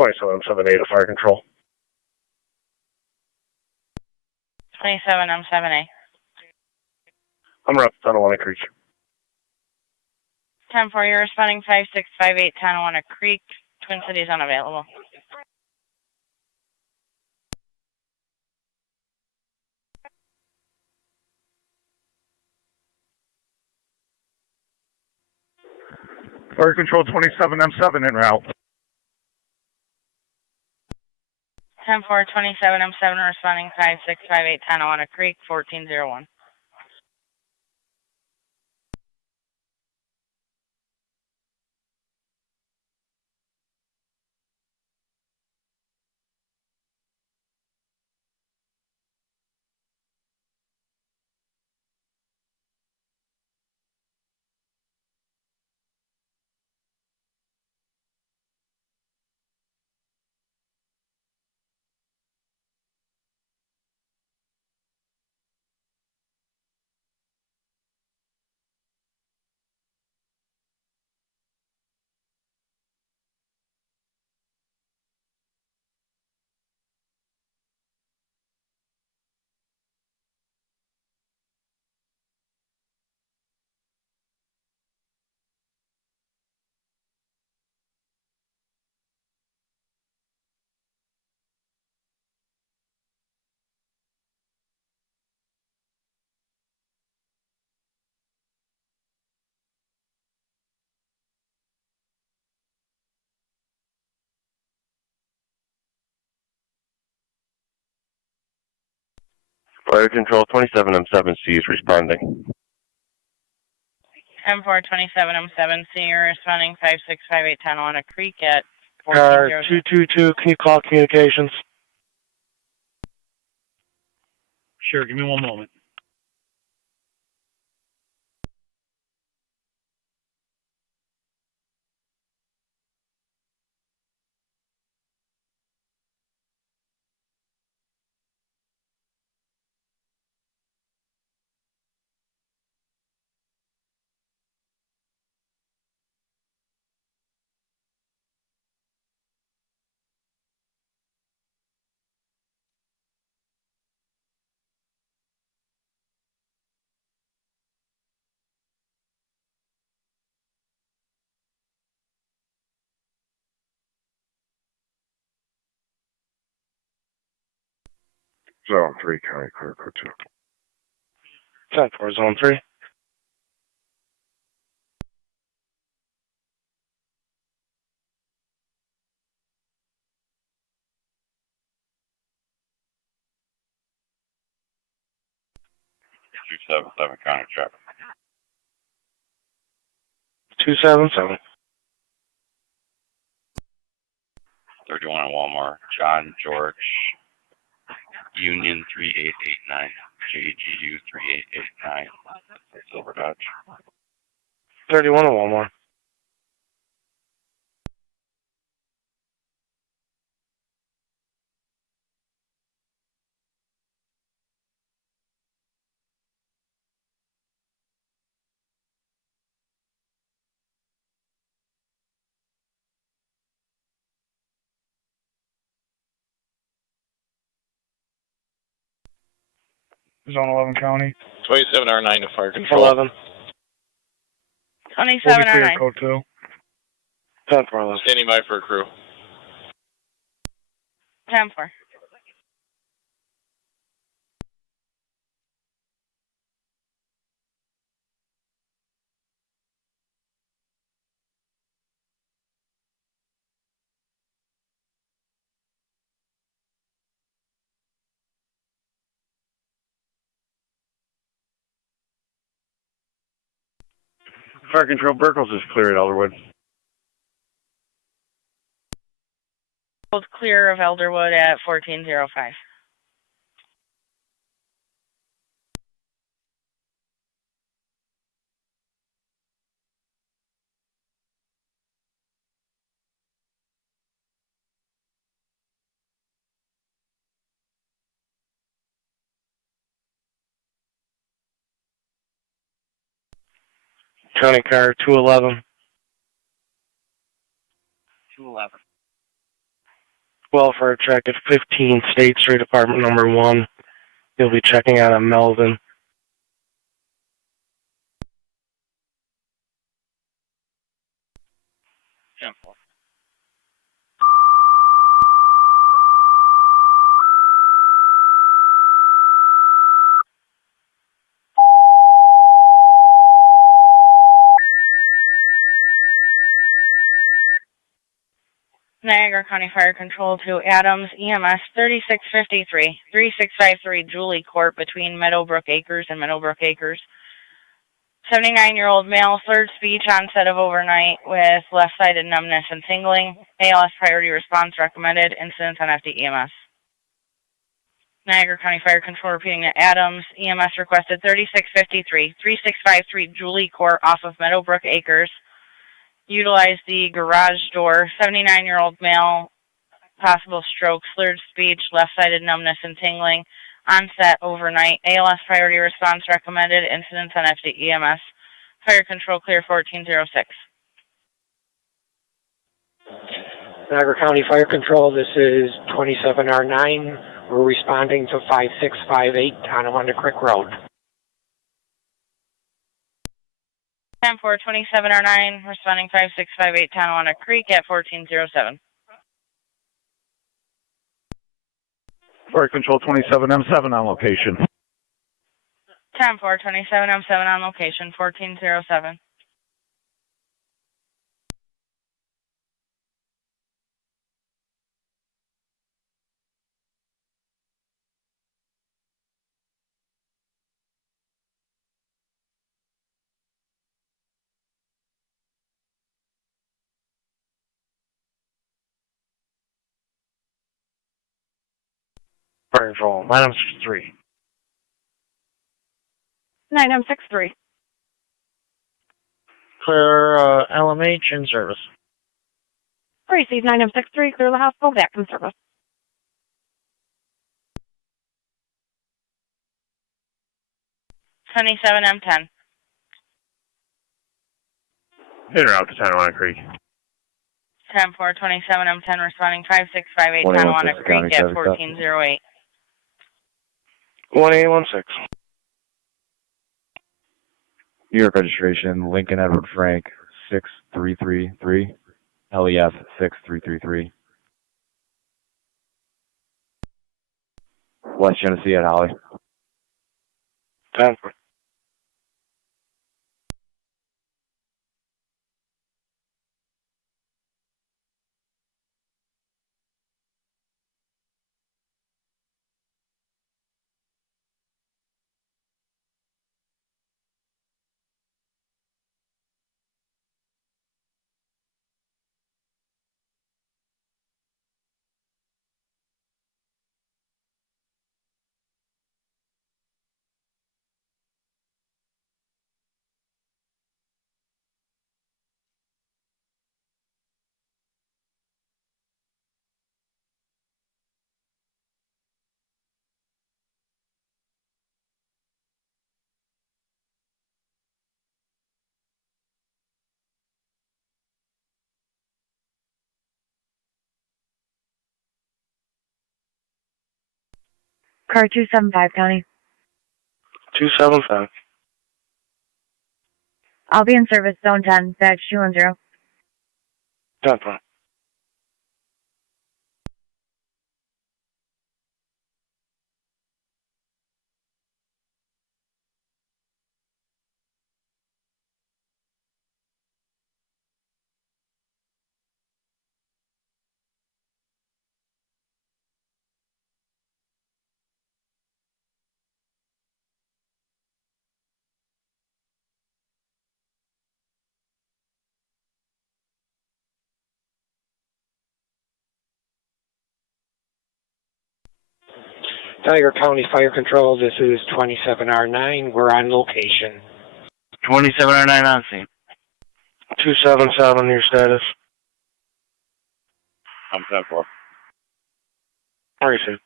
I'm 7A to fire control. 27, I'm 7A. I'm up Tonawanda Creek. 10-4, you're responding 5658 Tonawanda Creek. Twin Cities unavailable. Fire Control 27, M7 en route. 10-4, 27, M7 responding 5658 Tonawanda Creek, 1401. Fire Control 27, M7C is responding. 10-4, 27, M7C, you're responding 5658 Tonawanda Creek at 1402. 222, can you call communications? Sure, give me one moment. Zone 3, County Clear, Code 2. 10-4, Zone 3. Two 277 County traffic. 277. 31 at Walmart, John George, Union 3889, JGU 3889, Silver Dodge. 31 at Walmart. Zone 11 County. 27R9 to fire control. 11. 27R9. Code 2. 10-4, 11. Standing by for a crew. 10-4. Fire Control, Burkles is clear at Elderwood. Hold clear of Elderwood at 1405. County Car 211. 211. Welfare check at 15 State Street, apartment number 1. You'll be checking out on Melvin. Niagara County Fire Control to Adams, EMS 3653, 3653 Julie Court between Meadowbrook Acres and Meadowbrook Acres. 79-year-old male, third speech, onset of overnight with left-sided numbness and tingling. ALS priority response recommended. Incidents on FD EMS. Niagara County Fire Control repeating to Adams, EMS requested 3653, 3653 Julie Court off of Meadowbrook Acres. Utilize the garage door. 79-year-old male, possible stroke, slurred speech, left-sided numbness and tingling. Onset overnight. ALS priority response recommended. Incidents on FD EMS. Fire Control clear 1406. Niagara County Fire Control, this is 27R9. We're responding to 5658 Tonawanda Creek Road. 10-4, 27R9, responding 5658 Tonawanda Creek at 1407. Fire Control 27M7 on location. 10-4, 27M7 on location, 1407. Fire Control, 963. 9M63. Clear LMH in service. Receive 9M63, clear the hospital, back in service. 27M10. In or out to Tonawanda Creek. 10-4, 27M10, responding 5658 Tonawanda Creek at 1408. 1816. New York registration, Lincoln Edward Frank, 6333, LEF 6333. West Genesee at Holly. 10-4. Car 275 County. 275. I'll be in service, zone 10, badge 210. 10-4. Niagara County Fire Control, this is 27R9. We're on location. 27R9 on scene. 277, your status. I'm 10-4. Where is it?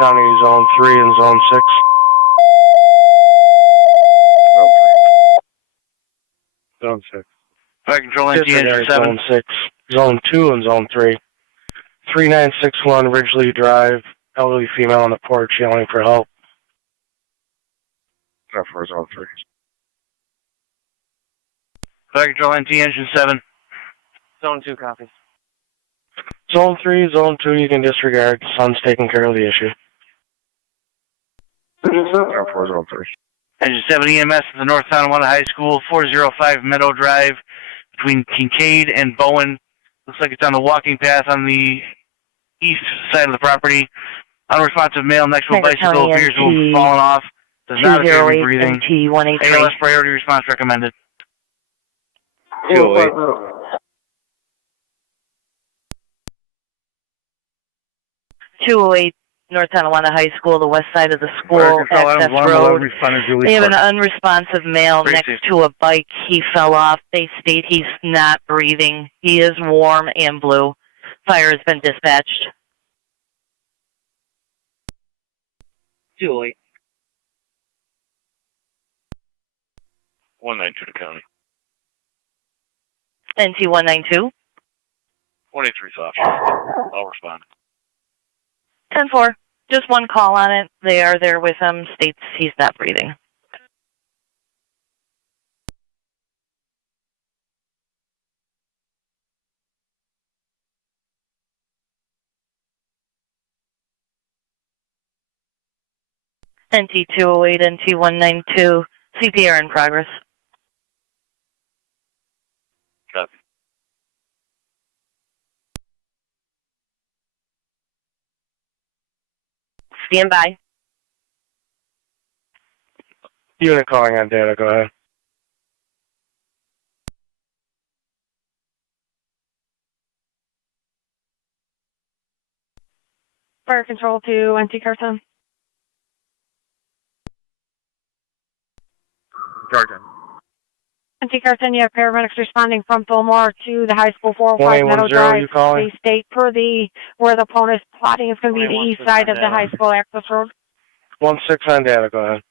County Zone 3 and Zone 6. Zone 6. Fire Control NT Engine 7. Zone 6. Zone 2 and Zone 3. 3961 Ridgely Drive. Elderly female on the porch yelling for help. 10-4, Zone 3. Fire Control NT Engine 7. Zone 2 copies. Zone 3, Zone 2, you can disregard. Sun's taking care of the issue. 10-4, Zone 3. Engine 7 EMS at the North Tonawanda High School, 405 Meadow Drive, between Kincaid and Bowen. Looks like it's on the walking path on the east side of the property. Unresponsive male next to a bicycle appears to have fallen off. Does not appear to be breathing. ALS priority response recommended. 208. 208 North Tonawanda High School, the west side of the school access road. They have an unresponsive male next to a bike. He fell off. They state he's not breathing. He is warm and blue. Fire has been dispatched. 208. 192 to county. NT 192. 23 officer. I'll respond. 10-4. Just one call on it. They are there with him. States he's not breathing. NT 208, NT 192. CPR in progress. Copy. Stand by. Unit calling on data, go ahead. Fire Control to NT Carson. Carson. NT Carson, you have paramedics responding from Fillmore to the high school 405 Meadow Drive. They state per the where the opponent is plotting is going to be the east side of the high school access road. 16 on data, go ahead.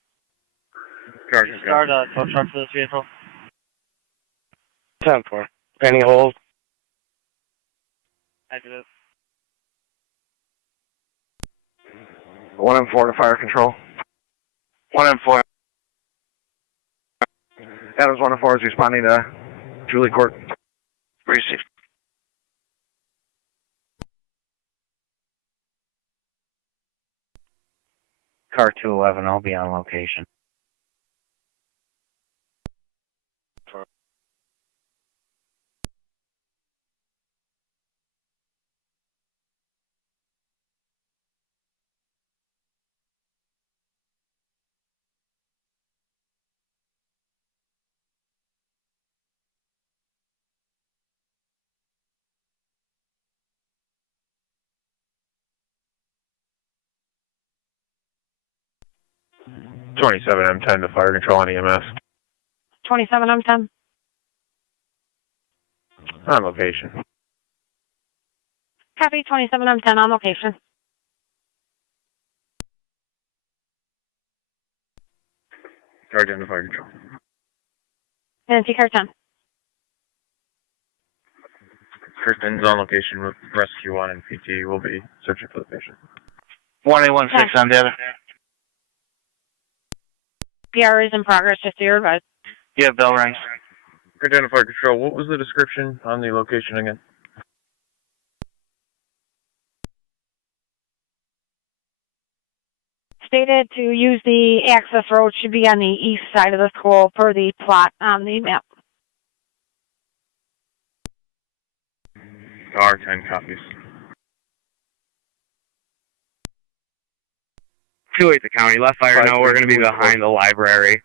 Carson. Start tow truck for this vehicle. 10-4. Any hold? Active. 1-4 to fire control. 1-4. Adams 104 is responding to Julie Court. Received. Car 211, I'll be on location. M10 to fire control on EMS. 27, I'm 10. On location. Copy, 27, I'm 10 on location. Car 10 to fire control. And Car 10. Kristen's on location with Rescue 1 and PT. We'll be searching for the patient. 1816 on data. PR is in progress, just so you're advised. Yeah, bell rings. Car 10 to fire control. What was the description on the location again? Stated to use the access road should be on the east side of the school per the plot on the map. R10 copies. 2-8 the county. Let fire know we're going to be behind the library.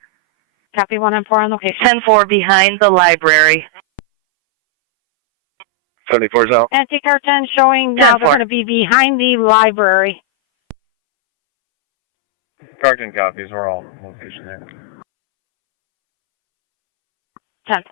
Copy 1 and 4 on location. 10-4 behind the library. 74's out. Car 10 showing now they're 10-4. going to be behind the library. Car 10 copies. We're all on location there. 10-4.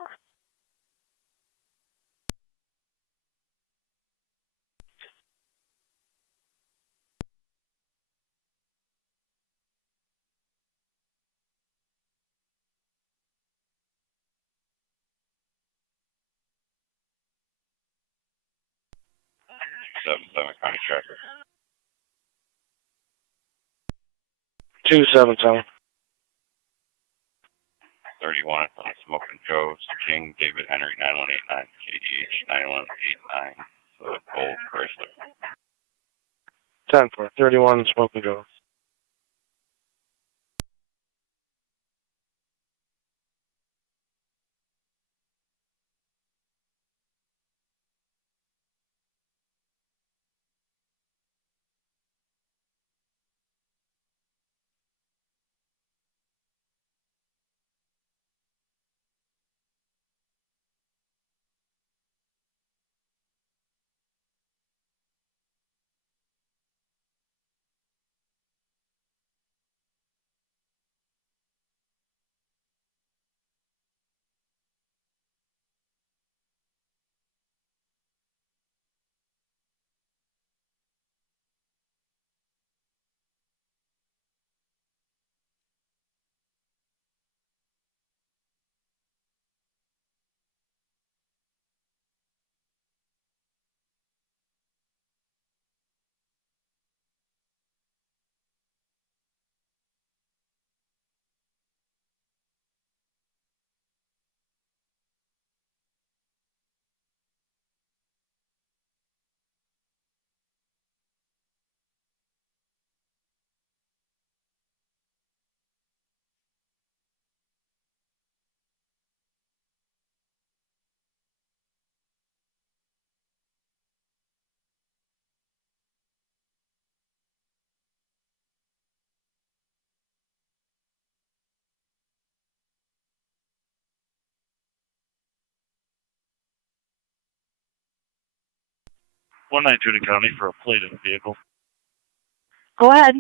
County Tracker. 277. 31 from Smoking Joe, King, David Henry, 9189, KDH, 9189, so Gold Chrysler. 10-4, 31, Smoking Joe. One 192 to county for a plated vehicle. Go ahead.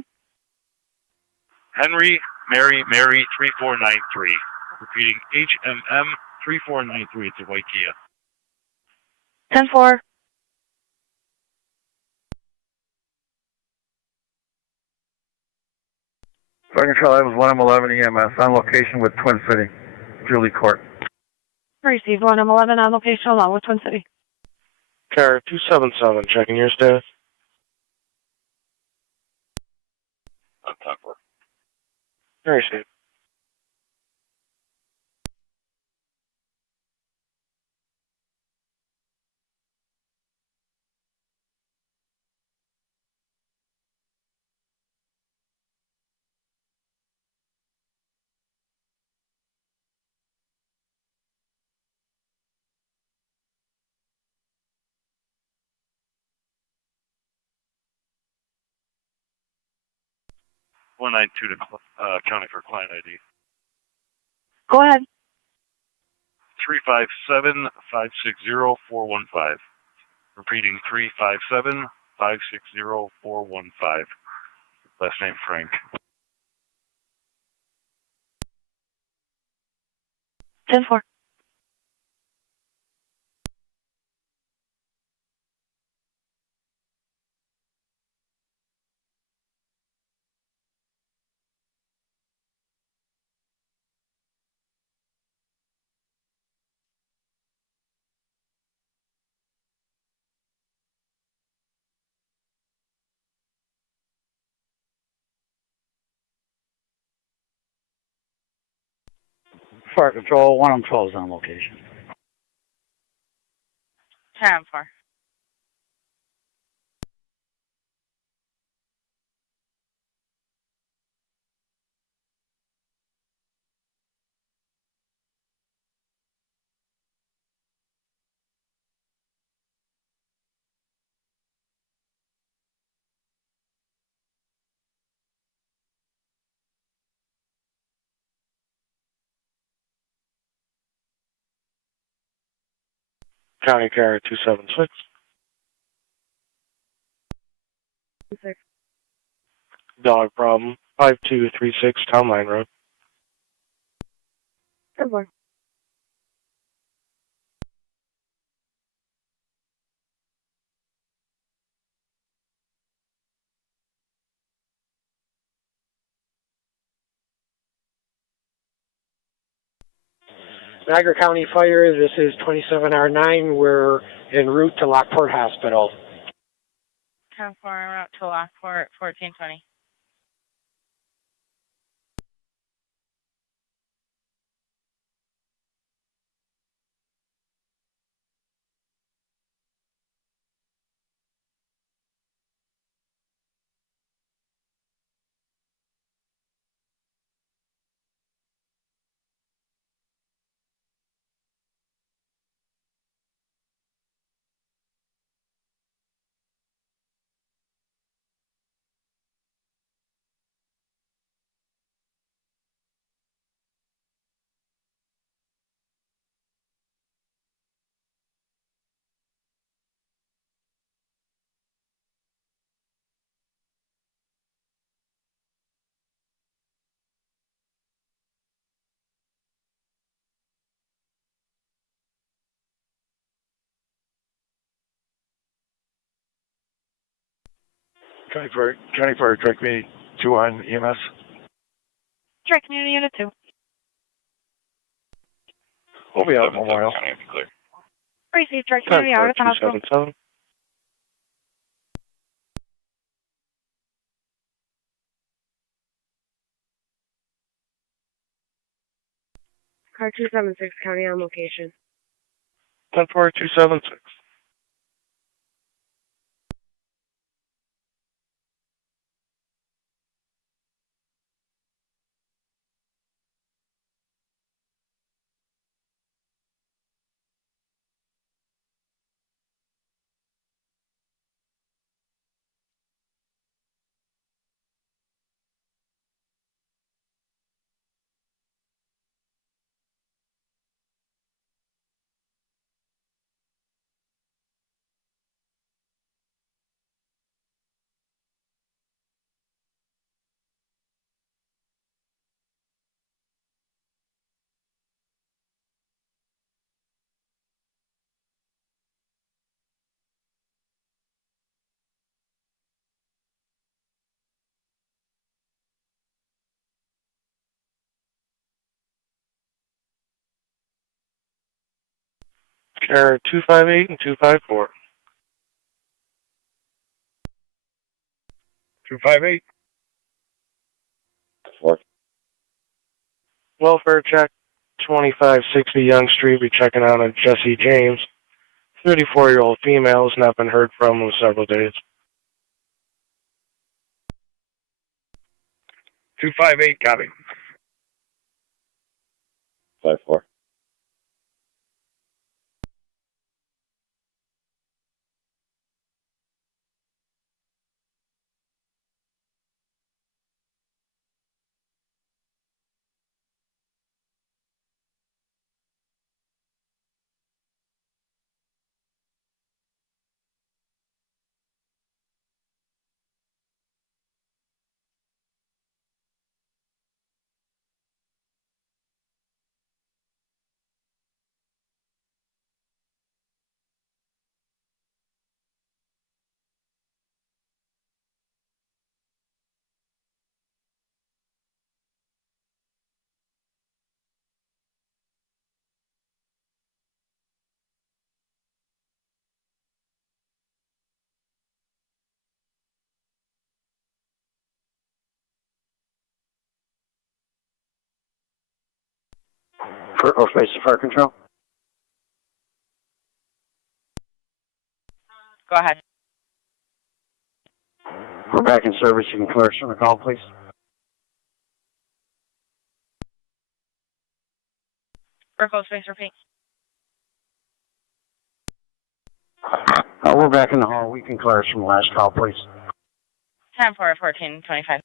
Henry, Mary, 3493. Repeating, HMM 3493 to white Kia. 10-4. Fire control, I was 1M11 EMS on location with Twin City, Julie Court. Received 1M11 on location along with Twin City. Car 277, checking your status. On top of Received. 192 to county for client ID. Go ahead. 357-560-415. Repeating 357-560-415. Last name Frank. 10-4. Fire Control, 112 is on location. 10-4. County Carrier 276. 6. Dog problem. 5236 Town Line Road. 10-4. Niagara County Fire, this is 27R9. We're en route to Lockport Hospital. 10-4, en route to Lockport, 1420. County Fire Track Me 2 on EMS. Direct Community Unit 2. We'll be out at Memorial. Receive Direct Community out at the hospital. 277. Car 276, County on location. 10-4 276. Carrier 258 and 254. 258. 4. Welfare check 2560 Young Street. Be checking out on Jesse James. 34-year-old female has not been heard from in several days. 258, copy. 5-4. Critical space of fire control. Go ahead. We're back in service. You can clear us from the call, please. Critical space, repeat. We're back in the hall. We can clear us from the last call, please. 10-4, 14-25.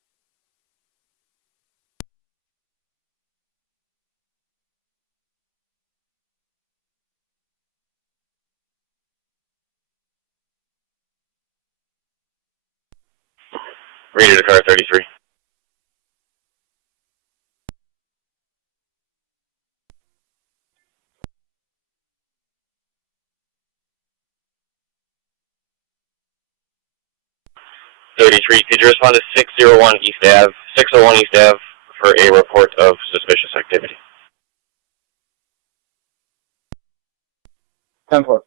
Radio to car 33. Could you respond to 601 East Ave, 601 East Ave for a report of suspicious activity? 10-4.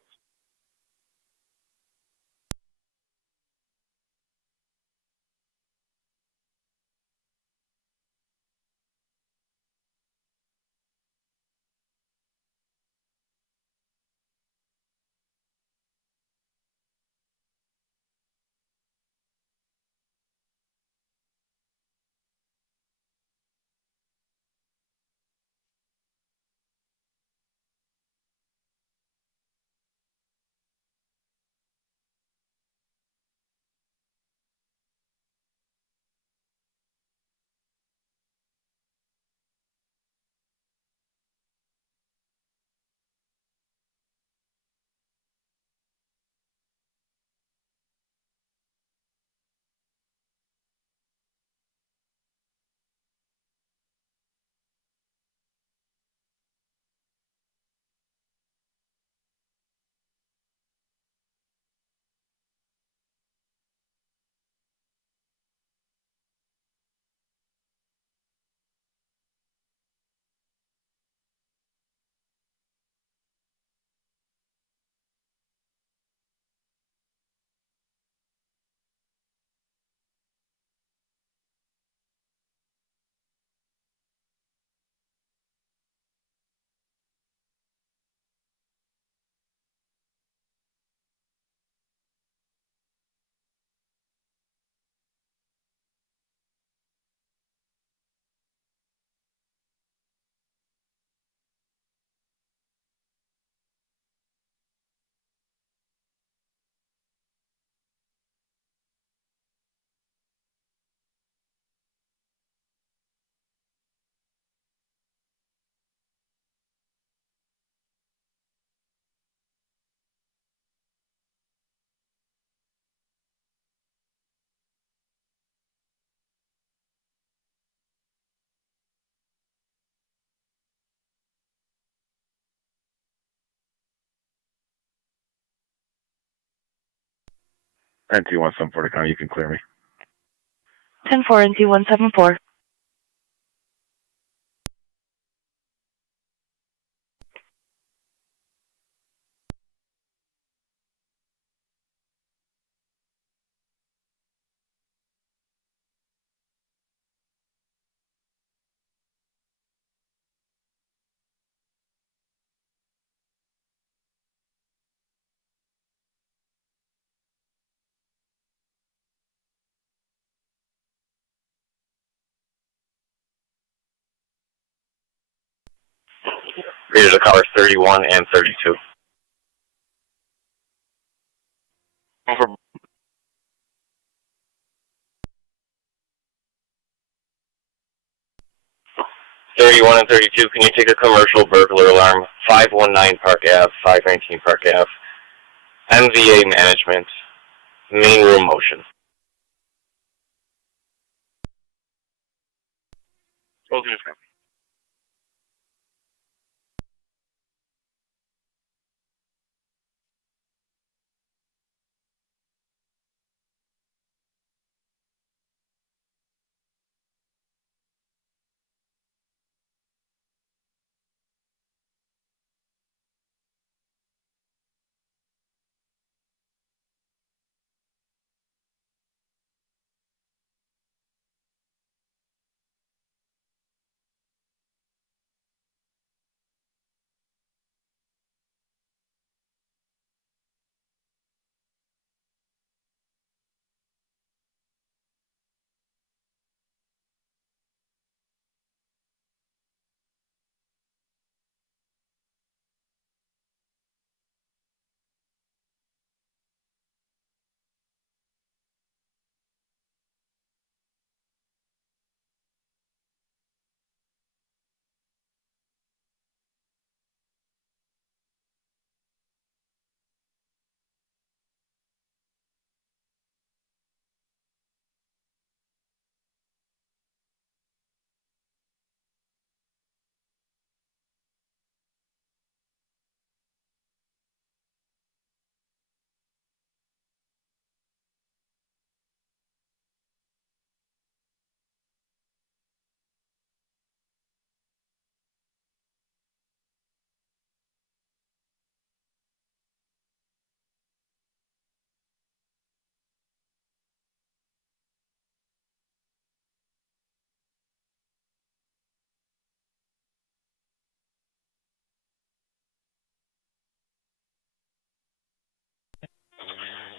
NT-174 to county, you can clear me. 10-4, NT-174. Radio to callers 31 and 32. Over. 31 and 32, can you take a commercial burglar alarm? 519 Park Ave, 519 Park Ave. MVA management, main room motion.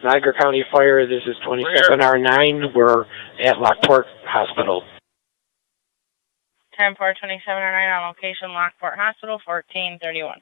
Niagara County Fire, this is 27R9. We're at Lockport Hospital. 10-4-2709 on location, Lockport Hospital, 1431.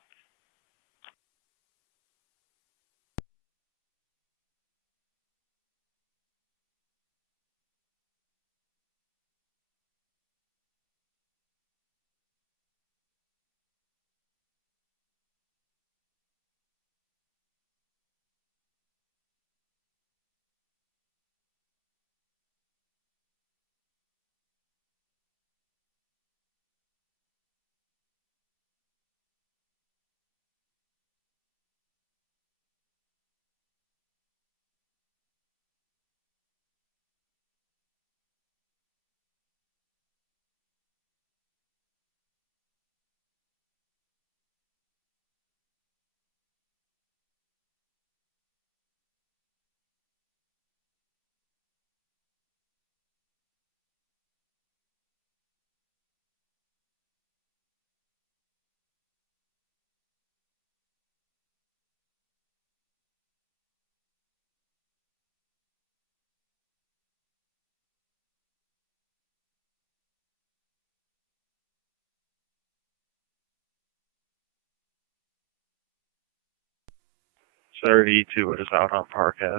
.32 is out on Parkhead.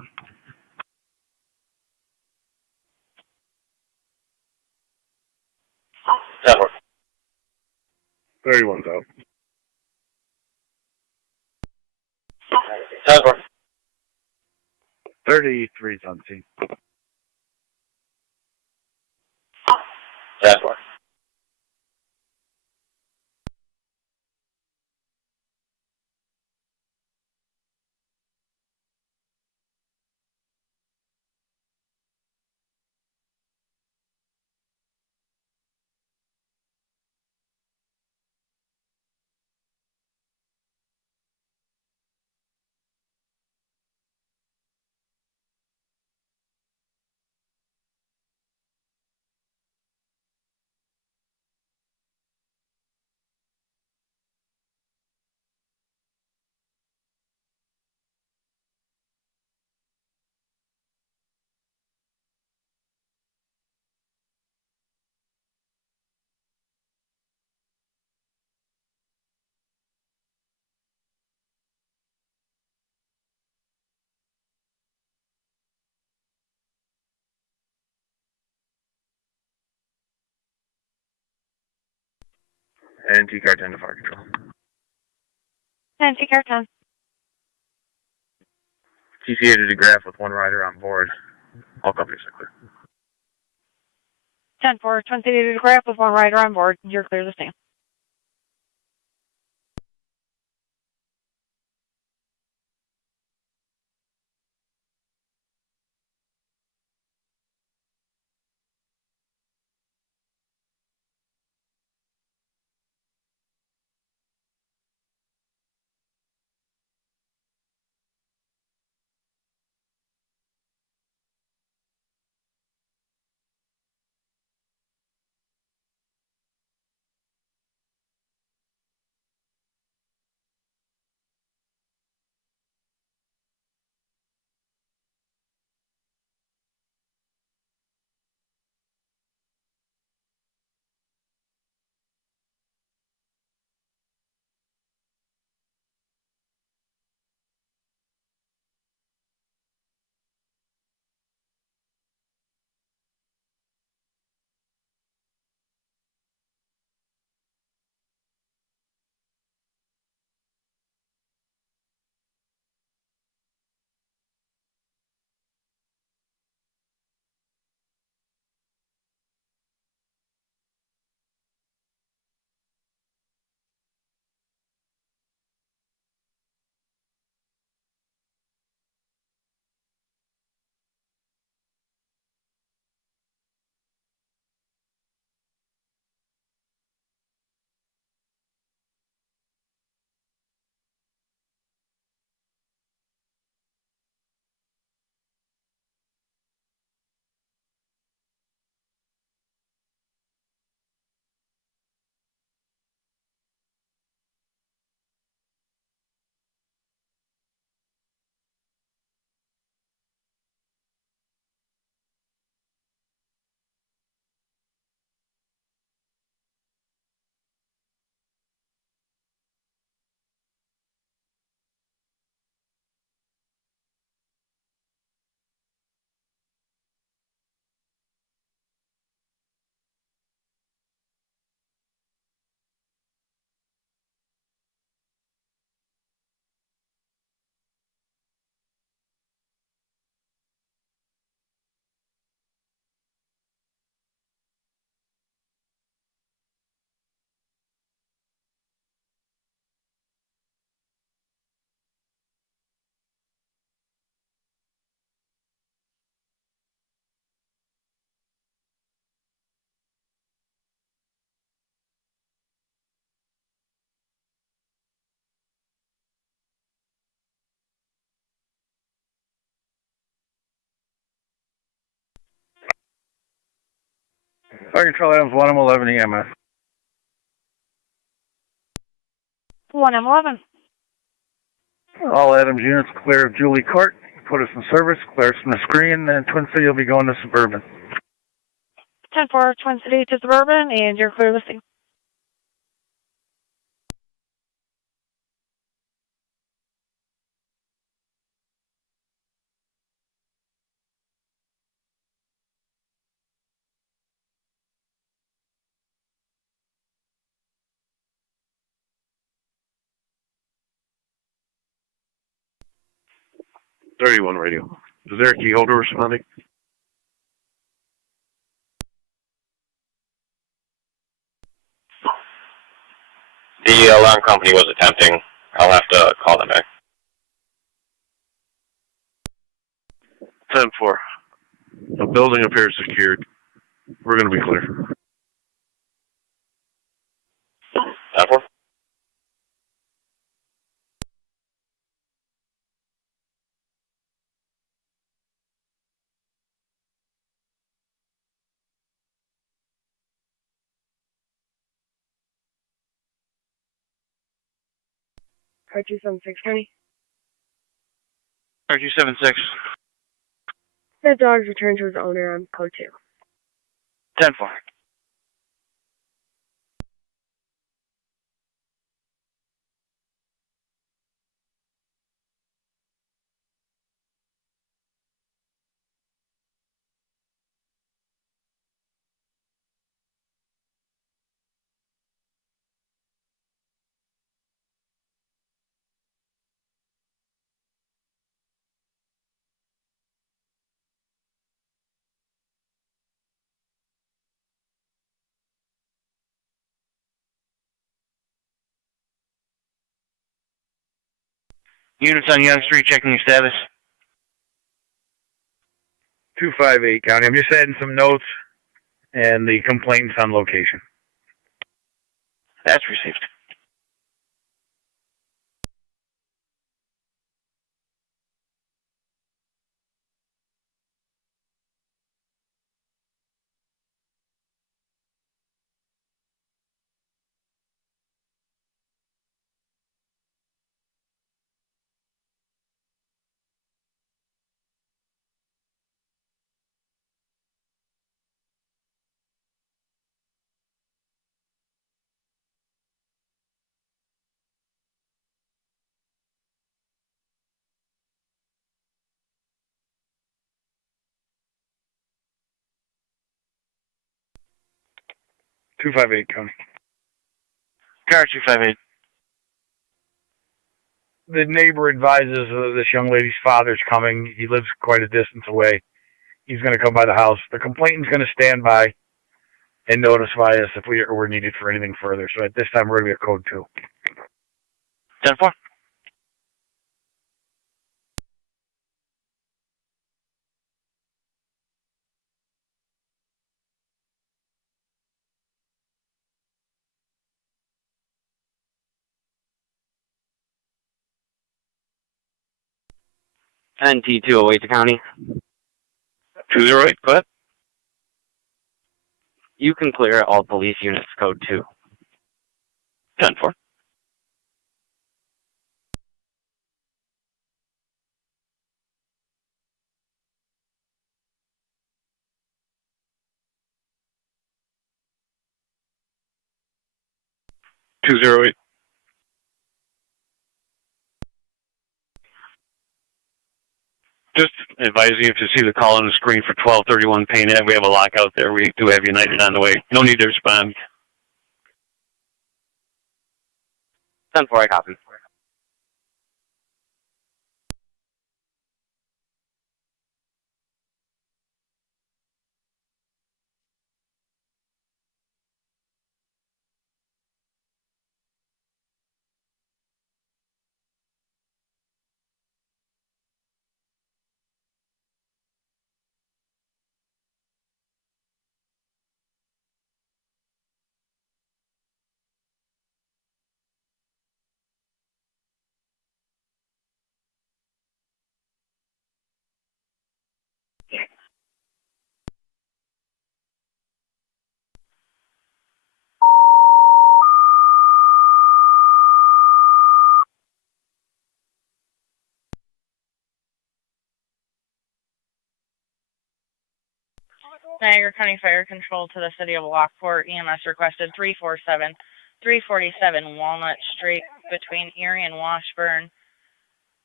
Network. 31's out. Network. 33's on scene. Network. And TCAR 10 to fire control. And TCAR 10. TCA to DeGraff with one rider on board. All companies are clear. 10-4, Twin City to DeGraff with one rider on board. You're clear to stand. Fire Control Adams 1M11 EMS. 1M11. All Adams units clear of Julie Court. Put us in service, clear us from the screen, and Twin City will be going to Suburban. 10-4, Twin City to Suburban, and you're clear listing. Radio. Is there a key holder responding? The alarm company was attempting. I'll have to call them back. 10-4. The building appears secured. We're going to be clear. 10-4. Car 276, County. Car 276. The dog's returned to his owner on code 2. 10-4. Units on Young Street checking your status. 258 County. I'm just adding some notes and the complaints on location. That's received. County. Car 258. The neighbor advises this young lady's father's coming. He lives quite a distance away. He's going to come by the house. The complainant's going to stand by and notify us if we're needed for anything further. So at this time, we're going to be at code 2. 10-4. NT208 to County. 208, go ahead. You can clear all police units, code 2. 10-4. Just advising you to see the call on the screen for 1231 Payne Ave. We have a lockout there. We do have United on the way. No need to respond. 10-4, I copy. Niagara County Fire Control to the City of Lockport. EMS requested 347 Walnut Street between Erie and Washburn.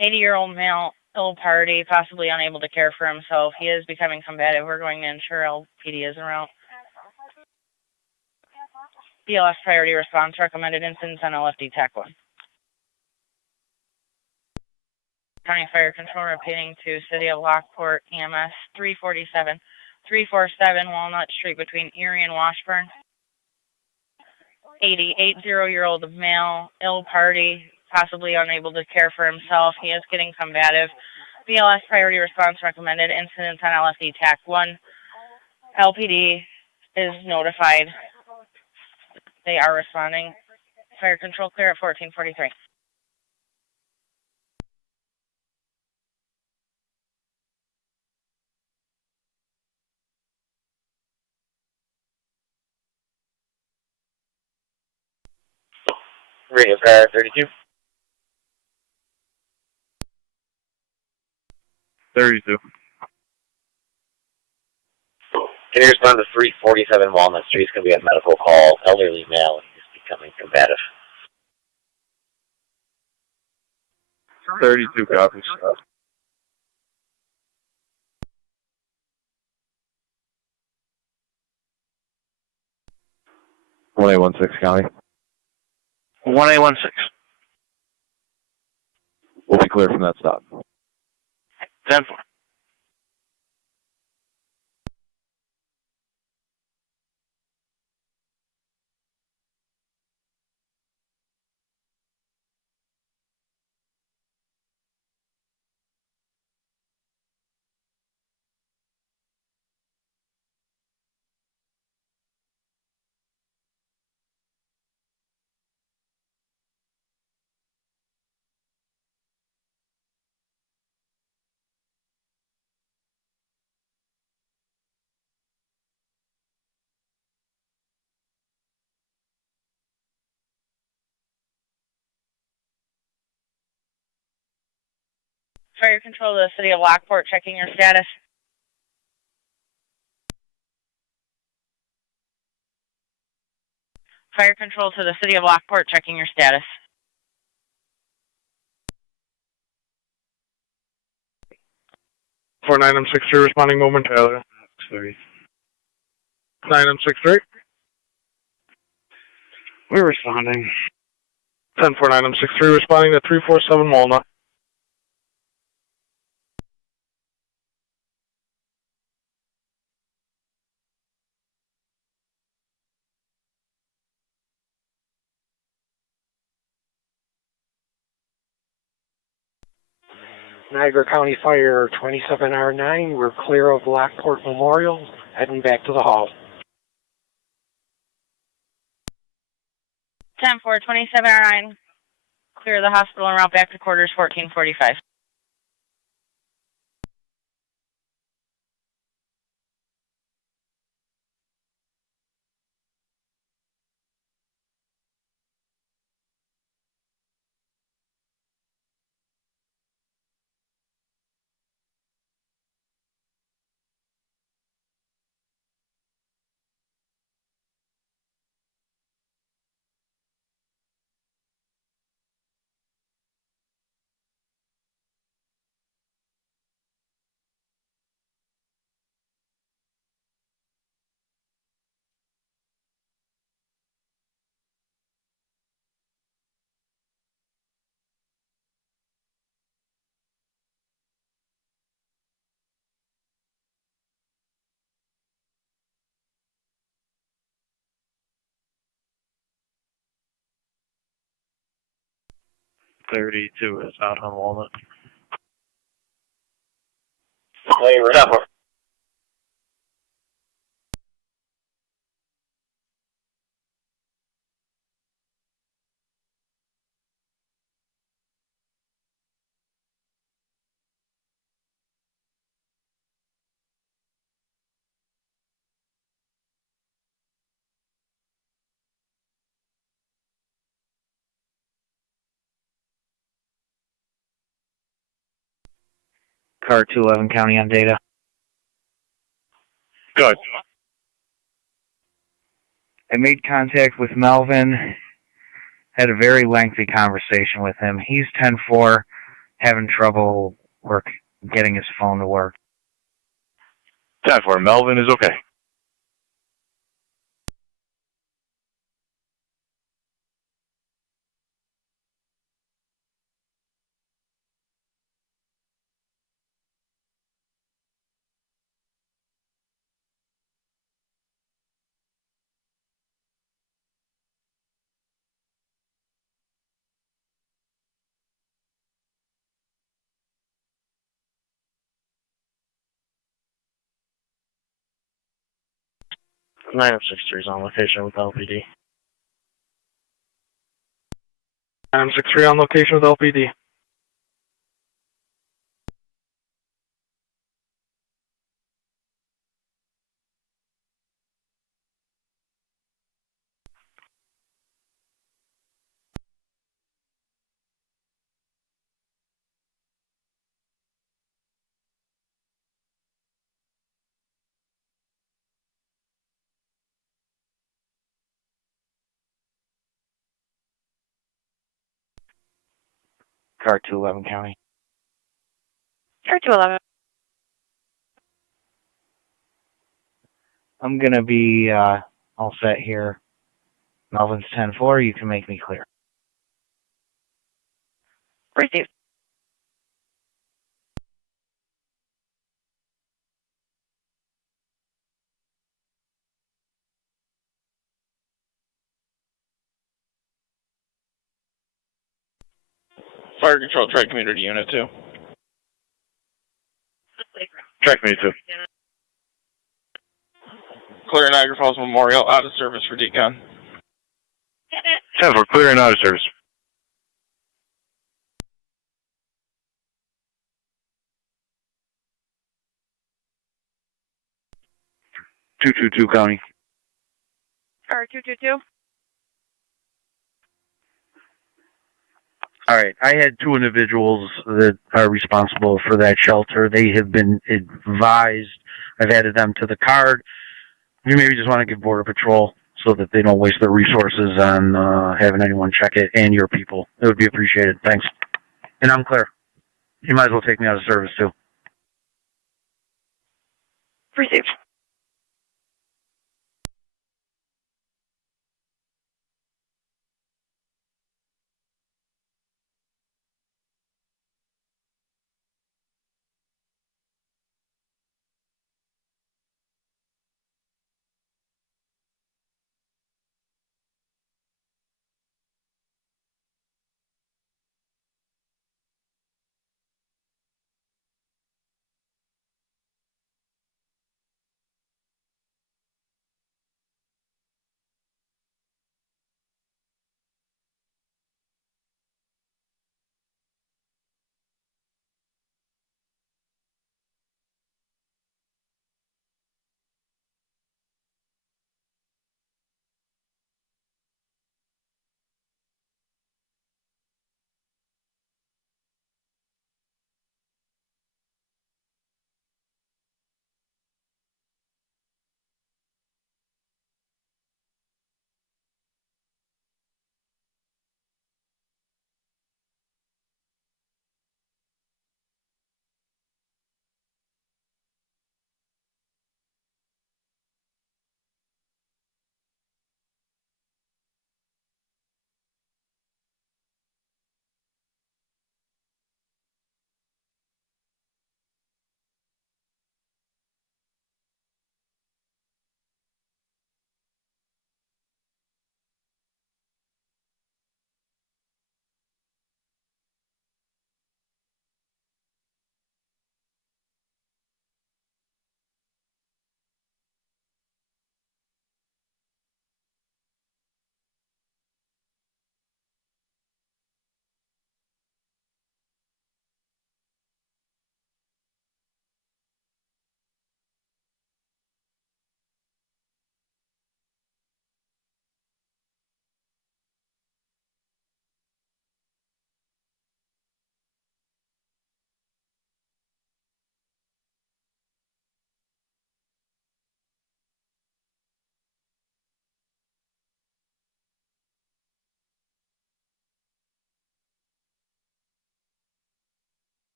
80-year-old male, ill party, possibly unable to care for himself. He is becoming combative. We're going to ensure LPD is around. BLS priority response recommended incidents on LFD TAC 1. County Fire Control repeating to City of Lockport. EMS 347 Walnut Street between Erie and Washburn. 80-year-old male, ill party, possibly unable to care for himself. He is getting combative. BLS priority response recommended incidents on LFD TAC 1. LPD is notified. They are responding. Fire Control clear at 1443. Radio Power 32. 32. Can you respond to 347 Walnut Street? It's going to be a medical call. Elderly male is becoming combative. 32 copies. 1816 County. 1816. We'll be clear from that stop. 10-4. Fire Control to the City of Lockport, checking your status. Fire Control to the City of Lockport, checking your status. For 963 responding momentarily. 963. We're responding. 10-4-963 responding to 347 Walnut. Niagara County Fire 27R9, we're clear of Lockport Memorial, heading back to the hall. 10-4, 27R9, clear the hospital and route back to quarters 1445. .32 is out on Walnut. Car 211 County on data. Good. I made contact with Melvin, had a very lengthy conversation with him. He's 10-4, having trouble getting his phone to work. 10-4. Melvin is okay. Nine 63 is on location with LPD. 963 on location with LPD. Car 211 County. Car 211. I'm going to be all set here. Melvin's 10-4. You can make me clear. Received. Fire Control, Tri Community Unit 2. Track me 2. Clear Niagara Falls Memorial, out of service for decon. 10-4, clear and out of service. .222 County. Car 222. All right. I had two individuals that are responsible for that shelter. They have been advised. I've added them to the card. You maybe just want to give Border Patrol so that they don't waste their resources on having anyone check it, and your people. It would be appreciated. Thanks. And I'm clear. You might as well take me out of service, too. Received.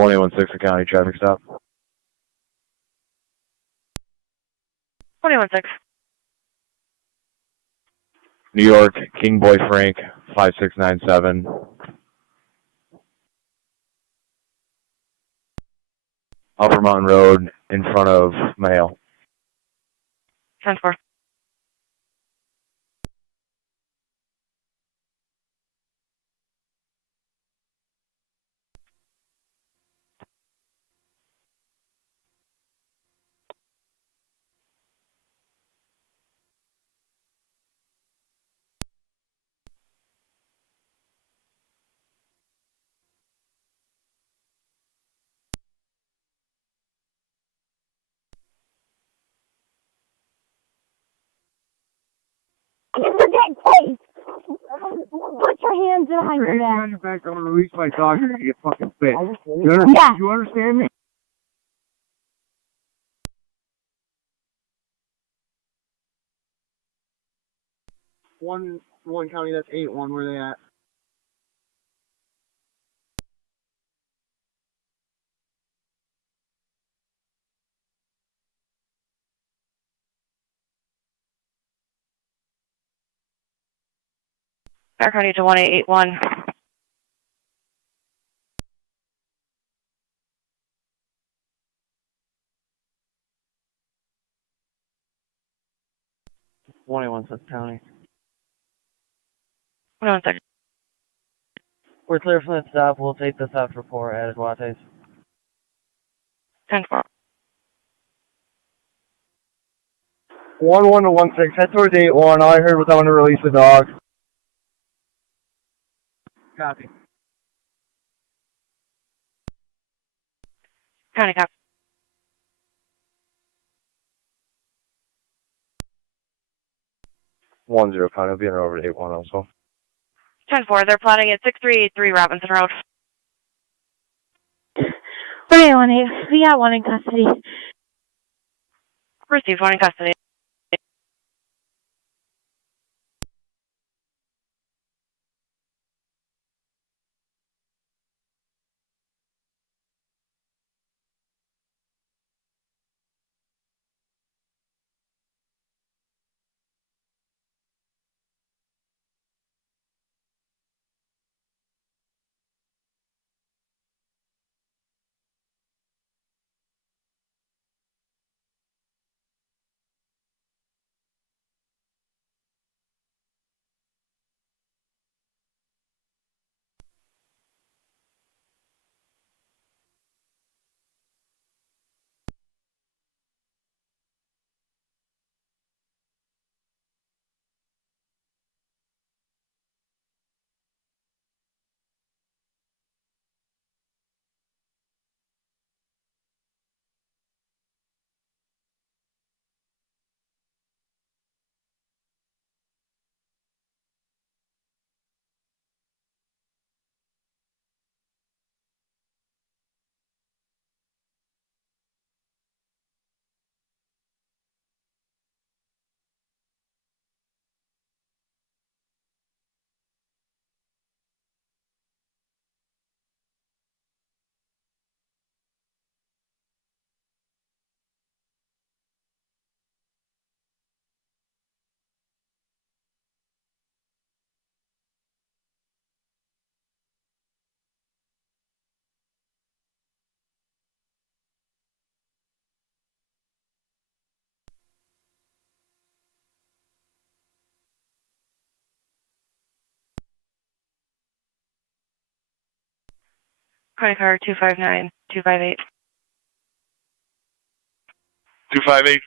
1816 County traffic stop. 21-6. New York, King Boy Frank, 5697. Upper Mountain Road in front of Mail. 10-4. For God's sake! Put your hands behind your back. On your back, I'm gonna release my dog. You're gonna get fucking bit. Yeah. You understand me? 1 County, that's 8-1. Where are they at? Niagara County to 1881. County. 21-6. We're clear from the stop. We'll take the theft report. Added lattes. 10-4. 1-1 to 1-6. Head towards 8-1. All I heard was I want to release the dog. Copy. County cop. 10 County. I'll be in over to 8-1 also. 10-4. They're plotting at 6383 Robinson Road. 1818. We got one in custody. Received, one in custody. Credit card 259 258. 258.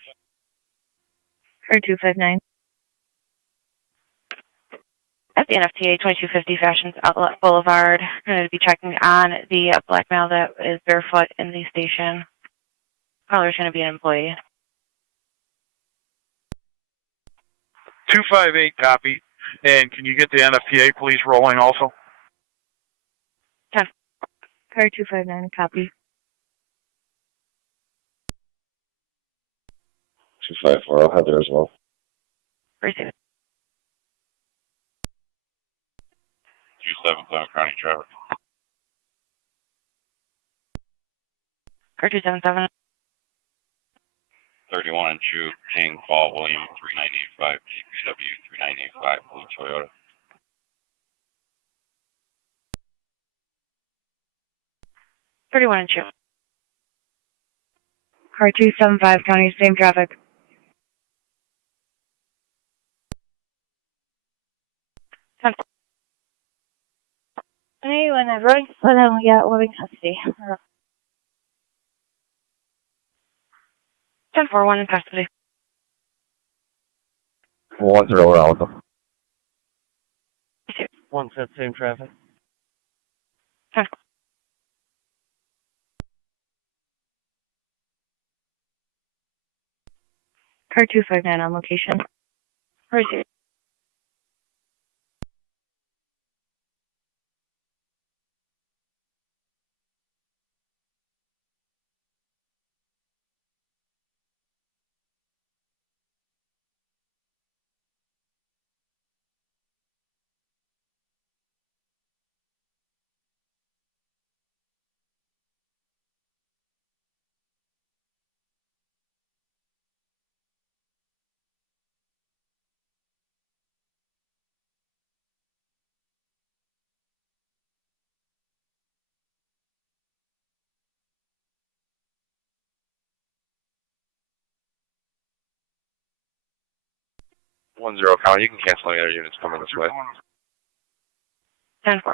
Or 259. At the NFTA 2250 Fashions Outlet Boulevard. I'm going to be checking on the black male that is barefoot in the station. Caller's going to be an employee. 258, copy. And can you get the NFPA police rolling also? 10. Car 259, copy. 254, I'll head there as well. Receive it. 277 County traffic. Car 277. 31 and Juke, King, Fall, William, 3985, TPW, 3985, Blue Toyota. Thirty-one and 2. Car 275, County, same traffic. Hey, when I'm running for them, we got living custody. 10-4, 1 in custody. 1-0, Alpha. 1 set, same traffic. 10. Car 259 on location. Receive. One zero County, you can cancel any other units coming this way. 10-4.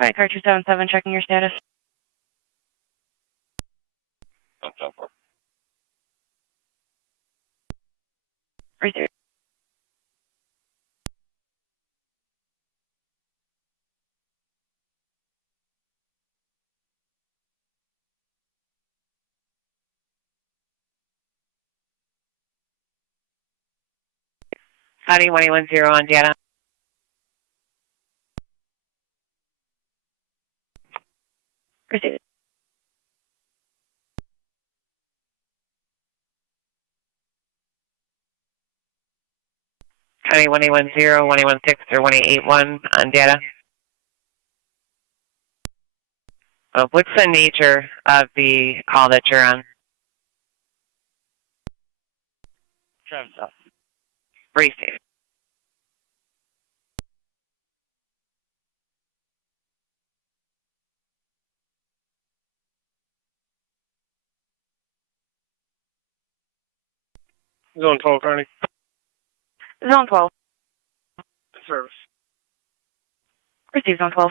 All right, car 277, checking your status. Receive. Audi 1810 on data. Receive. County 1810, 1816, or 1881 on data. What's the nature of the call that you're on? Travis up. Receive. Zone 12, County. Zone 12. Service. Receive Zone 12.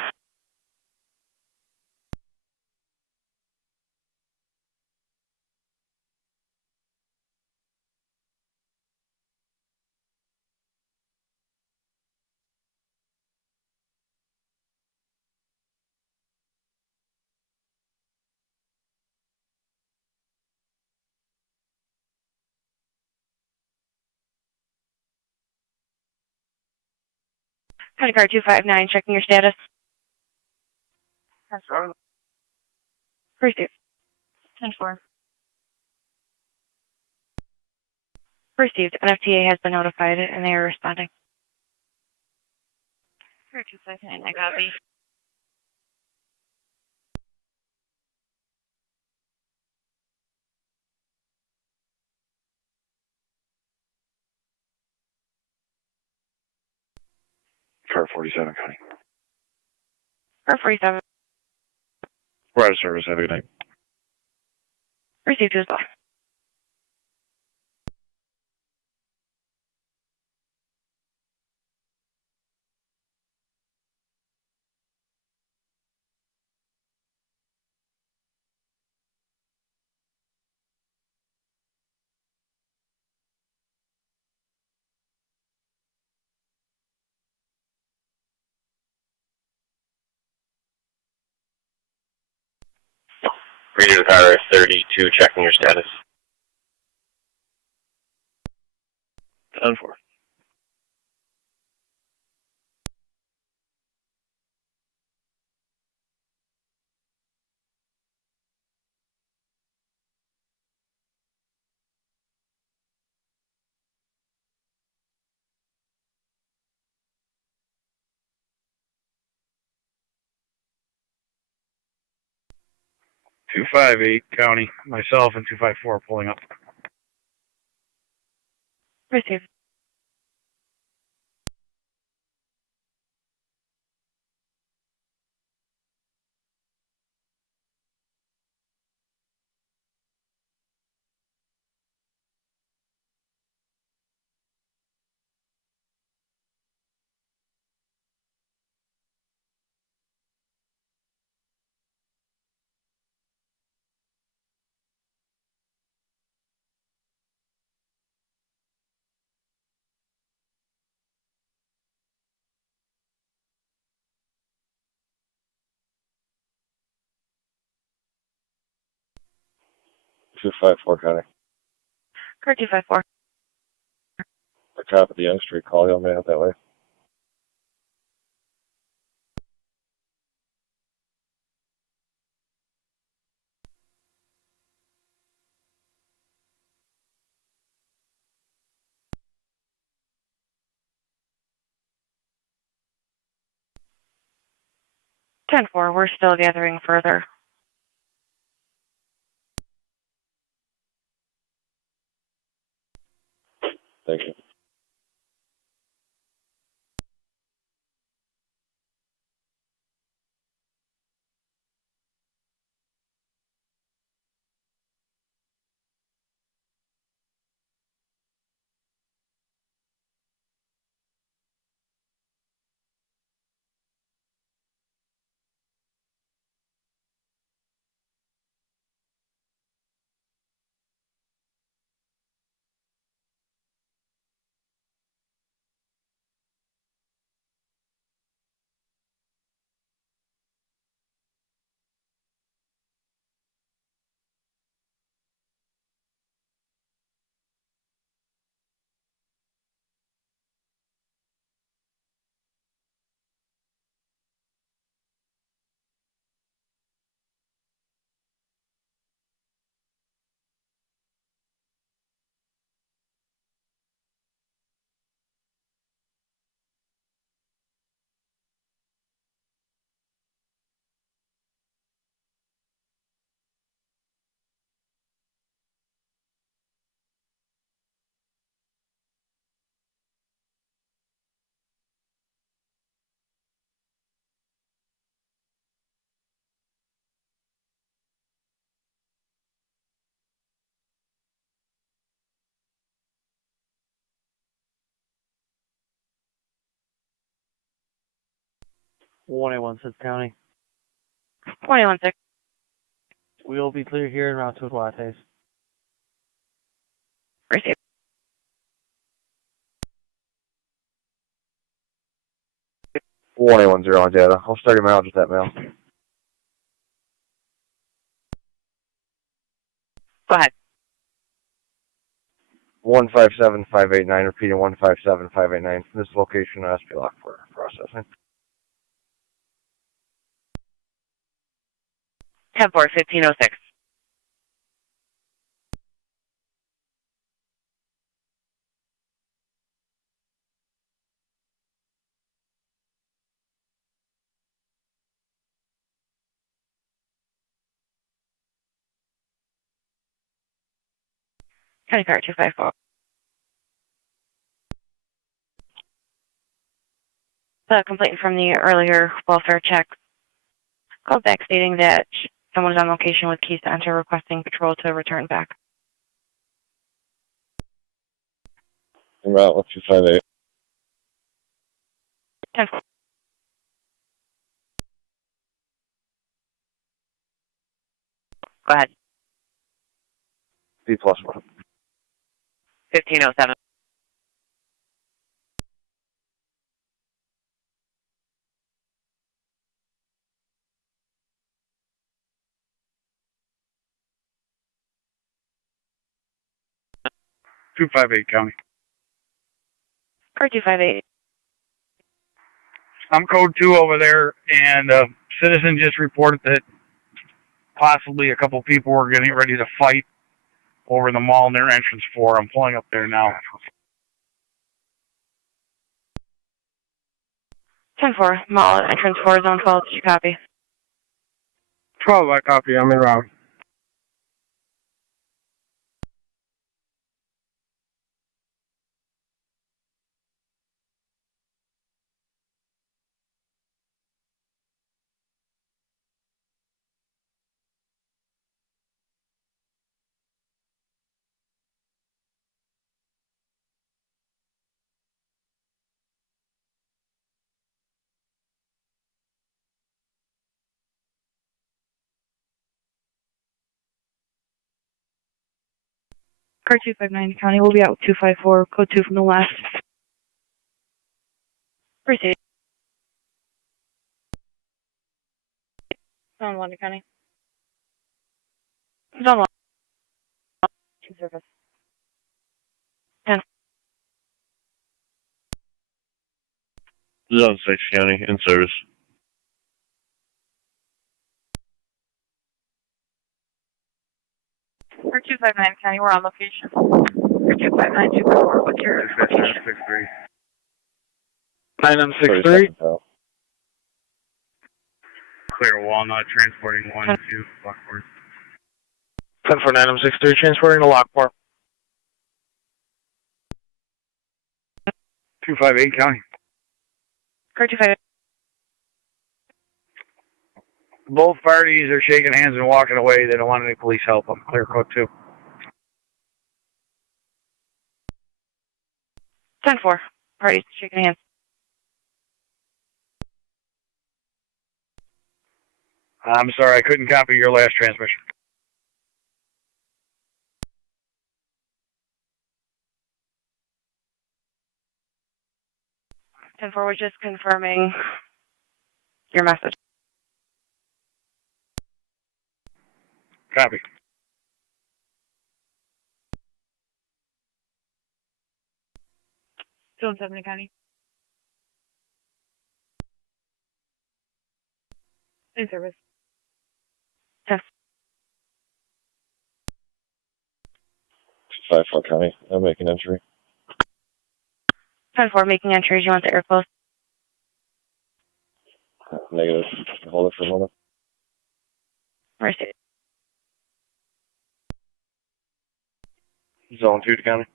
County car 259, checking your status. Receive. 10-4. Received. NFTA has been notified and they are responding. Car 259, I copy. Car 47, County. Car 47. We're out of service. Have a good night. Received as well. Read the car 32, checking your status. 10-4. Two 5-8 county, myself and 254 pulling up. Receive. Two 5-4 county. Car 254. The cop at the end street call, y'all may out that way. Ten four. We're still gathering further. Thank you. One 116 County. 2016. We'll be clear here in Route 2 Tuates. Receive. One 110 on data. I'll start him out with that mail. Go ahead. 157589, repeating 157589. This location has to be locked for processing. 10-4, 1506. County Car 254. The complaint from the earlier welfare check called back stating that someone is on location with keys to enter, requesting patrol to return back. Route 1258. 10-4. Go ahead. B plus 1. 1507. 258 County. Car 258. I'm code 2 over there, and a citizen just reported that possibly a couple people were getting ready to fight over the mall near entrance 4. I'm pulling up there now. 10-4, mall at entrance 4, zone 12, did you copy? 12, I copy. I'm en route. Car 259 County, we'll be out 254, code 2 from the left. Proceed. Zone 1 County. Zone 1. 2 service. 10. Zone 6 County, in service. Car 259 County, we're on location. Car 259, 254, what's your location? 9963. Clear Walnut, transporting 1 to Lockport. 10-4, transporting to Lockport. 258 County. Car 258. Both parties are shaking hands and walking away. They don't want any police help. I'm clear code 2. 10-4, parties shaking hands. I'm sorry, I couldn't copy your last transmission. We're just confirming your message. Copy. Zone 7 County. In service. 10. 254 County, I'm making entry. 10-4, making entries. You want the air close? Negative. Hold it for a moment. Receive. Zone 2 County.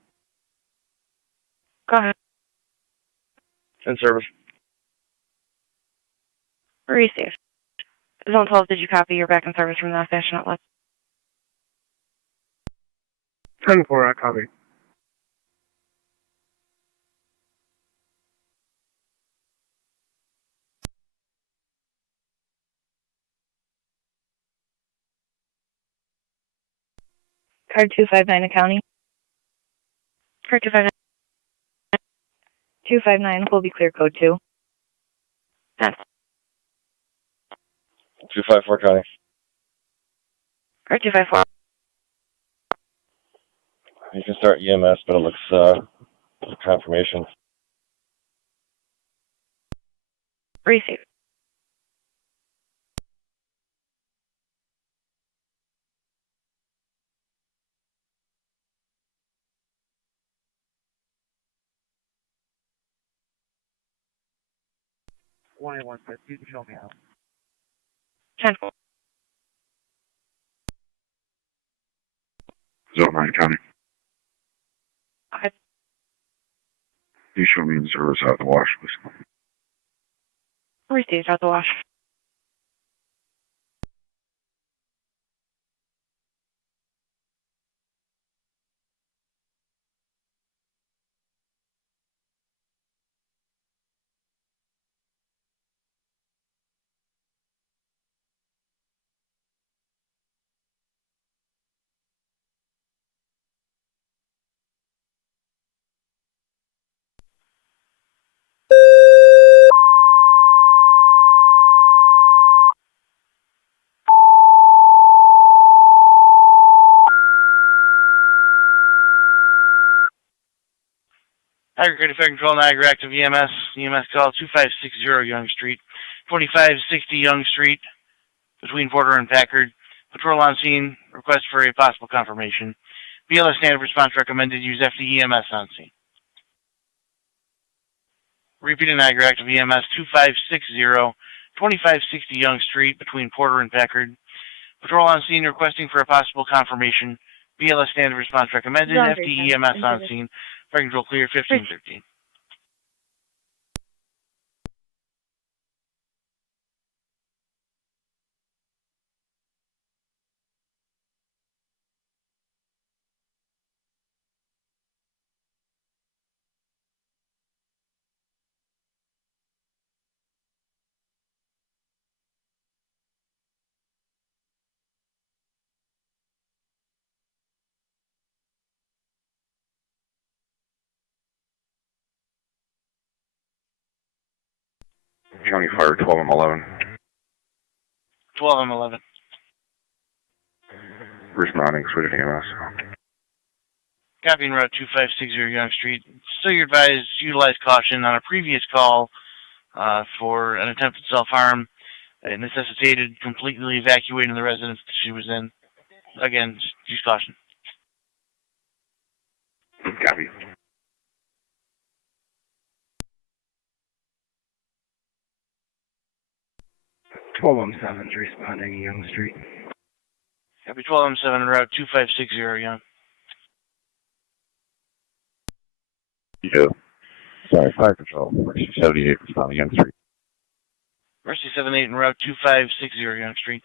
Go ahead. In service. Receive. Zone 12, did you copy? You're back in service from that station outlet. 10-4, I copy. Card 259 County. Card 259. 259 will be clear code 2. 10. 254 County. Card 254. You can start EMS, but it looks confirmation. Receive. You can show me how. 10-4. Zone 9 County. Okay. You show me in service out the wash, please. Received out the wash. Niagara County Fire Control, Niagara Active EMS. EMS call 2560 Young Street, 2560 Young Street, between Porter and Packard. Patrol on scene. Request for a possible confirmation. BLS standard response recommended. Use FD EMS on scene. Repeating Niagara Active EMS 2560, 2560 Young Street, between Porter and Packard. Patrol on scene requesting for a possible confirmation. BLS standard response recommended. FD EMS on scene. Fire control clear 1513. County Fire 12 and 11. 12 and 11. Responding, switch to EMS. Copying route 2560 Young Street. Still you're advised utilize caution. On a previous call for an attempted self-harm, it necessitated completely evacuating the residence that she was in. Again, just use caution. Copy. $12-7's responding, Young Street. Copy 12 on route 2560 Young. Yeah. Sorry, Fire Control. Mercy 78 responding Young Street. Mercy 78 en route 2560 Young Street.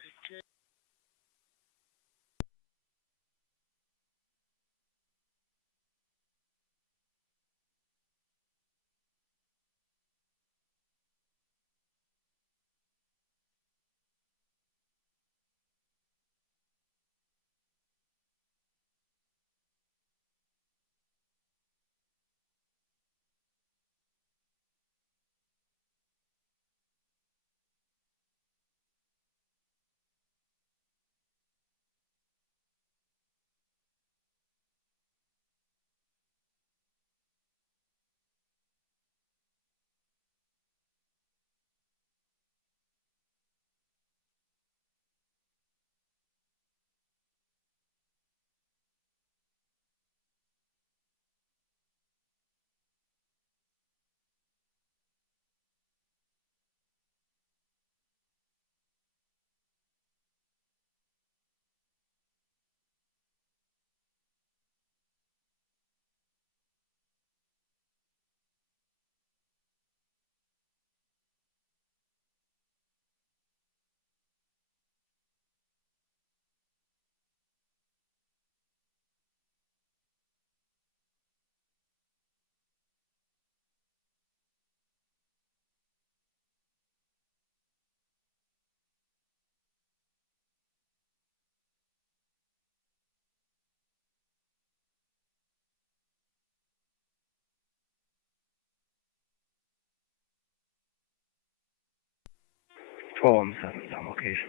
$12-7's on location.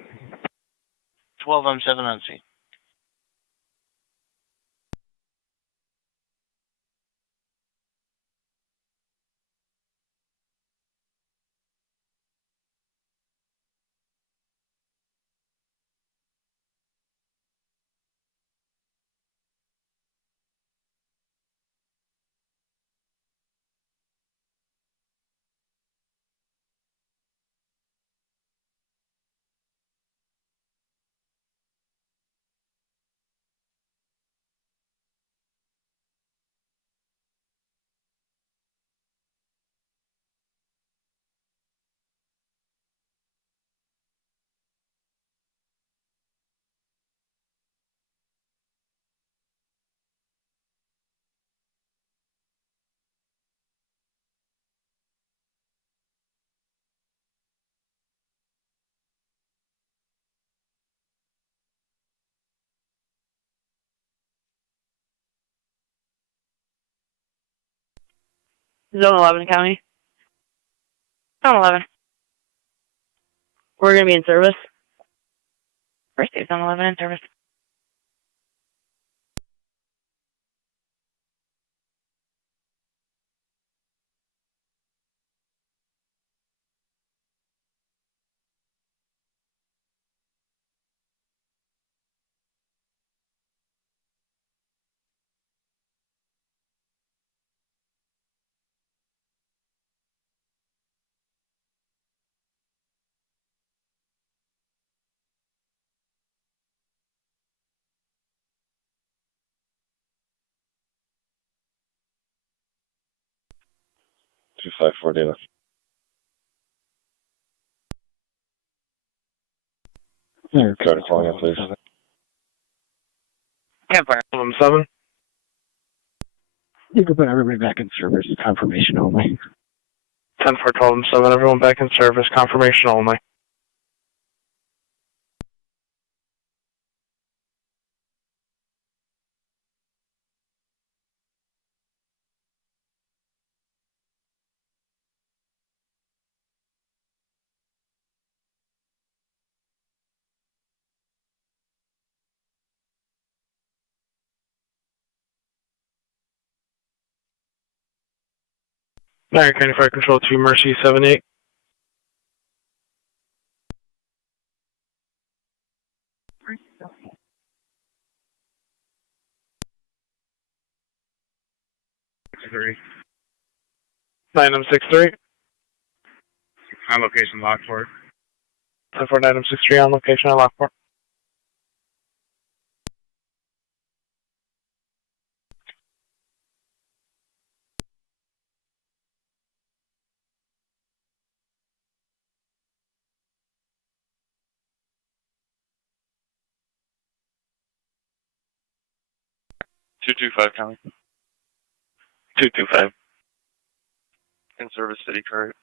12 on 7 on scene. Zone 11 County. Zone 11. We're going to be in service. First Zone 11 in service. 254 data. Card calling up, please. 7. You can put everybody back in service. Confirmation only. 10-4-12-7. Everyone back in service. Confirmation only. Niagara County Fire Control 2, Mercy 78. Three. 9M63. On location, Lockport. 10-4-9M63 on location at Lockport. County. 225. In service, city card.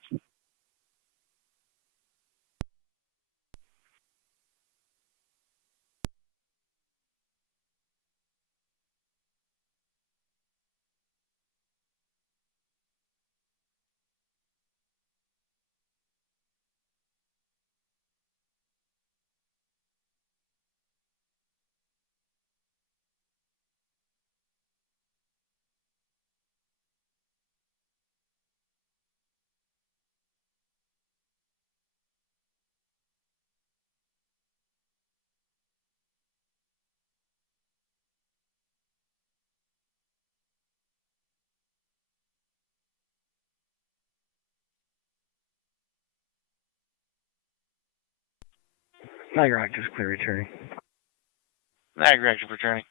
Niagara active clear returning. Niagara active returning.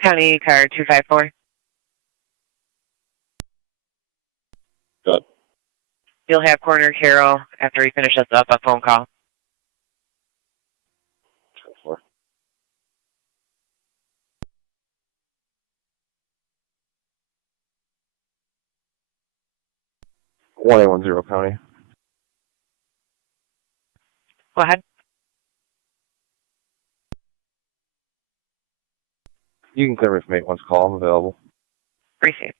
County car 254. Good. You'll have Coroner Carroll after he finishes up a phone call. 4. 1810 County. Go ahead. You can clear me from 81's call. I'm available. Received.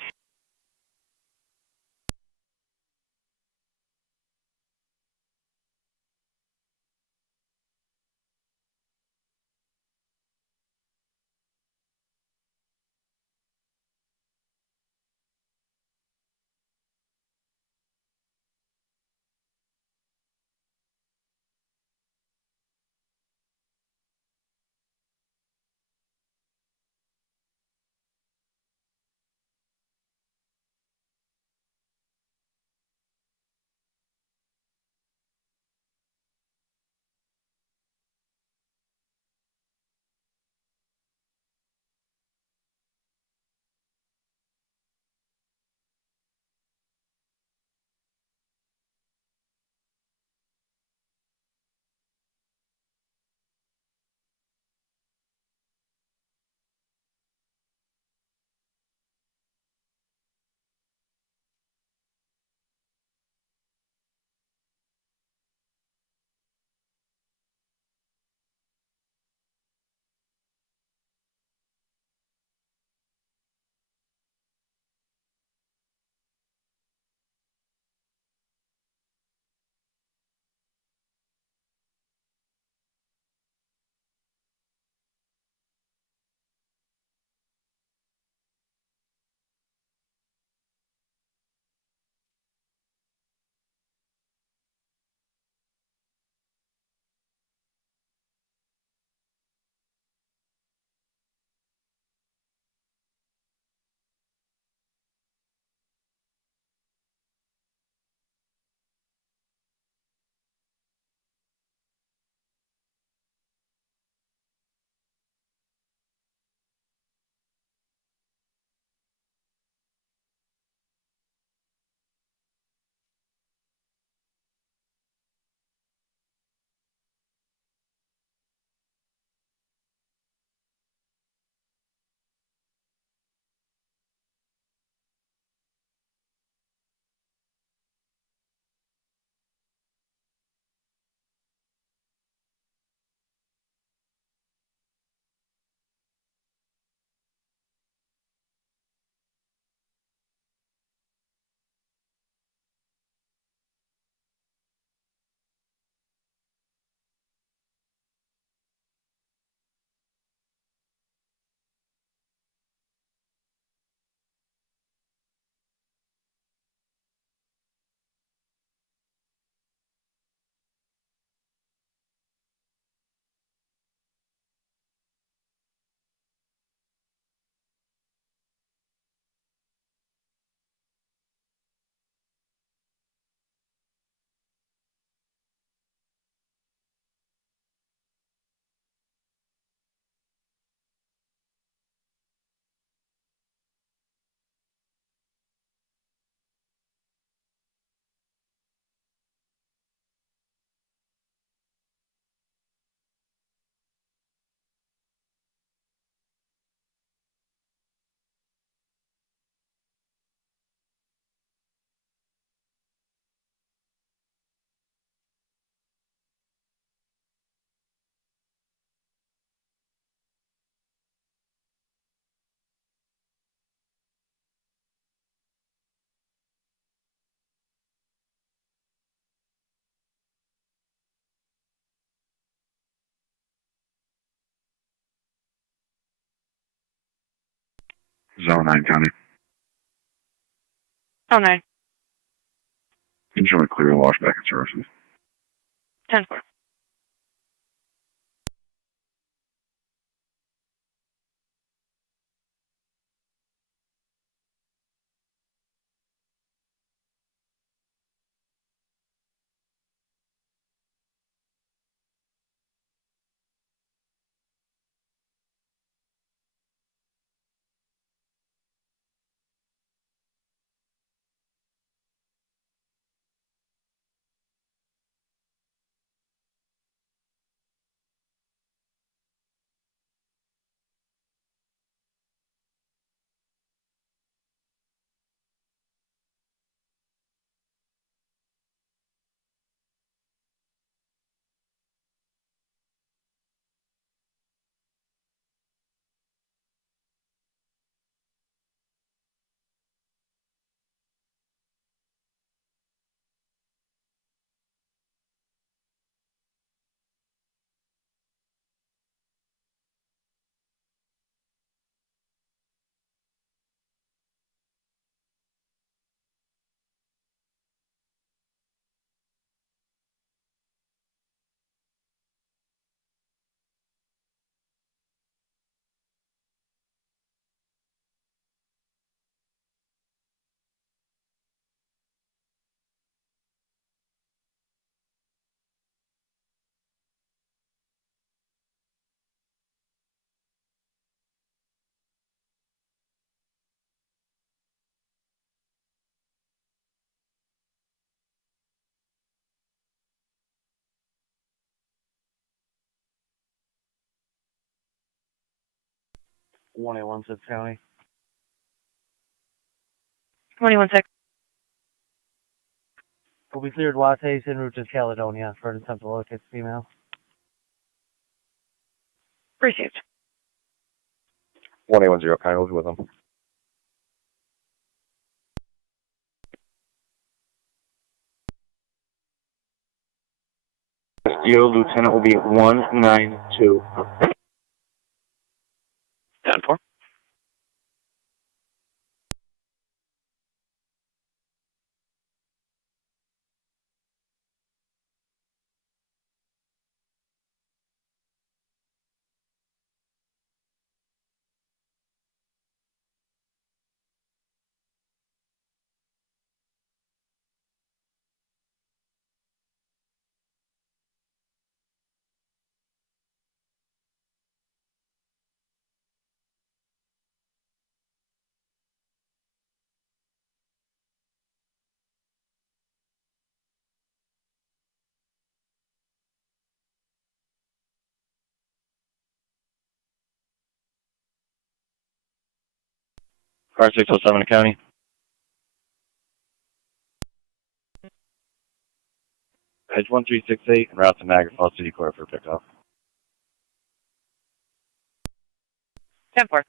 Zone 9 County. Oh, 9. Enjoy clear washback and services. 10-4. One eight one six County. 21-6. Will be cleared Wates en route to Caledonia for an attempt to locate the female. Received. 1810 County will be with them. Your lieutenant will be 192. 10-4. Car 607 County. Edge 1368 and route to Niagara Falls City Court for pickup. 10-4.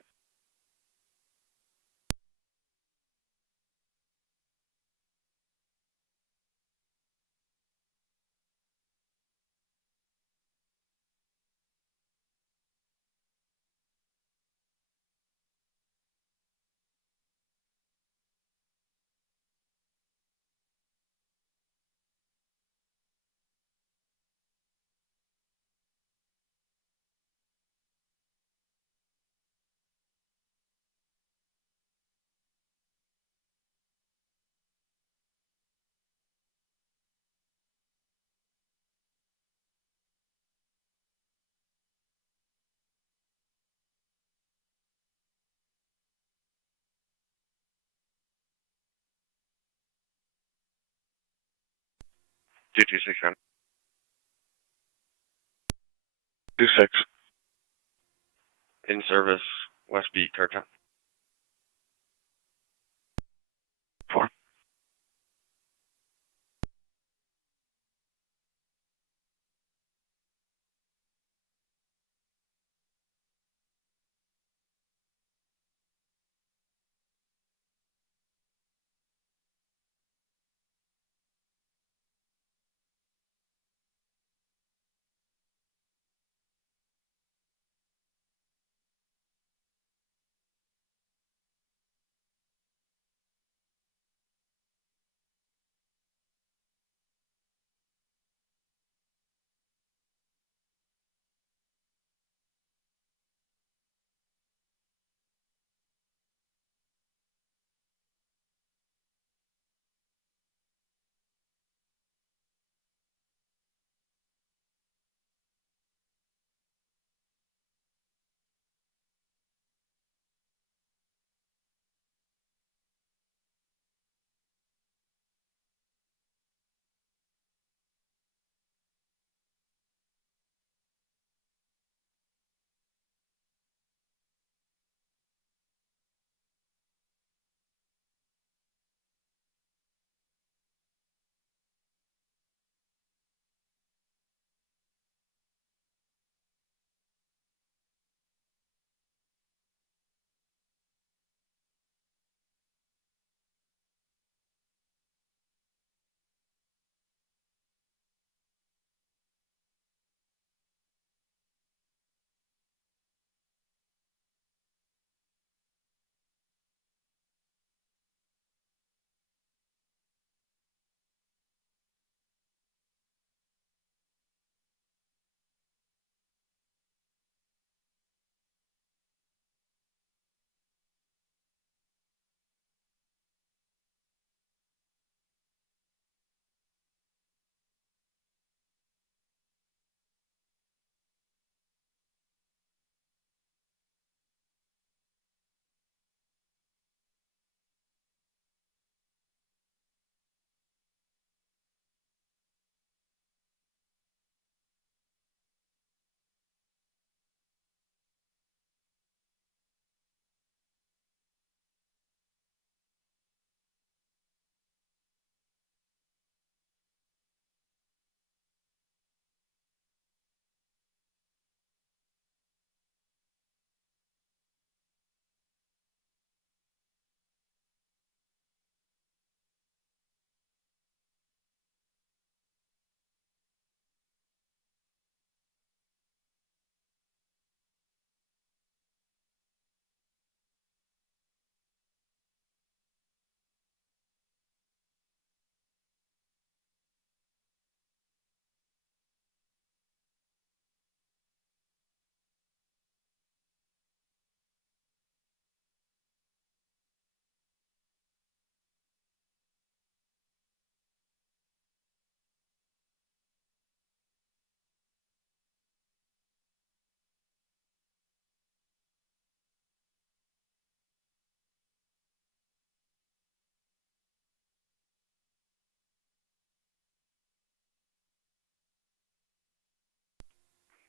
Two two six 26. in service West Beat Tartan. 4.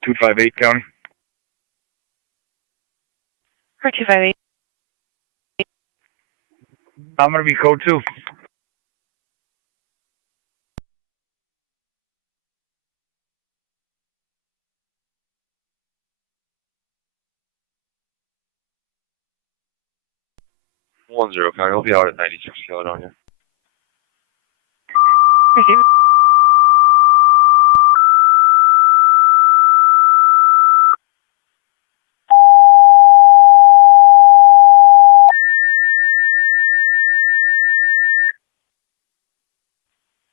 258 County. For 258. I'm going to be code 2. One zero County. He'll be out at 96 Caledonia. Receive.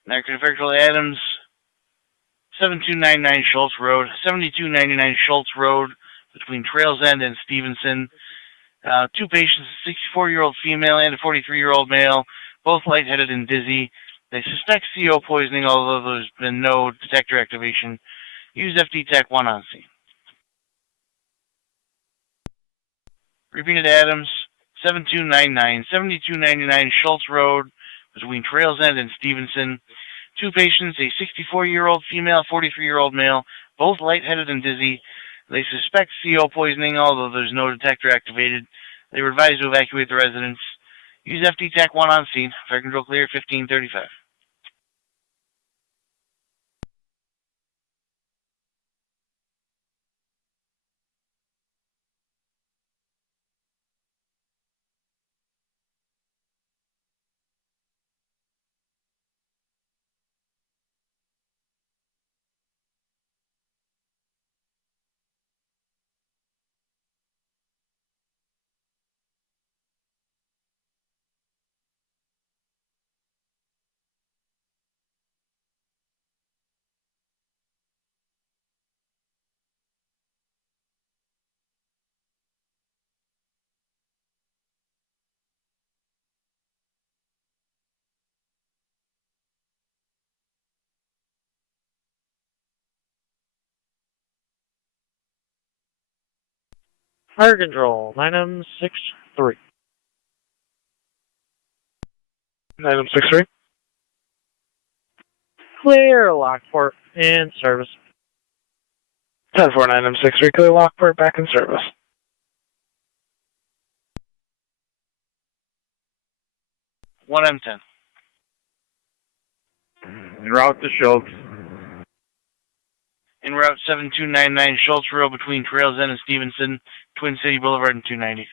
Niagara County Adams, 7299 Schultz Road, 7299 Schultz Road, between Trails End and Stevenson. Two patients, a 64-year-old female and a 43-year-old male, both lightheaded and dizzy. They suspect CO poisoning, although there's been no detector activation. Use FD TAC 1 on scene. Repeated Adams, 7299, 7299 Schultz Road, between Trails End and Stevenson. Two patients, a 64-year-old female, 43-year-old male, both lightheaded and dizzy. They suspect CO poisoning, although there's no detector activated. They were advised to evacuate the residence. Use FD TAC 1 on scene. Fire control clear, 1535. Fire control, 9M63. 9M63. Clear Lockport in service. 10-4, 9M63, clear Lockport, back in service. One M10. En route to Schultz. En route 7299 Schultz Road between Trails End and Stevenson, Twin City Boulevard and 290.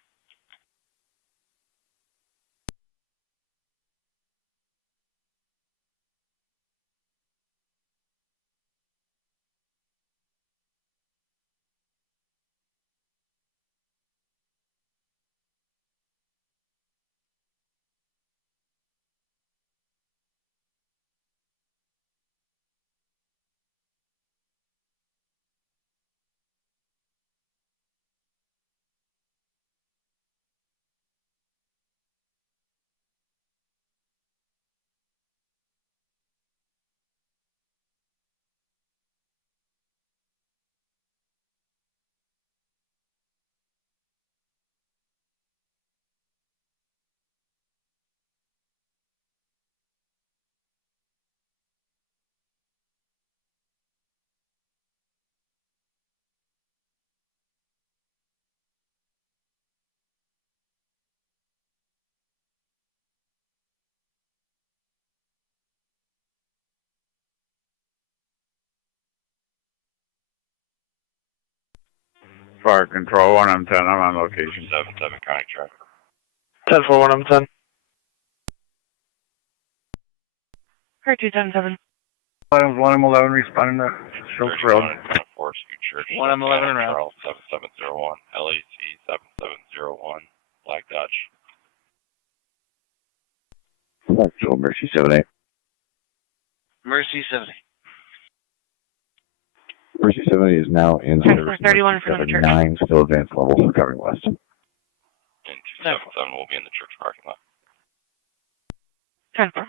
Fire control, 1M10, I'm on location. 77 County traffic. 10-4, 1M10. For 277. 1M11 responding to Schultz Road. 1M11 en route. 7701, LAC 7701, Black Dodge. Black Joe, Mercy 78. Mercy 70. Mercy 70 is now in service. 31 in front of the church. 9, still advanced level, covering west. And 277 will be in the church parking lot. 10-4.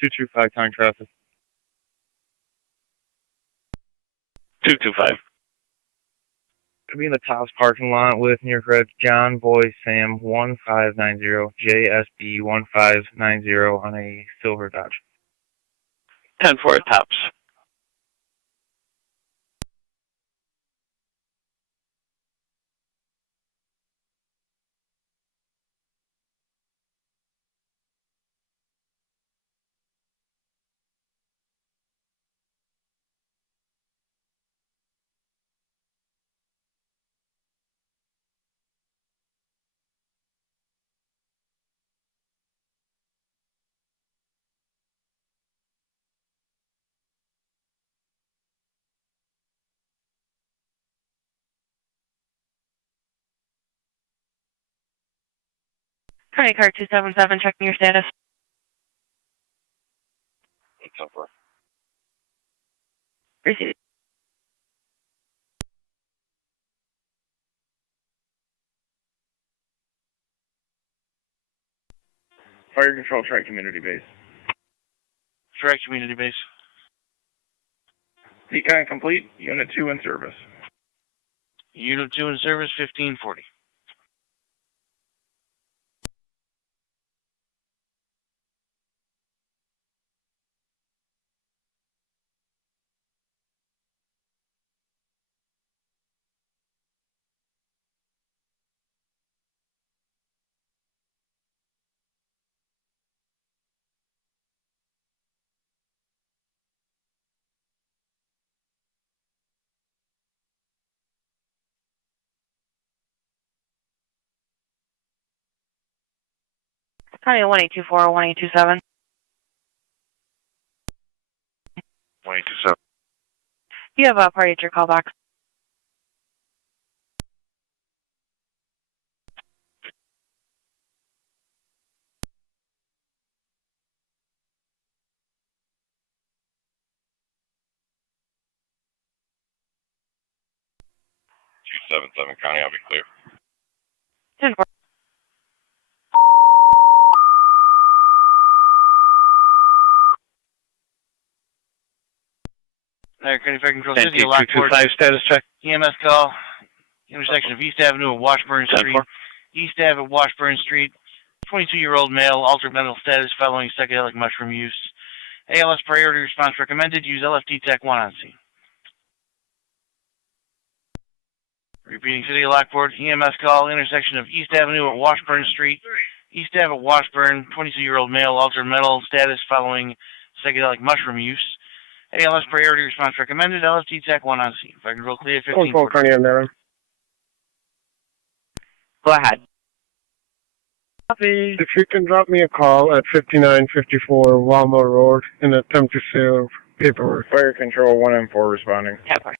225 county traffic. 225. Could be in the Tops parking lot with New York Red John Boy Sam 1590 JSB 1590 on a silver Dodge. 10-4 at Tops. County Car 277, checking your status. Received. Fire control, try community base. Direct community base. Decon complete, unit 2 in service. Unit 2 in service, 1540. County 1824, 1827. 1827. You have a party at your callback. County, I'll be clear. 10-4. Niagara County Fire Control 10 City, Lockport. 225 status check. EMS call. Intersection of East Avenue and Washburn Street. East Ave at Washburn Street. 22-year-old male, altered mental status following psychedelic mushroom use. ALS priority response recommended. Use LFT TAC 1 on scene. Repeating City of Lockport, EMS call, intersection of East Avenue at Washburn Street. East Ave at Washburn, 22-year-old male, altered mental status following psychedelic mushroom use. ALS priority response recommended. LFT TAC 1 on scene. Fire control clear, 15. Go ahead. Copy. If you can drop me a call at 5954 Walmart Road in an attempt to save paperwork. Fire control, 1M4 responding. 10-4.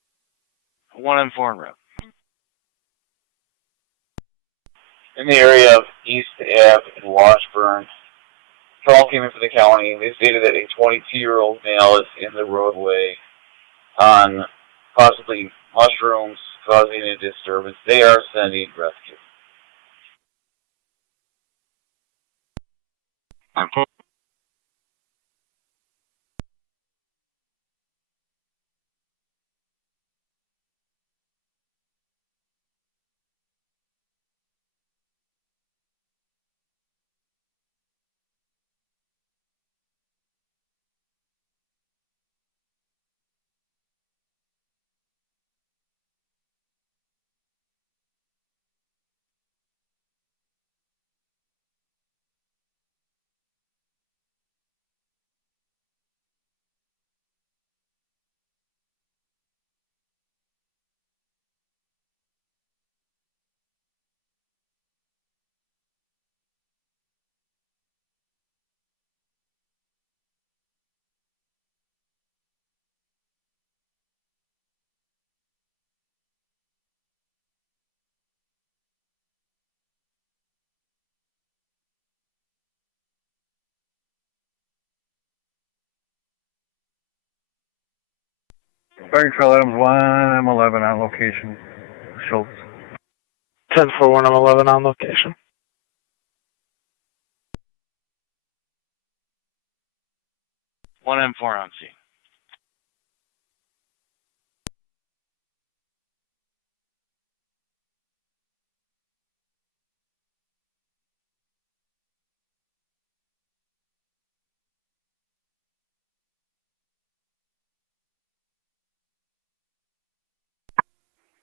1M4 en route. In the area of East Ave and Washburn, call came in for the county. They stated that a 22-year-old male is in the roadway on possibly mushrooms causing a disturbance. They are sending rescue. Fire control items 1M11 on location. Schultz. 10-4, 1M11 on location. 1M4 on scene.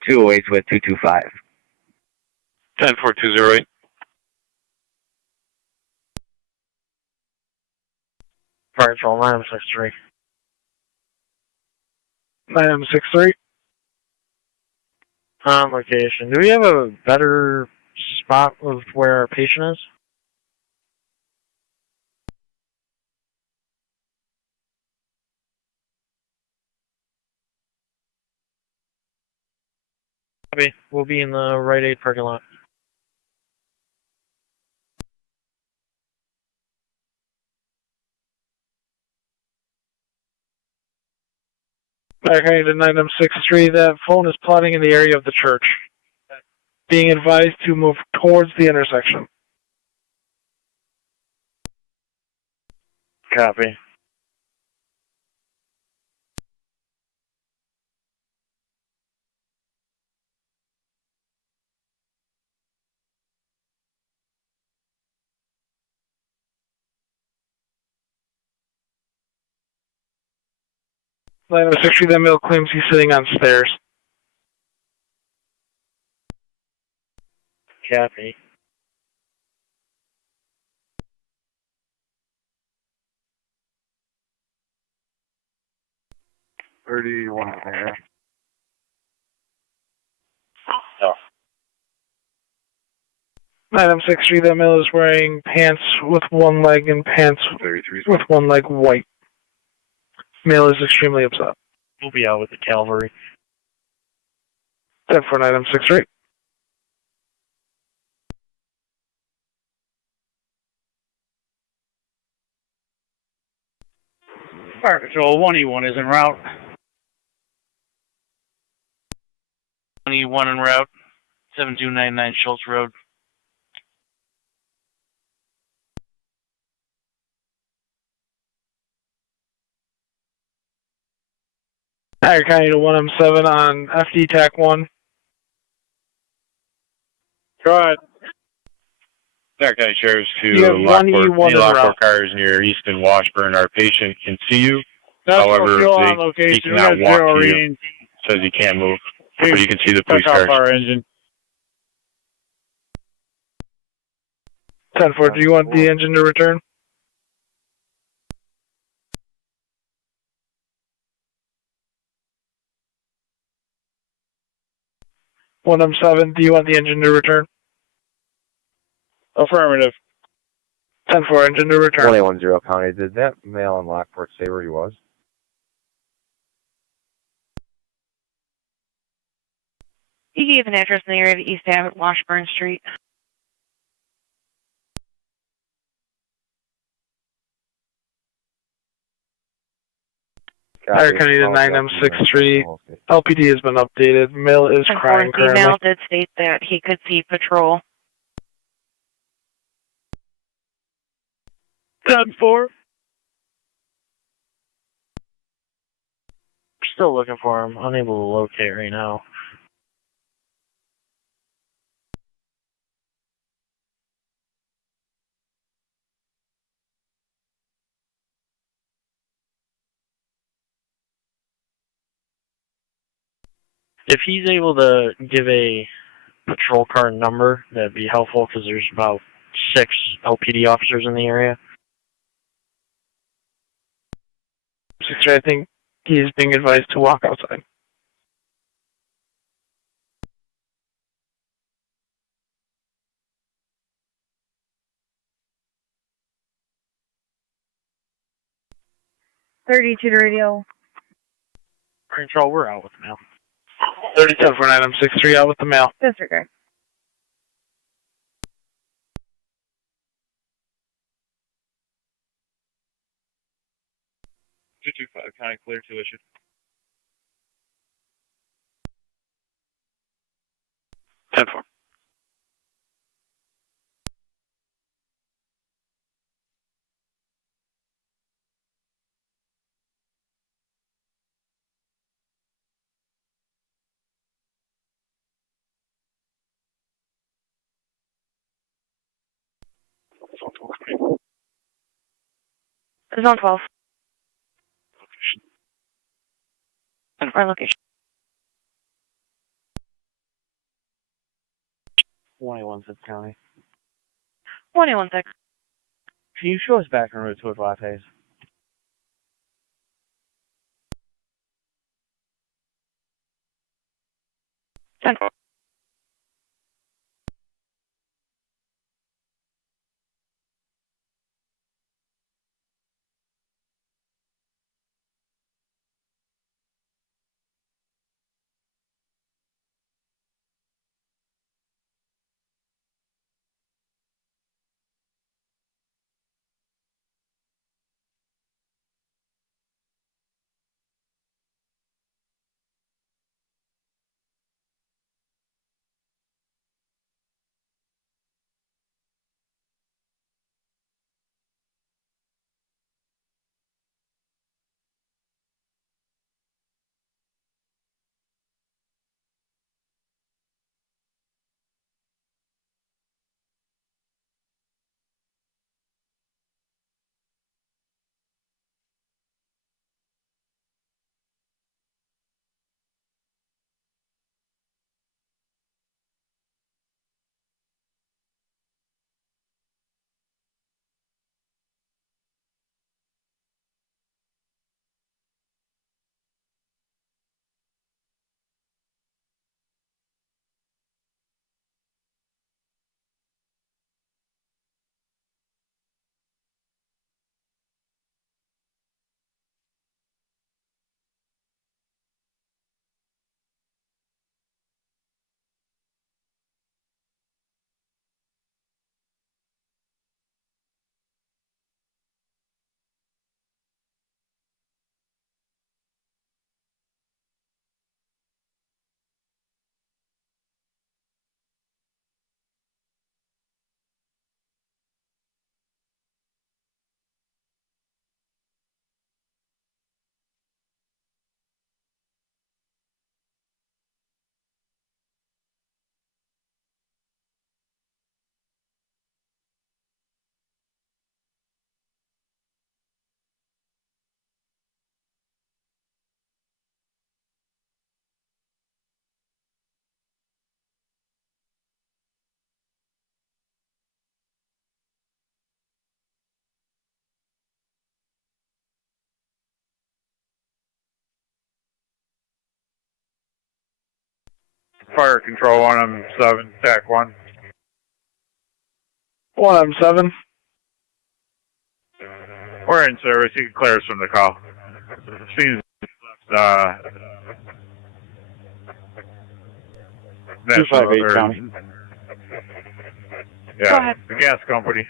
Two eight with 225. 10-4-208. Fire Patrol 9M63. 9M63. On location. Do we have a better spot of where our patient is? Copy. We'll be in the Rite Aid parking lot. Okay, to 9M63, that phone is plotting in the area of the church. Being advised to move towards the intersection. Copy. Line of 60, that male claims he's sitting on stairs. Copy. $31 there. Oh. Item 63, that male is wearing pants with one leg and pants with one leg white. Male is extremely upset. We'll be out with the cavalry. 10 for an item 63. Fire Patrol 1E1 is en route. 1E1 en route. 7299 Schultz Road. Niagara County to 1M7 on FD TAC 1. Go ahead. Niagara County Sheriff's You have to Lockport. 1E1 Any Lockport cars near East and Washburn. Our patient can see you. However, he cannot walk to you. Says he can't move. But you can see the police cars. Our engine. 10-4, do you want the engine to return? One M7, do you want the engine to return? Affirmative. 10-4, engine to return. 2010 County, did that male in Lockport say where he was? He gave an address in the area of East Abbott, Washburn Street. Niagara County to 9M63. LPD has been updated. Male is crying currently. Email did state that he could see patrol. 10-4. Still looking for him. Unable to locate right now. If he's able to give a patrol car number, that'd be helpful because there's about 6 LPD officers in the area. 6, I think he is being advised to walk outside. $32 to radio. Control, we're out with the mail. 37 for an item 63 out with the mail. Disregard. County clear to issue. 10-4. Zone 12. And our location. 181 County. 181 Can you show us back en route to Lattes? Central. Fire control 1M7, TAC 1. 1M7. We're in service. You can clear us from the call. Seems National 258 County. Yeah, the gas company.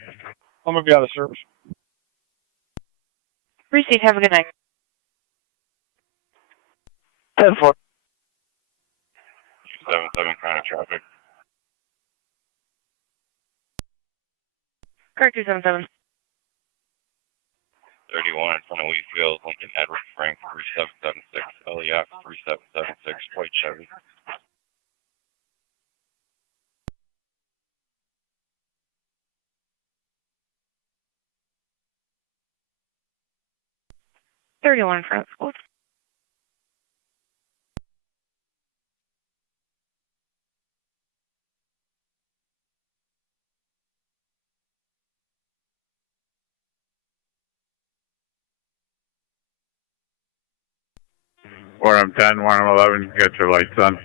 I'm gonna be out of service. Receipt. Have a good night. 10-4. 277 kind of traffic. Car 277. 31 in front of Wheatfield, Lincoln Edward Frank 3776, Eliot 3776, white Chevy. .31 in front of school. Or M10, 1M11, get your lights on.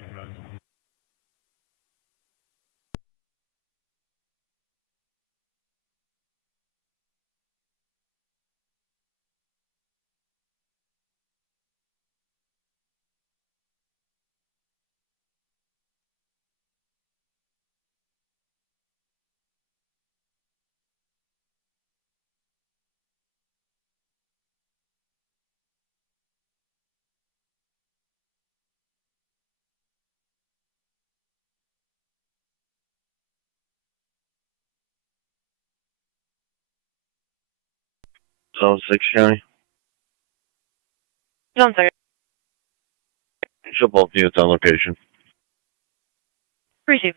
Zone 6 County. Zone 6. Show both units on location. Receive.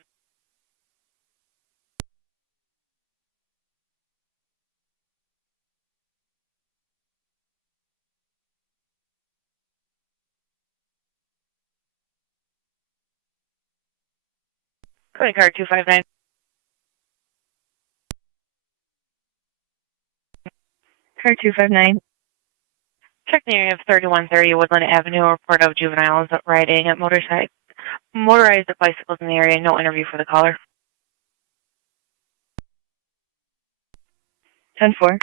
County car 259. Car 259. Check the area of 3130 Woodland Avenue. Report of juveniles riding at motorized bicycles in the area. No interview for the caller. 10-4.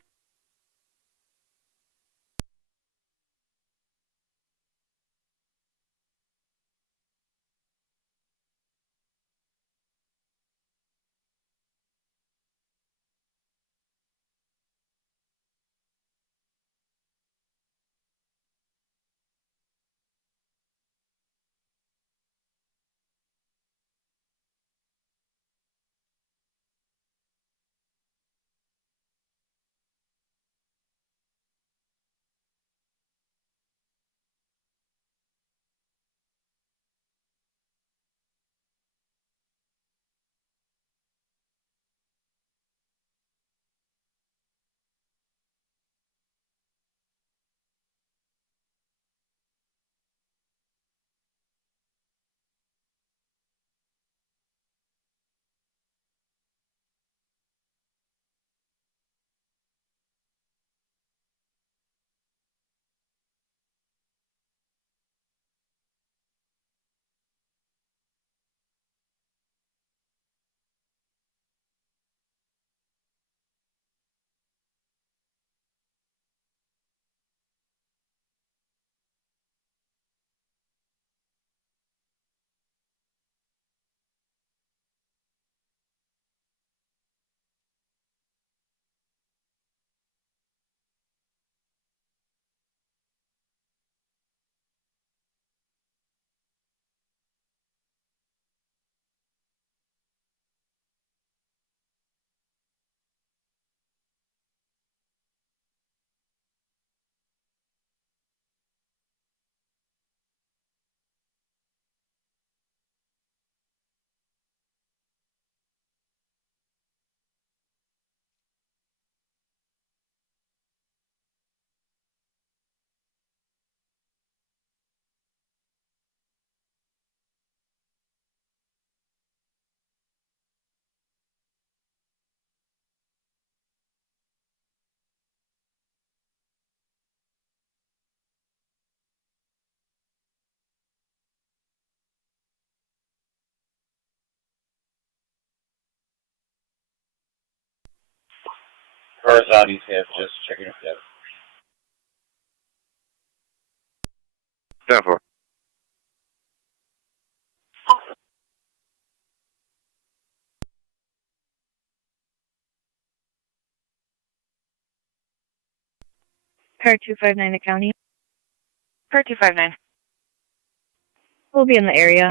Cars on ECF, just checking your status. 10-4. Car 259 the county. Car 259. We'll be in the area.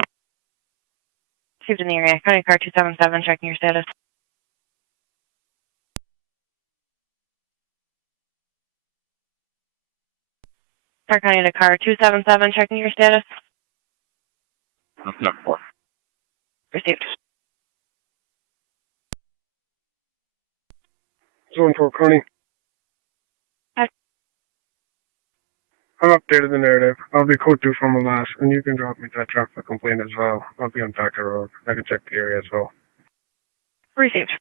Received in the area. County car 277, checking your status. Park County to car 277, checking your status. 10-4. Received. Zone 4 County. I've updated the narrative. I'll be code 2 from the last, and you can drop me that traffic complaint as well. I'll be on Packer Road. I can check the area as well. Received.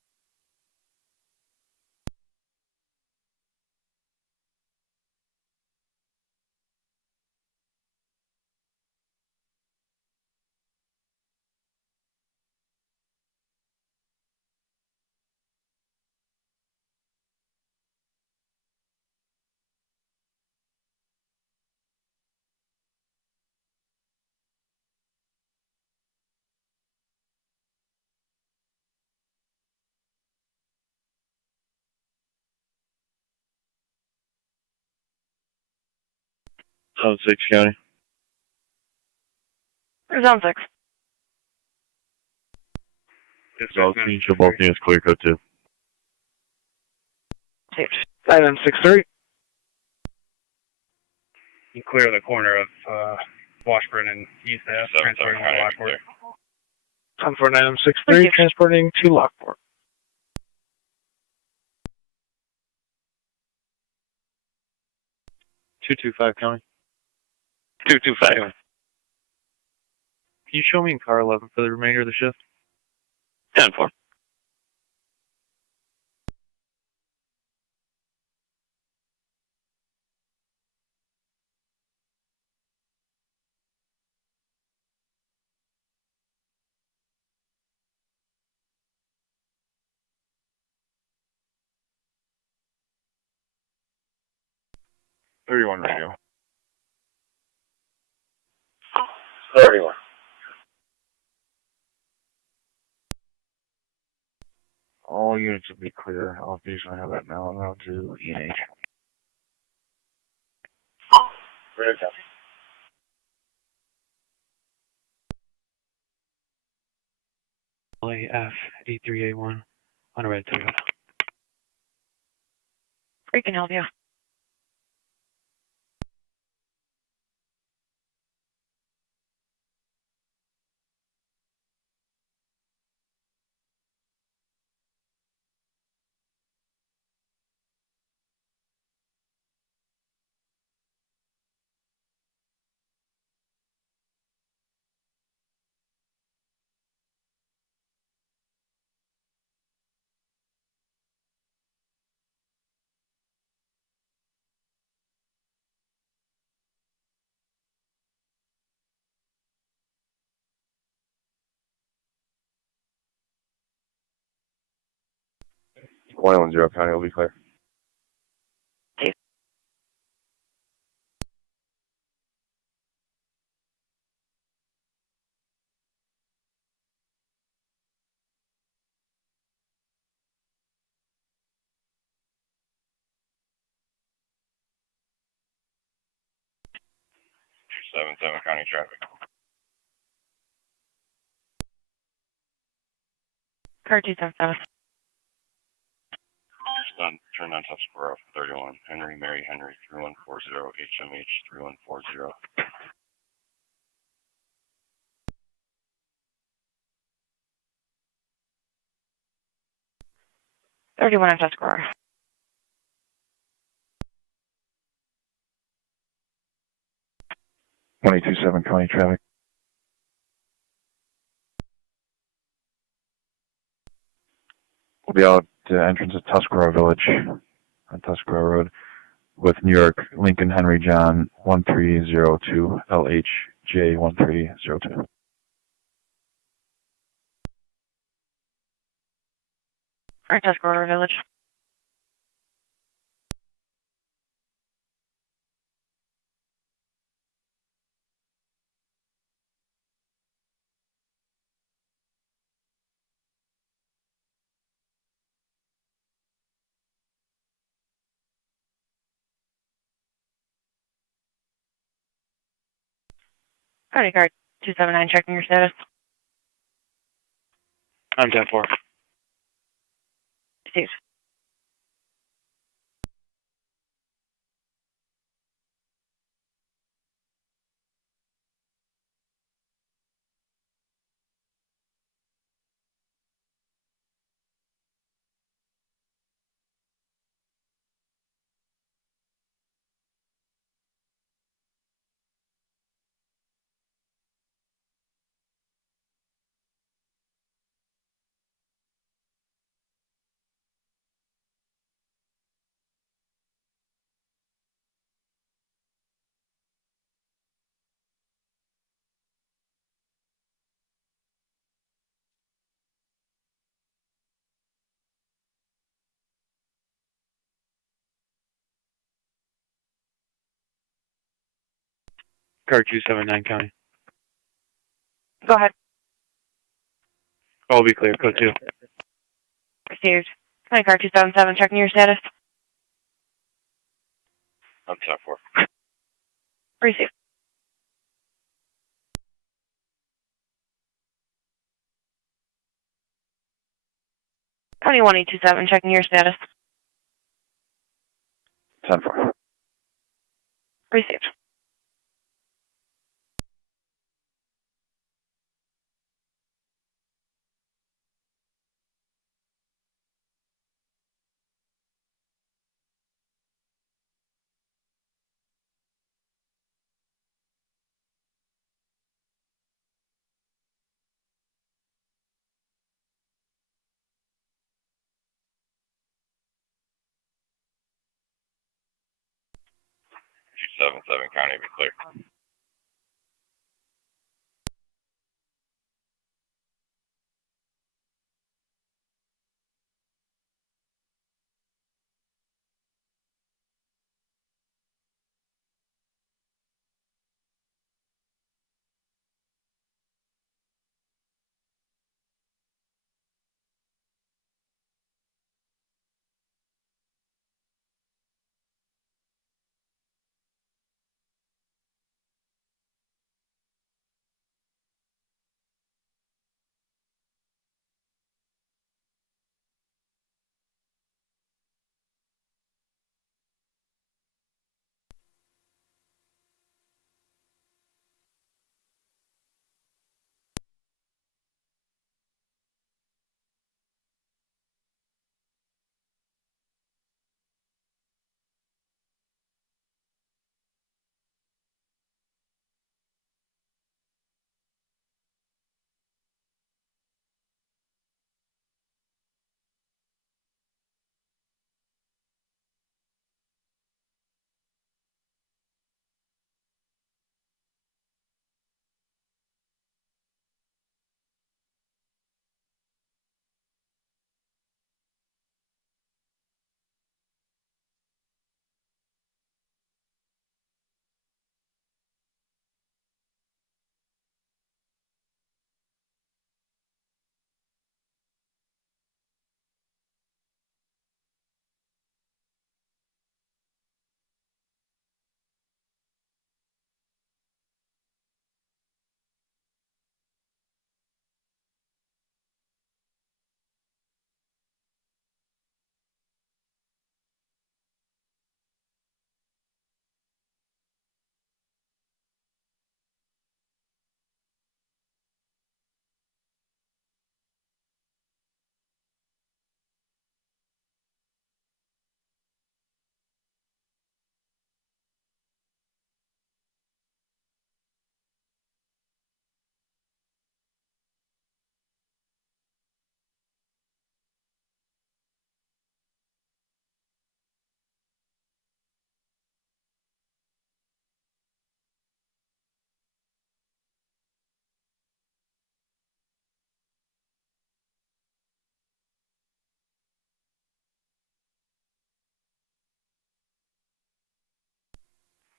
Zone 6 County. Zone 6. Zone 3, show both units clear code 2. Received. 963. You clear the corner of Washburn and East Ave, transferring to Lockport. 104963, transporting to Lockport. 225 County. 225. Can you show me in car 11 for the remainder of the shift? 10-4. Radio. 31. All units will be clear. I'll usually have that now, and I'll do ENH. Ready to copy. F8381 on a red Toyota. We can help you. One zero County will be clear. 277 County traffic. Car 277. Turn on Tuscarora 31. Henry, Mary Henry 3140, HMH 3140. $31 on Tuscarora. Twenty 27 County traffic. We'll be out to entrance of Tuscarora Village on Tuscarora Road with New York Lincoln Henry John 1302 LHJ 1302. Right, Tuscarora Village. Alright, car 279, checking your status. I'm 10-4. Steve. Car 279 County. Go ahead. All will be clear. Code 2. Received. County car 277, checking your status. I'm 10-4. Received. County 1827, checking your status. 10-4. Received. 377 County, be clear.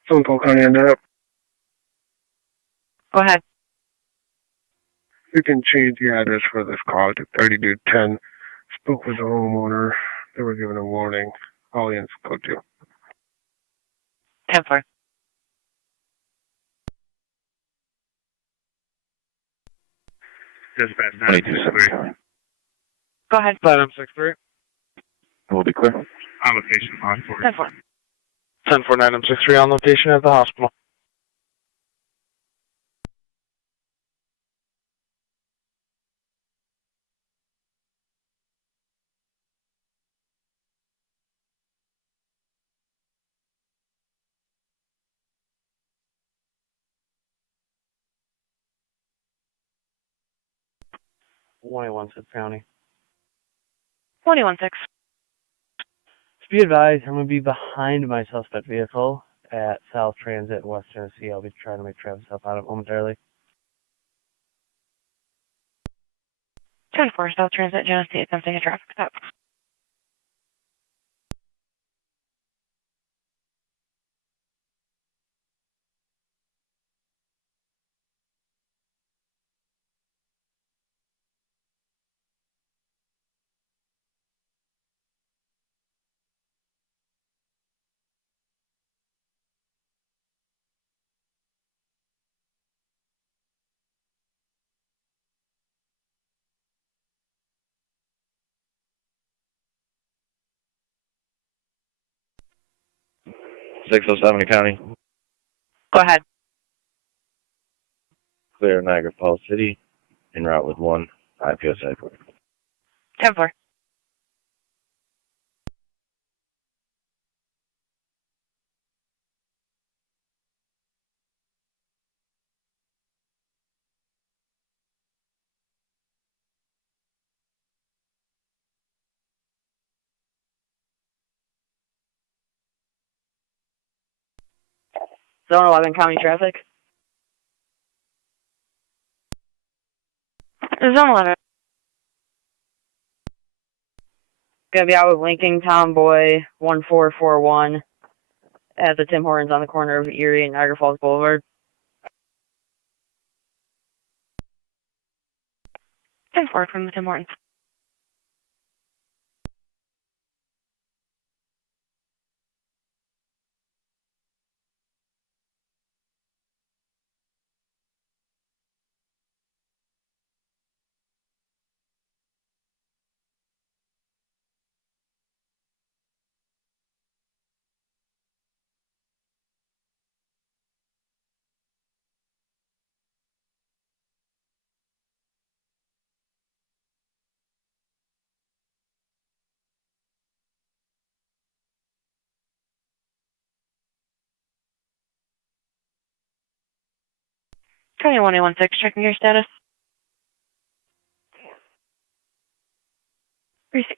Phone call County ended up. Go ahead. You can change the address for this call to 3210. Spoke with the homeowner. They were given a warning. All in code 2. 10-4. Dispatch 2273. Go ahead. Platinum 6-3. We'll be clear. On location, Lockport. 10-4. 10-4, item 6-3 on location at the hospital. County. 21-6. To be advised, I'm going to be behind my suspect vehicle at South Transit in West Tennessee. I'll be trying to make Travis help out momentarily. 10-4, South Transit, Genesee, attempting a traffic stop. .607 County. Go ahead. Clear Niagara Falls City. En route with 1 IPSA. 10-4. Zone 11, county traffic. Zone 11. Gonna be out with Lincoln Convoy 1441 at the Tim Hortons on the corner of Erie and Niagara Falls Boulevard. 10-4 from the Tim Hortons. County 1816, checking your status. Receive.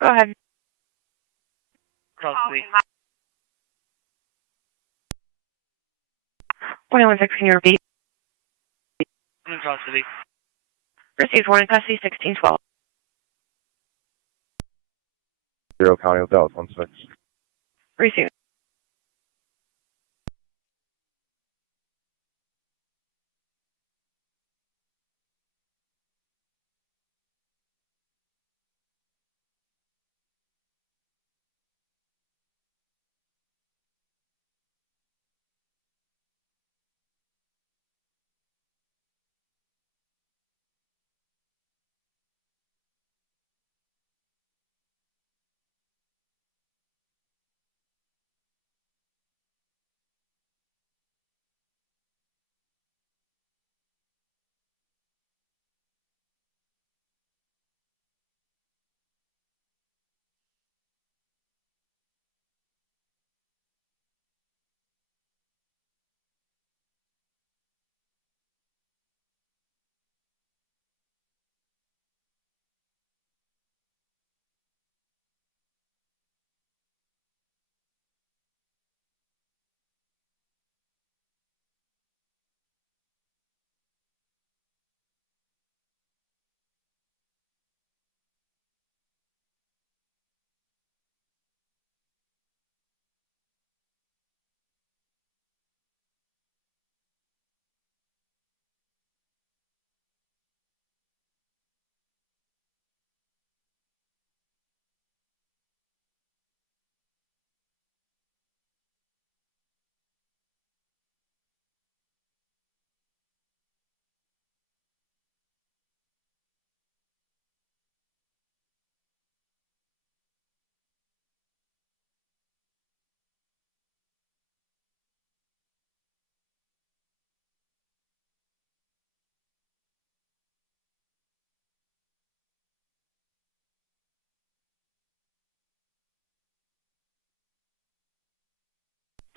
Go ahead. Cross City. 1816, can you repeat? Cross City. Received warning custody 1612. 0 County with Dallas 16. Received.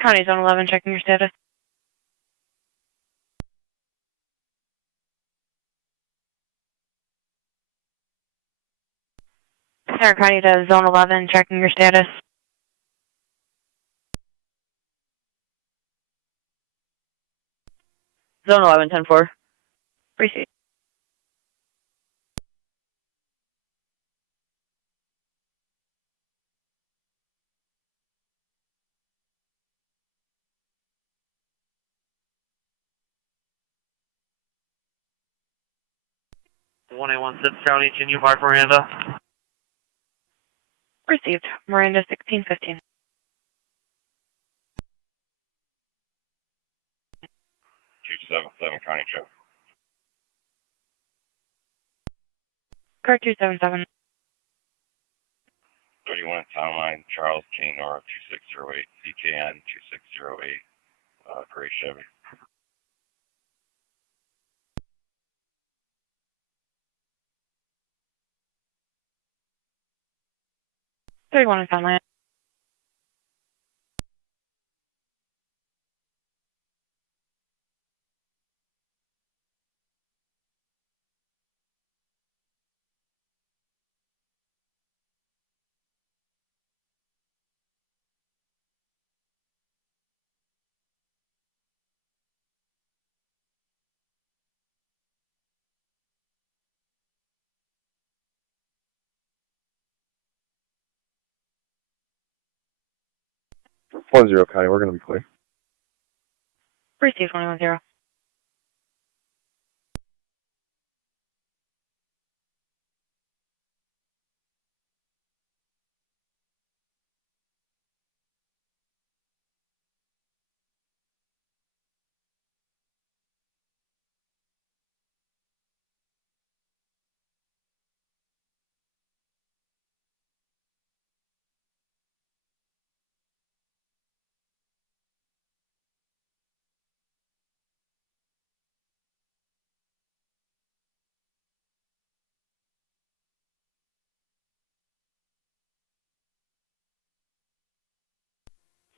County Zone 11, checking your status. Niagara County to Zone 11, checking your status. Zone 11, 10-4. Receive. 1A16 County, can you mark Miranda? Received. Miranda 1615. 277 County Check. Car 277. 31 Town Line, Charles King, Nora 2608, CKN 2608, gray Chevy. Thirty-one is on land. One zero County, we're going to be clear. Received 110.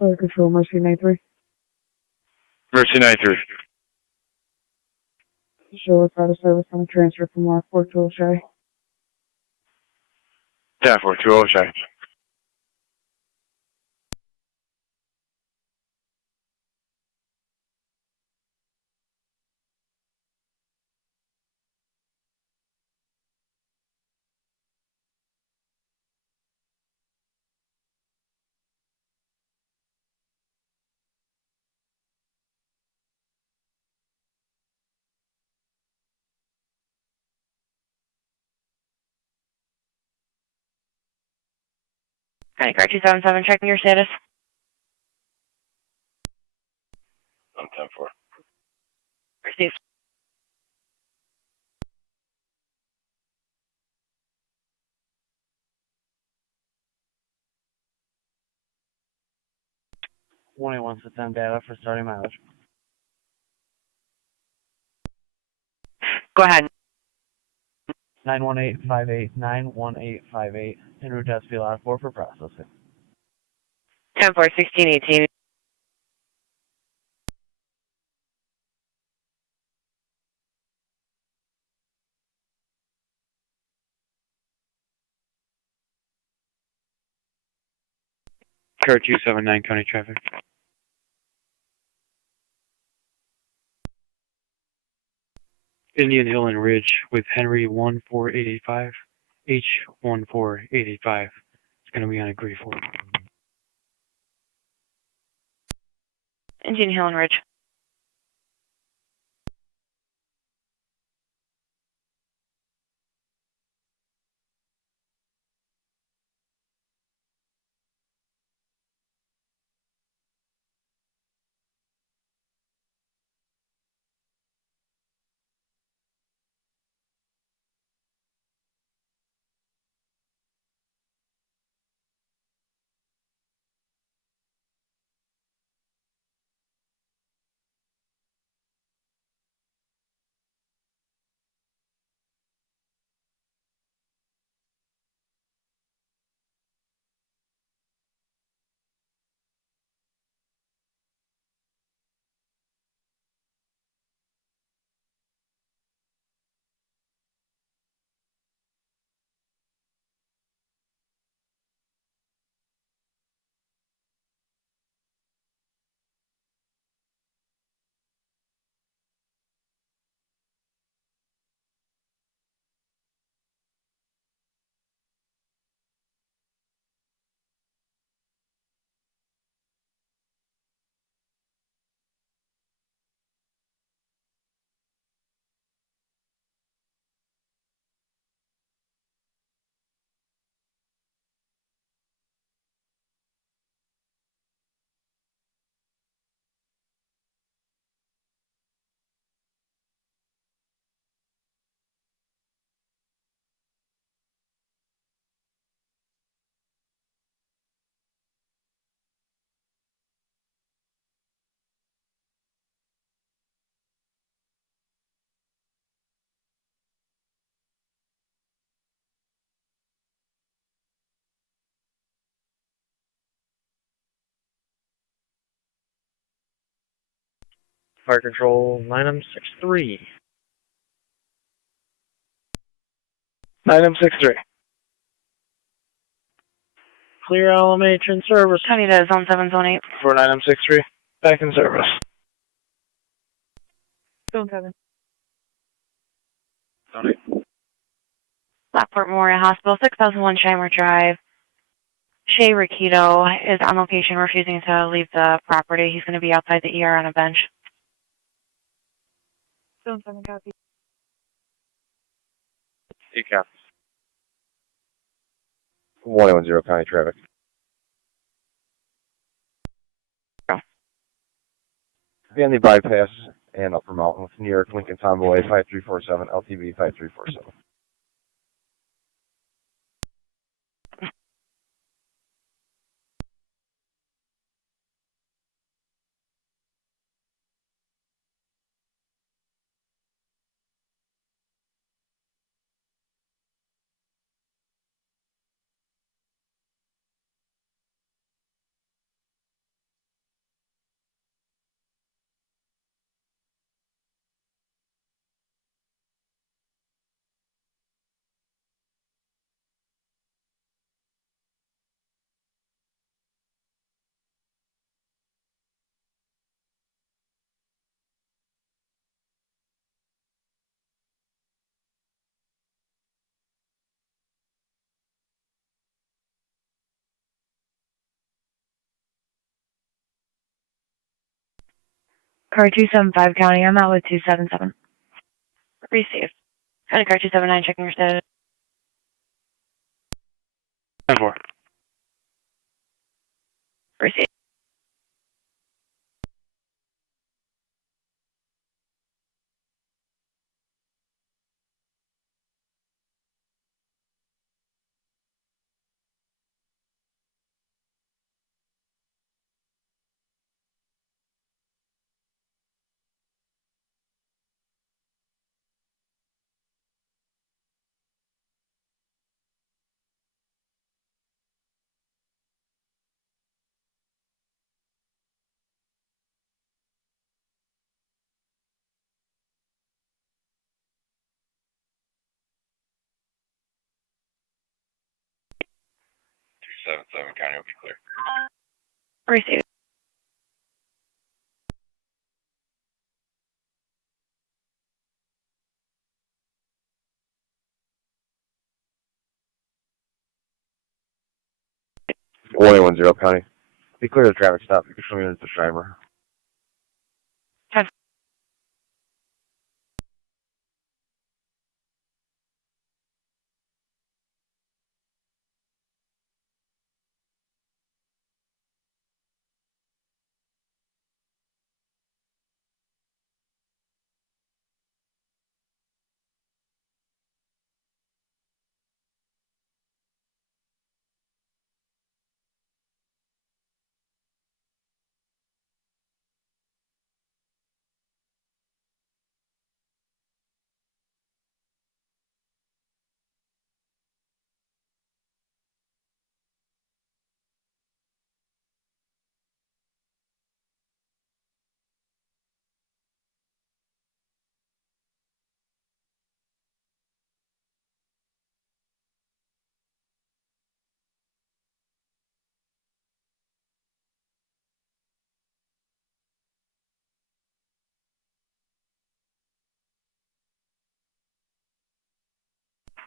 Fire Control, Mercy 93. Mercy 93. Show us out of service on a transfer from Lockport to O'Shea. 10-4, 2 O'Shea. County Car 277, checking your status. I'm 10-4. Received. One A wants to send data for starting mileage. Go ahead. 91858, 91858, en route to SP Lockport for processing. 10-4, 1618. Car 279 County Traffic. Indian Hill and Ridge with Henry 14885, H14885. It's going to be on a gray 4. Indian Hill and Ridge. Fire Control 9M63. 9M63. Clear LMH in service. County to Zone 7, Zone 8. For 9M63, back in service. Zone 7. Zone 8. Lockport Memorial Hospital, 6001 Shimer Drive. Shay Rakito is on location, refusing to leave the property. He's going to be outside the ER on a bench. Zone 7 copy. 8 copies. 110 County Traffic. Be on the bypass and Upper Mountain with New York Lincoln Tomboy 5347, LTB 5347. Car 275 County, I'm out with 277. Received. County Car 279, checking your status. 10-4. Received. County will be clear. Received. One 110 County. Be clear the traffic stop. You can show me the driver. 10.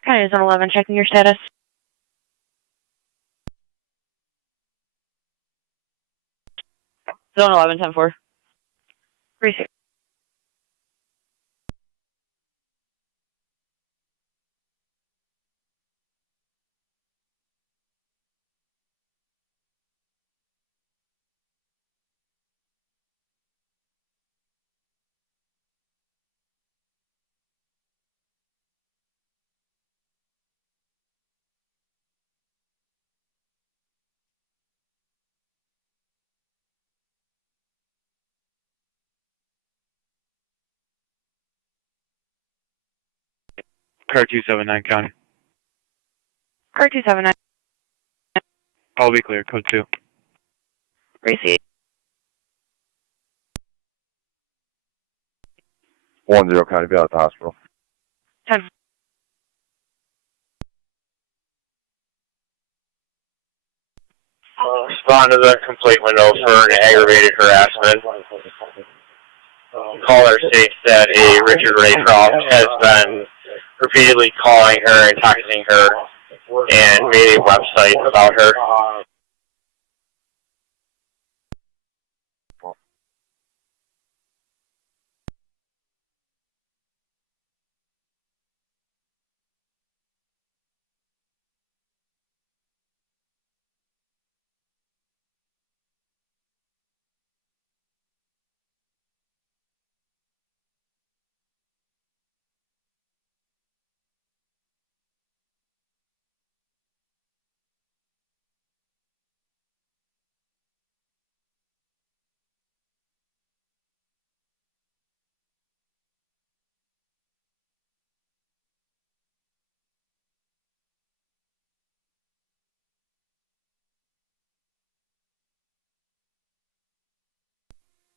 County Zone 11, checking your status. Zone 11, 10-4. Received. Car 279 County. Car 279. I'll be clear. Code 2. Received. 10 County, be out at the hospital. 10. Respond to the complaint window for an aggravated harassment. Caller states that a Richard Raycroft has been repeatedly calling her and texting her and made a website about her.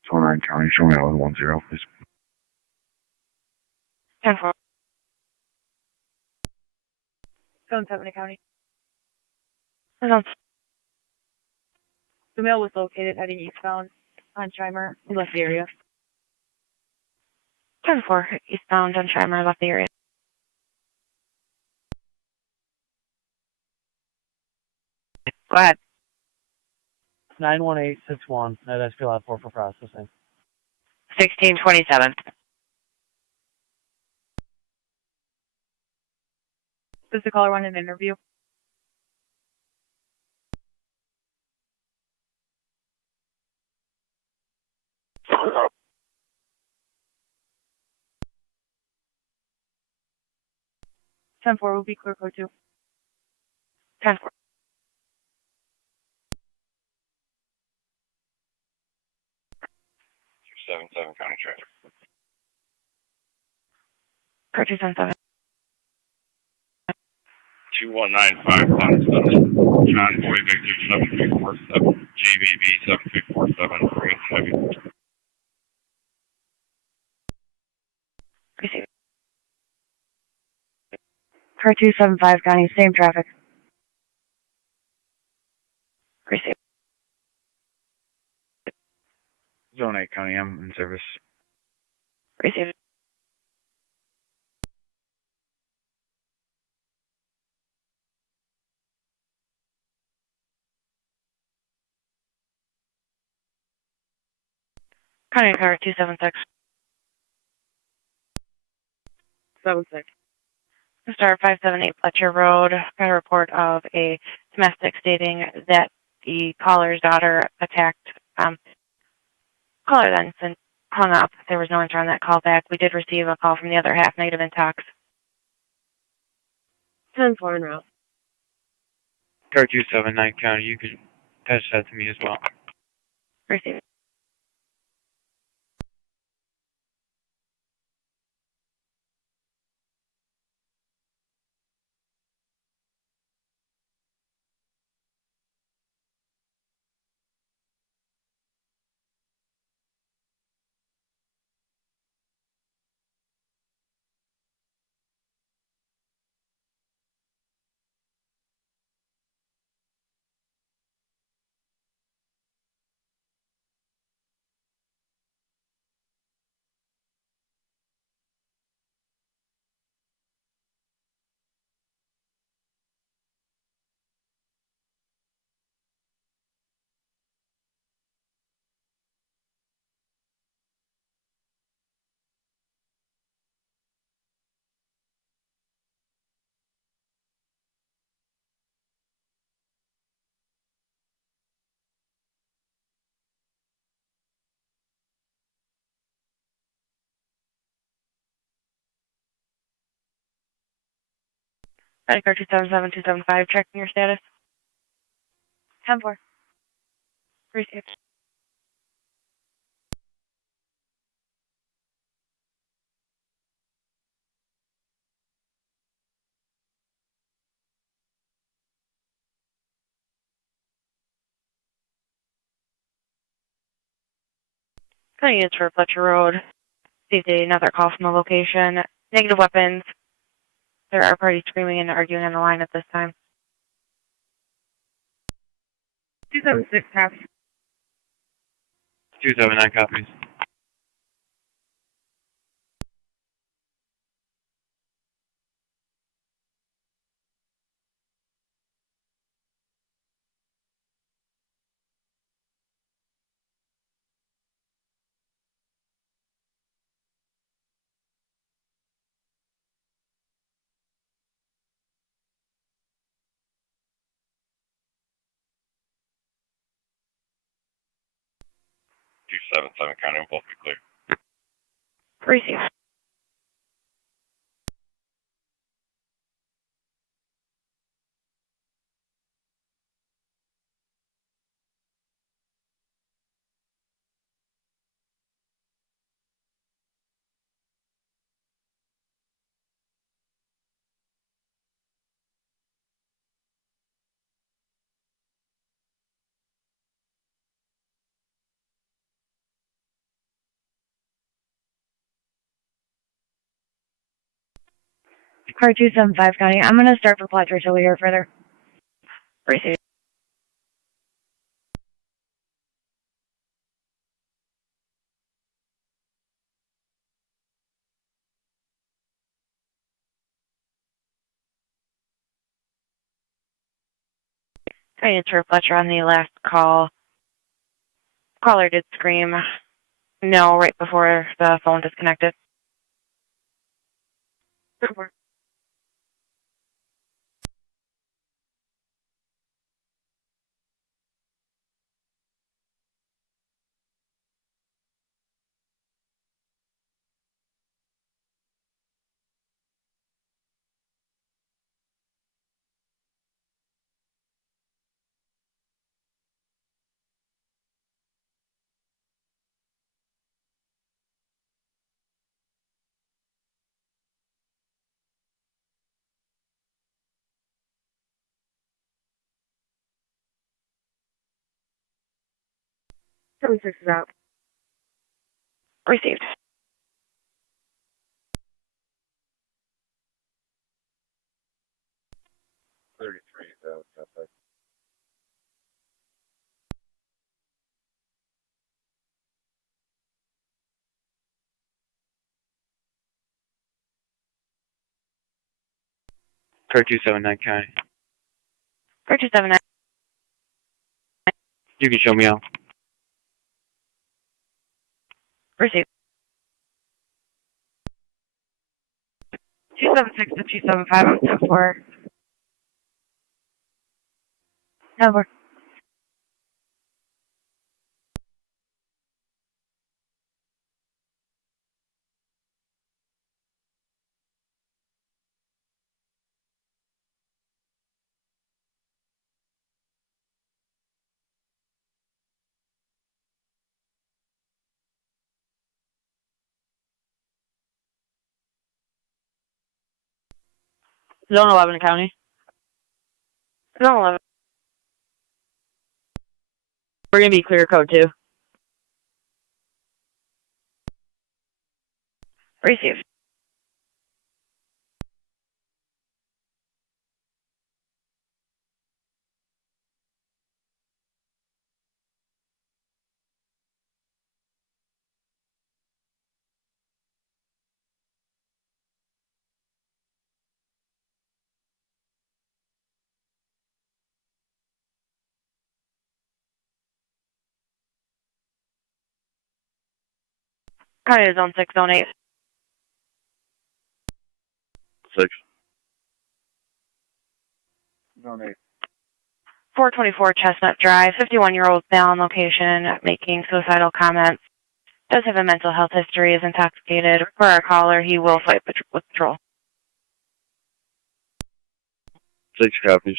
Tonawanda County, show me out 10, please. 10-4. 70 County. No. The male was located heading eastbound on Schreimer. He left the area. 10-4. Eastbound on Schreimer, left the area. Go ahead. 91861. That's SPL out 4 for processing. 1627. Does the caller want an interview? Ten four will be clear code 2. 10-4. Seven County traffic. Car 277. 2195 John Boy Victor 7347 JVB 7347 Green Chevy. Receive. Car 275 County, same traffic. Receive. Zone 8 County, I'm in service. Receive. County car 276. 76. Star 578 Fletcher Road. Got a report of a domestic stating that the caller's daughter attacked caller then hung up. There was no answer on that call back. We did receive a call from the other half, negative intox. 10-4 en route. Car 279 County, you can attach that to me as well. Receive. County car 277275, checking your status. 10-4. Receive. County units for Fletcher Road. Received another call from the location. Negative weapons. There are parties screaming and arguing on the line at this time. 276 half. 279 copies. Two 7-7 county will both be clear. Receive. Car 275 County. I'm going to start for Fletcher till we hear further. Receive. I answer Fletcher on the last call. Caller did scream no right before the phone disconnected. Over. Six is out. Received. Car 279 county. Car 279. You can show me out. Receive. 276 to 275 on 10-4. Over. Zone 11 County. Zone 11. We're going to be clear code 2. Receive. County Zone 6, Zone 8. 6. Zone 8. 424 Chestnut Drive, 51-year-old male on location making suicidal comments. Does have a mental health history, is intoxicated. For our caller, he will fight with patrol. 6 copies.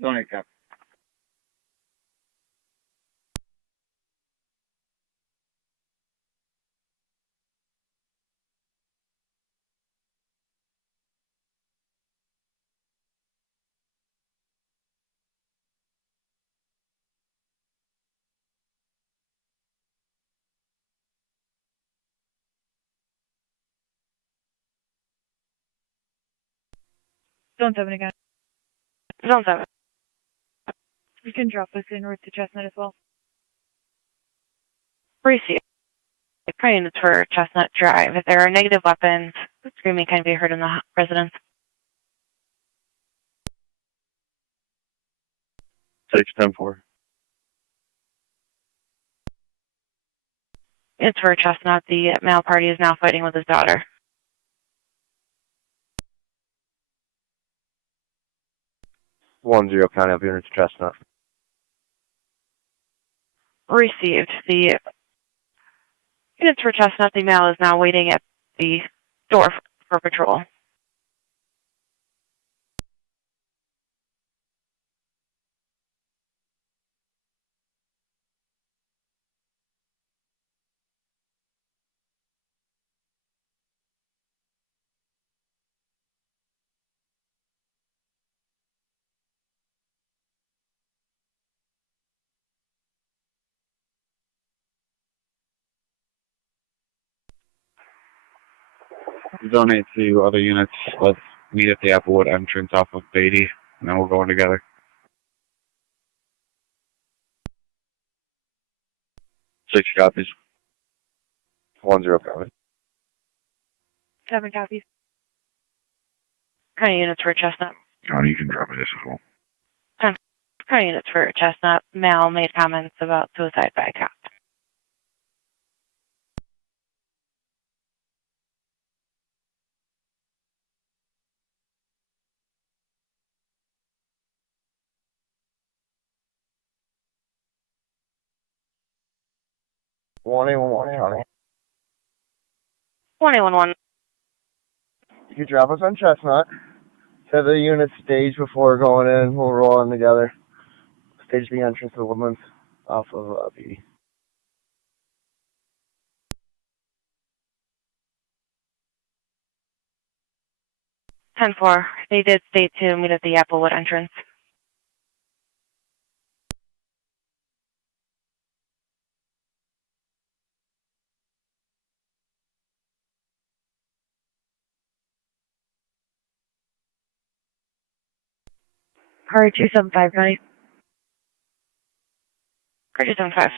Zone 8 copy. Zone 7 again. Zone 7. You can drop us in north to Chestnut as well. Receive. Prime units for Chestnut Drive. If there are negative weapons, screaming can be heard in the residence. 6-10-4. It's for Chestnut. The male party is now fighting with his daughter. 1-0 County up units Chestnut. Received. The units for Chestnut, the male is now waiting at the door for patrol. Donate to other units. Let's meet at the Applewood entrance off of Beatty, and then we're going together. 6 copies. 1-0 copies. 7 copies. County units for Chestnut. County, you can drop it as well. County units for Chestnut. Male made comments about suicide by cop. Honey. 1A11. You can drop us on Chestnut. Have the units stage before going in. We'll roll in together. Stage the entrance to the Woodlands off of Beatty. 10-4. They did state to meet at the Applewood entrance. Car 275, County. Car 275.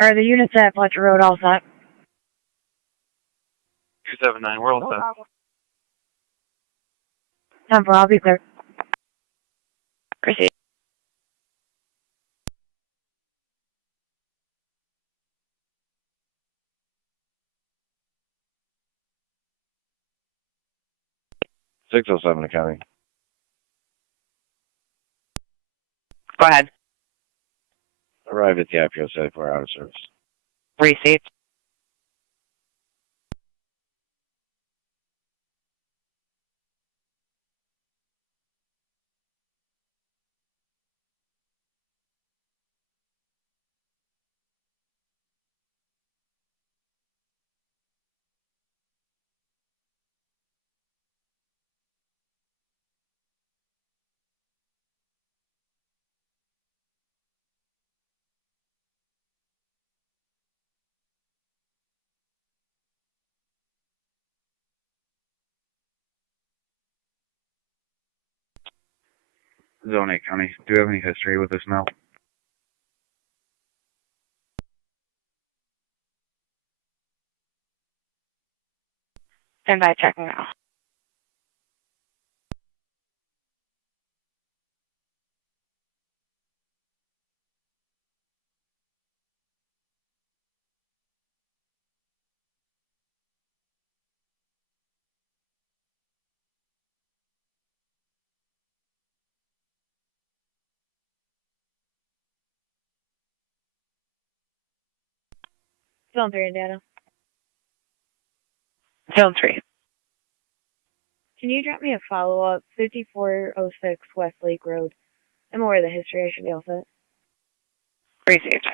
Are the units at Fletcher Road all set? 279, we're all set. 10-4, I'll be clear. Proceed. .607 County. Go ahead. Arrived at the IPO site for out of service. Received. Zone 8 County. Do you have any history with this now? Stand by checking now. Zone 3 in data. Zone 3. Can you drop me a follow-up? 5406 West Lake Road. I'm aware of the history. I should be all set. Received.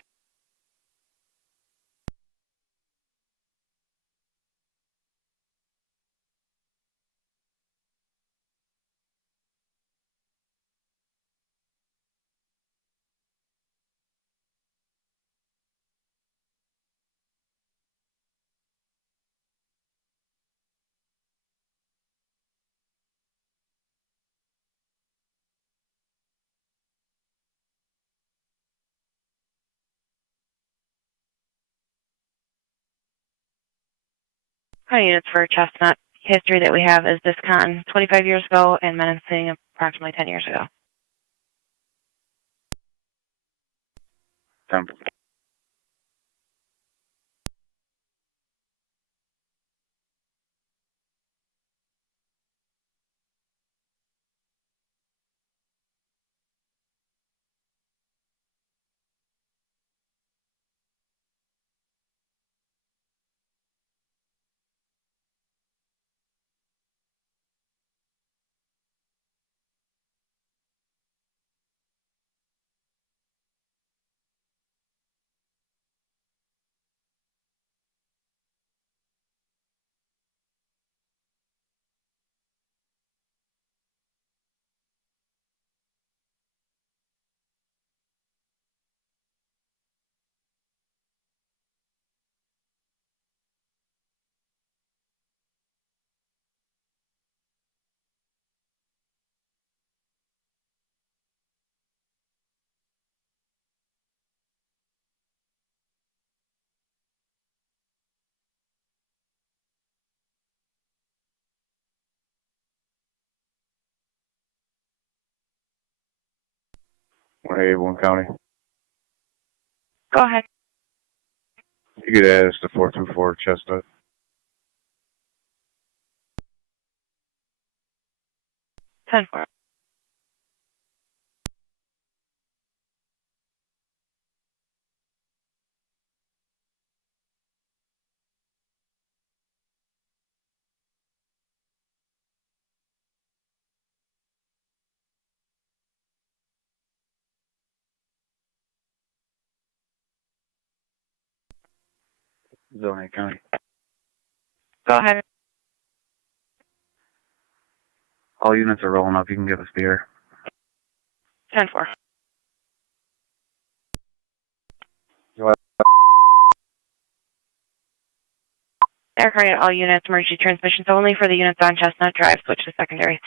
County units for Chestnut. History that we have is discon 25 years ago and menacing approximately 10 years ago. 10. Hey, One County. Go ahead. You could add us to 424 Chestnut. 10-4. Zone 8 County. Go ahead. All units are rolling up. You can give us beer. 10-4. Air County, all units, emergency transmissions only for the units on Chestnut Drive. Switch to secondary.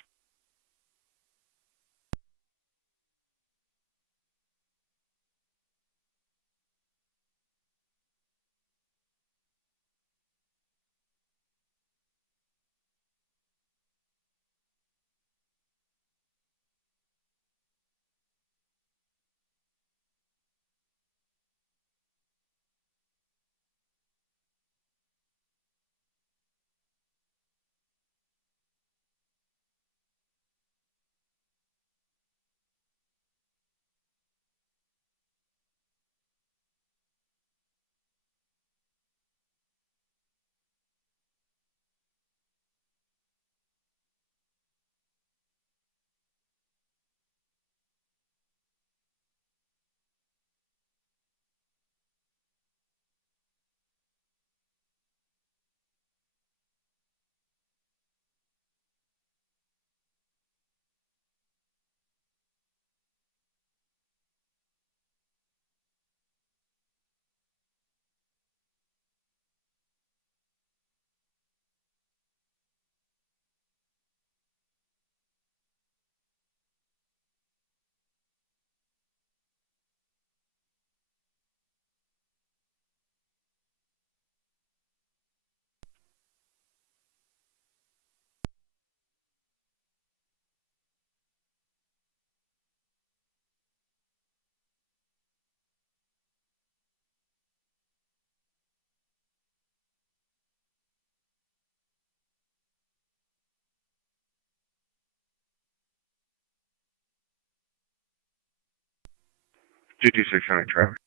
Two two six County traffic.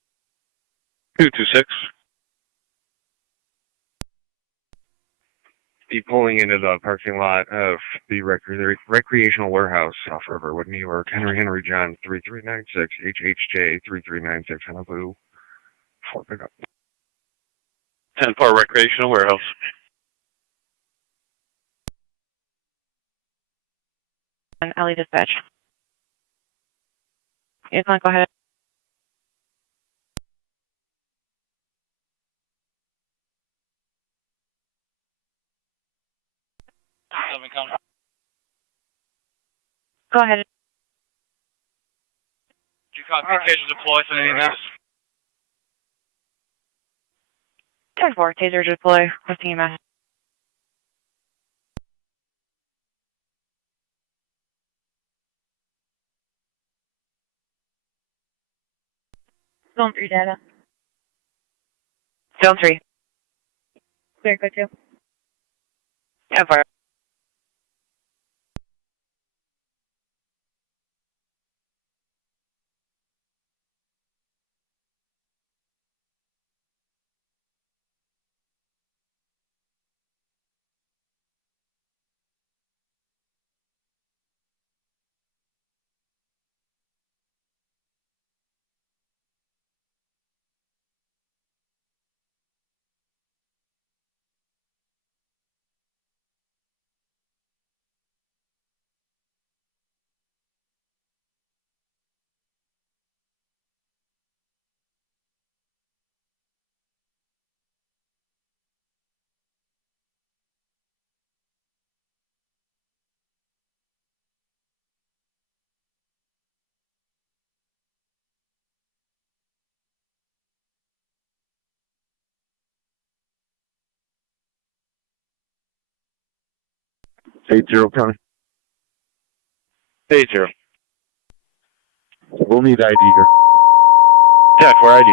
226. Be pulling into the parking lot of the recreational warehouse, South Riverwood, New York. Henry John 3396 HHJ 3396 Honolulu. For pickup. 10-4 recreational warehouse. And LE dispatch. You can go ahead. Go ahead. Do you copy taser deploy to any EMS? 10-4, taser deploy, requesting EMS. Zone 3 data. Zone 3. Clear, go 2. 10-4. Eight-zero, County. 8-0. We'll need ID here. TAC for ID.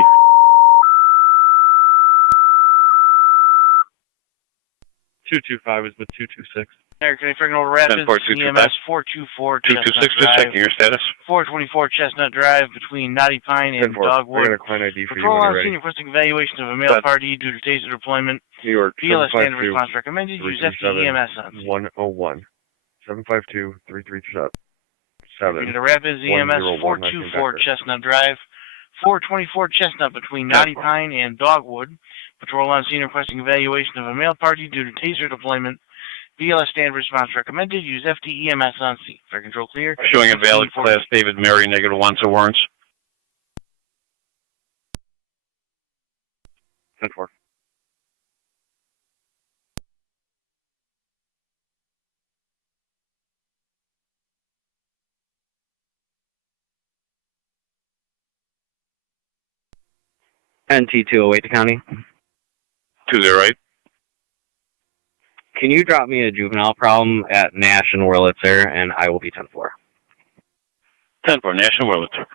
225 is with 226. Niagara County Fresno Rapids, 10-4, EMS 424 226, Chestnut just Drive. checking your status. 424 Chestnut Drive between Knotty Pine and 10-4. I Dogwood. got a client ID for you Patrol when on you're ready. scene requesting evaluation of a male party due to taser deployment. New York, BLS standard 752 response recommended. Use FD EMS on. 101. 752-337. Niagara Rapids, EMS 424 Chestnut Drive. 424 Chestnut between Knotty Pine and Dogwood. Patrol on scene requesting evaluation of a male party due to taser deployment. BLS standard response recommended. Use FD EMS on scene. Fire control clear. Showing a valid class David Mary -1 to warrants. 10-4. NT208 County. 208. Can you drop me a juvenile problem at Nash and Wurlitzer, and I will be 10-4. 10-4, National Wurlitzer.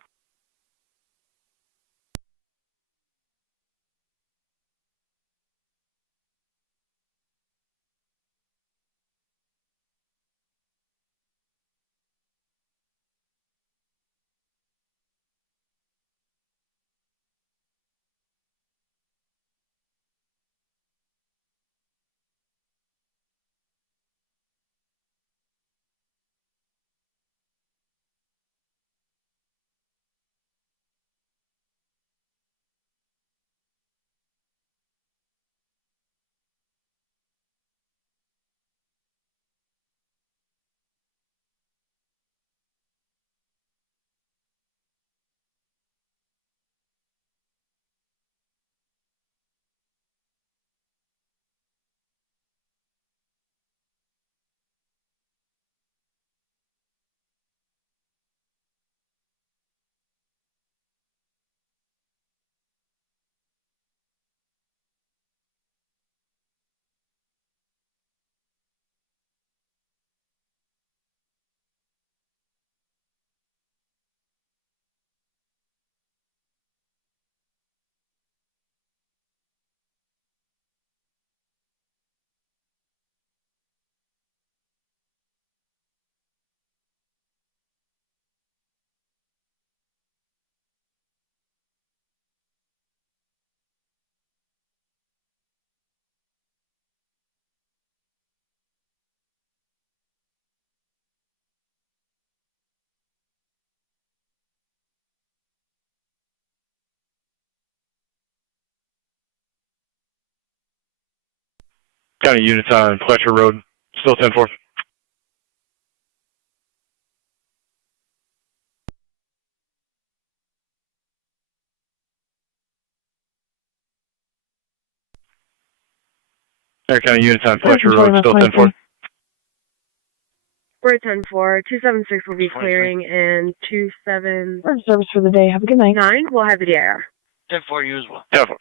County units on Fletcher Road, still 10-4. Niagara County units on Fletcher Road, still 10-4. We're at 10-4. 276 will be clearing, and 27... We're in service for the day. Have a good night. 9 will have the DIR. 10-4 you as well. 10-4.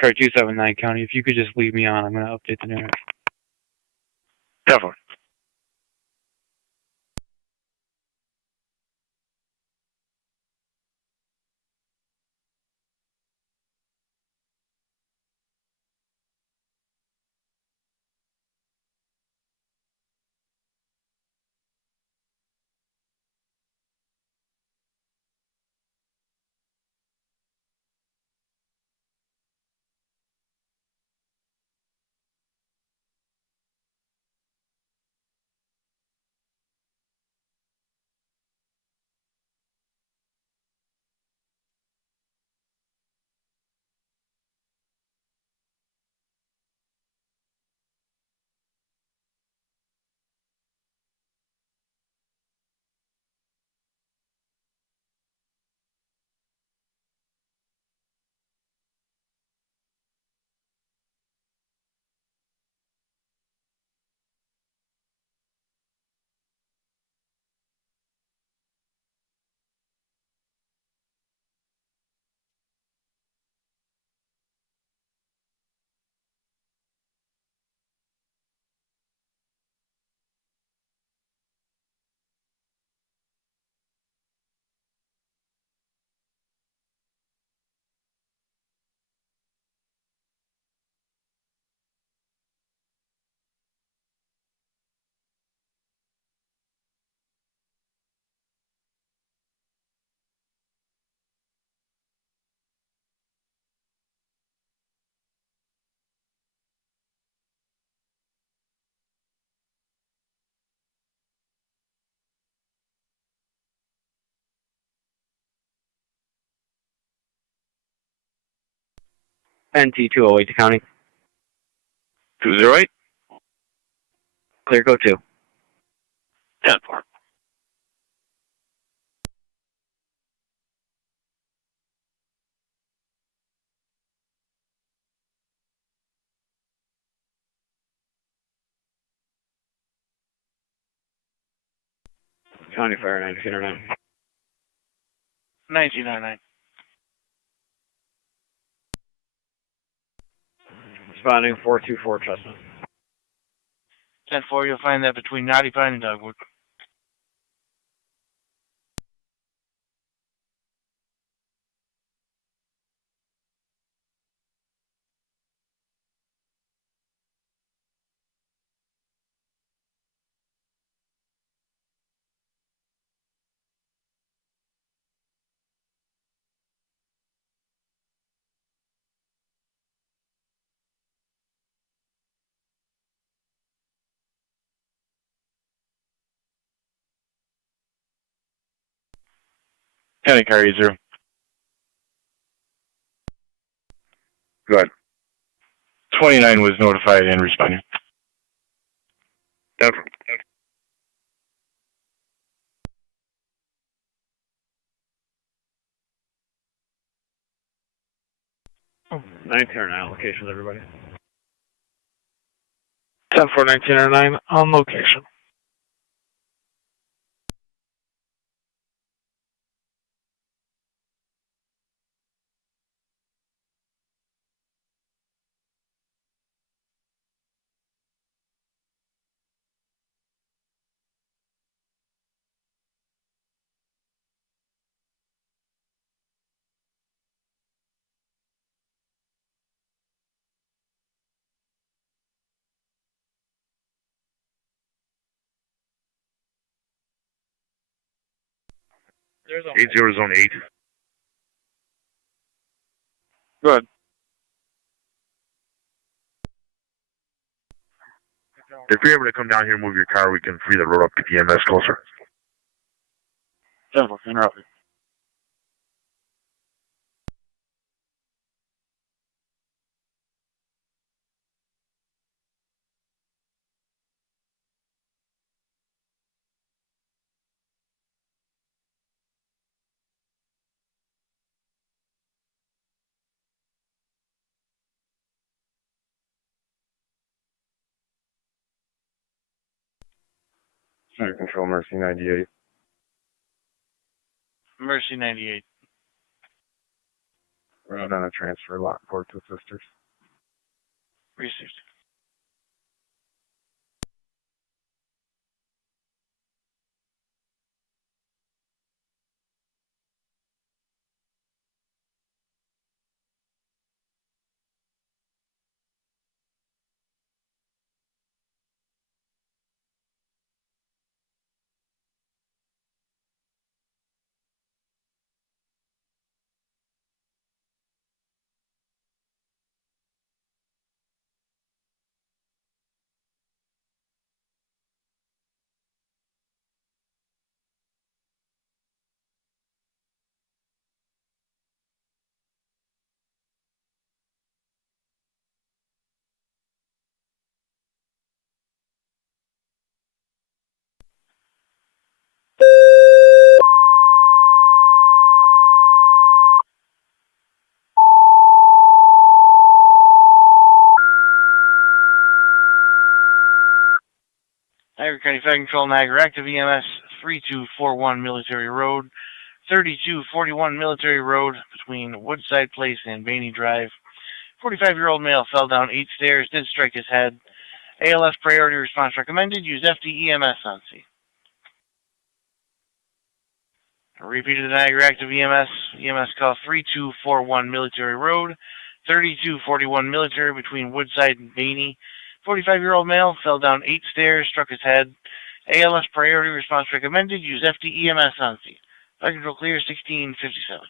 Car 279 County, if you could just leave me on, I'm going to update the narrative. 10-4. NT 208 to county. 208. Clear code 2. 10-4. County Fire 1909. 1999. Responding 424 Chestnut. 10-4, you'll find that between Knotty Pine and Dogwood. County Car 80. Go ahead. 29 was notified and responding. Denver. 1909 locations, everybody. 10-4, 1909 on location. There's 80 zone 8. Good. If you're able to come down here and move your car, we can free the road up, get the EMS closer. 10-4, interrupted. Center Control, Mercy 98. Mercy 98. We're out on a transfer, Lockport to Sisters. Received. Niagara County Fire Control, Niagara Active EMS, 3241 Military Road, 3241 Military Road between Woodside Place and Bainey Drive. 45-year-old male fell down 8 stairs, did strike his head. ALS priority response recommended. Use FDEMS on scene. Repeated the Niagara Active EMS. EMS call 3241 Military Road, 3241 Military between Woodside and Bainey. 45-year-old male fell down 8 stairs, struck his head. ALS priority response recommended. Use FDEMS on scene. Fire control clear 1657.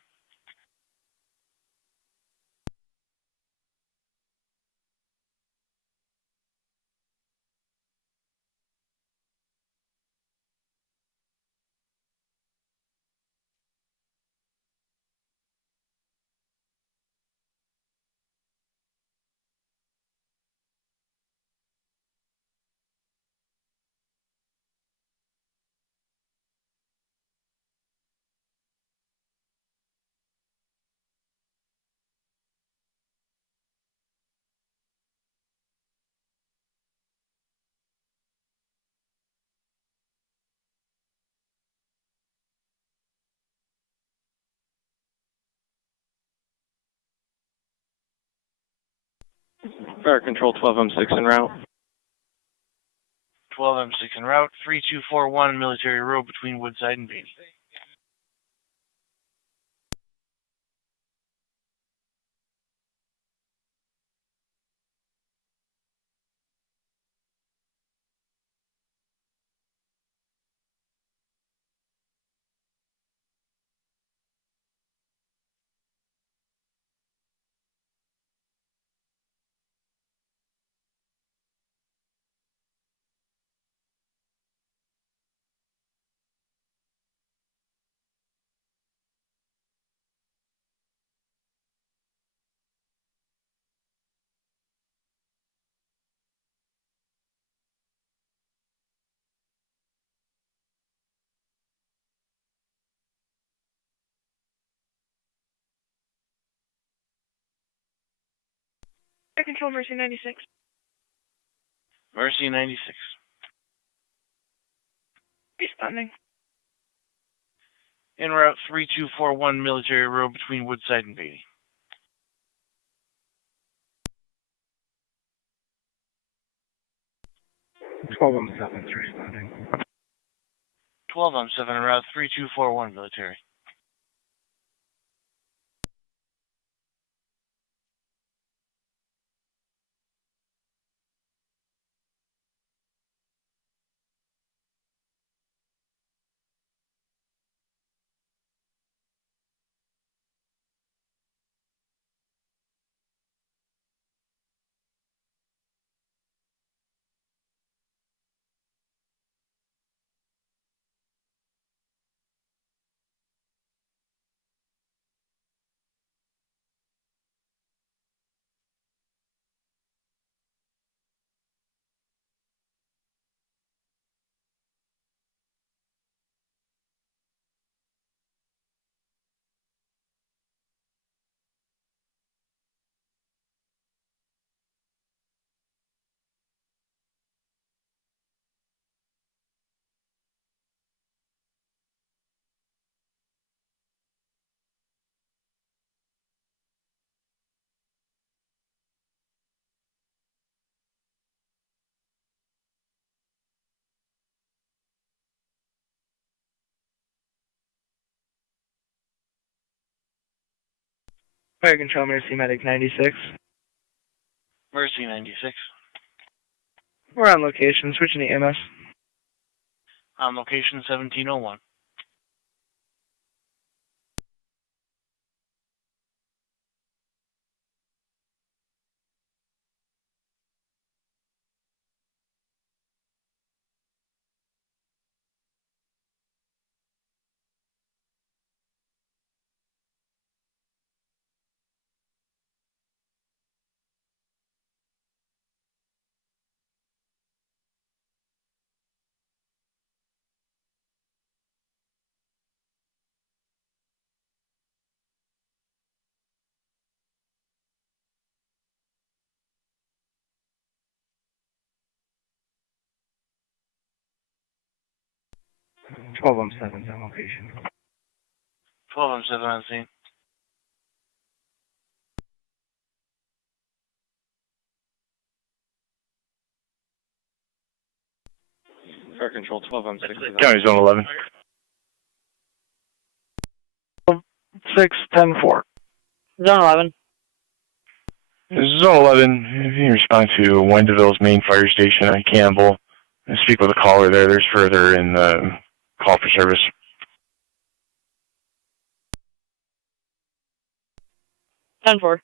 Fire Control 12M6 en route. 12M6 en route, 3241 Military Road between Woodside and Beatty. Fire Control, Mercy 96. Mercy 96. Responding. En route 3241 Military Road between Woodside and Beatty. 12M7 is responding. 12M7 en route 3241 Military. Fire Control, Mercy Medic 96. Mercy 96. We're on location, switching to EMS. On location 1701. Twelve M7's on location. 12M7 on scene. Fire Control 12M6. County Zone 11. 6-10-4. Zone 11. This is Zone 11. If you can respond to Wendeville's main fire station on Campbell and speak with a caller there, there's further in the call for service. 10-4.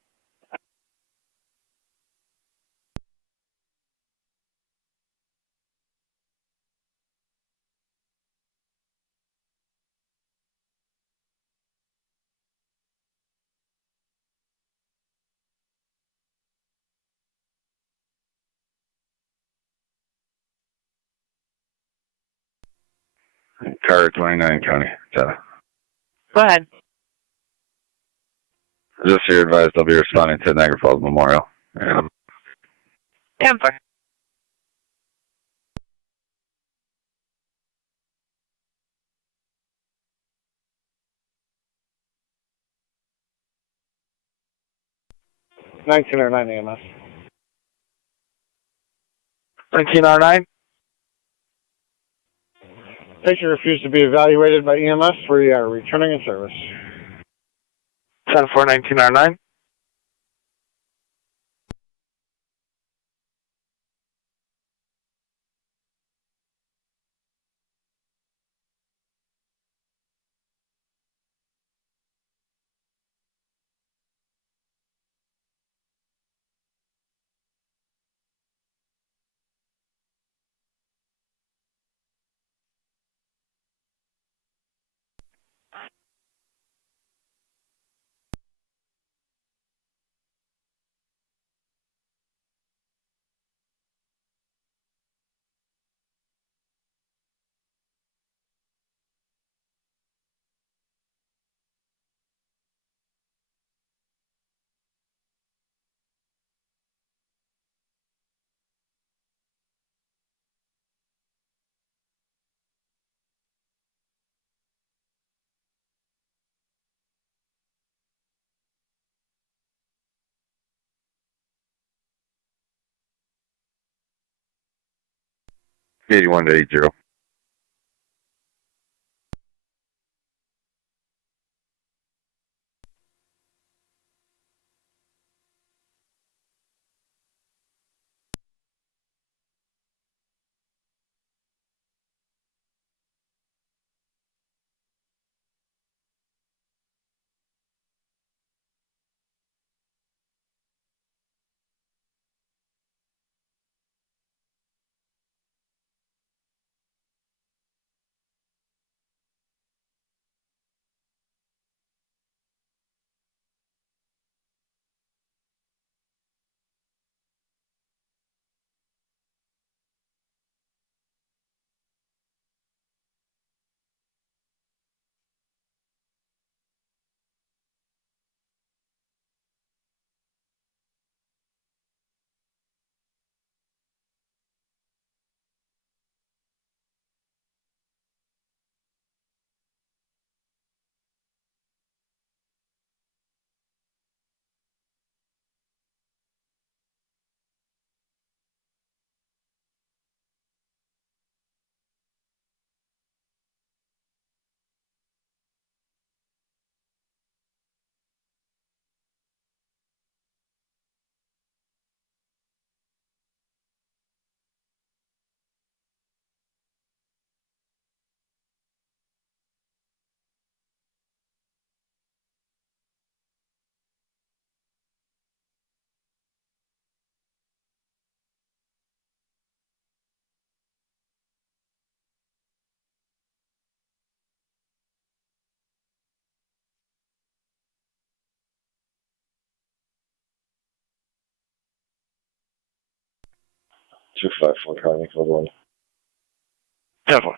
Car 29 County. Go ahead. Just so you're advised, I'll be responding to Niagara Falls Memorial. 10-4. $1909 EMS. 19R9. Patient refused to be evaluated by EMS. We are returning in service. 10-4, 19R9. Eighty-one to 80. 254 Charlie, code 1. 10-4.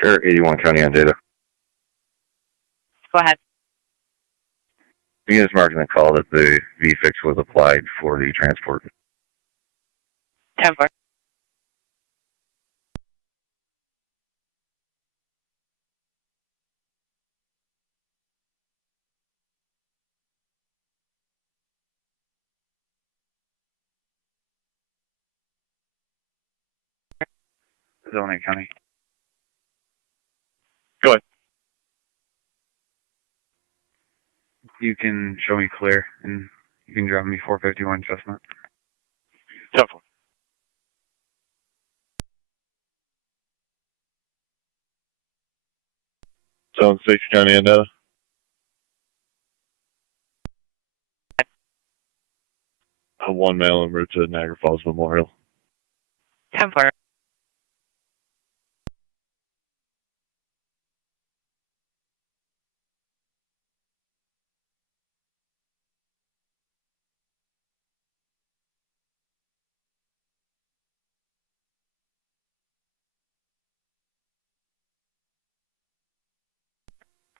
Car 81 County on data. Go ahead. Units marking the call that the V-fix was applied for the transport. 10-4. Zone 8 County. Go ahead. You can show me clear, and you can drop me 451 Chestnut. 10-4. Zone 6 County on data. One male en route to Niagara Falls Memorial. 10-4.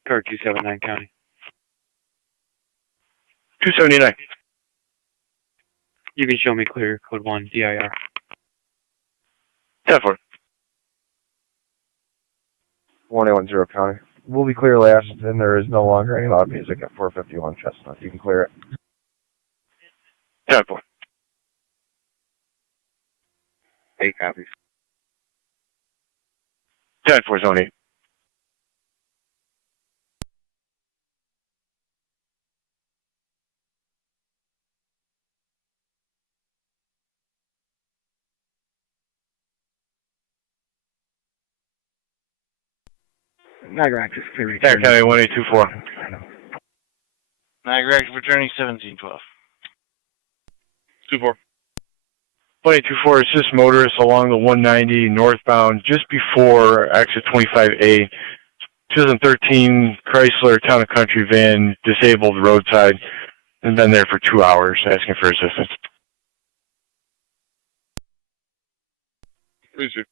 Car 279 County. 279. You can show me clear, code 1, DIR. 10-4. 1810 County. We'll be clear last, and there is no longer any loud music at 451 Chestnut. You can clear it. 10-4. 8 copies. 10-4, Zone 8. Niagara Active, clear. Niagara County 1824. Niagara Active returning 1712. 24. 1824, assist motorists along the 190 northbound just before exit 25A. 2013 Chrysler Town and Country van disabled roadside and been there for 2 hours asking for assistance. Please do.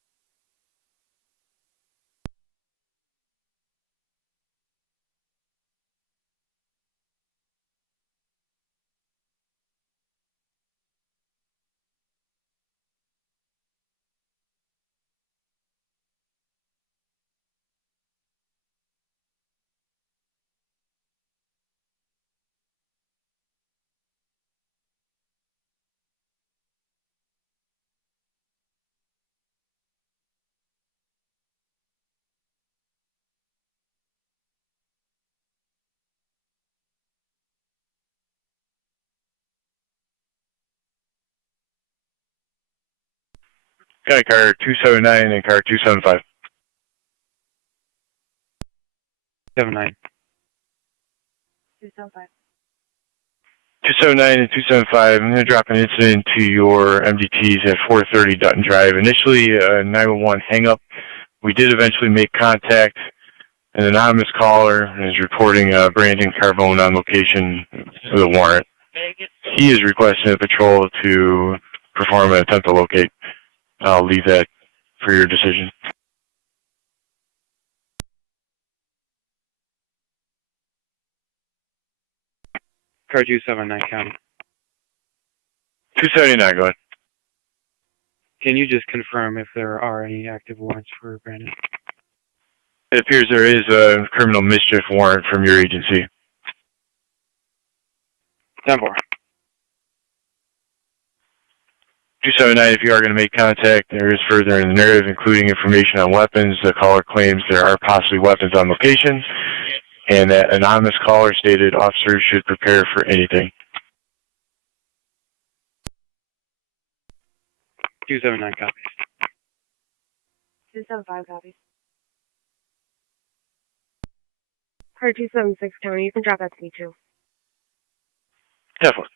County car 279 and car 275. 79. 275. 279 and 275, I'm going to drop an incident to your MDTs at 430 Dutton Drive. Initially, 911 hang-up. We did eventually make contact. An anonymous caller is reporting Brandon Carbone on location with a warrant. He is requesting a patrol to perform an attempt to locate. I'll leave that for your decision. Car 279 County. 279, go ahead. Can you just confirm if there are any active warrants for Brandon? It appears there is a criminal mischief warrant from your agency. 10-4. 279, if you are going to make contact, there is further in the narrative, including information on weapons. The caller claims there are possibly weapons on location, and that anonymous caller stated officers should prepare for anything. 279 copies. 275 copies. Car 276 County, you can drop that to me too. Definitely.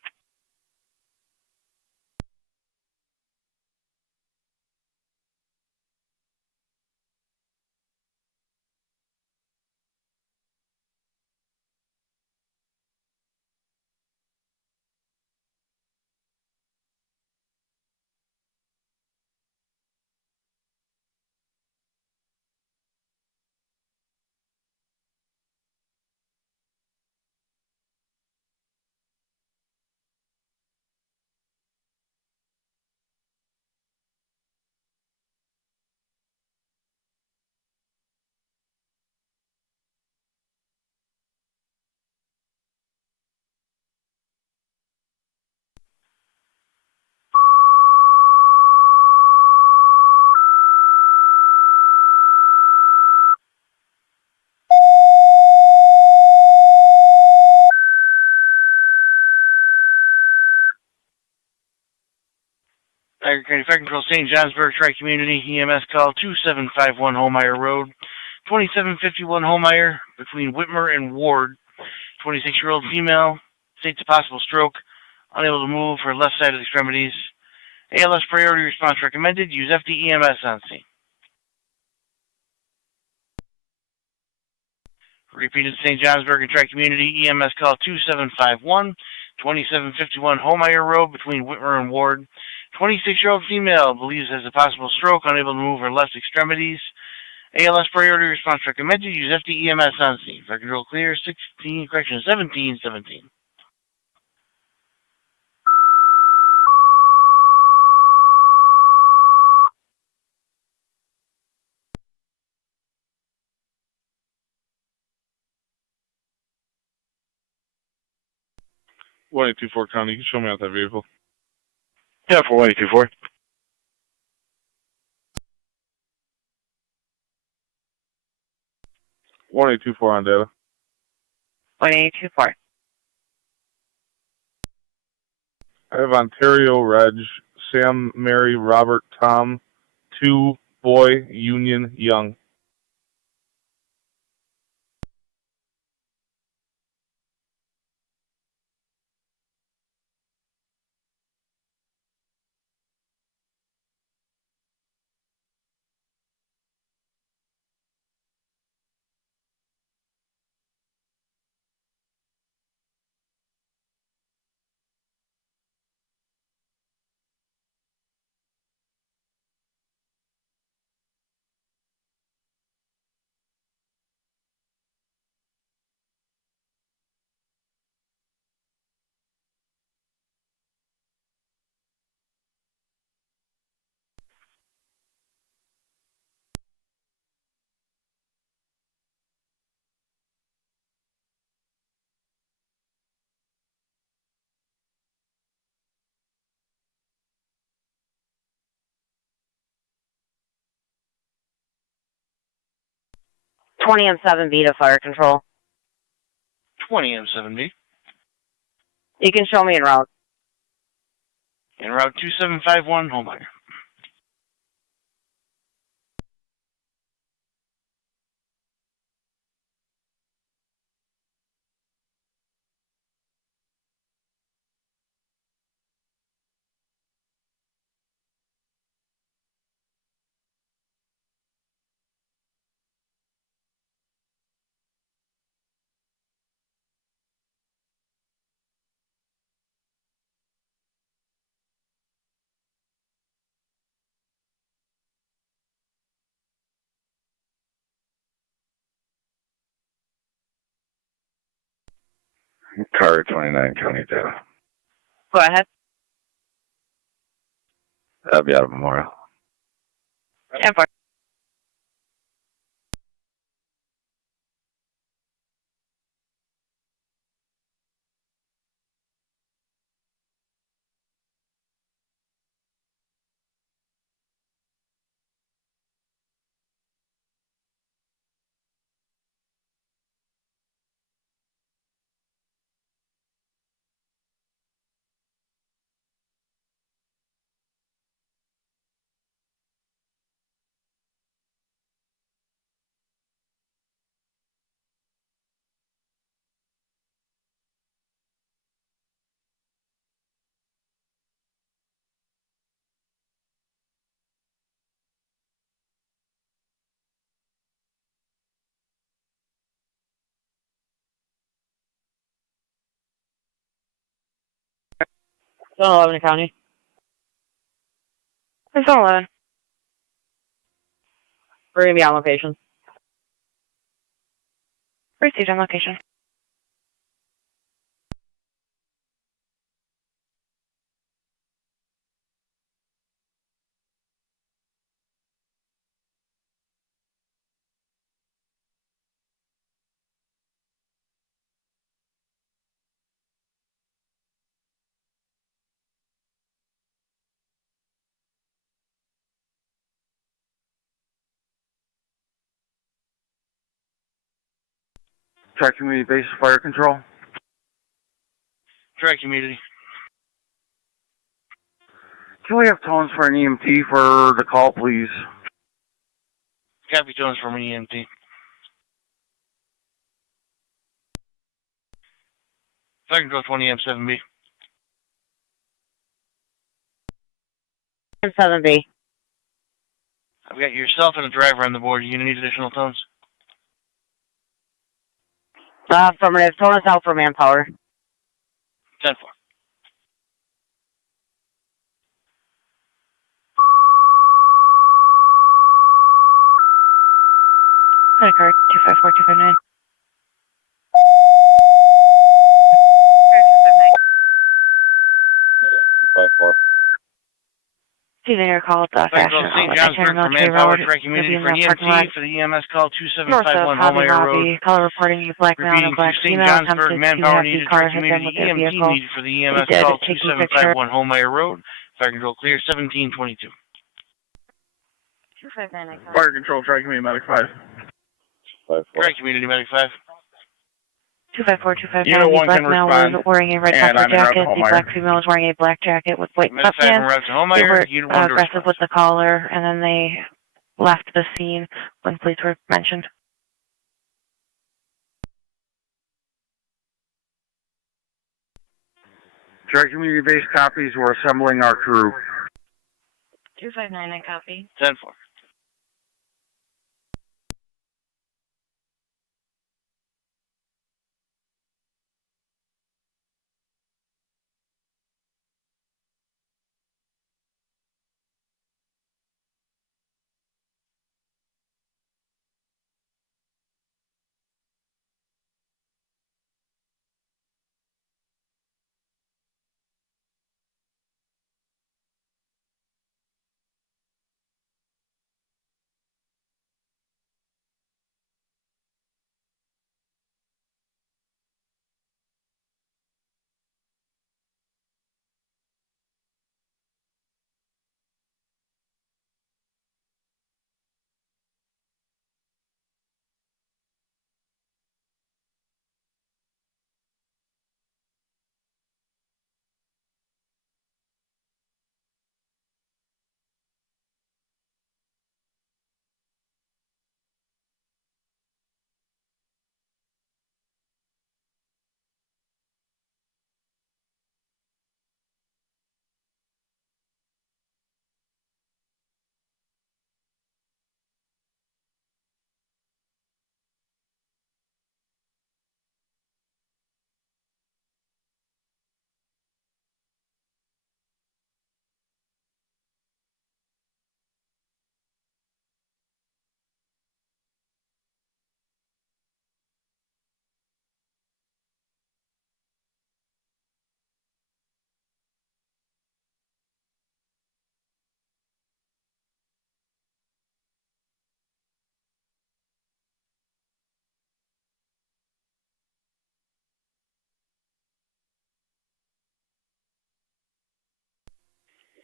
County Fire Control, St. Johnsburg, Tri-Community, EMS call 2751 Holmeyer Road, 2751 Holmeyer, between Whitmer and Ward. 26-year-old female, states a possible stroke, unable to move her left side of the extremities. ALS priority response recommended. Use FDEMS on scene. Repeated, St. Johnsburg and Tri-Community, EMS call 2751, 2751 Holmeyer Road, between Whitmer and Ward. 26-year-old female believes has a possible stroke, unable to move her left extremities. ALS priority response recommended. Use FDEMS on scene. Fire control clear. 1717. 1824 County, you can show me out that vehicle. Yeah, for 1824. 1824 on data. 1824. I have Ontario Reg, Sam, Mary, Robert, Tom, 2, Boy, Union, Young. M7B to fire control. 20 M7B. You can show me en route. En route 2751 Holmeyer. Car 29 County data. Go ahead. That'll be out of Memorial. Yeah, fire. Zone 11 County. Zone 11. We're going to be on location. Received on location. Tri-Community Base Fire Control. Tri-Community. Can we have tones for an EMT for the call, please? Copy tones from an EMT. If I can go 20 M7B. M7B. I've got yourself and a driver on the board. You gonna need additional tones? Affirmative. Tone us out for manpower. 10-4. Credit card 254259. 254. Receiving your call at the Fashion St. Outlet, Johnsburg for Military Manpower, Road. Track Community You'll for be in the parking lot EMT, for the EMS call north of 2751 Hobby Holmeyer Road. Lobby. Caller reporting you black male and a Repeating black to St. female Johnsburg, attempted to Manpower have the needed, car Track hit them Community, with their EMT vehicle. needed for the He EMS did call take a picture. 2751 Holmeyer Road. Fire control clear 1722. 259. Fire control, Track Community Medic 5. Track Community Medic 5. 254259. Unit The 1 black can male respond. was wearing a red And puffer I'm en route to jacket. The Holmeyer. black female was wearing a black jacket with white Medic 5 en sweatpants. route to They Holmeyer. were Unit 1 to aggressive response. with the caller, and then they left the scene when police were mentioned. Track Community base copies. We're assembling our crew. 259, copy. 10-4.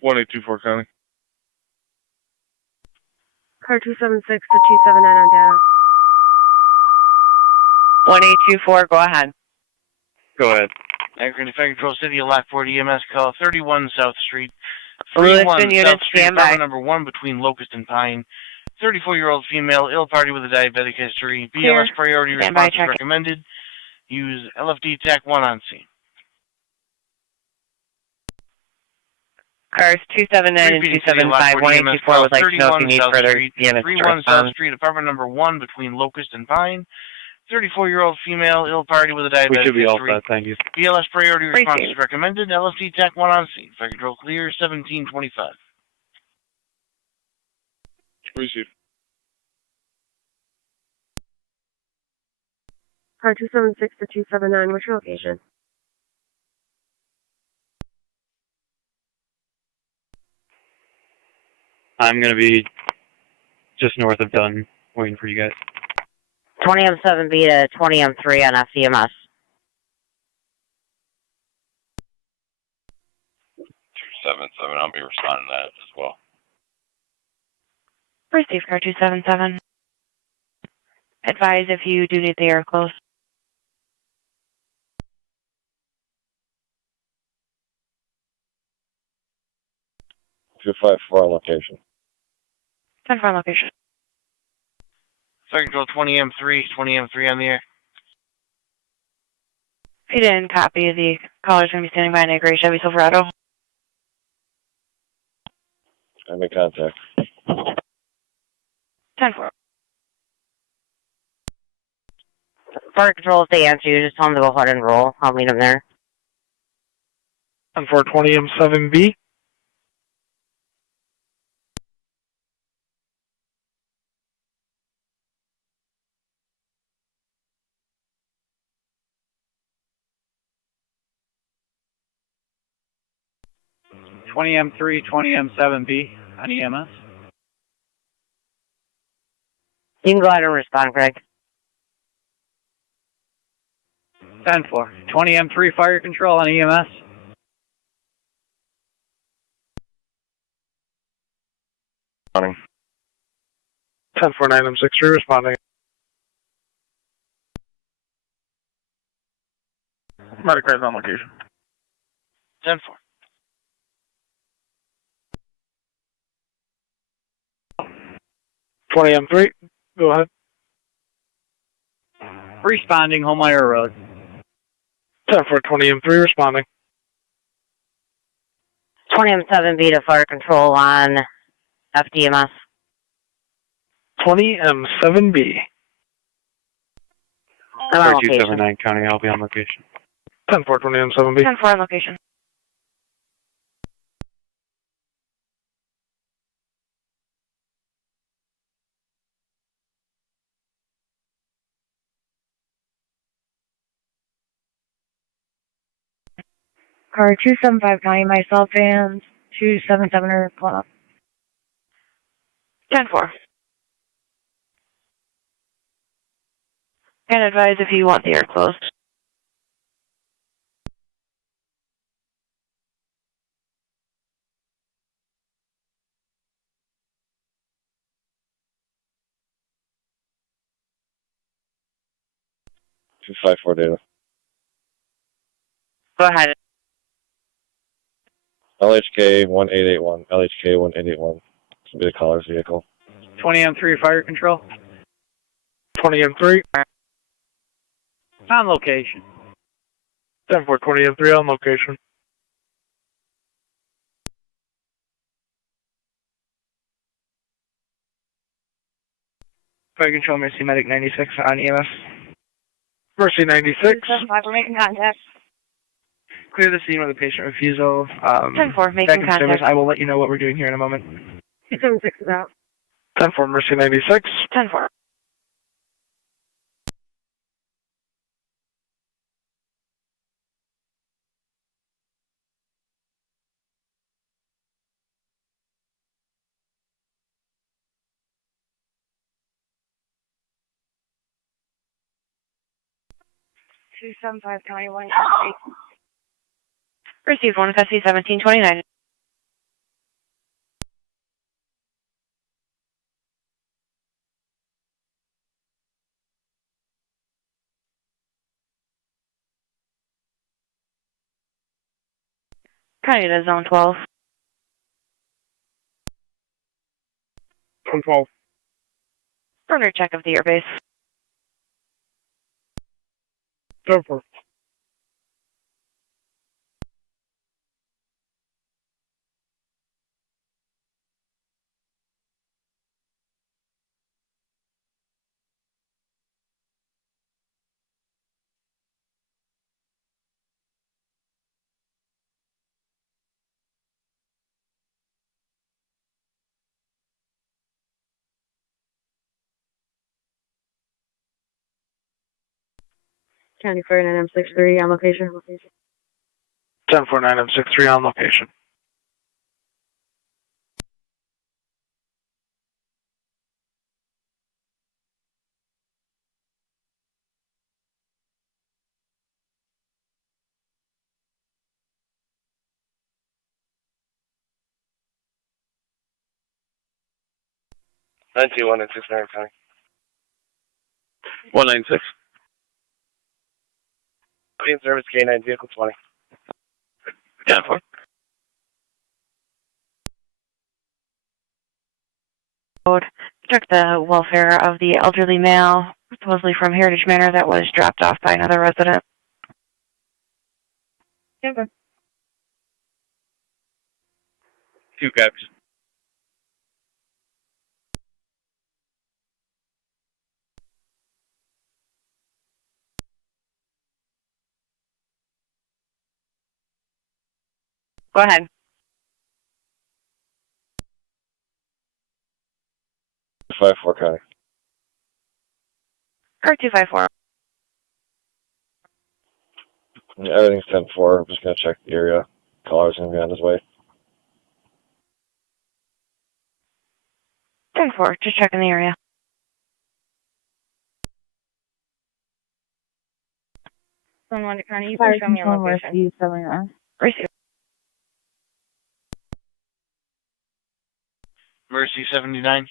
One 824 County. Car 276 to 279 on data. 1824, go ahead. Go ahead. Niagara Fire Control City of Lockport EMS call 31 South Street. Lewiston 31 unit, South Street, stand by. apartment number 1 between Locust and Pine. 34-year-old female, ill party with a diabetic history. Clear. BLS priority Stand by, response is check it. recommended. Use LFD TAC 1 on scene. Cars 279 and 275, 1824 would like to know if you need further units to 31 South respond. Street, apartment number 1 between Locust and Pine. 34-year-old female, ill party with a diabetic We should be all history. set, thank you. BLS priority response Appreciate is recommended. LFD TAC 1 on scene. Fire control clear 1725. Received. Car 276 to 279, what's your location? I'm going to be just north of Dunn, waiting for you guys. 20 M7B to 20 M3 on FCMS. 277, I'll be responding to that as well. Received, car 277. Advise if you do need the air close. 254 on location. 10-4 on location. Fire Control 20M3, 20M3 on the air. If you didn't copy, the caller's going to be standing by a gray Chevy Silverado. I'm in contact. 10-4. Fire Control, if they answer you, just tell them to go ahead and roll. I'll meet them there. 10-4 20M7B. M3, 20M7B on EMS. You can go ahead and respond, Greg. 10-4. 20M3 fire control on EMS. Responding. 10-4 9M63 responding. Medic res on location. 10-4. 20M3, go ahead. Responding, Homeyer Road. 10-4 20M3 responding. 20M7B to Fire Control on FDMS. 20M7B. 279 County, I'll be on location. 10-4 20M7B. 10-4 on location. Car 275 County, myself and 277 are pulling up. 10-4. And advise if you want the air closed. Two 5-4 data. Go ahead. LHK 1881. LHK 1881. This will be the caller's vehicle. 20M3 fire control. 20M3. On location. 10-4 20M3 on location. Fire Control Mercy Medic 96 on EMS. Mercy 96. 275, we're making contact. Clear the scene with a patient refusal. 10-4, making back in contact. service. I will let you know what we're doing here in a moment. 276 is out. 10-4 Mercy 96. 10-4. Two 275 County 1. Received 1 SC 1729. County to zone 12. 12. Perimeter check of the airbase. 10-4. County Fire 9M63 on location. 10-4 9M63 on location. Nineteen 196 Niagara County. 196. In service K9 vehicle 20. 10-4. Check the welfare of the elderly male, supposedly from Heritage Manor, that was dropped off by another resident. Okay. 2 copies. Go ahead. 54 County. Or 254. Yeah, everything's 10-4. I'm just going to check the area. Caller's going to be on his way. 10-4, just checking the area. Tonawanda County, you can show me a location. Receive. Mercy 79.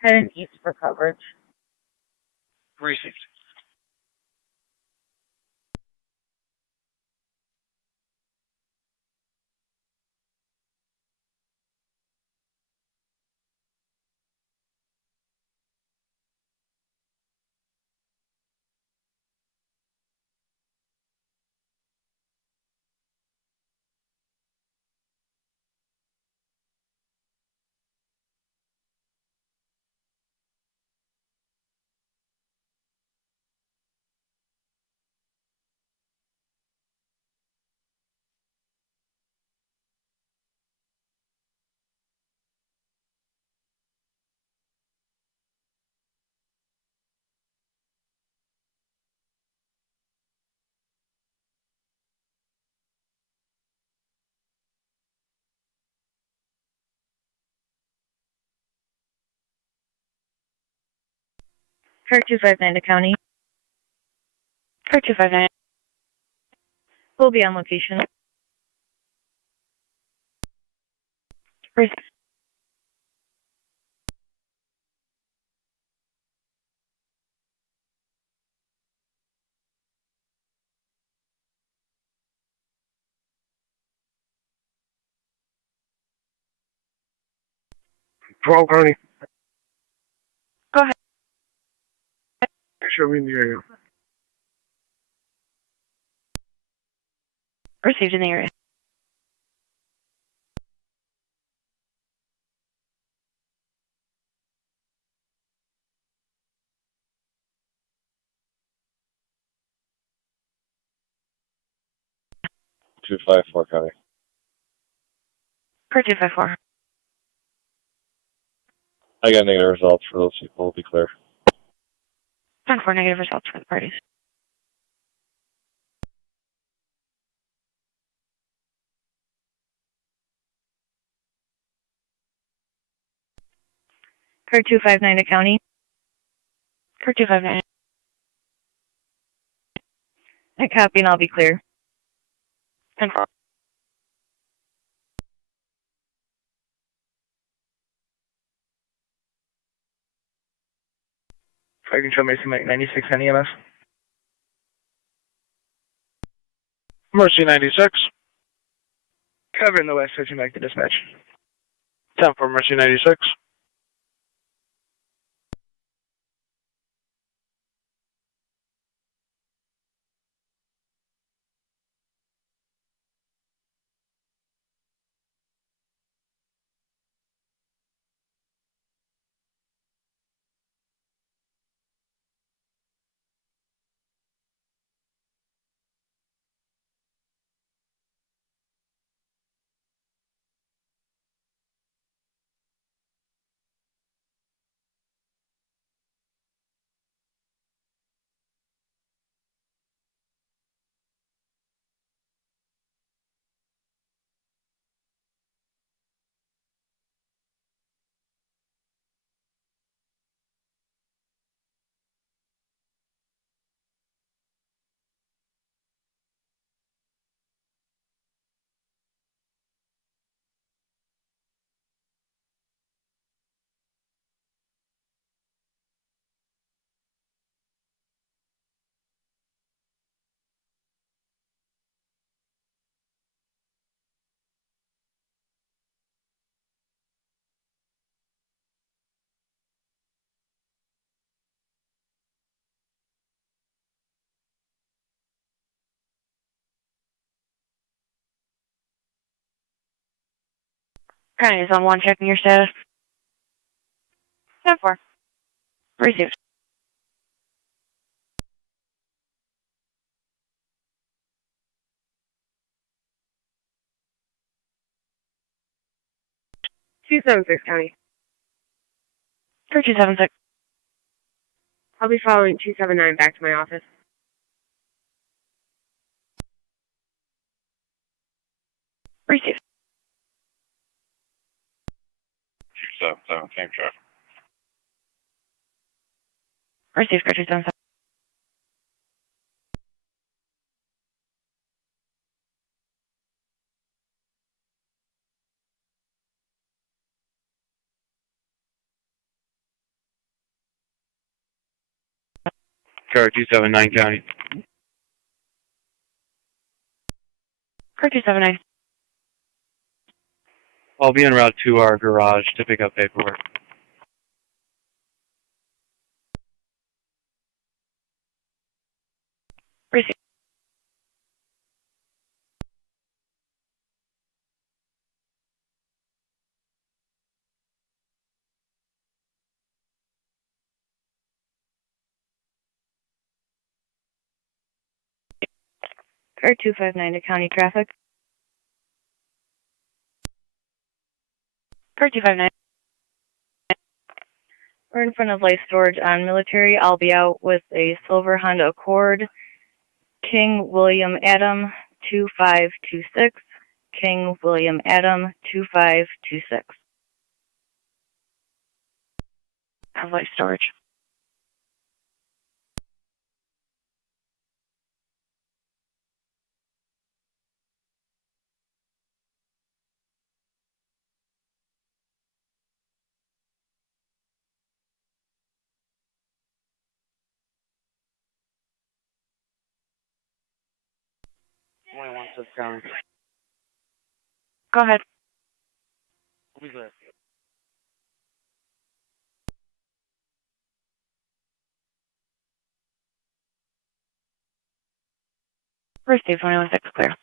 Heading east for coverage. Received. Car 259 to county. Car 259. We'll be on location. Receive. County. Go ahead. Show me in the area. Received in the area. Two 54 County. Car 254. I got negative results for those people, will be clear. 10-4, negative results for the parties. Car 259 to county. Car 259. I copy and I'll be clear. 10-4. Fire Control Mercy Mike 96 on EMS. Mercy 96. Cover in the west, switching back to dispatch. 10-4, Mercy 96. County is on 1, checking your status. 10-4. Received. Two 276 County. 276. I'll be following 279 back to my office. Received. 277, same traffic. Received, 277. Car 279 County. Car 279. I'll be en route to our garage to pick up paperwork. Received. Car 259 to county traffic. Car 259. We're in front of life storage on Military. I'll be out with a silver Honda Accord. King William Adam 2526. King William Adam 2526. Have life storage. Go ahead. We'll be glad. Received 21-6 clear.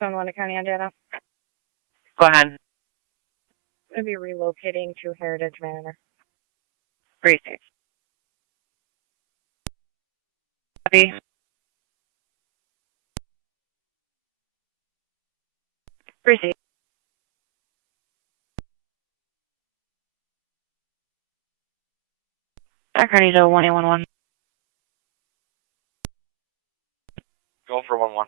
Tonawanda County, Indiana. Go ahead. I'm going to be relocating to Heritage Manor. Received. Copy. Received. County to 1811. Go for 1-1.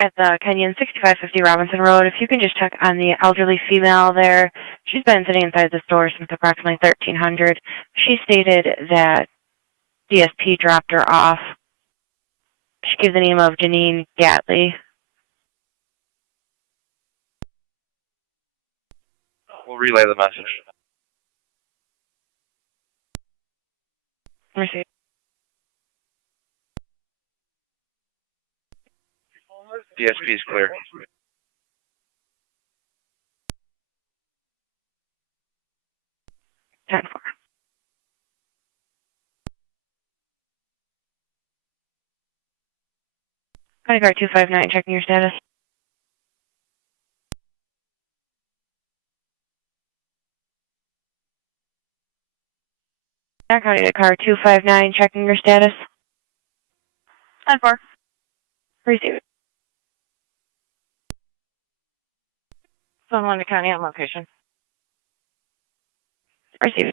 At the Kenyon 6550 Robinson Road, if you can just check on the elderly female there. She's been sitting inside the store since approximately 1300. She stated that DSP dropped her off. She gives the name of Janine Gatley. We'll relay the message. Received. DSP is clear. $10-4. County Car 259, checking your status. County to Car 259, checking your status. 10-4. Received. Tonawanda County on location. Received.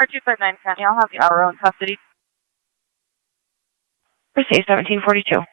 R259 County, I'll have the RO in custody. Proceed 1742.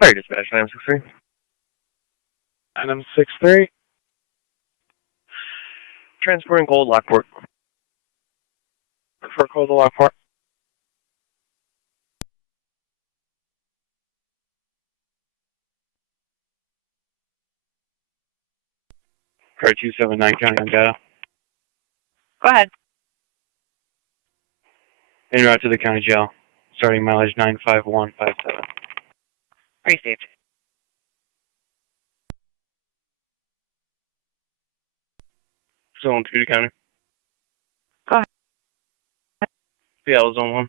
Fire dispatch, 963. Item 63. Transporting cold, Lockport. For cold to Lockport. Car 279 County on data. Go ahead. En route to the county jail. Starting mileage 95157. Received. Zone 2 to county. Go ahead. Seattle Zone 1.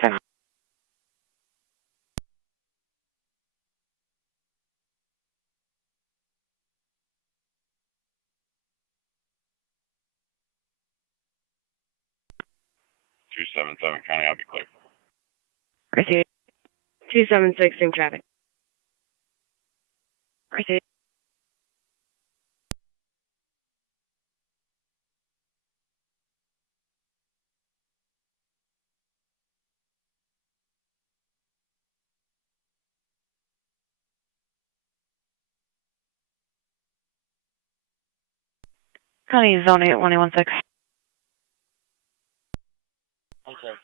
10. Two 277 County, I'll be clear. Received. 276 in traffic. Received. County Zone 8, 1816. Okay.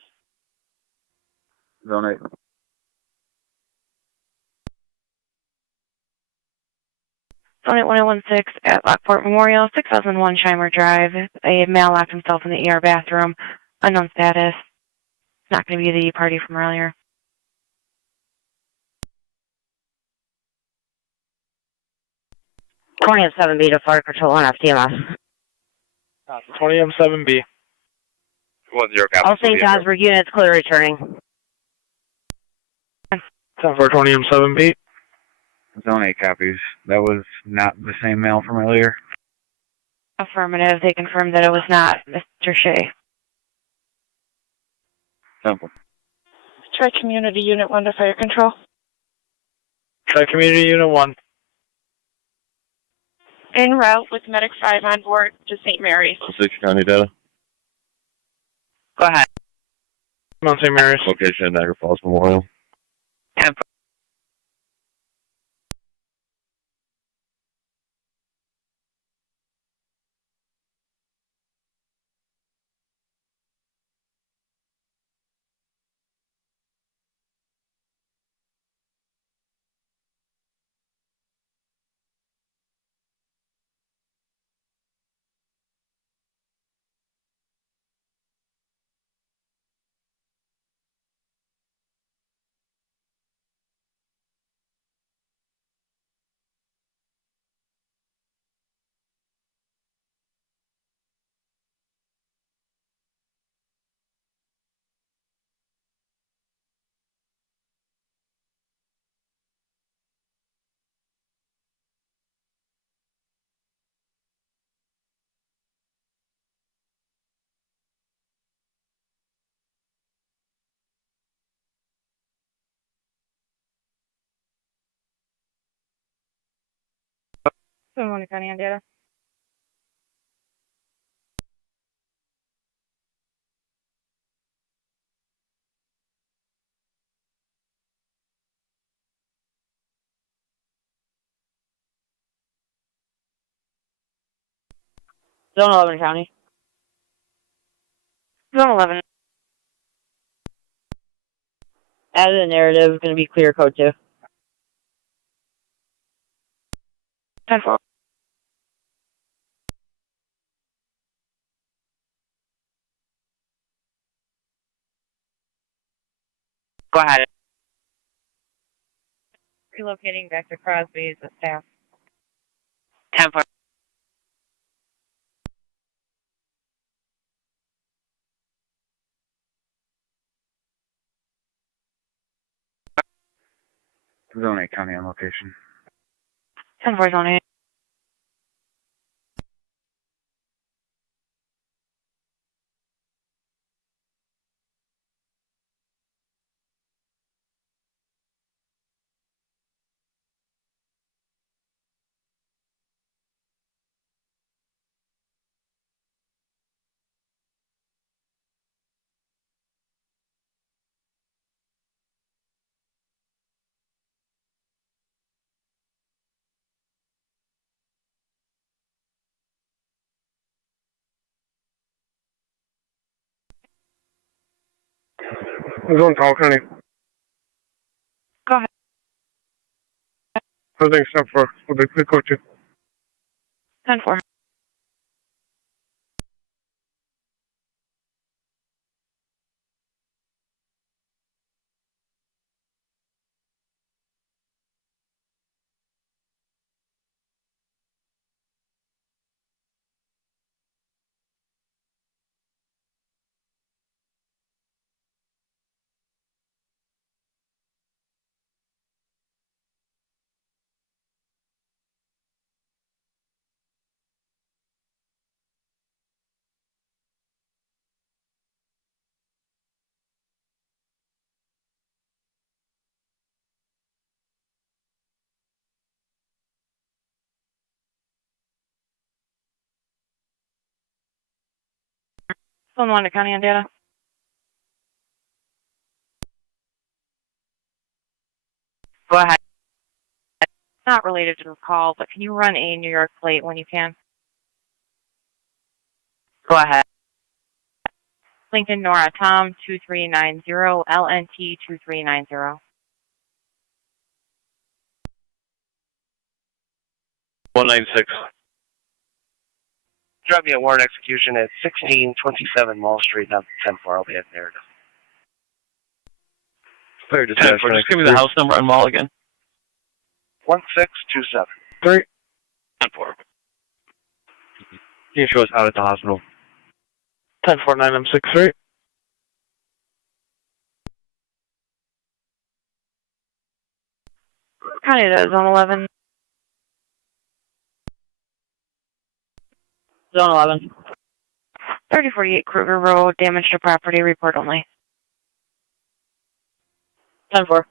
Zone 8. Zone 8, 1816 at Lockport Memorial, 6001 Shimer Drive. A male locked himself in the ER bathroom. Unknown status. Not going to be the party from earlier. 20M7B to Fire Patrol on FTMS. 20M7B. 10 All St. Osberg units clear returning. 10 for 20M7B. Zone 8 copies. That was not the same mail from earlier. Affirmative. They confirmed that it was not Mr. Shea. Temple. Tri-Community Unit 1 to Fire Control. Tri-Community Unit 1. En route with Medic 5 on board to St. Mary's. 6 County data. Go ahead. Mount St. Mary's. Location at Niagara Falls Memorial. 10 Tonawanda County on data. Zone 11 County. Zone 11. Added a narrative, going to be clear code 2. 10-4. Go ahead. Relocating back to Crosby's with staff. 10-4. Zone 8 County on location. 10-4 Zone 8. Zone 12 County. Go ahead. Everything's 10-4. We'll be clear code 2. 10-4. Tonawanda County on data. Go ahead. Not related to the call, but can you run a New York plate when you can? Go ahead. Lincoln Nora Tom 2390 LNT 2390. 196. Drop me a warrant execution at 1627 Mall Street, not 10-4. I'll be at narrative. Clear 10-4. dispatch. Just give me the house number on Mall again. 1627. 3. 10-4. Can you show us out at the hospital? 10-4 9M63. County to Zone 11. Zone 11. 3048 Kruger Road, damage to property, report only. 10-4.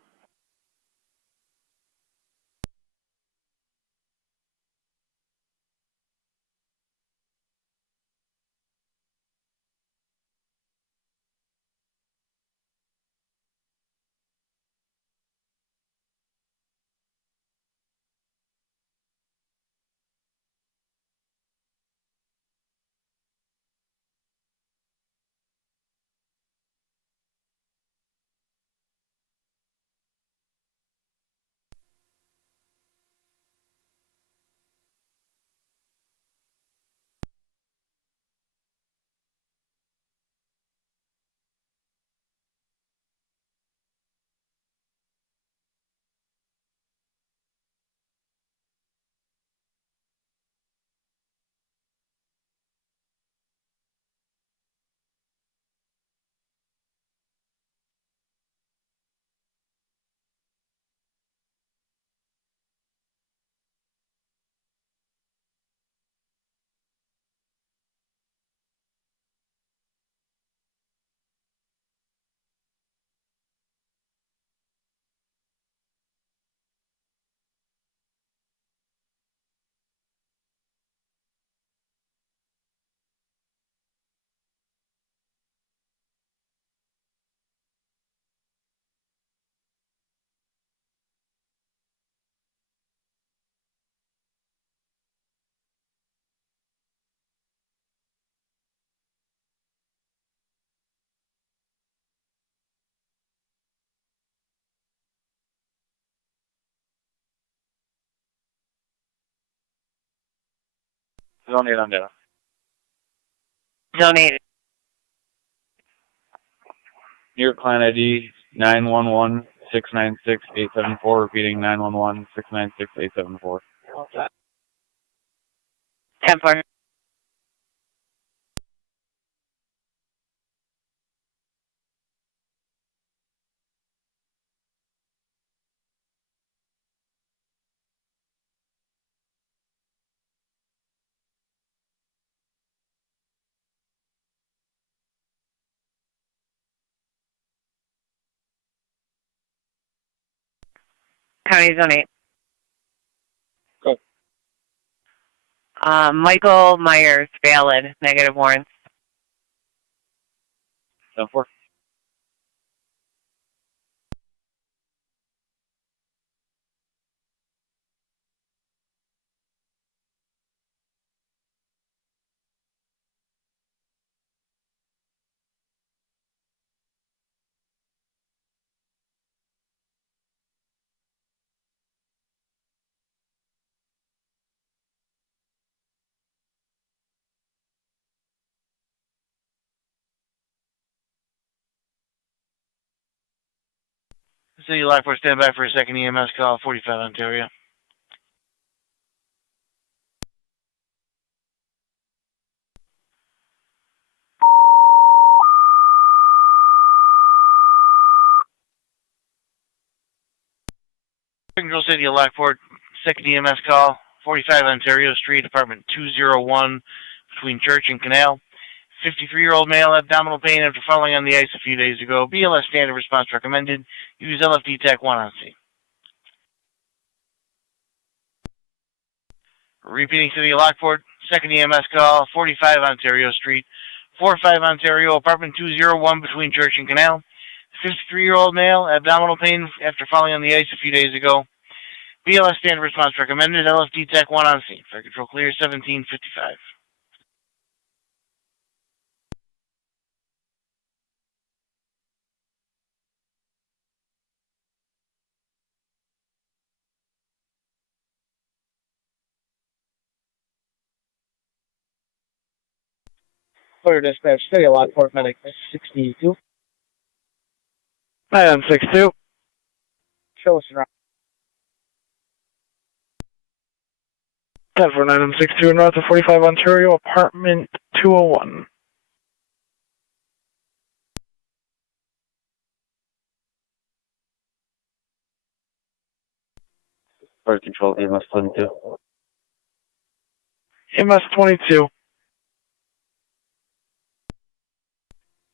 Zone 8 on data. Zone 8. New York client ID 911-696-874, repeating 911-696-874. 10-4. County Zone 8. Go. Michael Myers, valid, negative warrants. 10-4. City Lockport, stand by for a second EMS call, 45 Ontario. Control City of Lockport, second EMS call, 45 Ontario Street, apartment 201, between Church and Canal. 53-year-old male, abdominal pain after falling on the ice a few days ago. BLS standard response recommended. Use LFD TAC 1 on scene. Repeating City of Lockport, second EMS call, 45 Ontario Street, 45 Ontario, apartment 201, between Church and Canal. 53-year-old male, abdominal pain after falling on the ice a few days ago. BLS standard response recommended. LFD TAC 1 on scene. Fire control clear, 1755. Clear dispatch, City of Lockport, medic 62. 962. Show us around. 10-4-9-62, north of 45 Ontario, apartment 201. Fire control, EMS 22. EMS 22.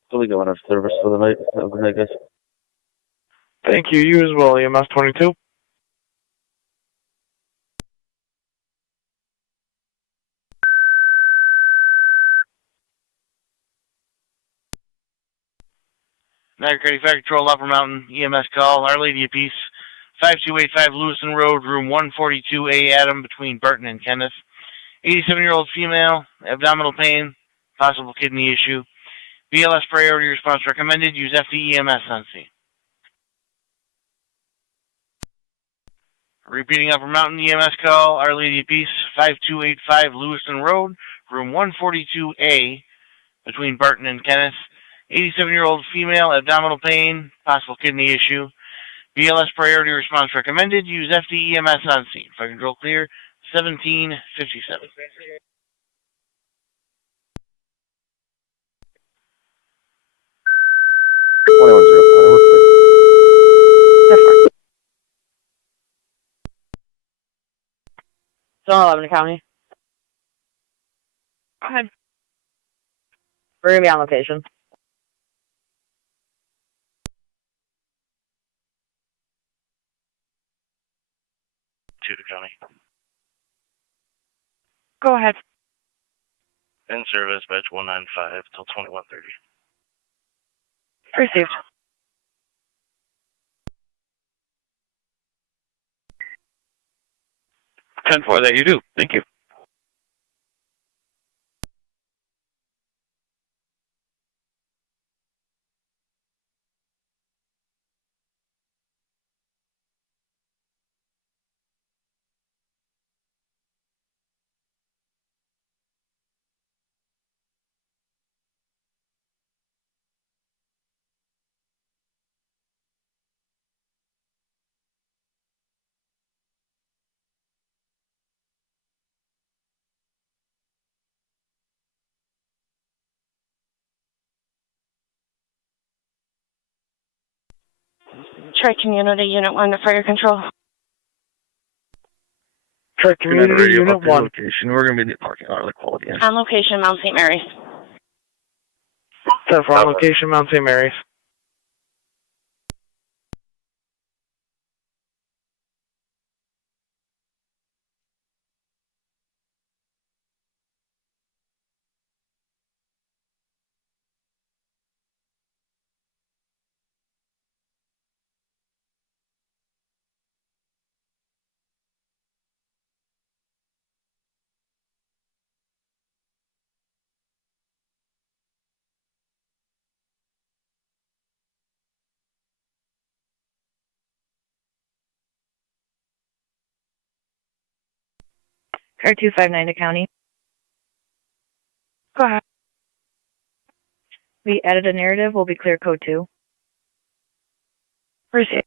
Fully going out of service for the night. Have a good night, guys. Thank you. You as well, EMS 22. Niagara County Fire Control, Upper Mountain, EMS call, Our Lady of Peace, 5285 Lewiston Road, room 142A, Adam, between Burton and Kenneth. 87-year-old female, abdominal pain, possible kidney issue. BLS priority response recommended. Use FDEMS on scene. Repeating Upper Mountain EMS call, Our Lady of Peace, 5285 Lewiston Road, room 142A, between Burton and Kenneth. 87-year-old female, abdominal pain, possible kidney issue. BLS priority response recommended. Use FDEMS on scene. Fire control clear, 1757. Zone 11 County. Go ahead. We're going to be on location. County. Go ahead. In service, batch 195 till 2130. Received. 10-4, that you do. Thank you. Tri-Community Unit 1 to Fire Control. Tri-Community Unit 1. Location. We're going to be in the parking lot of the Quality Inn. On location, Mount St. Mary's. 10-4 on location, Mount St. Mary's. Car 259 to County. Go ahead. We added a narrative. Will be clear code 2. Receive.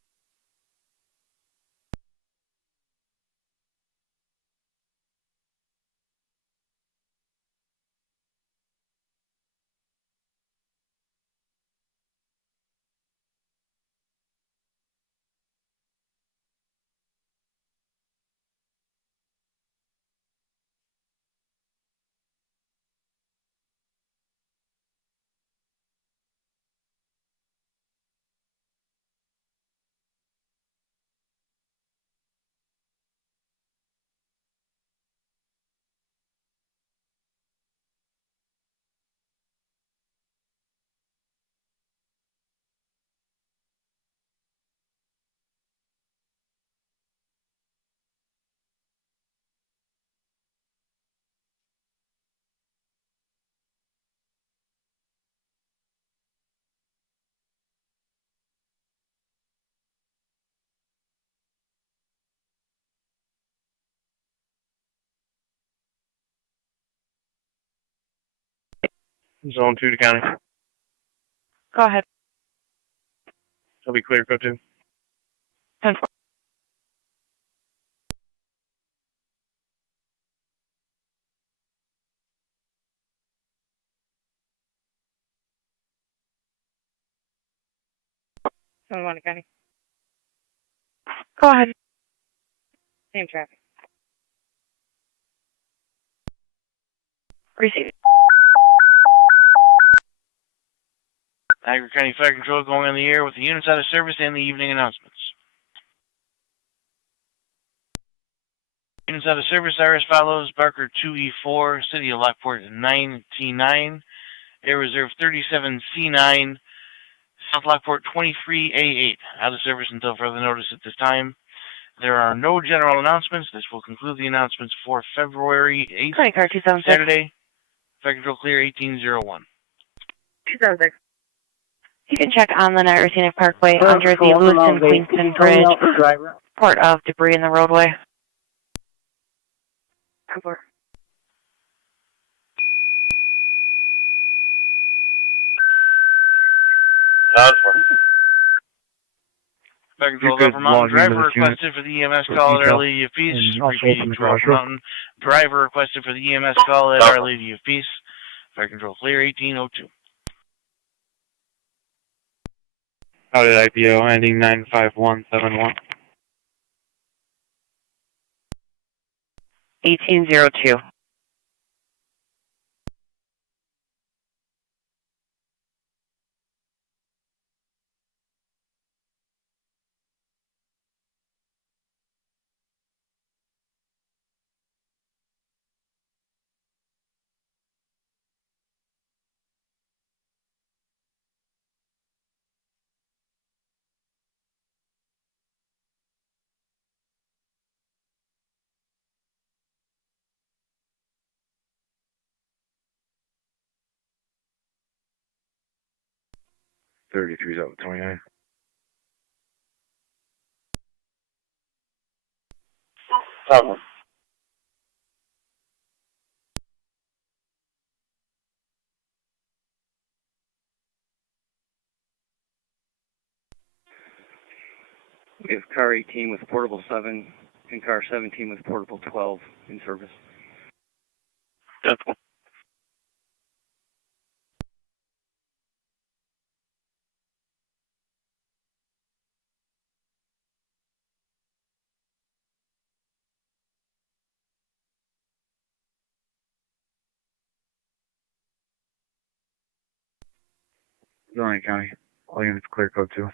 Zone 2 to County. Go ahead. It'll be clear code 2. 10-4. Tonawanda County. Go ahead. Same traffic. Receive. Niagara County Fire Control going on the air with the units out of service and the evening announcements. Units out of service are as follows: Barker 2E4, City of Lockport 9T9, Air Reserve 37C9, South Lockport 23A8. Out of service until further notice at this time. There are no general announcements. This will conclude the announcements for February 8th, Credit card 2006. Saturday. Fire Control clear 1801. 2006. You can check on the Niagara Scenic Parkway under the Lewiston-Queenston Bridge. Report of debris in the roadway. 10-4. Fire Control Upper Mountain. Driver requested for the EMS call at Our Lady of Peace. Repeating to Upper Mountain. Driver requested for the EMS call at Our Lady of Peace. Fire Control clear 1802. Outed IPO ending 95171. 1802. $33 out of 29. Problem. We have car 18 with portable 7 and car 17 with portable 12 in service. That's cool. Illinois County. All units clear code 2.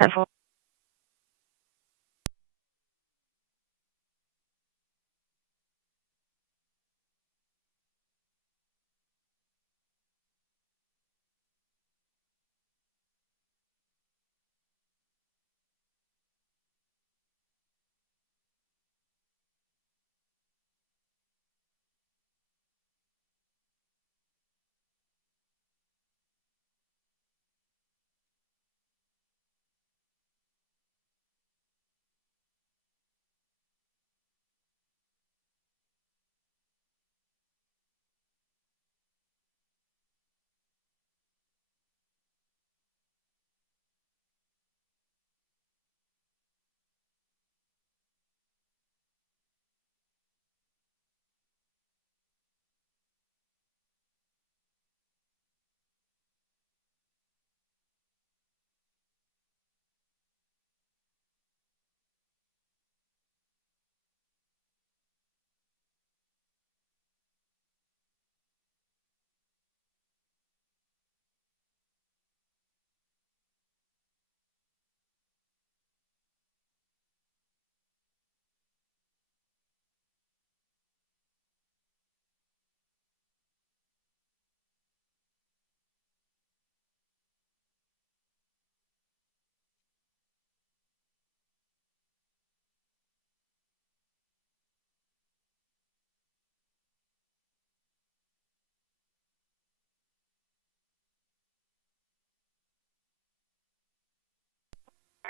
10-4.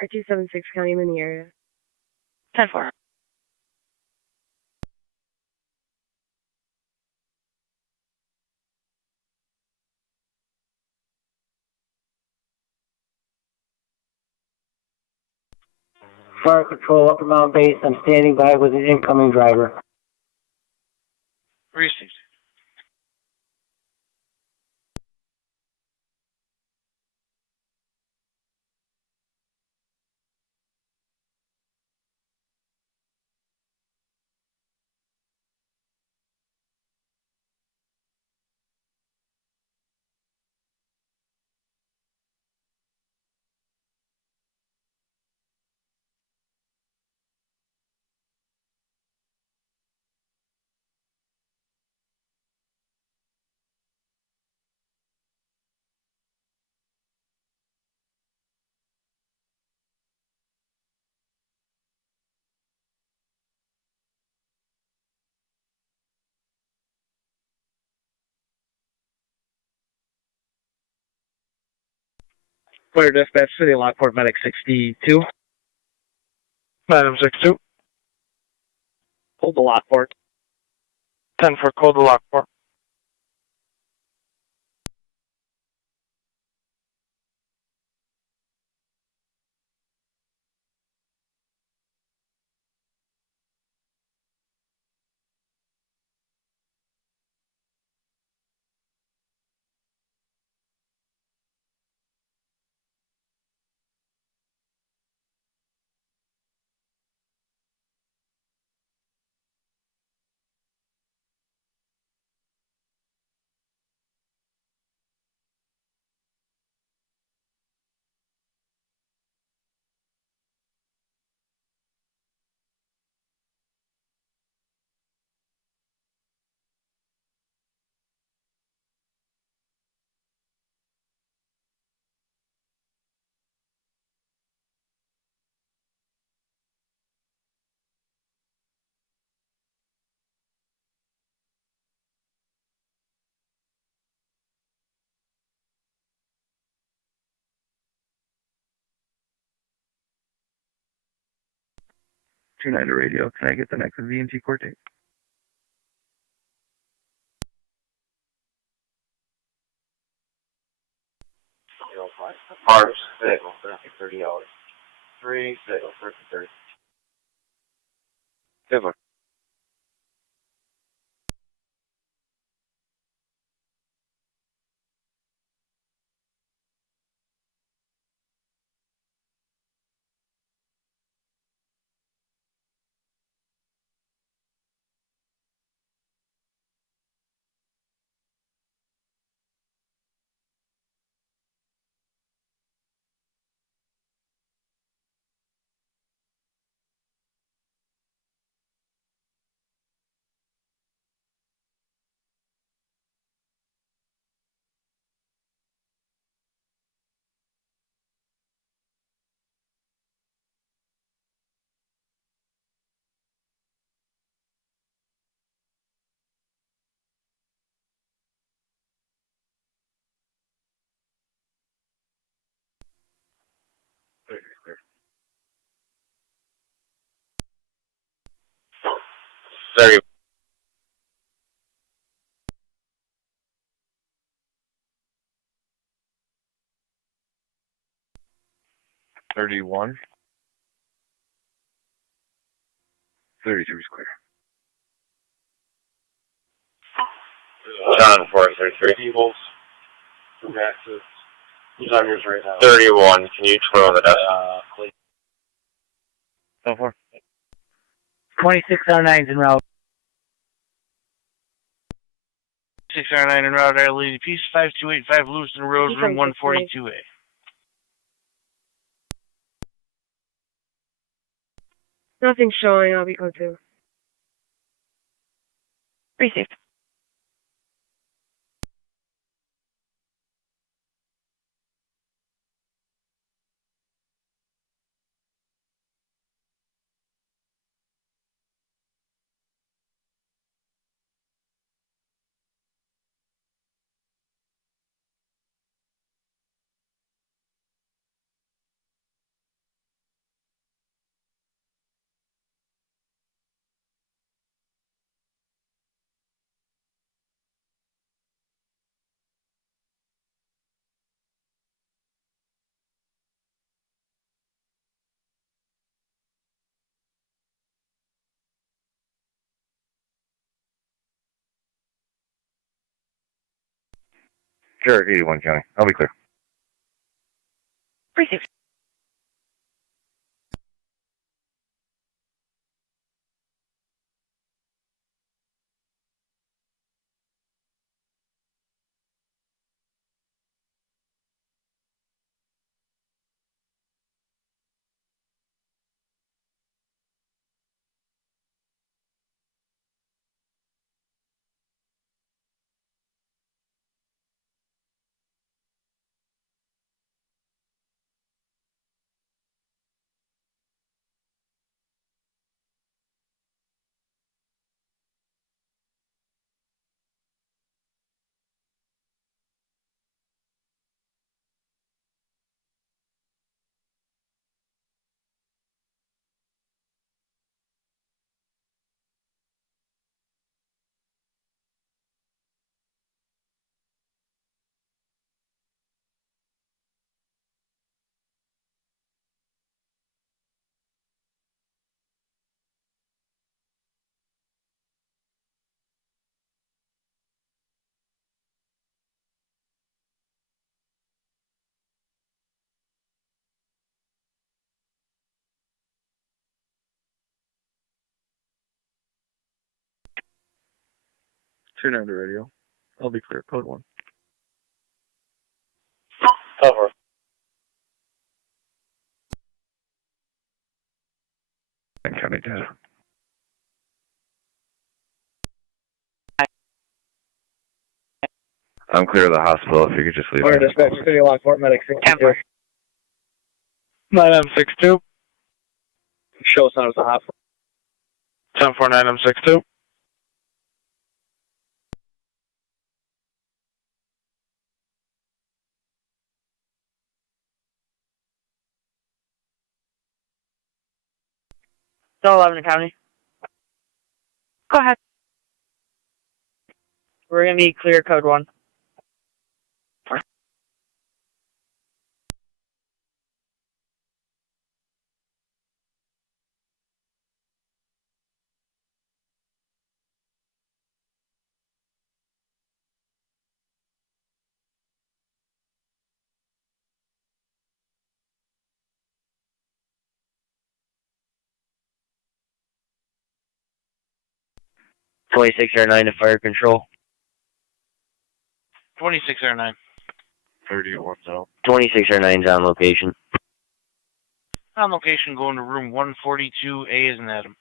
R276 County, I'm in the area. 10-4. Fire Control, Upper Mountain Base. I'm standing by with an incoming driver. Received. Clear dispatch, City Lockport, medic 62. Madam 62. Hold the Lockport. 10-4, code to Lockport. Tonawanda radio. Can I get the next VNT court date? Parks, signal, $30. 3, signal, 30. Good. 30. $31. 32 is clear. John 433. Peoples. From Texas. Who's on yours right now? 31. Can you twirl on the desk? So far. 2609's en route. 609 en route, Our Lady Peace, 5285 Lewiston Road, room 142A. Nothing's showing. I'll be code 2. Received. Sure, 81 County. I'll be clear. Received. Tune on to radio. I'll be clear. Code 1. Cover. County data. I'm clear of the hospital. If you could just leave. Order dispatch, City Lockport, medic 62. 9M62. Show us out of the hospital. 1049M62. Still 11 County. Go ahead. We're going to be clear code 1. to fire control. 2609. 31 now. 2609's on location. On location, going to room 142A as an Adam.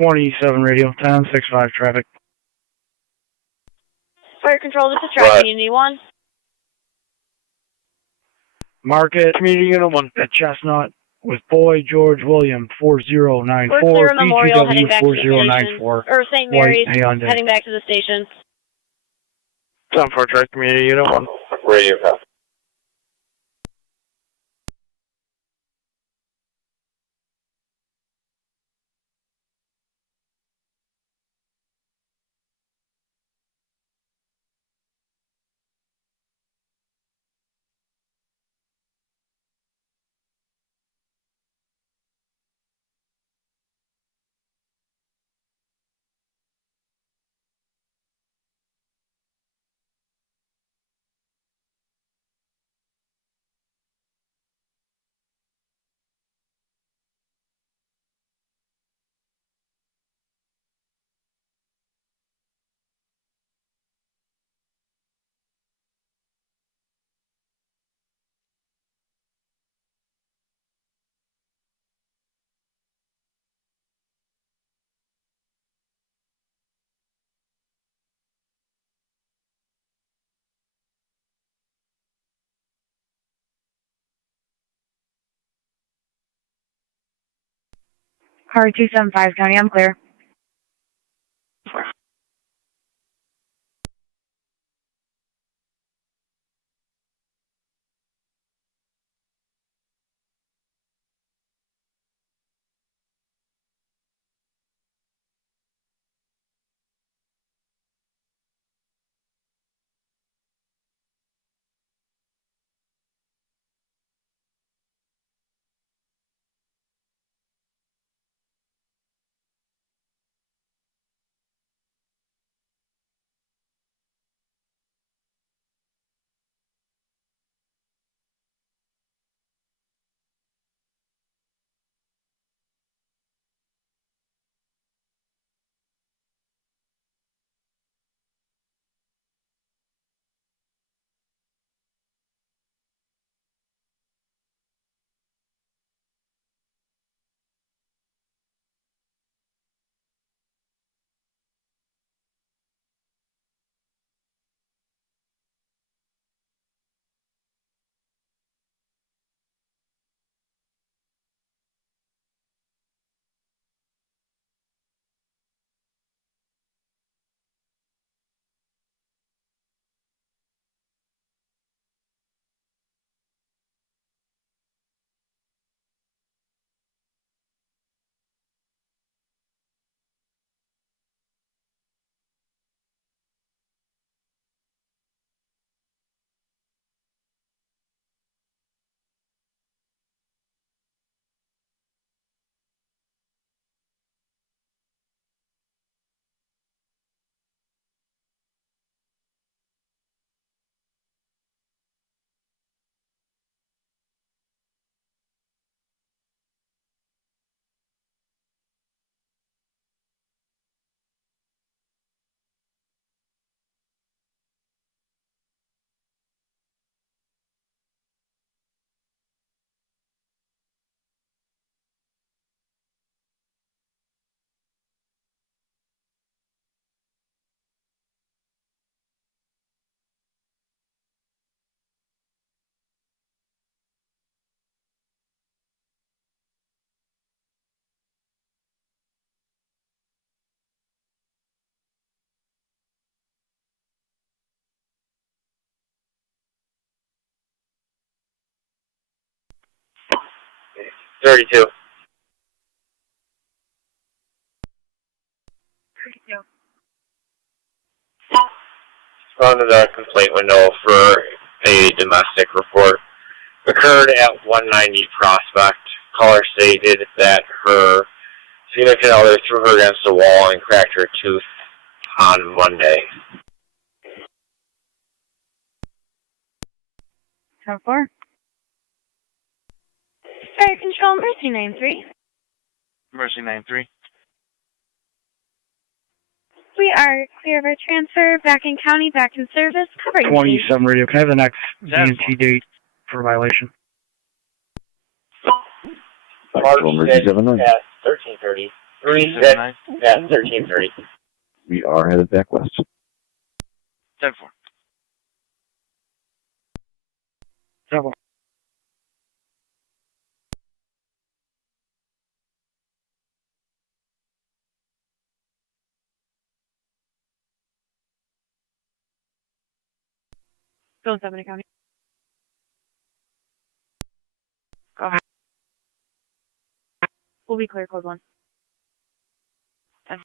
27 radio, 10-6-5 traffic. Fire control, this is Track Community 1. Market Community Unit 1 at Chestnut with Boy George William 4094. We're clear Memorial heading back to the 4094. station. Or St. Mary's Hyundai. heading back to the station. 10-4 Track Community Unit 1. Radio copy. Car 275, Tony, I'm clear. Thirty-two. Responded to a complaint window for a domestic report. Occurred at 190 Prospect. Caller stated that her significant other threw her against the wall and cracked her tooth on Monday. 10-4. Fire control, Mercy 93. Mercy 93. We are clear of our transfer, back in county, back in service, covering 27 radio, can I have the next DNT date for violation? March 6th at 13:30. 36, yeah, 1330. We are headed back west. 10-4. 10-4. Go 7 County. Go ahead. We'll be clear, code 1. 10.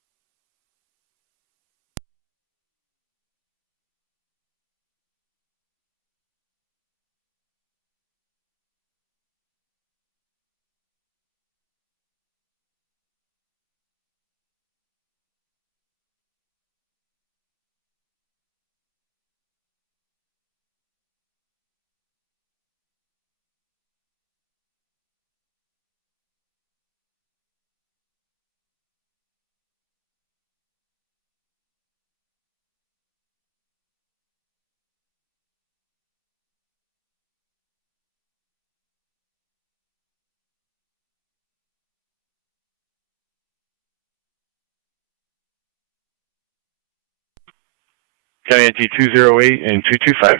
County NT 208 and 225.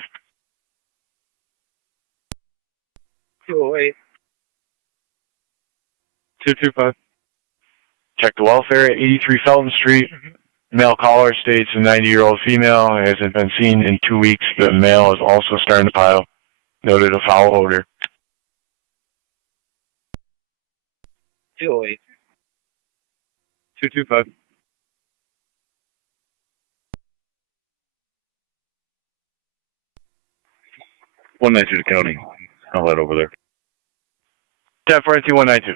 208. 225. Check the welfare at 83 Felton Street. Male caller states a 90-year-old female hasn't been seen in 2 weeks. The male is also starting to pile. Noted a foul odor. 208. 225. 192 to county. I'll head over there. 10-4 NT 192.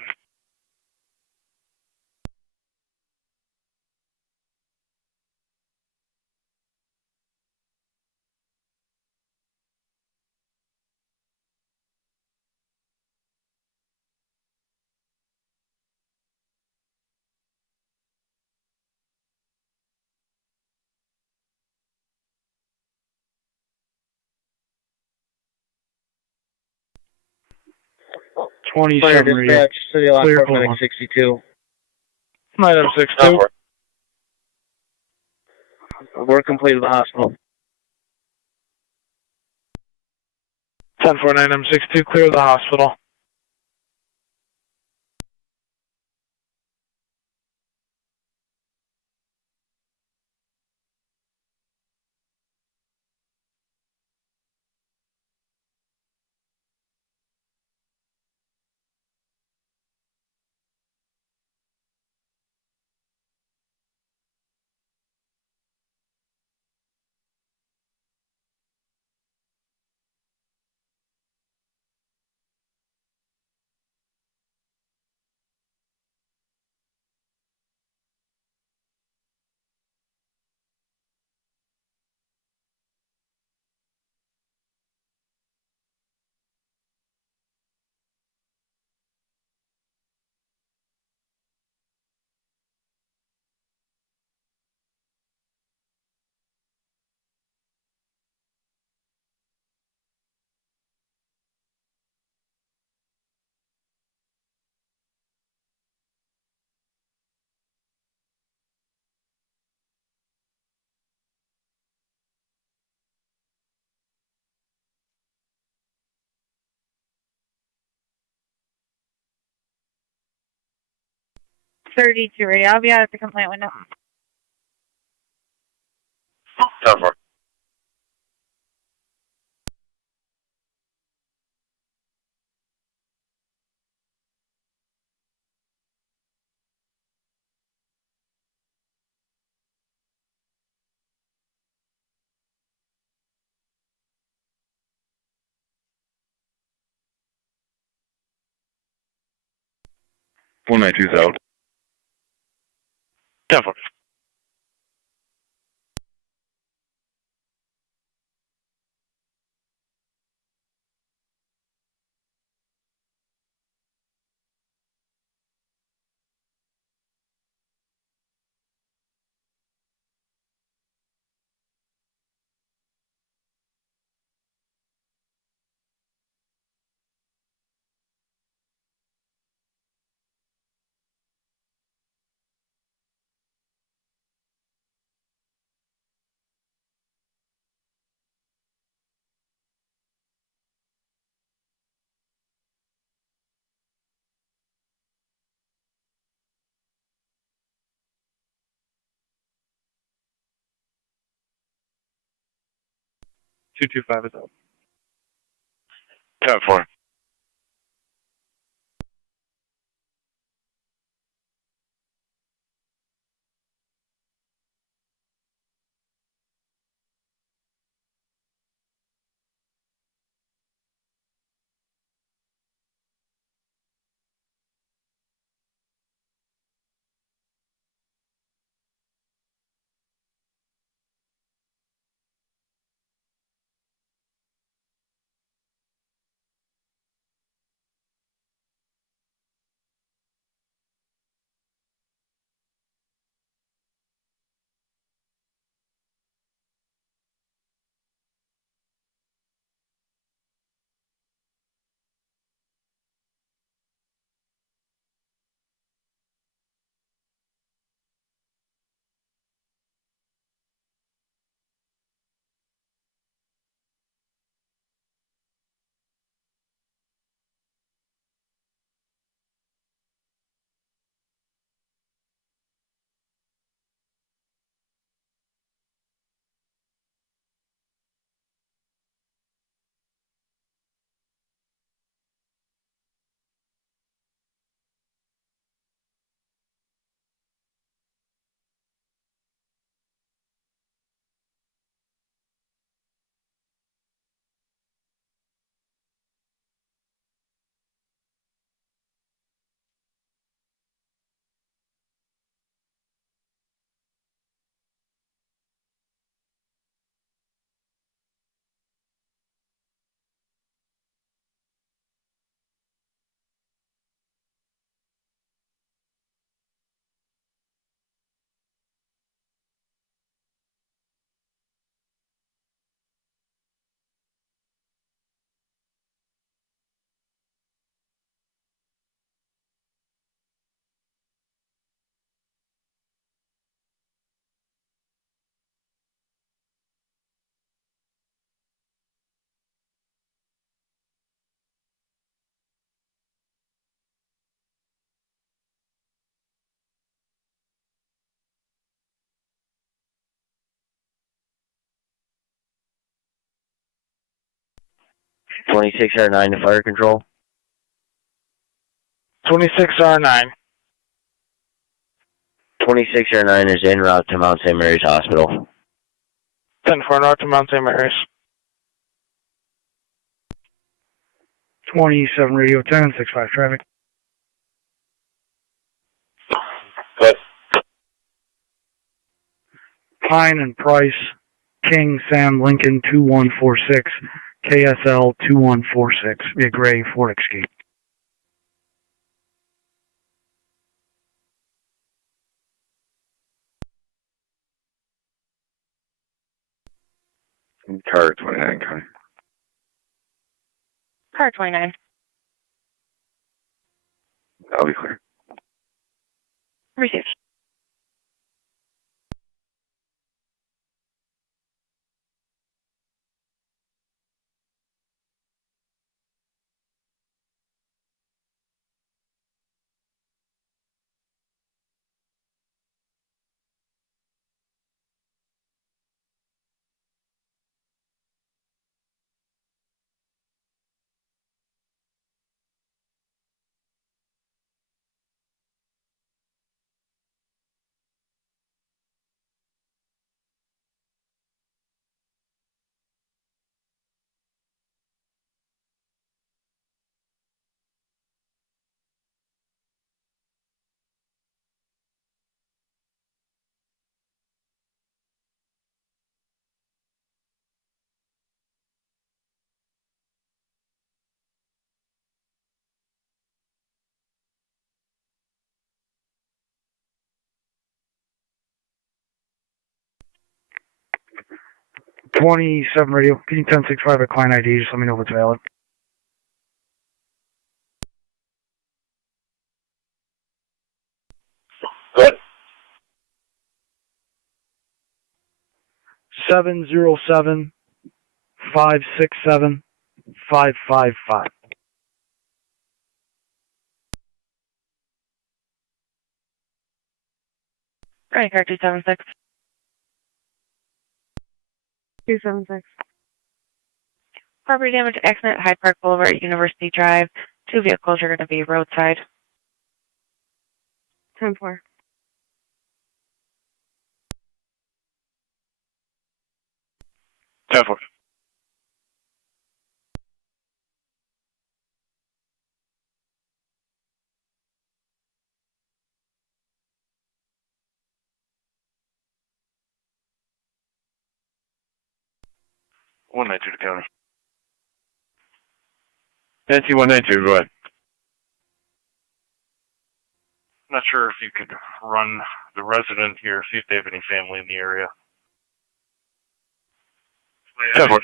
Fire dispatch, City Lockport, medic 62. Item 62. Work completed at the hospital. 10-4 item 62, clear the hospital. .32, I'll be out at the complaint window. 10-4. One 192's out. 10-4. 225 is up. 10-4. R9 to fire control. 26R9. 26R9 is en route to Mount St. Mary's Hospital. 10-4 north to Mount St. Mary's. 27 radio 10, 65 traffic. Good. Pine and Price, King, Sam, Lincoln 2146, KSL 2146, via gray Ford Escape. Car 29, County. Car 29. I'll be clear. Received. .27 radio, PD 1065 at client ID, just let me know if it's valid. Good. 707 567 555. Right, car 276. 276. Property damage accident, Hyde Park Boulevard, University Drive. 2 vehicles are going to be roadside. 10-4. Ten 4. One nine two to county. Nancy 192, go ahead. I'm not sure if you could run the resident here, see if they have any family in the area. 10 4.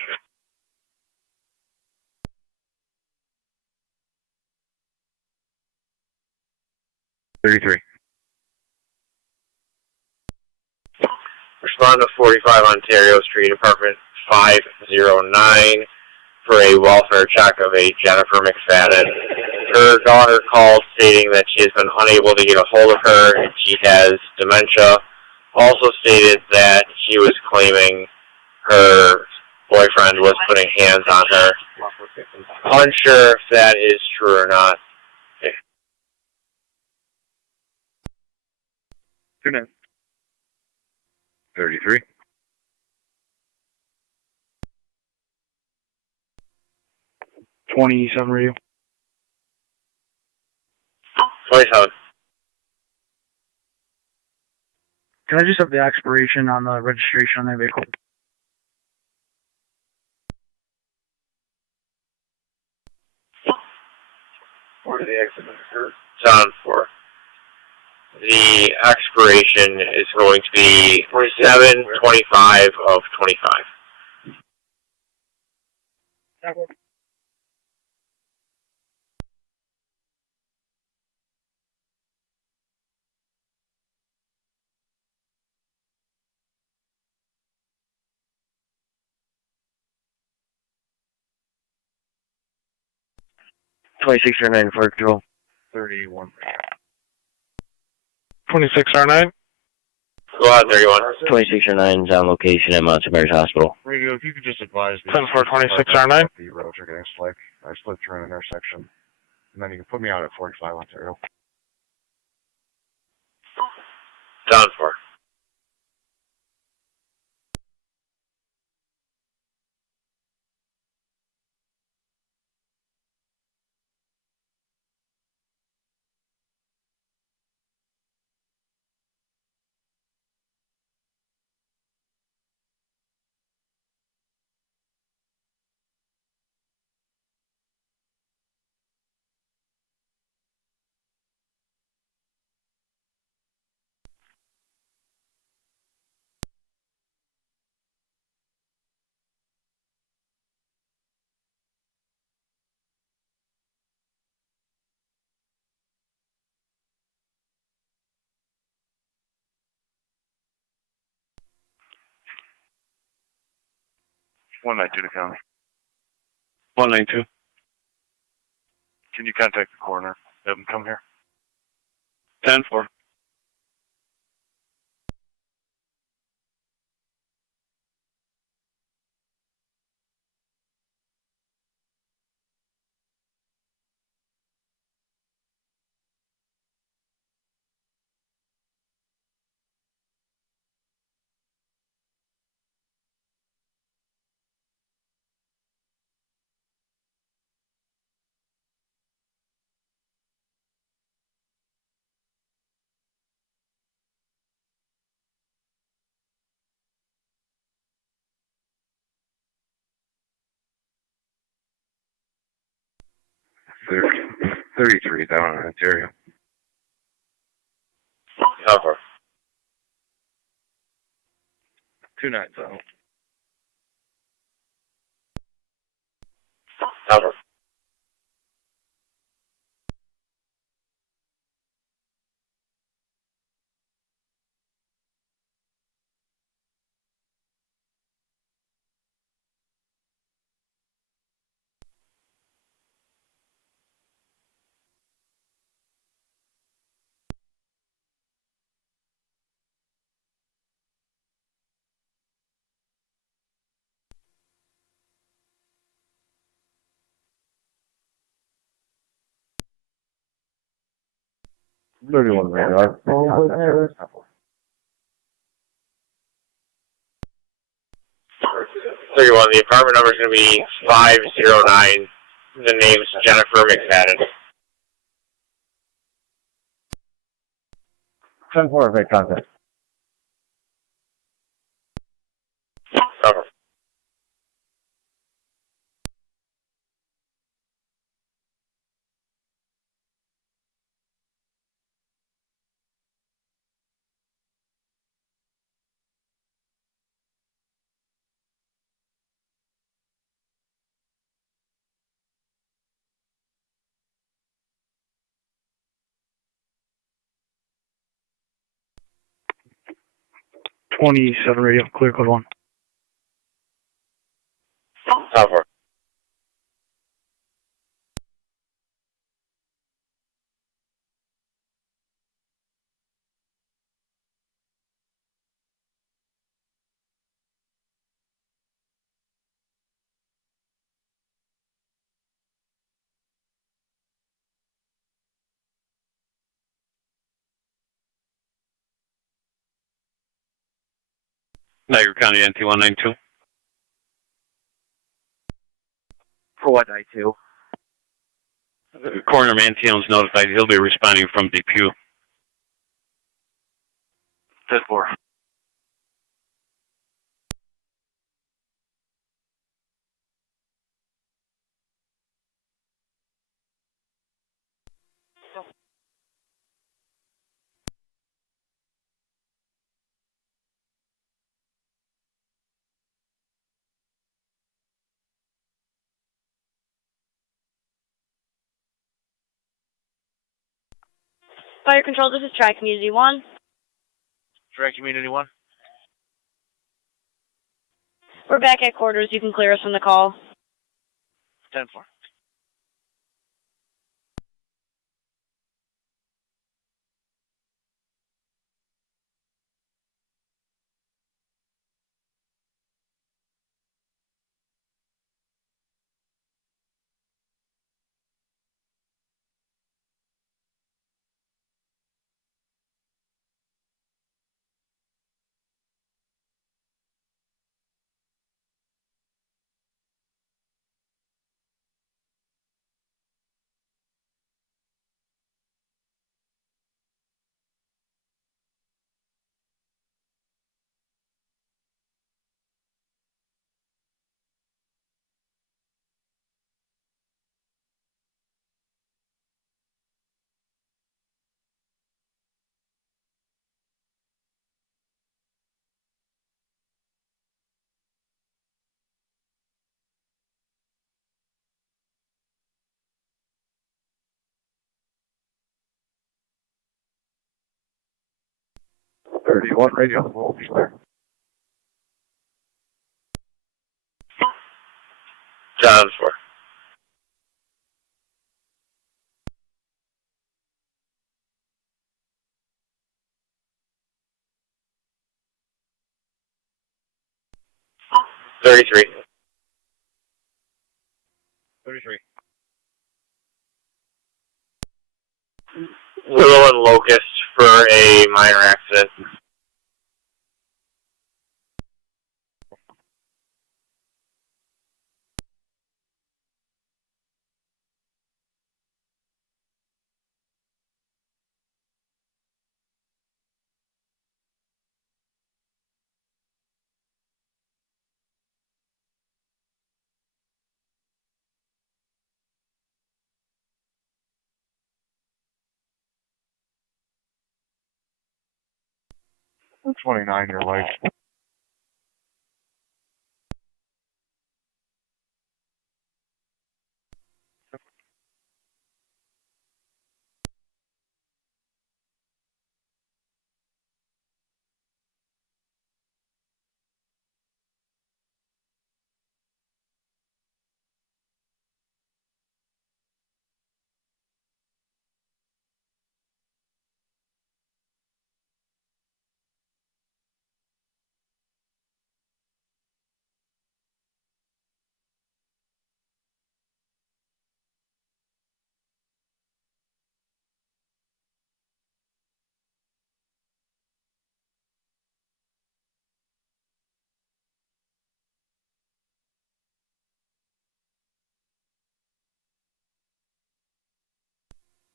Respond to 45 Ontario Street, apartment 509, for a welfare check of a Jennifer McFadden. Her daughter called stating that she has been unable to get a hold of her and she has dementia. Also stated that she was claiming her boyfriend was putting hands on her. Unsure if that is true or not. 33. Radio. 27. Can I just have the expiration on the registration on that vehicle? Where did the accident occur? John 4. The expiration is going to be 7/25 of 25. $26.09 for control. 31. 26R9. Go ahead, 31. 2609 is on location at Montgomery Hospital. Radio, if you could just advise me. 10-4-26R9. The roads are getting slick. I slipped through an intersection. And then you can put me out at 45 Ontario. John 4. One 192 to county. 192. Can you contact the coroner? Have them come here. 10 4. There, 33 down in Ontario. Cover. 290. Cover. 31 radar. 31, the apartment number is going to be 509. The name's Jennifer McFadden. 10-4, make contact. Cover. '27 radio, clear code 1. Cover. Niagara County NT 192. For what, I2? Coroner Mantion's notified he'll be responding from DePue. 10-4. Fire control, this is Tri-Community 1. Tri-Community 1. We're back at quarters. You can clear us from the call. 10-4. One radio, will be clear. John 4. Thirty-three. 33. Willow and Locust for a minor accident. I'm 29, your life.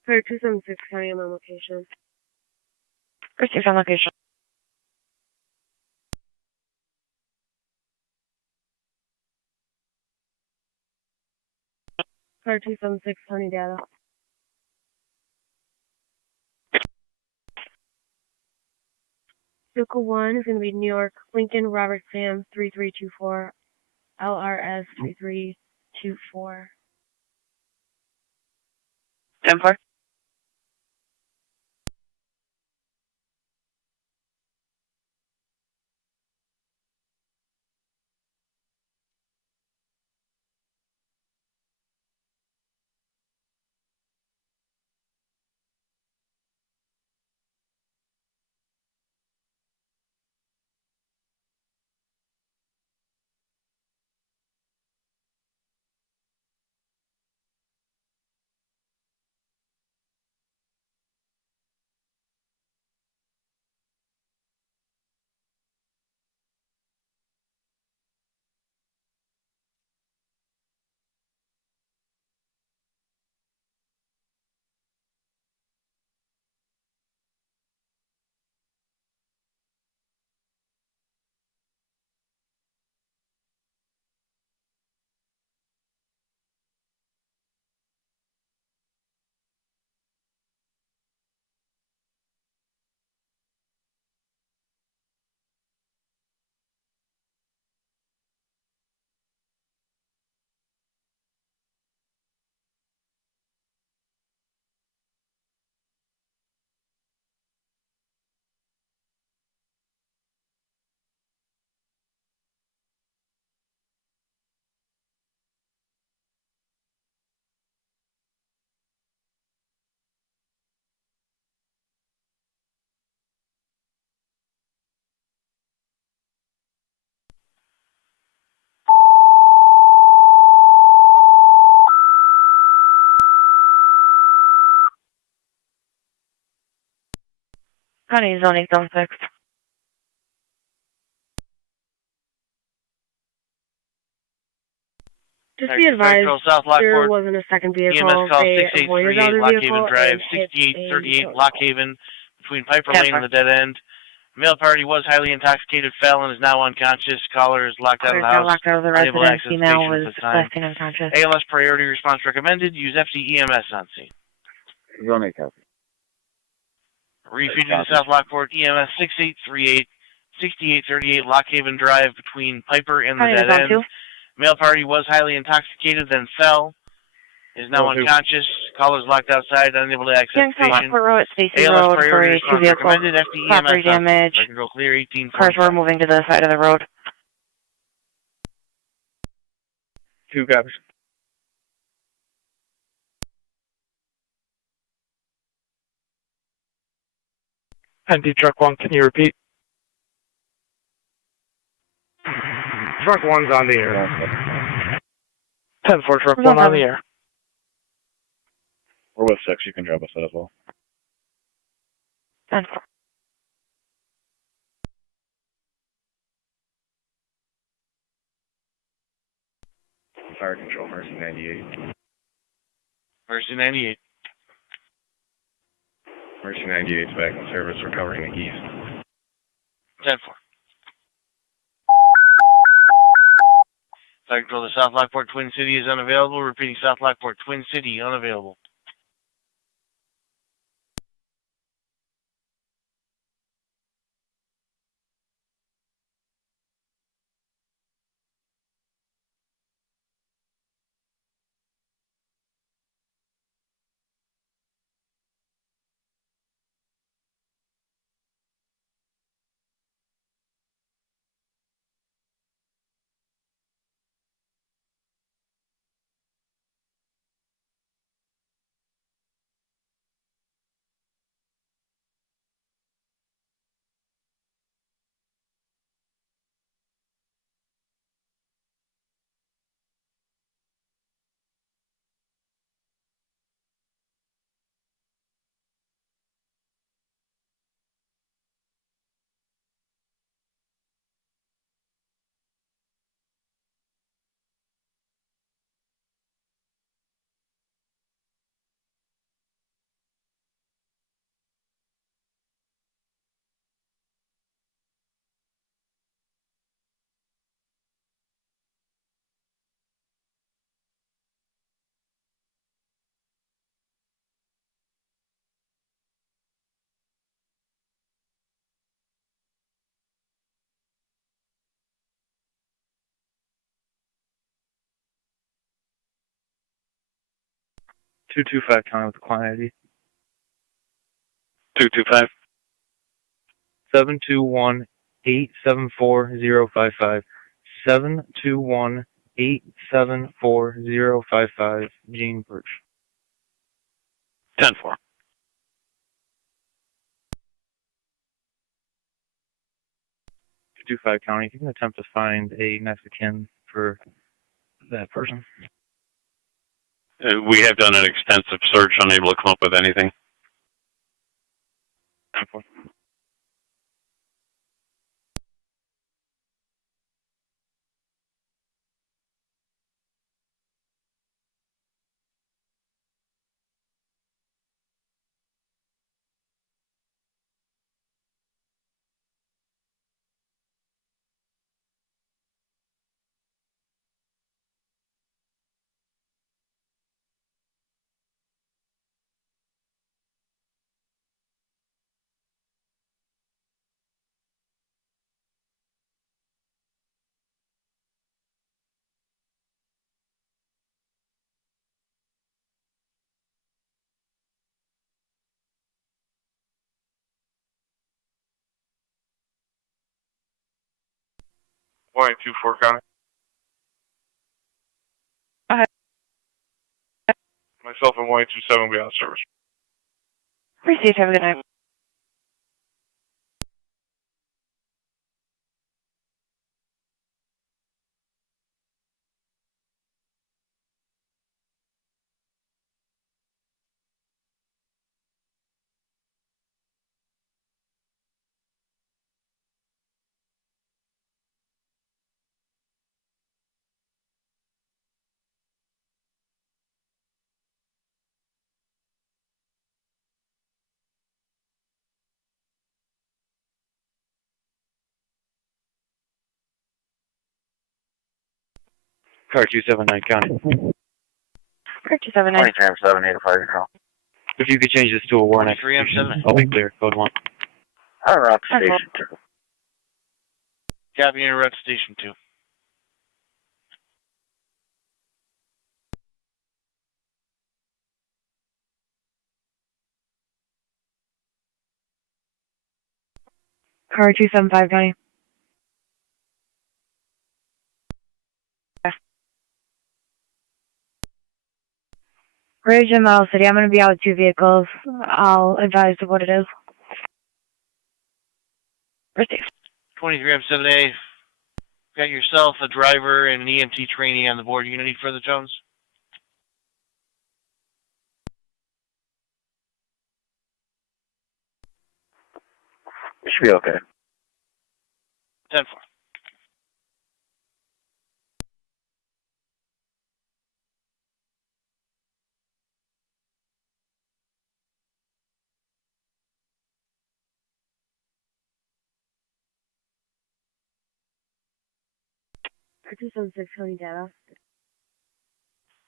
Car 276 County, I'm on location. Received on location. Car 276 County data. Vehicle 1 is going to be New York, Lincoln, Robert Sam, 3324, LRS 3324. 10-4. County Zone 806. Just be advised, South there Lockport. wasn't a second vehicle. EMS call They 6838 avoided the other Lock vehicle Haven Drive, and hit 6838 a Lock Haven, between Piper Lane and the dead end. Male party was highly intoxicated, fell, and is now unconscious. Caller is locked out of the house. Locked out of the Unable to residence. access Female patient was at this time. left unconscious. ALS priority response recommended. Use FDEMS on scene. Zone 8 copy. Refeed to South Lockport, EMS 6838, 6838 Lock Haven Drive, between Piper and the dead end. Male party was highly intoxicated, then fell. Is now unconscious. Caller's locked outside, unable to access patient. Road, Stacy ALS Road, priority for a response two-vehicle recommended. FDEMS property damage. Control clear 18. Cars were moving to the side of the road. 2 copies. Empty truck 1, can you repeat? Truck 1's on the air. 10-4, truck 1 on the air. We're with 6, you can drop us that as well. 10-4. Fire control, Mercy 98. Mercy 98. Mercy 98 is back in service, recovering the east. 10-4. Fire control to South Lockport Twin City is unavailable. Repeating, South Lockport Twin City unavailable. 225 County with the client ID. 225. 721-874-055. 721-874-055. Gene Birch. 10-4. 225 County. You can attempt to find a next of kin for that person. We have done an extensive search, unable to come up with anything. 10-4. Point 24 County. Okay. Myself and 127 will be out of service. Received. Have a good night. Car 279 County. Car 279. 23M7, fire control. If you could change this to a warrant execution, I'll be clear. Code 1. All right, station 2. Copy and red station 2. Car 275 County. Ridge and Miles City. I'm going to be out with 2 vehicles. I'll advise of what it is. Received. 23M7A. Got yourself, a driver, and an EMT trainee on the board. You gonna need further tones? It should be okay. 10-4. Car 276 County data.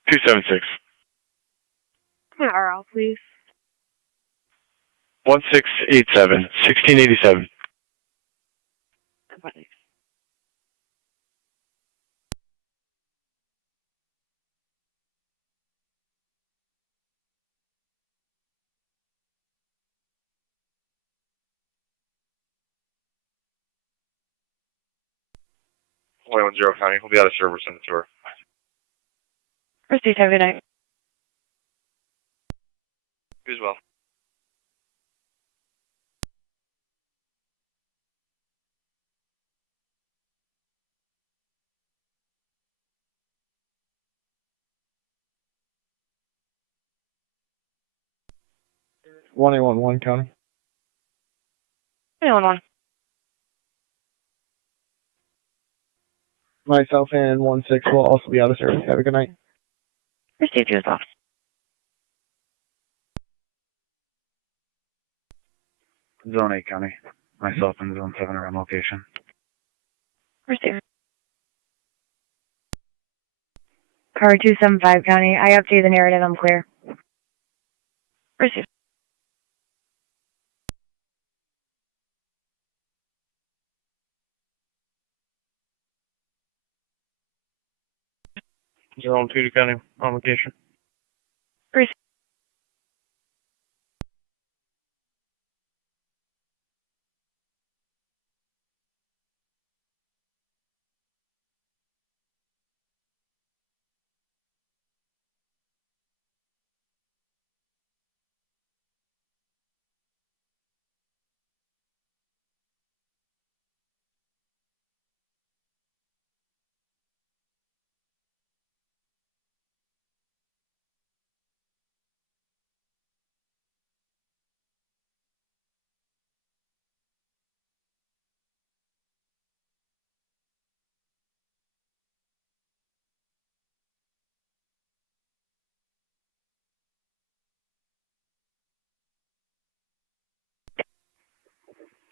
276. RL, please. 1687. 1687. Only 10 County. We'll be out of service in the tour. Received. Have a good night. You as well. One County. 311. Myself and 16 will also be out of service. Have a good night. Received you as well. Zone 8 County. Myself and Zone 7 are on location. Received. Car 275 County. I updated the narrative. I'm clear. Received. Zone 2 County on location. Received.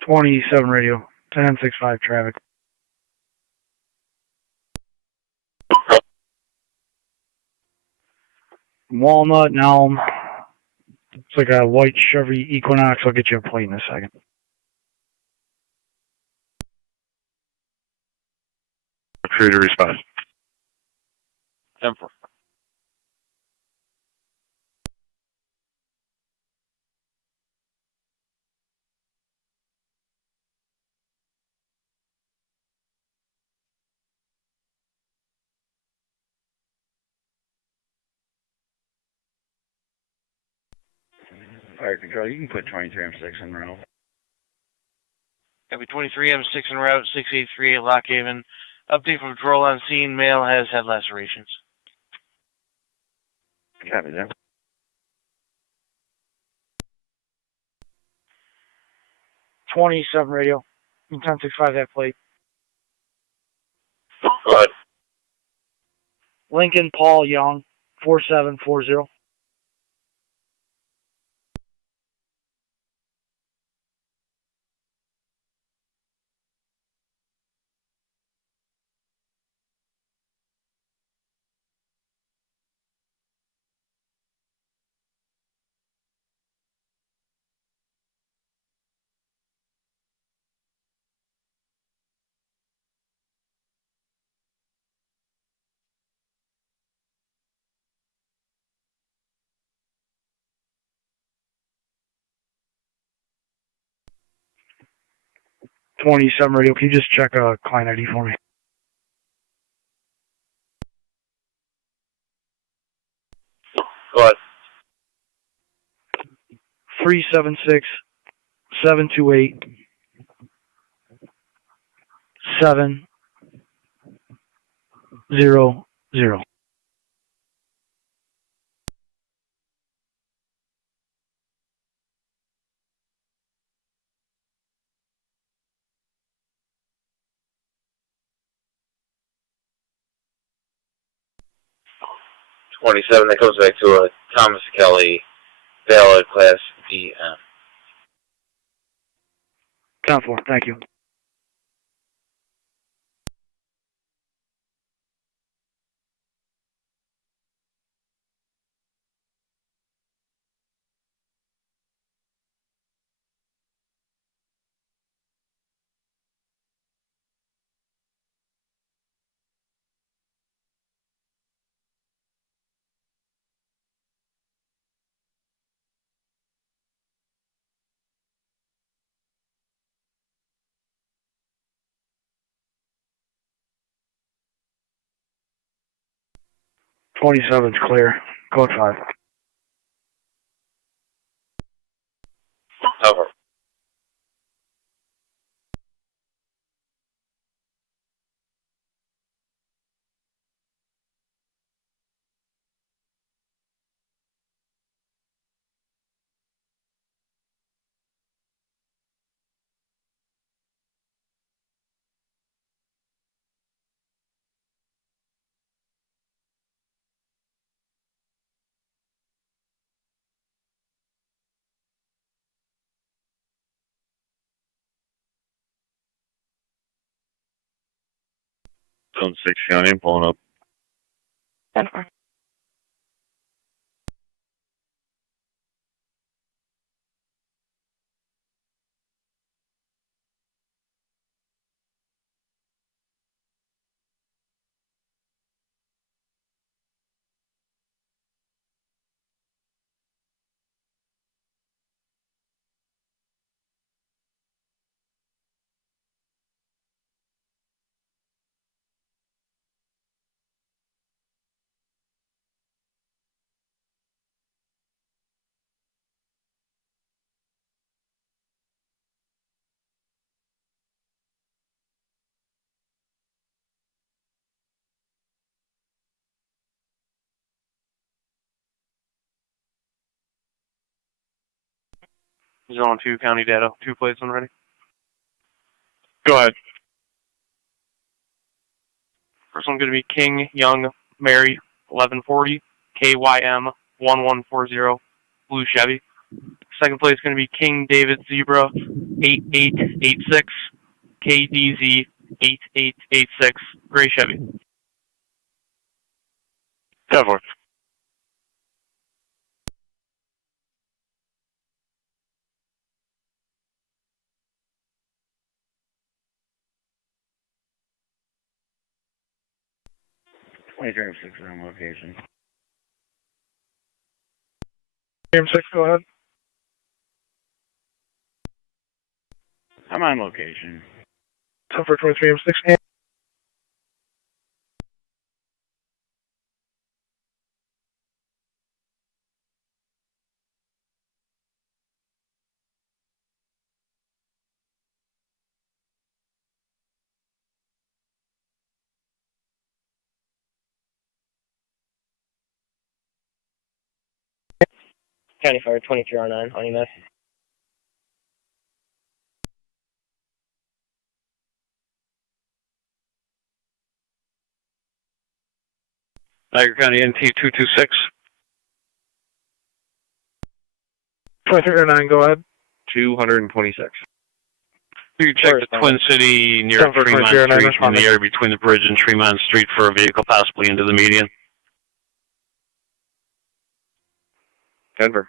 27 radio, 1065 traffic. Walnut and Elm. It's like a white Chevy Equinox. I'll get you a plate in a second. Crew to respond. 10-4. Fire control, you can put 23M6 in route. Copy 23M6 en route, 683 at Lock Haven. Update from patrol on scene, male has head lacerations. Copy that. .27 radio, 1065 that plate. Go ahead. Lincoln Paul Young, 4740. .27 radio, can you just check a client ID for me? Go ahead. 376-728-700. 27, that comes back to a Thomas Kelly, valid class DM. 10-4, thank you. .27's clear. Code 5. Over. Zone 6 County, pulling up. 10-4. Zone 2 county data, 2 plates when ready. Go ahead. First one's going to be King Young Mary 1140 KYM 1140 blue Chevy. Second place is going to be King David Zebra 8886, KDZ 8886, gray Chevy. 10-4. $23.06 on location. 23M6, go ahead. I'm on location. 10-4, 23M6. County Fire 2309 on EMS. Niagara County NT 226. 2309, go ahead. 226. You check the Twin City near Tremont Street in the area between the bridge and Tremont Street for a vehicle possibly into the median. Denver.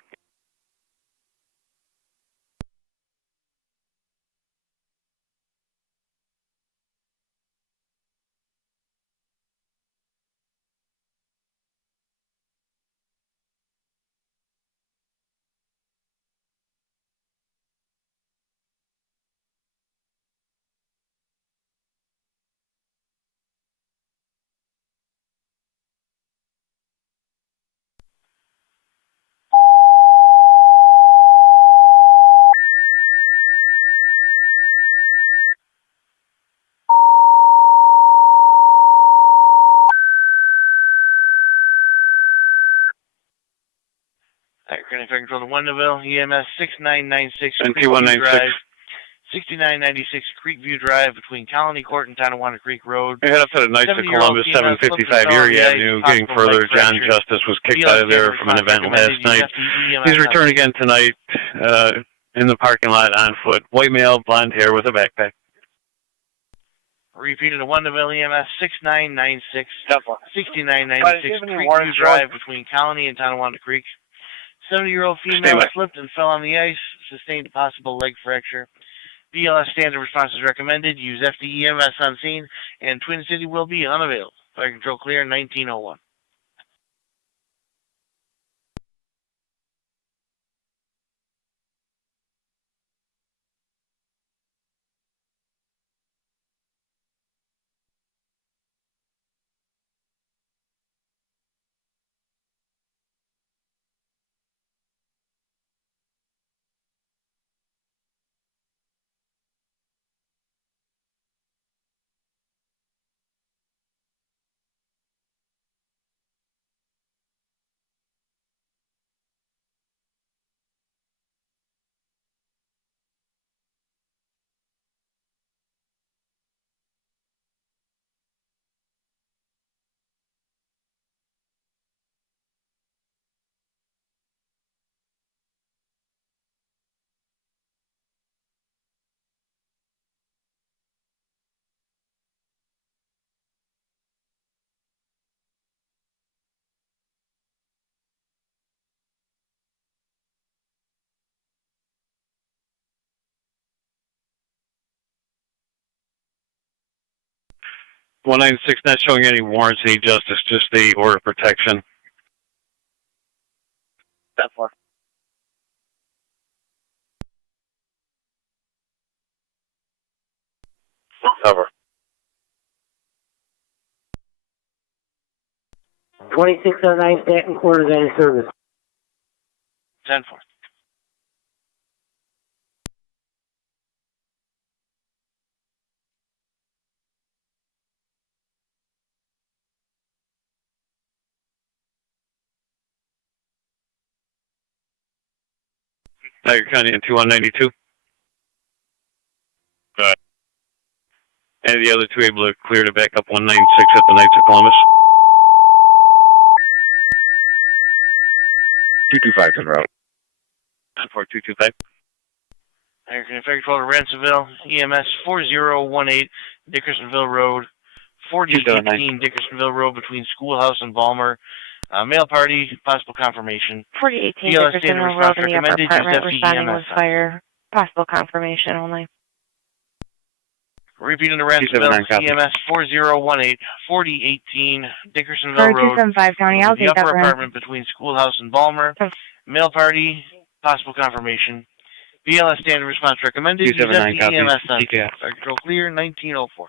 Niagara County Control to Wendellville, EMS 6996 NT Creekview 196. Drive, 6996 Creekview Drive between Colony Court and Tonawanda Creek Road. We head up to the Knights of Columbus, 755 Erie Avenue. Getting further, John Justice was kicked out of there from an event last night. He's returned again tonight in the parking lot on foot. White male, blonde hair with a backpack. Repeated to Wendellville, EMS 6996, 6996 Creekview Drive between Colony and Tonawanda Creek. 70-year-old female slipped and fell on the ice, sustained a possible leg fracture. BLS standard response is recommended. Use FDEMS on scene, and Twin City will be unavailable. Fire control clear, 1901. $196, not showing any warrants, any justice, just the order of protection. That far. Cover. 2609 Stanton Quarters and service. 10-4. Niagara County in 2192. And the other two able to clear to back up 196 at the Knights of Columbus. 225 en route. 4225. Fire Control to Ransomville, EMS 4018 Dickersonville Road, 4018 Dickersonville Road between Schoolhouse and Balmer. Mail party, possible confirmation. 4018 BLS standard Dickersonville response Road in the upper recommended. Use apartment FE responding EMS. with fire. Possible confirmation only. Repeating to Ransomville, EMS 4018 4018 Dickersonville Road. 275 County, I'll The take that upper for him. apartment between Schoolhouse and Balmer. Mail party, possible confirmation. BLS standard response recommended. Use FE EMS. Fire Control clear, 1904.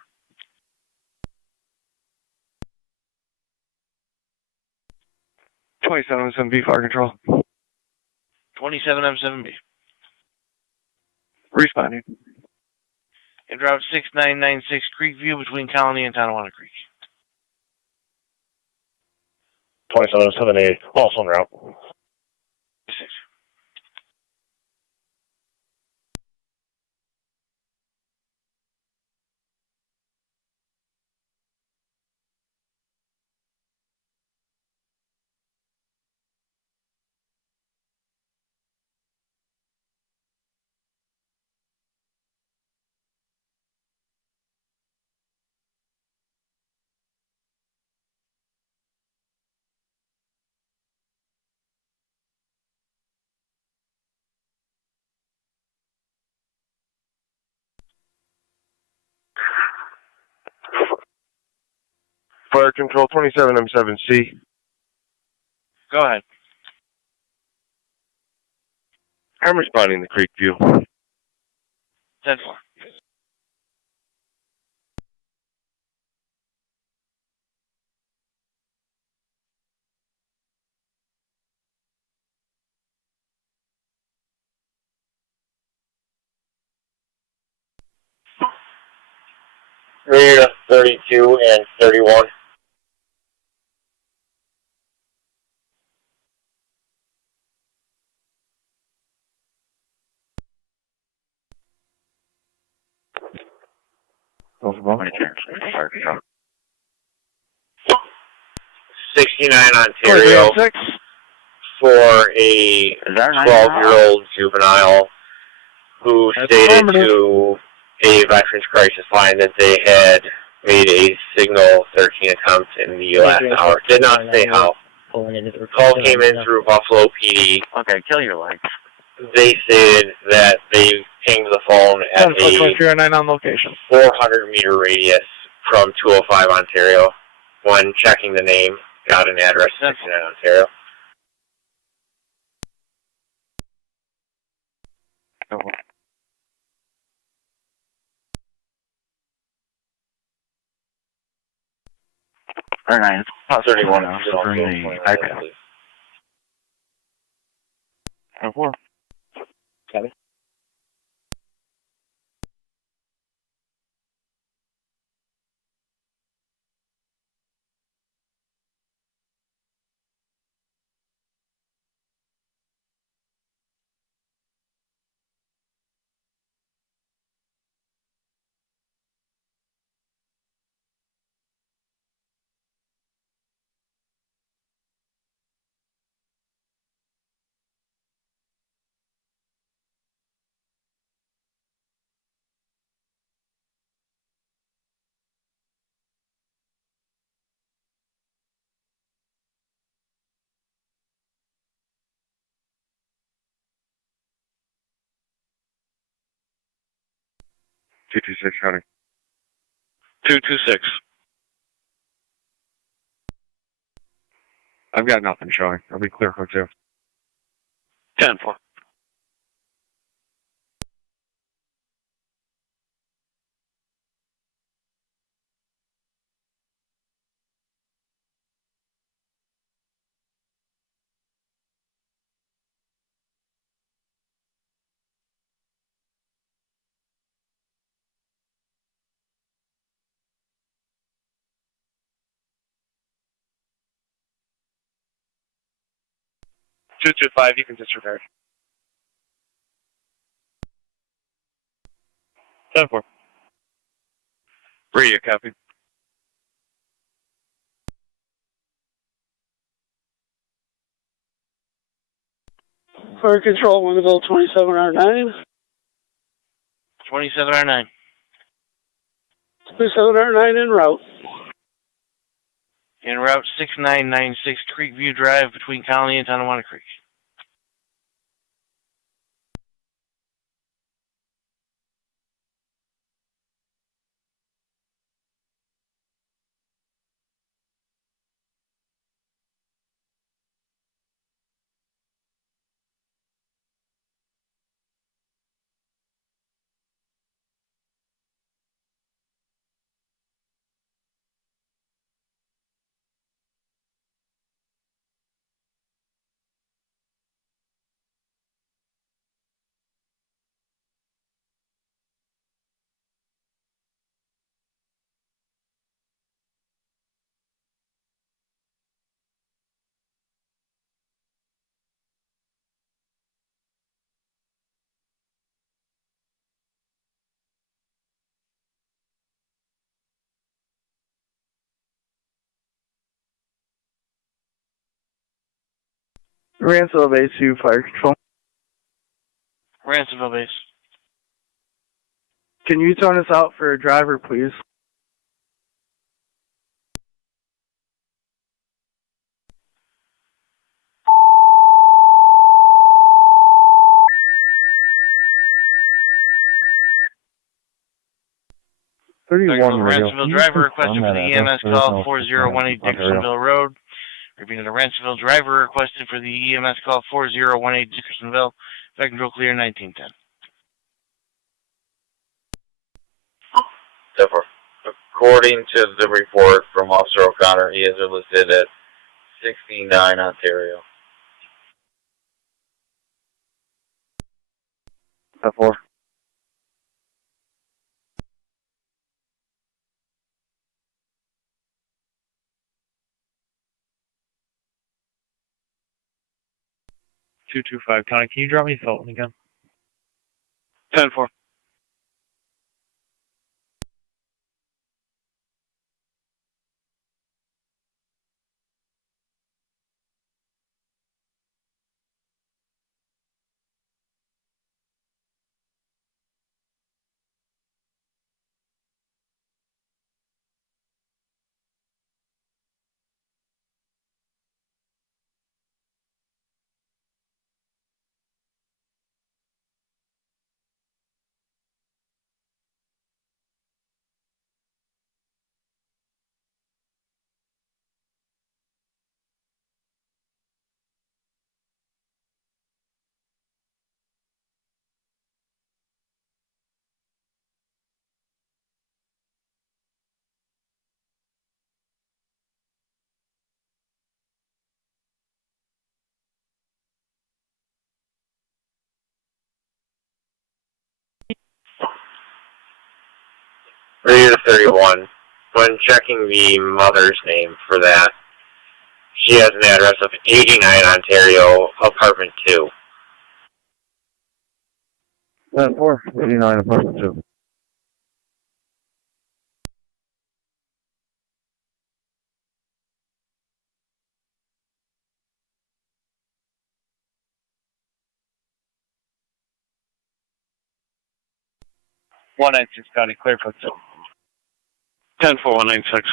27-7B, Fire Control. 27M7B. Responding. And route 6996 Creekview between Colony and Tonawanda Creek. 2778, also en route. Fire Control 27M7C. Go ahead. I'm responding to Creekview. 10-4. Rear 32 and 31. Fire Control. 69 Ontario for a 12-year-old juvenile who stated to a Veterans Crisis Line that they had made a Signal 13 attempt in the last hour. Did not say how. Call came in through Buffalo PD. Okay, kill your lights. They stated that they pinged the phone at a 10-4-309 on location. 400-meter radius from 205 Ontario. When checking the name, got an address 69 Ontario. Or 9. 31 during the iPad. 4. Copy. County. 226. I've got nothing showing. I'll be clear for 2. 10-4. You can disregard. 10-4. Radio copy. Fire Control, Winneville 27R9. 27R9. 27R9 en route. En route 6996 Creekview Drive between Colony and Tonawanda Creek. Ransomville Base 2, Fire Control. Ransomville Base. Can you turn us out for a driver, please? Ransomville driver requested for the EMS call 4018 Dickersonville Road. Repeating, a Ransomville driver requested for the EMS call 4018 Dickersonville. Fire control clear 1910. Therefore, according to the report from Officer O'Connor, he is listed at 69 Ontario. 4. County, can you drop me Felton again? 10-4. Reader 31. When checking the mother's name for that, she has an address of 89 Ontario, apartment 2. 10-4, 89, apartment 2. County, clear for 2. 10-4, 196.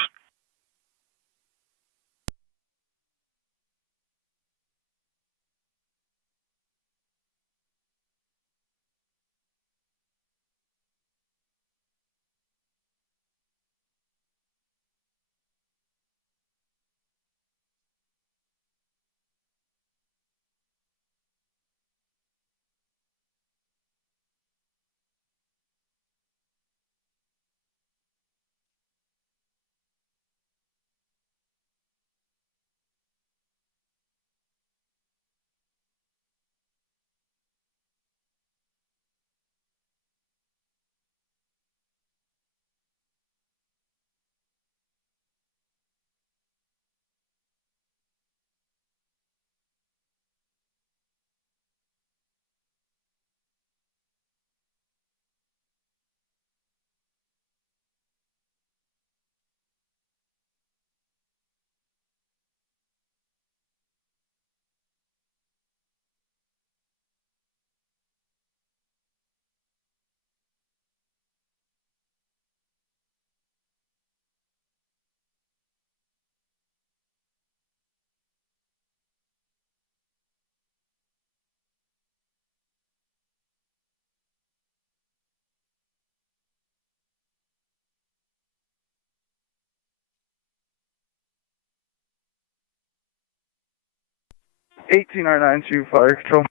18R9 to Fire Control.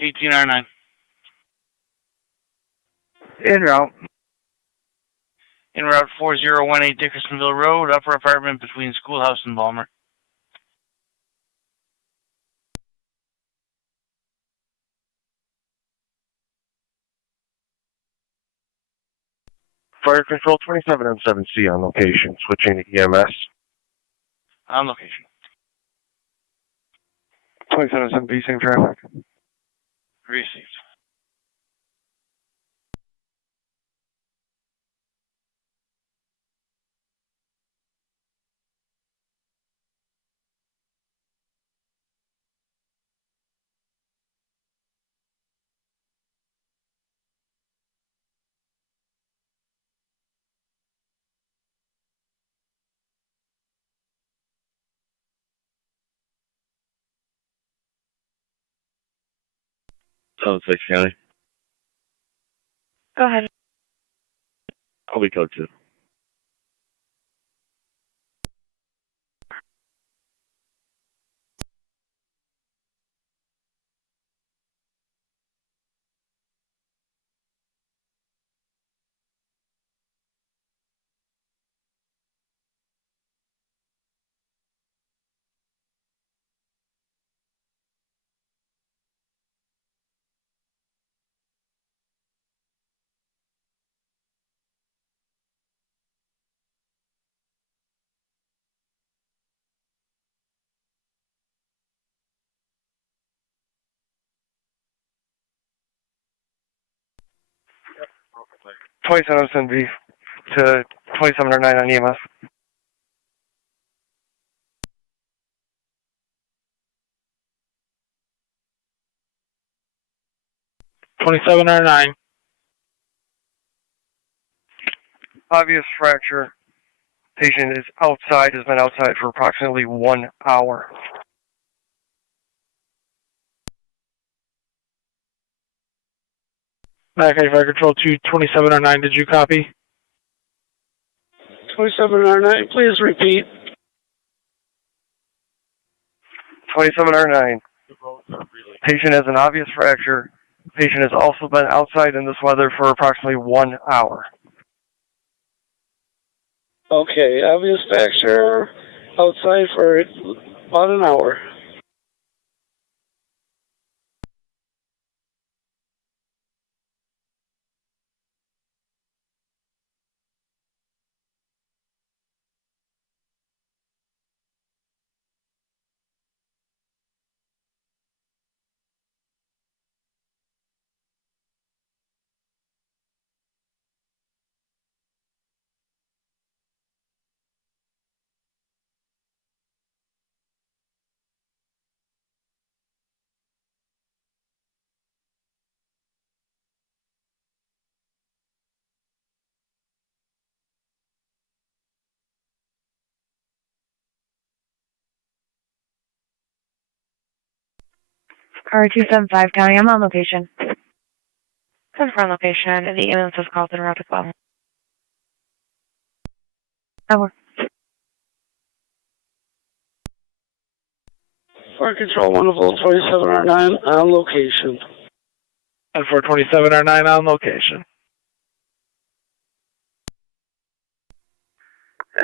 18R9. En route. En route 4018 Dickersonville Road, upper apartment between Schoolhouse and Balmer. Fire Control 27M7C on location, switching to EMS. On location. 27M7B, same traffic. Received. South 6 County. Go ahead. I'll be code 2. Twenty-seven M7B to 27R9 on EMS. Obvious fracture. Patient is outside, has been outside for approximately 1 hour. Niagara County Fire Control 27R9, did you copy? 27R9, please repeat. 27R9. Patient has an obvious fracture. Patient has also been outside in this weather for approximately 1 hour. Okay, obvious fracture outside for about an hour. Car 275 County, I'm on location. Confirm location. The ambulance was called in route as well. Over. Fire Control, wonderful, 27R9 on location. And for 27R9 on location.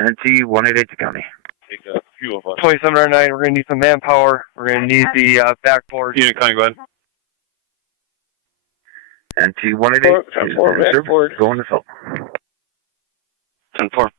NT 188 to County. Take a few of us. 27R9, we're going to need some manpower. We're going to need the backboard. Unit County, go ahead. NT 188 backboard. Going to fill. 10-4.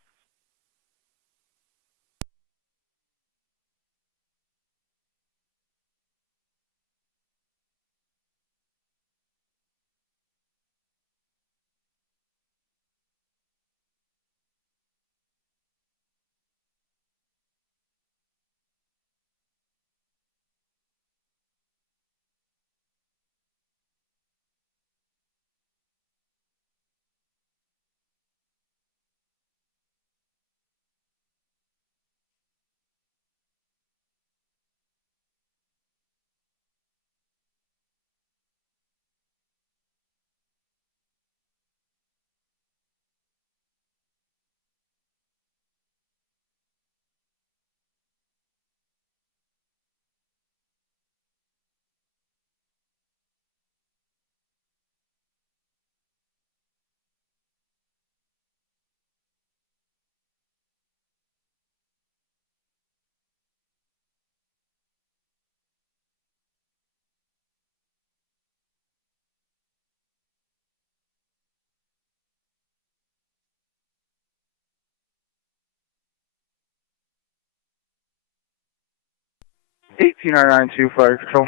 18992 Fire Control.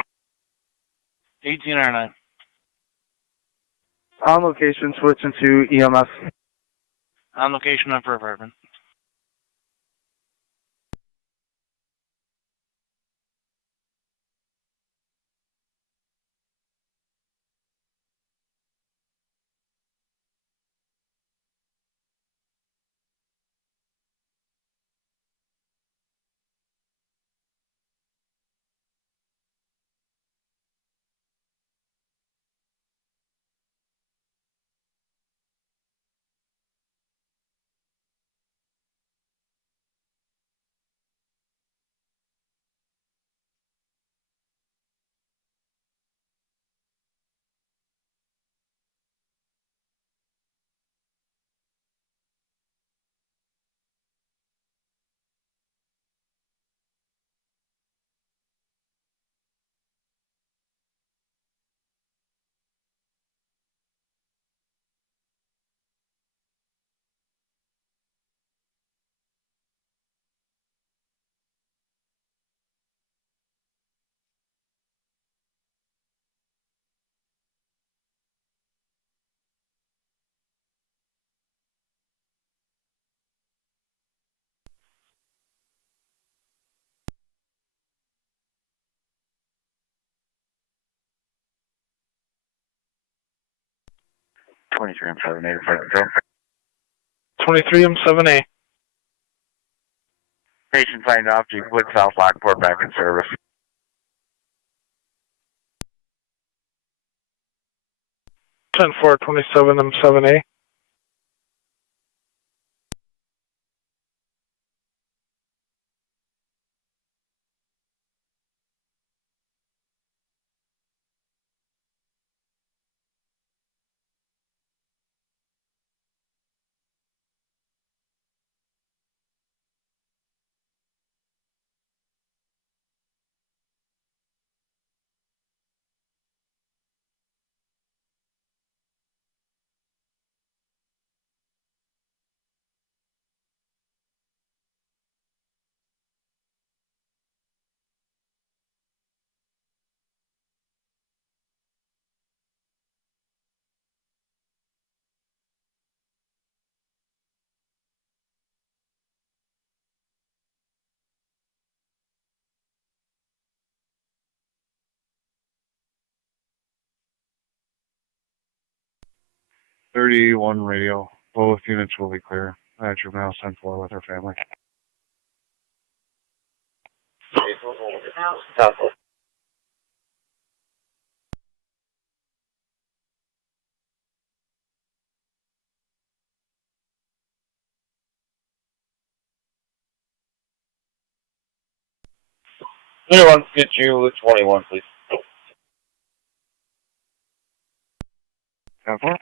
18R9. On location, switching to EMS. On location, upper apartment. I'm 7A Fire Control. 23M7A. Patient signed off, Wood South Lockport back in service. 10-4, 27M7A. .31 radio. Both units will be clear. Juvenile 10-4 with her family. Anyone get you 21, please. 10-4.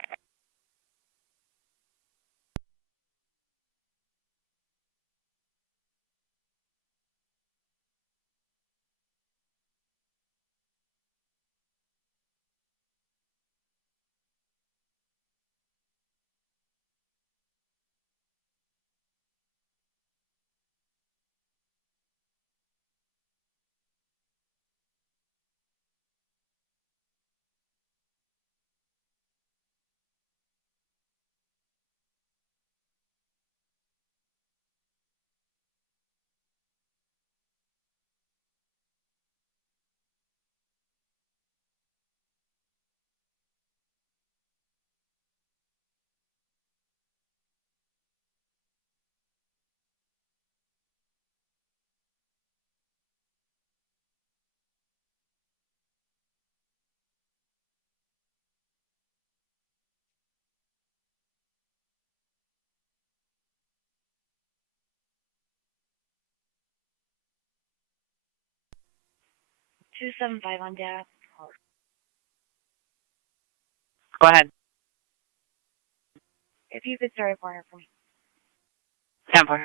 $275 on data. Go ahead. If you could start a corner for me. 10-4.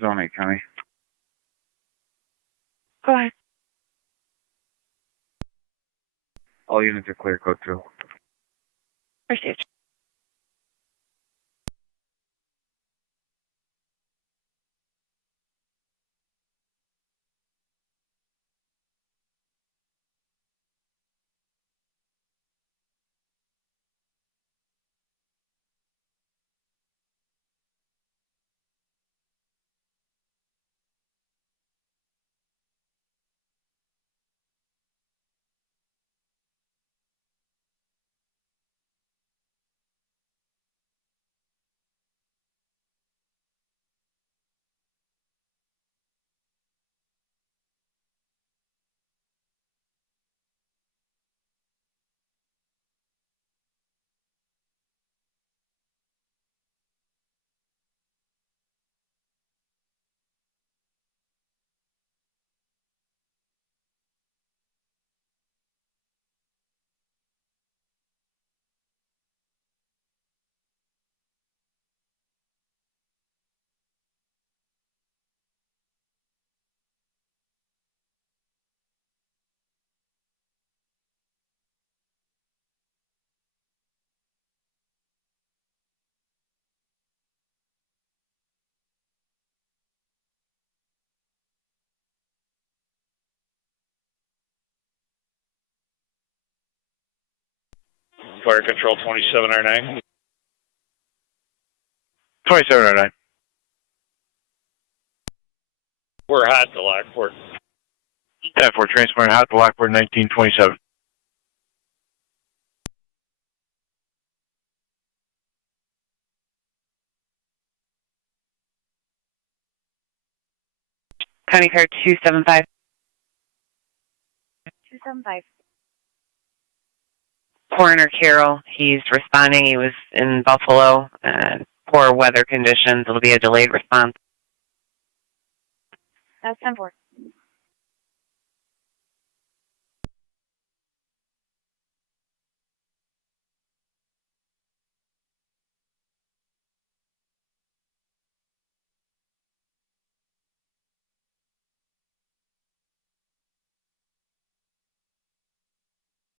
Zone 8 County. Go ahead. All units are clear, code 2. Received. Fire Control 2709. 2709. We're hot to Lockport. Yeah, for transporting hot to Lockport 1927. County Car 275. 275. Coroner Carroll, he's responding. He was in Buffalo. Poor weather conditions. It'll be a delayed response. That's 10-4.